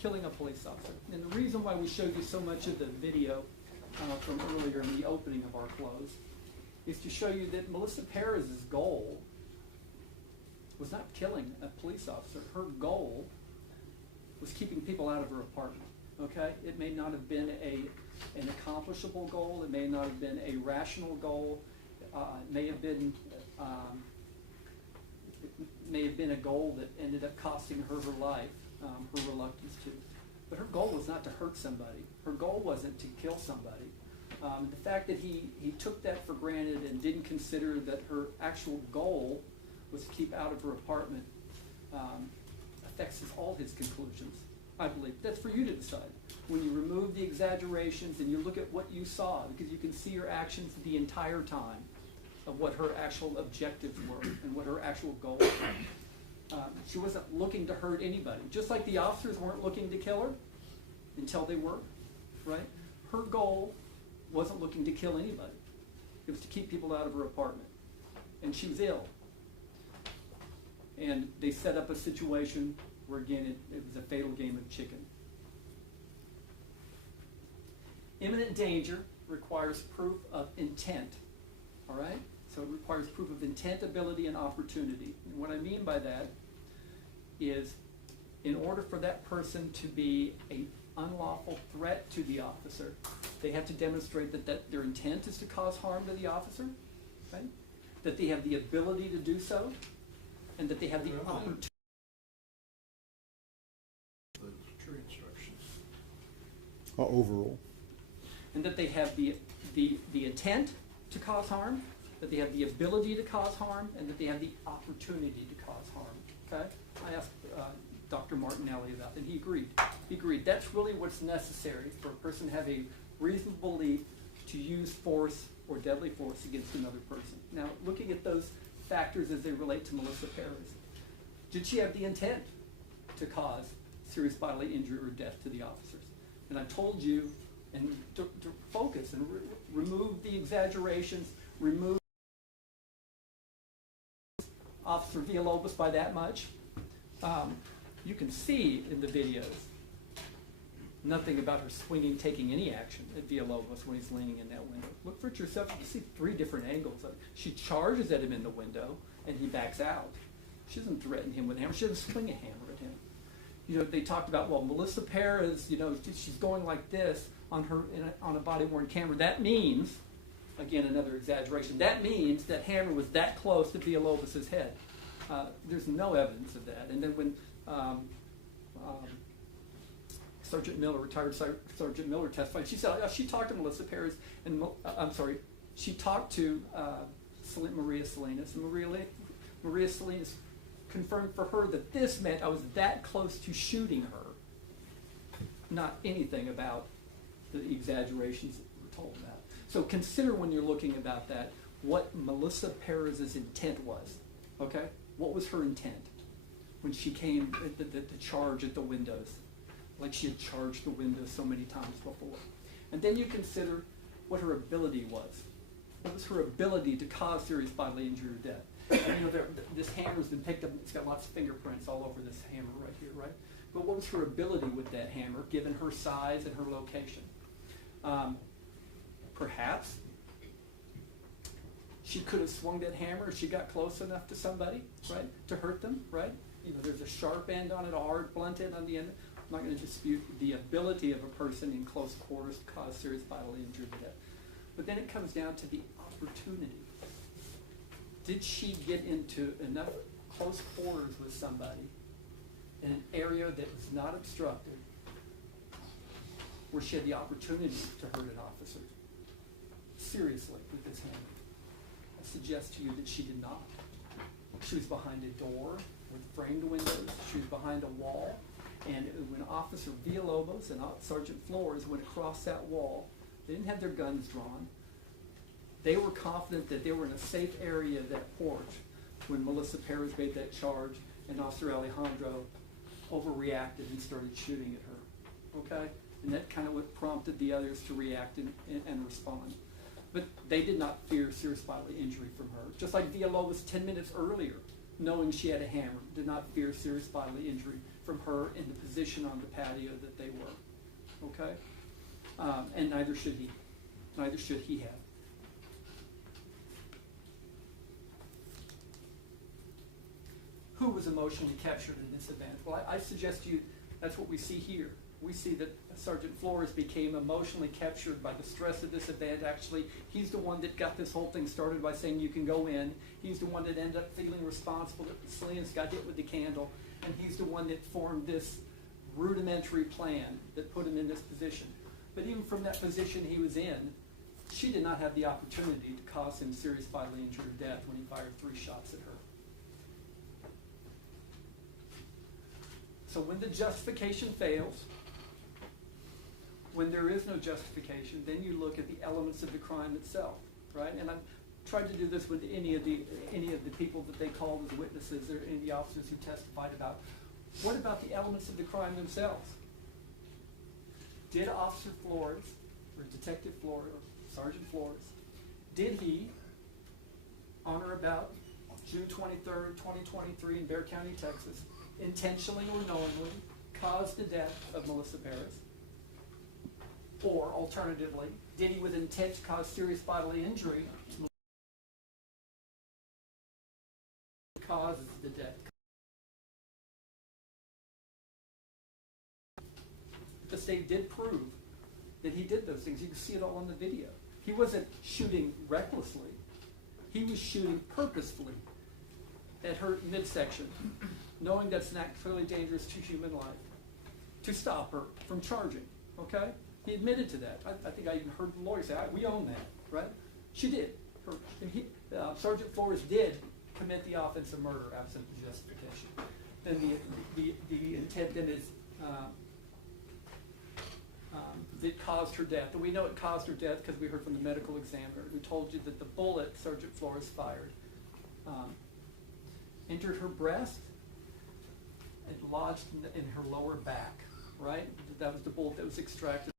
Killing a police officer. And the reason why we showed you so much of the video from earlier in the opening of our close is to show you that Melissa Perez's goal was not killing a police officer. Her goal was keeping people out of her apartment. Okay? It may not have been an accomplishable goal. It may not have been a rational goal. It may have been a goal that ended up costing her her life, her reluctance to. But her goal was not to hurt somebody. Her goal wasn't to kill somebody. The fact that he took that for granted and didn't consider that her actual goal was to keep out of her apartment affects all his conclusions, I believe. That's for you to decide. When you remove the exaggerations and you look at what you saw, because you can see her actions the entire time of what her actual objectives were and what her actual goals were. She wasn't looking to hurt anybody. Just like the officers weren't looking to kill her until they were, right? Her goal wasn't looking to kill anybody. It was to keep people out of her apartment. And she was ill. And they set up a situation where, again, it was a fatal game of chicken. Imminent danger requires proof of intent, all right? So it requires proof of intent, ability, and opportunity. And what I mean by that is, in order for that person to be an unlawful threat to the officer, they have to demonstrate that their intent is to cause harm to the officer, right? That they have the ability to do so, and that they have the opportunity. The jury instructions. Overall. And that they have the intent to cause harm, that they have the ability to cause harm, and that they have the opportunity to cause harm. Okay? I asked Dr. Martinelli about that, and he agreed. He agreed. That's really what's necessary for a person to have a reasonable belief to use force or deadly force against another person. Now, looking at those factors as they relate to Melissa Perez, did she have the intent to cause serious bodily injury or death to the officers? And I told you, and to focus and remove the exaggerations, remove Officer Villalobos by that much. You can see in the videos nothing about her swinging, taking any action at Villalobos when he's leaning in that window. Look for it yourself. You can see 3 different angles of it. She charges at him in the window, and he backs out. She doesn't threaten him with a hammer. She doesn't swing a hammer at him. You know, they talked about, well, Melissa Perez, you know, she's going like this on a body-worn camera. That means, again, another exaggeration, that means that hammer was that close to Villalobos' head. There's no evidence of that. And then when Sergeant Miller, retired Sergeant Miller testified, she said she talked to Melissa Perez, and she talked to Maria Salinas, and Maria Salinas confirmed for her that this meant I was that close to shooting her, not anything about the exaggerations that were told about. So consider when you're looking about that what Melissa Perez's intent was, okay? What was her intent when she came at the charge at the windows? like she had charged the window so many times before. And then you consider what her ability was. What was her ability to cause serious bodily injury or death? And, you know, this hammer's been picked up, it's got lots of fingerprints all over this hammer right here, right? But what was her ability with that hammer, given her size and her location? Perhaps she could have swung that hammer if she got close enough to somebody, right, to hurt them, right? You know, there's a sharp end on it, a hard, blunt end on the end. I'm not going to dispute the ability of a person in close quarters to cause serious bodily injury or death. But then it comes down to the opportunity. Did she get into enough close quarters with somebody in an area that was not obstructed where she had the opportunity to hurt an officer seriously with this hammer? I suggest to you that she did not. She was behind a door with framed windows. She was behind a wall. And when Officer Villalobos and Sergeant Flores went across that wall, they didn't have their guns drawn. They were confident that they were in a safe area of that porch when Melissa Perez made that charge and Officer Alejandro overreacted and started shooting at her. Okay? And that kind of what prompted the others to react and respond. But they did not fear serious bodily injury from her. Just like Villalobos 10 minutes earlier, knowing she had a hammer, did not fear serious bodily injury from her in the position on the patio that they were. Okay? And neither should he. Neither should he have. Who was emotionally captured in this event? Well, I suggest to you that's what we see here. We see that Sergeant Flores became emotionally captured by the stress of this event. Actually, he's the one that got this whole thing started by saying you can go in. He's the one that ended up feeling responsible that Salinas got hit with the candle. And he's the one that formed this rudimentary plan that put him in this position. But even from that position he was in, she did not have the opportunity to cause him serious bodily injury or death when he fired 3 shots at her. So when the justification fails, when there is no justification, then you look at the elements of the crime itself, right? And I've tried to do this with any of the people that they called as witnesses or any of the officers who testified about. What about the elements of the crime themselves? Did Officer Flores, or Detective Flores, or Sergeant Flores, did he, on or about June 23rd, 2023 in Bexar County, Texas, intentionally or knowingly cause the death of Melissa Perez? Or alternatively, did he with intent to cause serious bodily injury causes the death? The state did prove that he did those things. You can see it all on the video. He wasn't shooting recklessly. He was shooting purposefully at her midsection, knowing that's not clearly dangerous to human life, to stop her from charging, okay? He admitted to that. I think I even heard the lawyer say, we own that, right? She did. Sergeant Flores did commit the offense of murder absent the justification. Then the intent then is that caused her death. And we know it caused her death because we heard from the medical examiner who told you that the bullet Sergeant Flores fired entered her breast and lodged in her lower back, right? That was the bullet that was extracted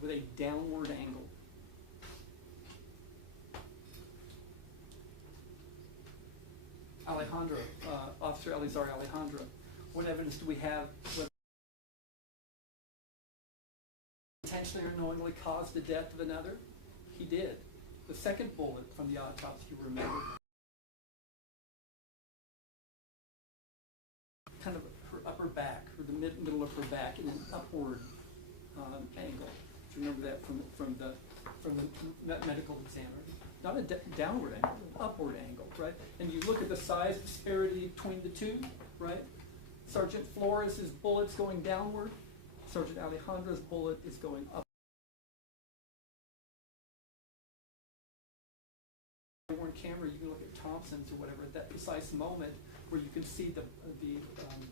with a downward angle. Alejandro, Officer Elizar Alejandro, what evidence do we have intentionally or knowingly caused the death of another? He did. The second bullet from the autopsy, you remember, kind of her upper back, or the middle of her back, in an upward angle. Do you remember that from the medical examiner? Not a downward angle, an upward angle, right? And you look at the size disparity between the two, right? Sergeant Flores' bullet's going downward. Sergeant Alejandro's bullet is going up. On camera, you can look at Thompson's or whatever at that precise moment where you can see the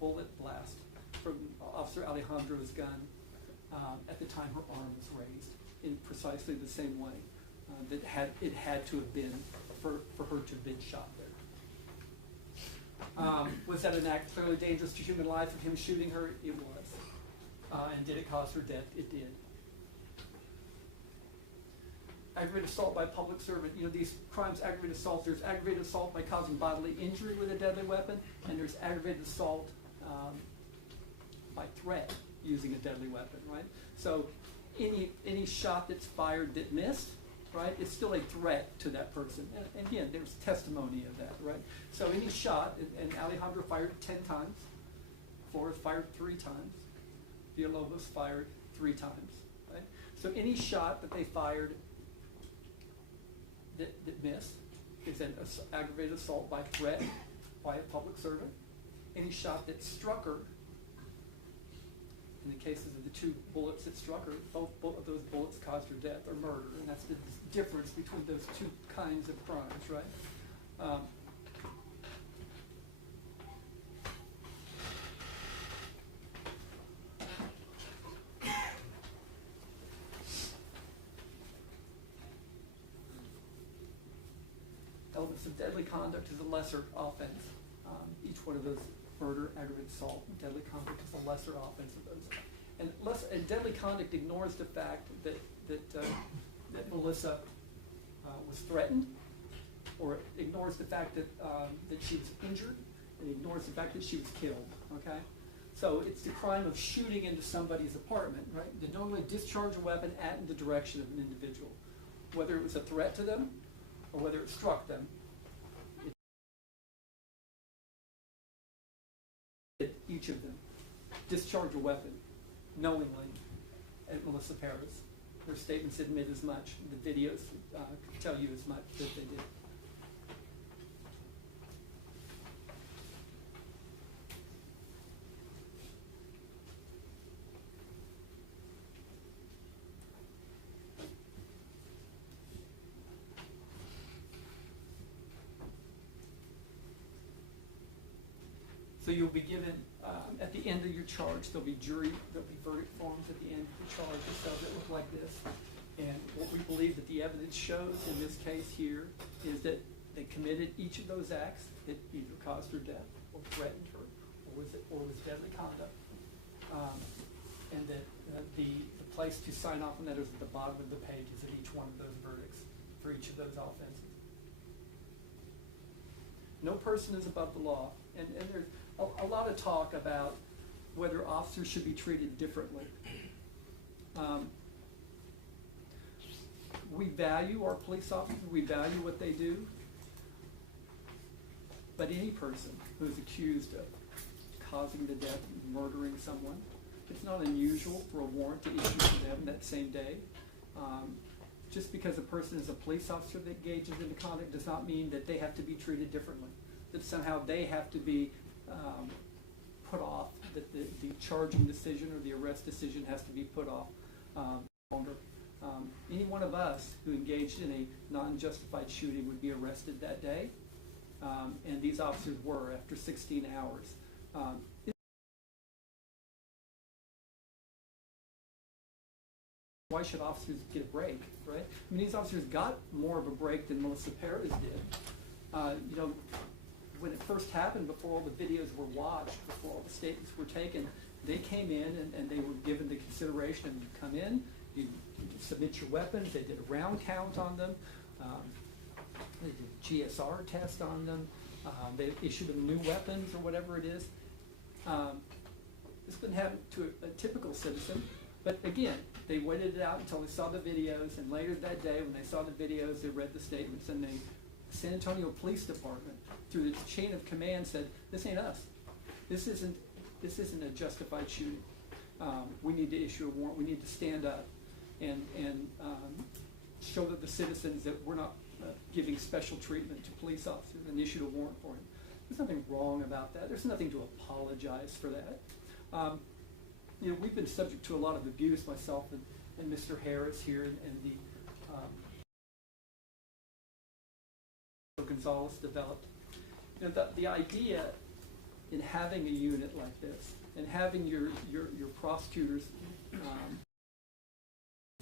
bullet blast from Officer Alejandro's gun at the time her arm was raised in precisely the same way that it had to have been for her to have been shot there. Was that an act clearly dangerous to human life of him shooting her? It was. And did it cause her death? It did. Aggravated assault by public servant. You know, these crimes, aggravated assault, there's aggravated assault by causing bodily injury with a deadly weapon, and there's aggravated assault by threat using a deadly weapon, right? So any shot that's fired that missed, right, it's still a threat to that person. And again, there's testimony of that, right? So any shot, and Alejandro fired 10 times, Flores fired 3 times, Villalobos fired 3 times, right? So any shot that they fired that missed is an aggravated assault by threat by a public servant. Any shot that struck her, in the cases of the 2 bullets that struck her, both of those bullets caused her death or murder, and that's the difference between those 2 kinds of crimes, right? Elements of deadly conduct is a lesser offense. Each one of those, murder, aggravated assault, deadly conduct is a lesser offense of those. And deadly conduct ignores the fact that Melissa was threatened, or ignores the fact that she was injured, and ignores the fact that she was killed. Okay, so it's the crime of shooting into somebody's apartment, right? To knowingly discharge a weapon at in the direction of an individual, whether it was a threat to them or whether it struck them. Each of them discharge a weapon knowingly at Melissa Perez. Their statements admit as much. The videos tell you as much that they did. So you'll be given, at the end of your charge, there'll be verdict forms at the end of the charge and stuff that look like this. And what we believe that the evidence shows in this case here is that they committed each of those acts that either caused her death or threatened her or was deadly conduct. And that the place to sign off on that is at the bottom of the pages of each one of those verdicts for each of those offenses. No person is above the law. And there's a lot of talk about whether officers should be treated differently. We value our police officers, we value what they do, but any person who is accused of causing the death, murdering someone, it's not unusual for a warrant to issue to them that same day. Just because a person is a police officer that engages in the conduct does not mean that they have to be treated differently, that somehow they have to be put off, that the charging decision or the arrest decision has to be put off longer. Any one of us who engaged in a non-justified shooting would be arrested that day, and these officers were after 16 hours. Why should officers get a break, right? I mean, these officers got more of a break than Melissa Perez did. You know, when it first happened, before all the videos were watched, before all the statements were taken, they came in and they were given the consideration of you come in, you submit your weapons, they did a round count on them, they did a GSR test on them, they issued them new weapons or whatever it is. This couldn't happen to a typical citizen, but again, they waited it out until they saw the videos, and later that day when they saw the videos, they read the statements, and the San Antonio Police Department, through the chain of command, said, this ain't us. This isn't a justified shooting. We need to issue a warrant. We need to stand up and show that the citizens that we're not giving special treatment to police officers, and issued a warrant for him. There's nothing wrong about that. There's nothing to apologize for that. You know, we've been subject to a lot of abuse, myself and Mr. Harris here, and the Gonzalez developed. You know, the idea in having a unit like this and having your prosecutors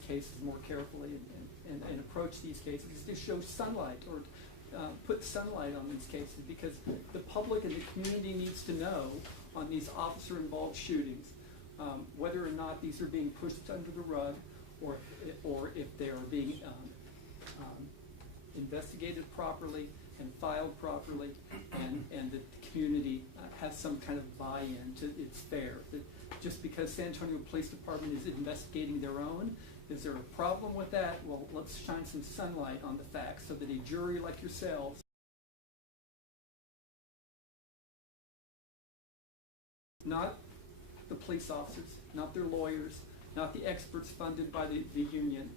cases more carefully and approach these cases is to show sunlight or put sunlight on these cases, because the public and the community needs to know on these officer-involved shootings whether or not these are being pushed under the rug, or if they are being investigated properly and filed properly, and the community has some kind of buy-in to it's fair. That just because San Antonio Police Department is investigating their own, is there a problem with that? Well, let's shine some sunlight on the facts so that a jury like yourselves not the police officers, not their lawyers, not the experts funded by the union.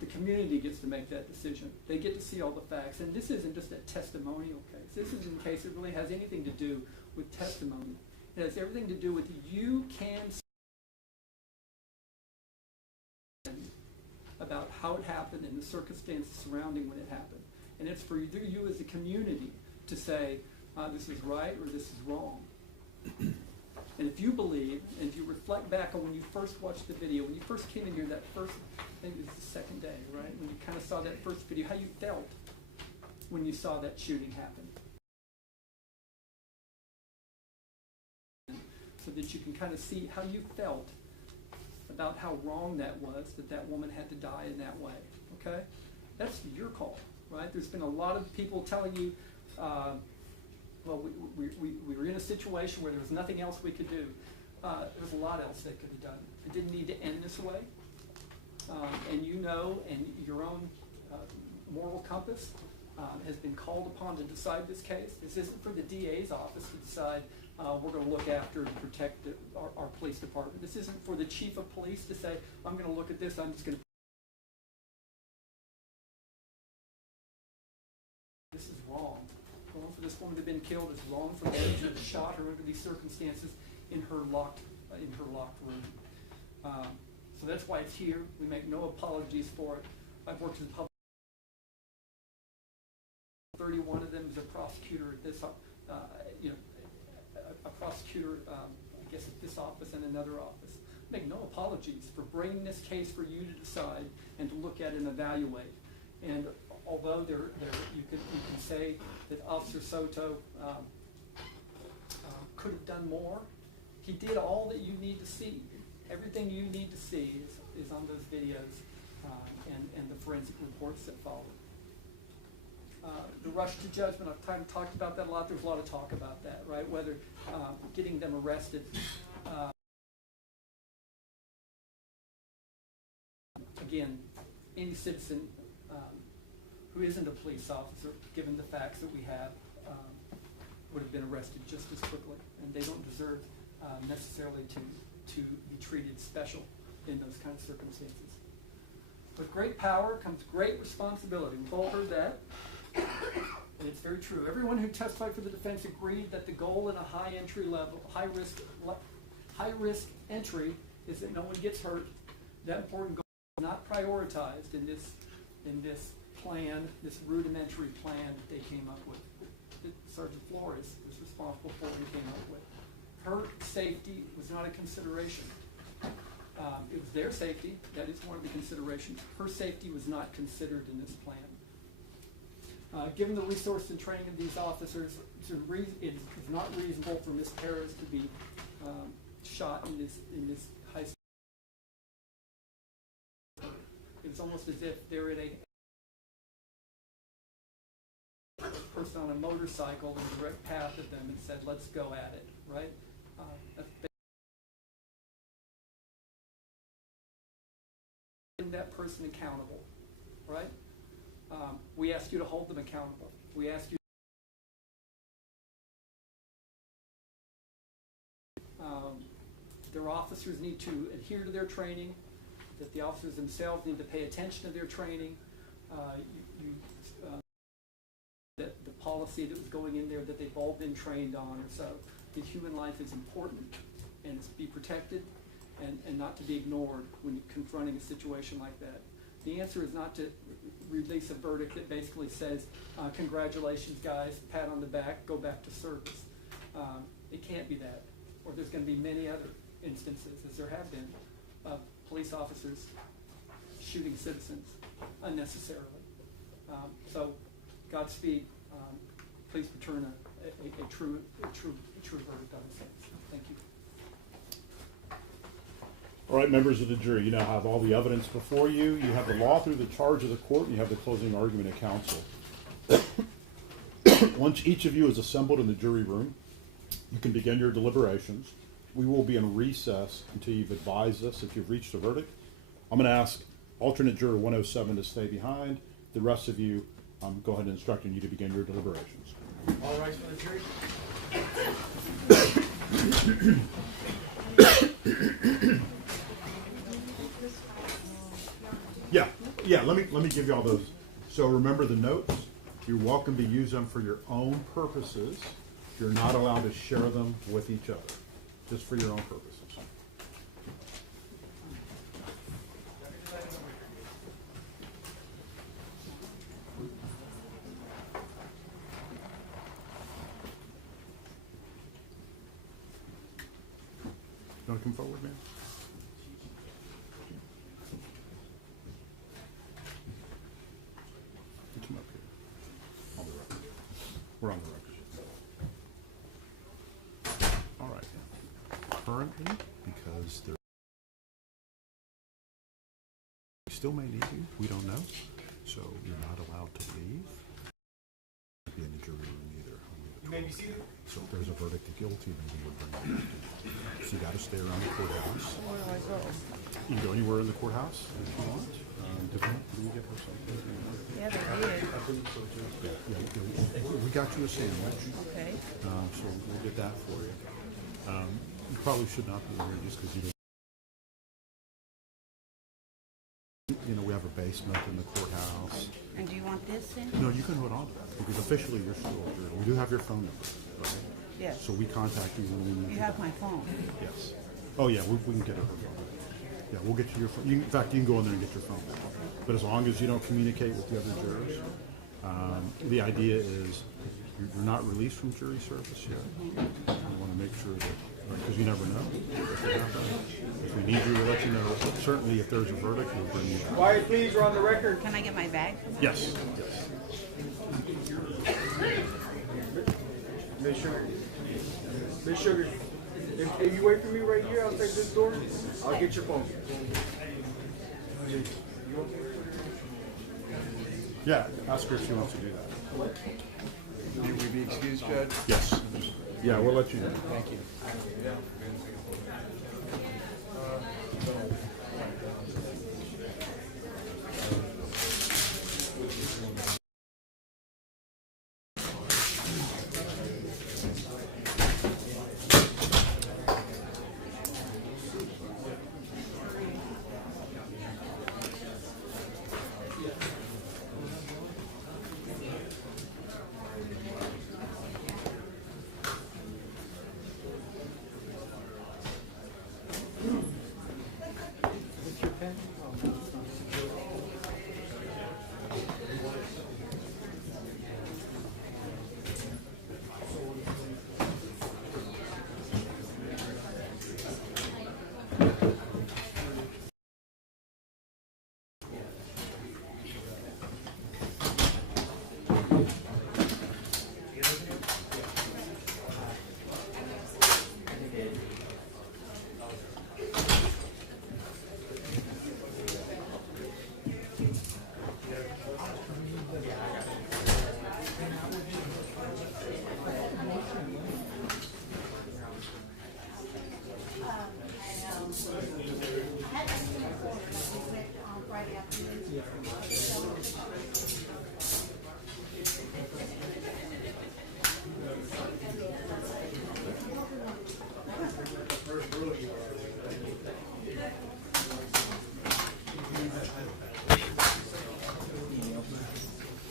The community gets to make that decision. They get to see all the facts. And this isn't just a testimonial case. This isn't a case that really has anything to do with testimony. It has everything to do with you can about how it happened and the circumstances surrounding when it happened. And it's for you as a community to say, this is right or this is wrong. And if you believe, and if you reflect back on when you first watched the video, when you first came in here that first, I think it was the second day, right? When you kind of saw that first video, how you felt when you saw that shooting happen. So that you can kind of see how you felt about how wrong that was, that woman had to die in that way, okay? That's your call, right? There's been a lot of people telling you, well, we were in a situation where there was nothing else we could do. There was a lot else they could have done. It didn't need to end this way. And you know, and your own moral compass has been called upon to decide this case. This isn't for the DA's office to decide we're going to look after and protect our police department. This isn't for the chief of police to say, I'm going to look at this, I'm just going to... This is wrong. Wrong for this woman to have been killed. It's wrong for those who have shot her under these circumstances in her locked room. So that's why it's here. We make no apologies for it. I've worked in public. 31 of them as a prosecutor at this, a prosecutor, I guess at this office and another office. Make no apologies for bringing this case for you to decide and to look at and evaluate. And although you can say that Officer Soto could have done more, he did all that you need to see. Everything you need to see is on those videos and the forensic reports that follow. The rush to judgment, I've kind of talked about that a lot. There's a lot of talk about that, right? Whether getting them arrested. Again, any citizen who isn't a police officer, given the facts that we have, would have been arrested just as quickly, and they don't deserve necessarily to be treated special in those kind of circumstances. With great power comes great responsibility. We've all heard that, and it's very true. Everyone who testified for the defense agreed that the goal in a high risk entry is that no one gets hurt. That important goal is not prioritized in this plan, this rudimentary plan that they came up with, that Sergeant Flores was responsible for and came up with. Her safety was not a consideration. It was their safety, that is one of the considerations. Her safety was not considered in this plan. Given the resource and training of these officers, it is not reasonable for Ms. Perez to be shot in this high school. It's almost as if they're in a person on a motorcycle in the direct path of them and said, let's go at it, right? That person accountable, right? We ask you to hold them accountable. We ask you their officers need to adhere to their training, that the officers themselves need to pay attention to their training. That the policy that was going in there that they've all been trained on, so that human life is important and it's to be protected and not to be ignored when confronting a situation like that. The answer is not to release a verdict that basically says, congratulations guys, pat on the back, go back to service. It can't be that. Or there's going to be many other instances, as there have been, of police officers shooting citizens unnecessarily. So Godspeed. Please return a true verdict on this case. Thank you. All right, members of the jury, you now have all the evidence before you. You have the law through the charge of the court, and you have the closing argument of counsel. Once each of you is assembled in the jury room, you can begin your deliberations. We will be in recess until you've advised us if you've reached a verdict. I'm going to ask alternate juror 107 to stay behind. The rest of you, go ahead and instructing you to begin your deliberations. All rise for the jury. Yeah. Let me give you all those. So remember the notes. You're welcome to use them for your own purposes. You're not allowed to share them with each other, just for your own purposes. You want to come forward, man? You come up here. On the record. We're on the record. All right. Currently, because we still may need you, we don't know. So you're not allowed to leave. Be in the jury room either. You may be seated. So if there's a verdict of guilty, then we would bring you back. So you got to stay around the courthouse. Where do I go? You can go anywhere in the courthouse if you want. Did we get her something? Yeah, they did. I believe so too. Yeah, we got you a sandwich. Okay. So we'll get that for you. You probably should not be here just because you don't. You know, we have a basement in the courthouse. And do you want this in? No, you can hold on to that because officially you're still a juror. We do have your phone number, right? Yes. So we contact you when we need You have my phone. Yes. Oh yeah, we can get it. Yeah, we'll get you your phone. In fact, you can go in there and get your phone. But as long as you don't communicate with the other jurors, the idea is you're not released from jury service yet. We want to make sure that, because you never know what could happen. If we need you, we'll let you know. But certainly, if there's a verdict, we'll bring you back. Quiet, please. We're on the record. Can I get my bag? Yes. Yes. Miss Sugar. Miss Sugar. If you wait for me right here outside this door, I'll get your phone. Yeah, ask her if she wants to do that. Will we be excused, Judge? Yes. Yeah, we'll let you know. Thank you.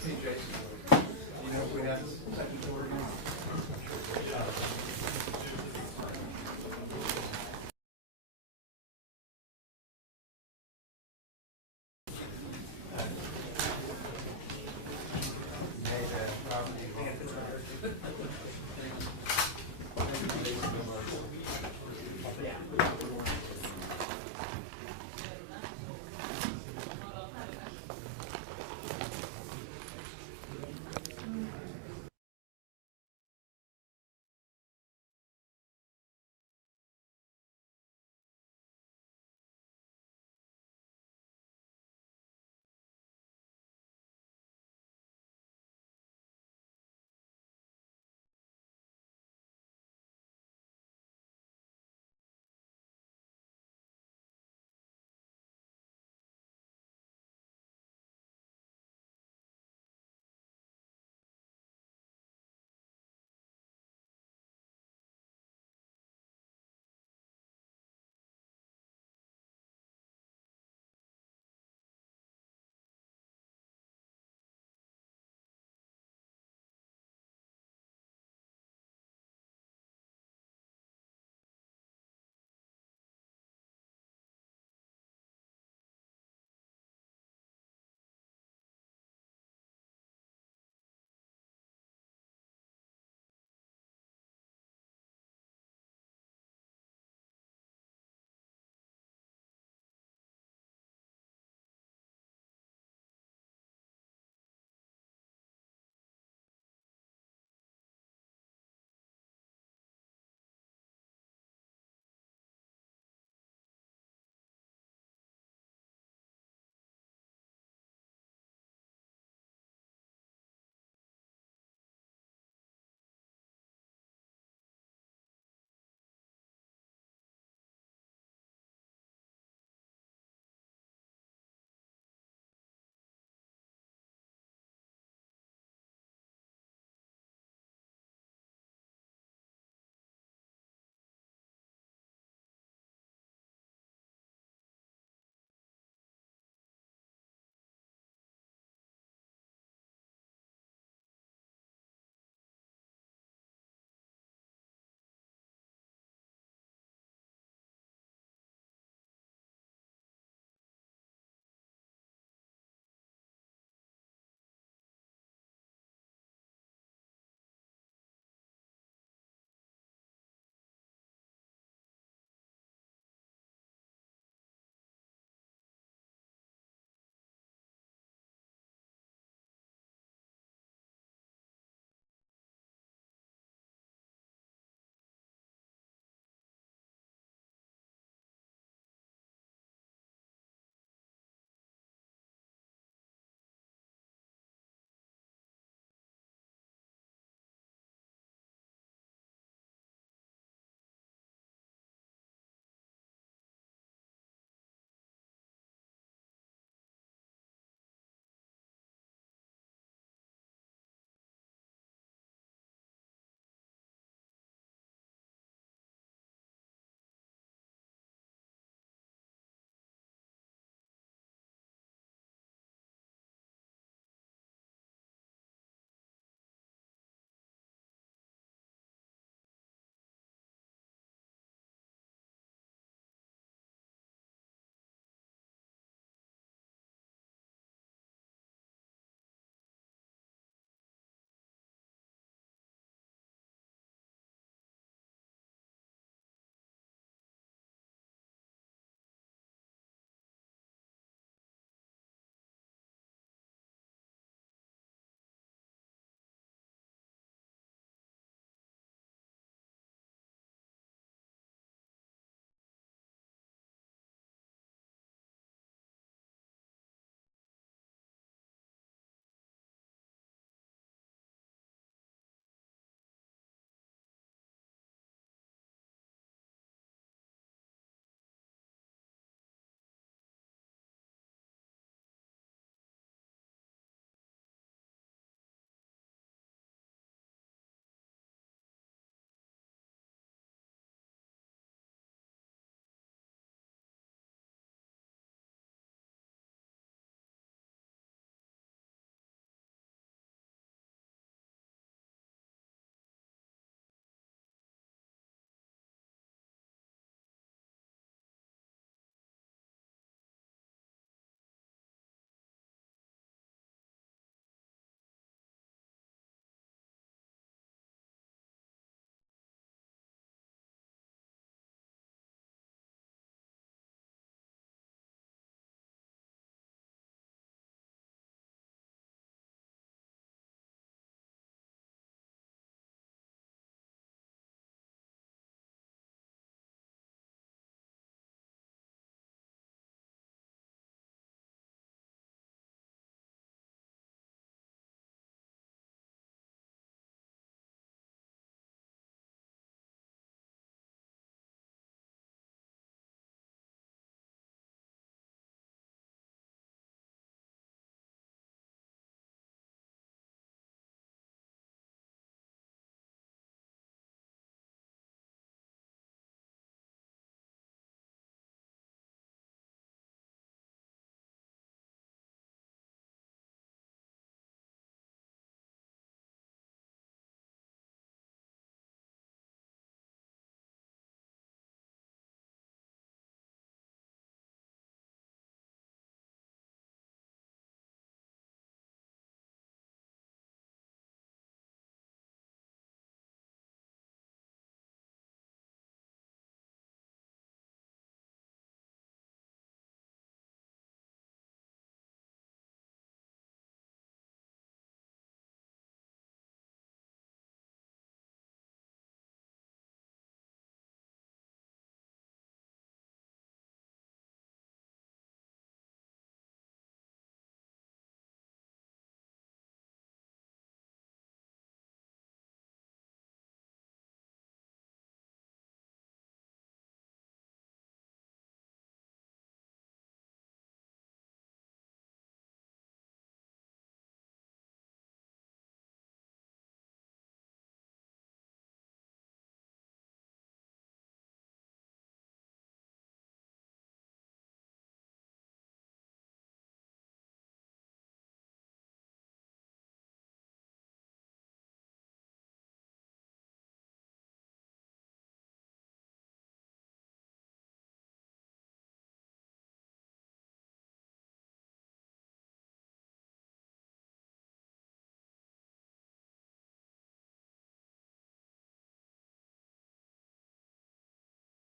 Hey, Jason.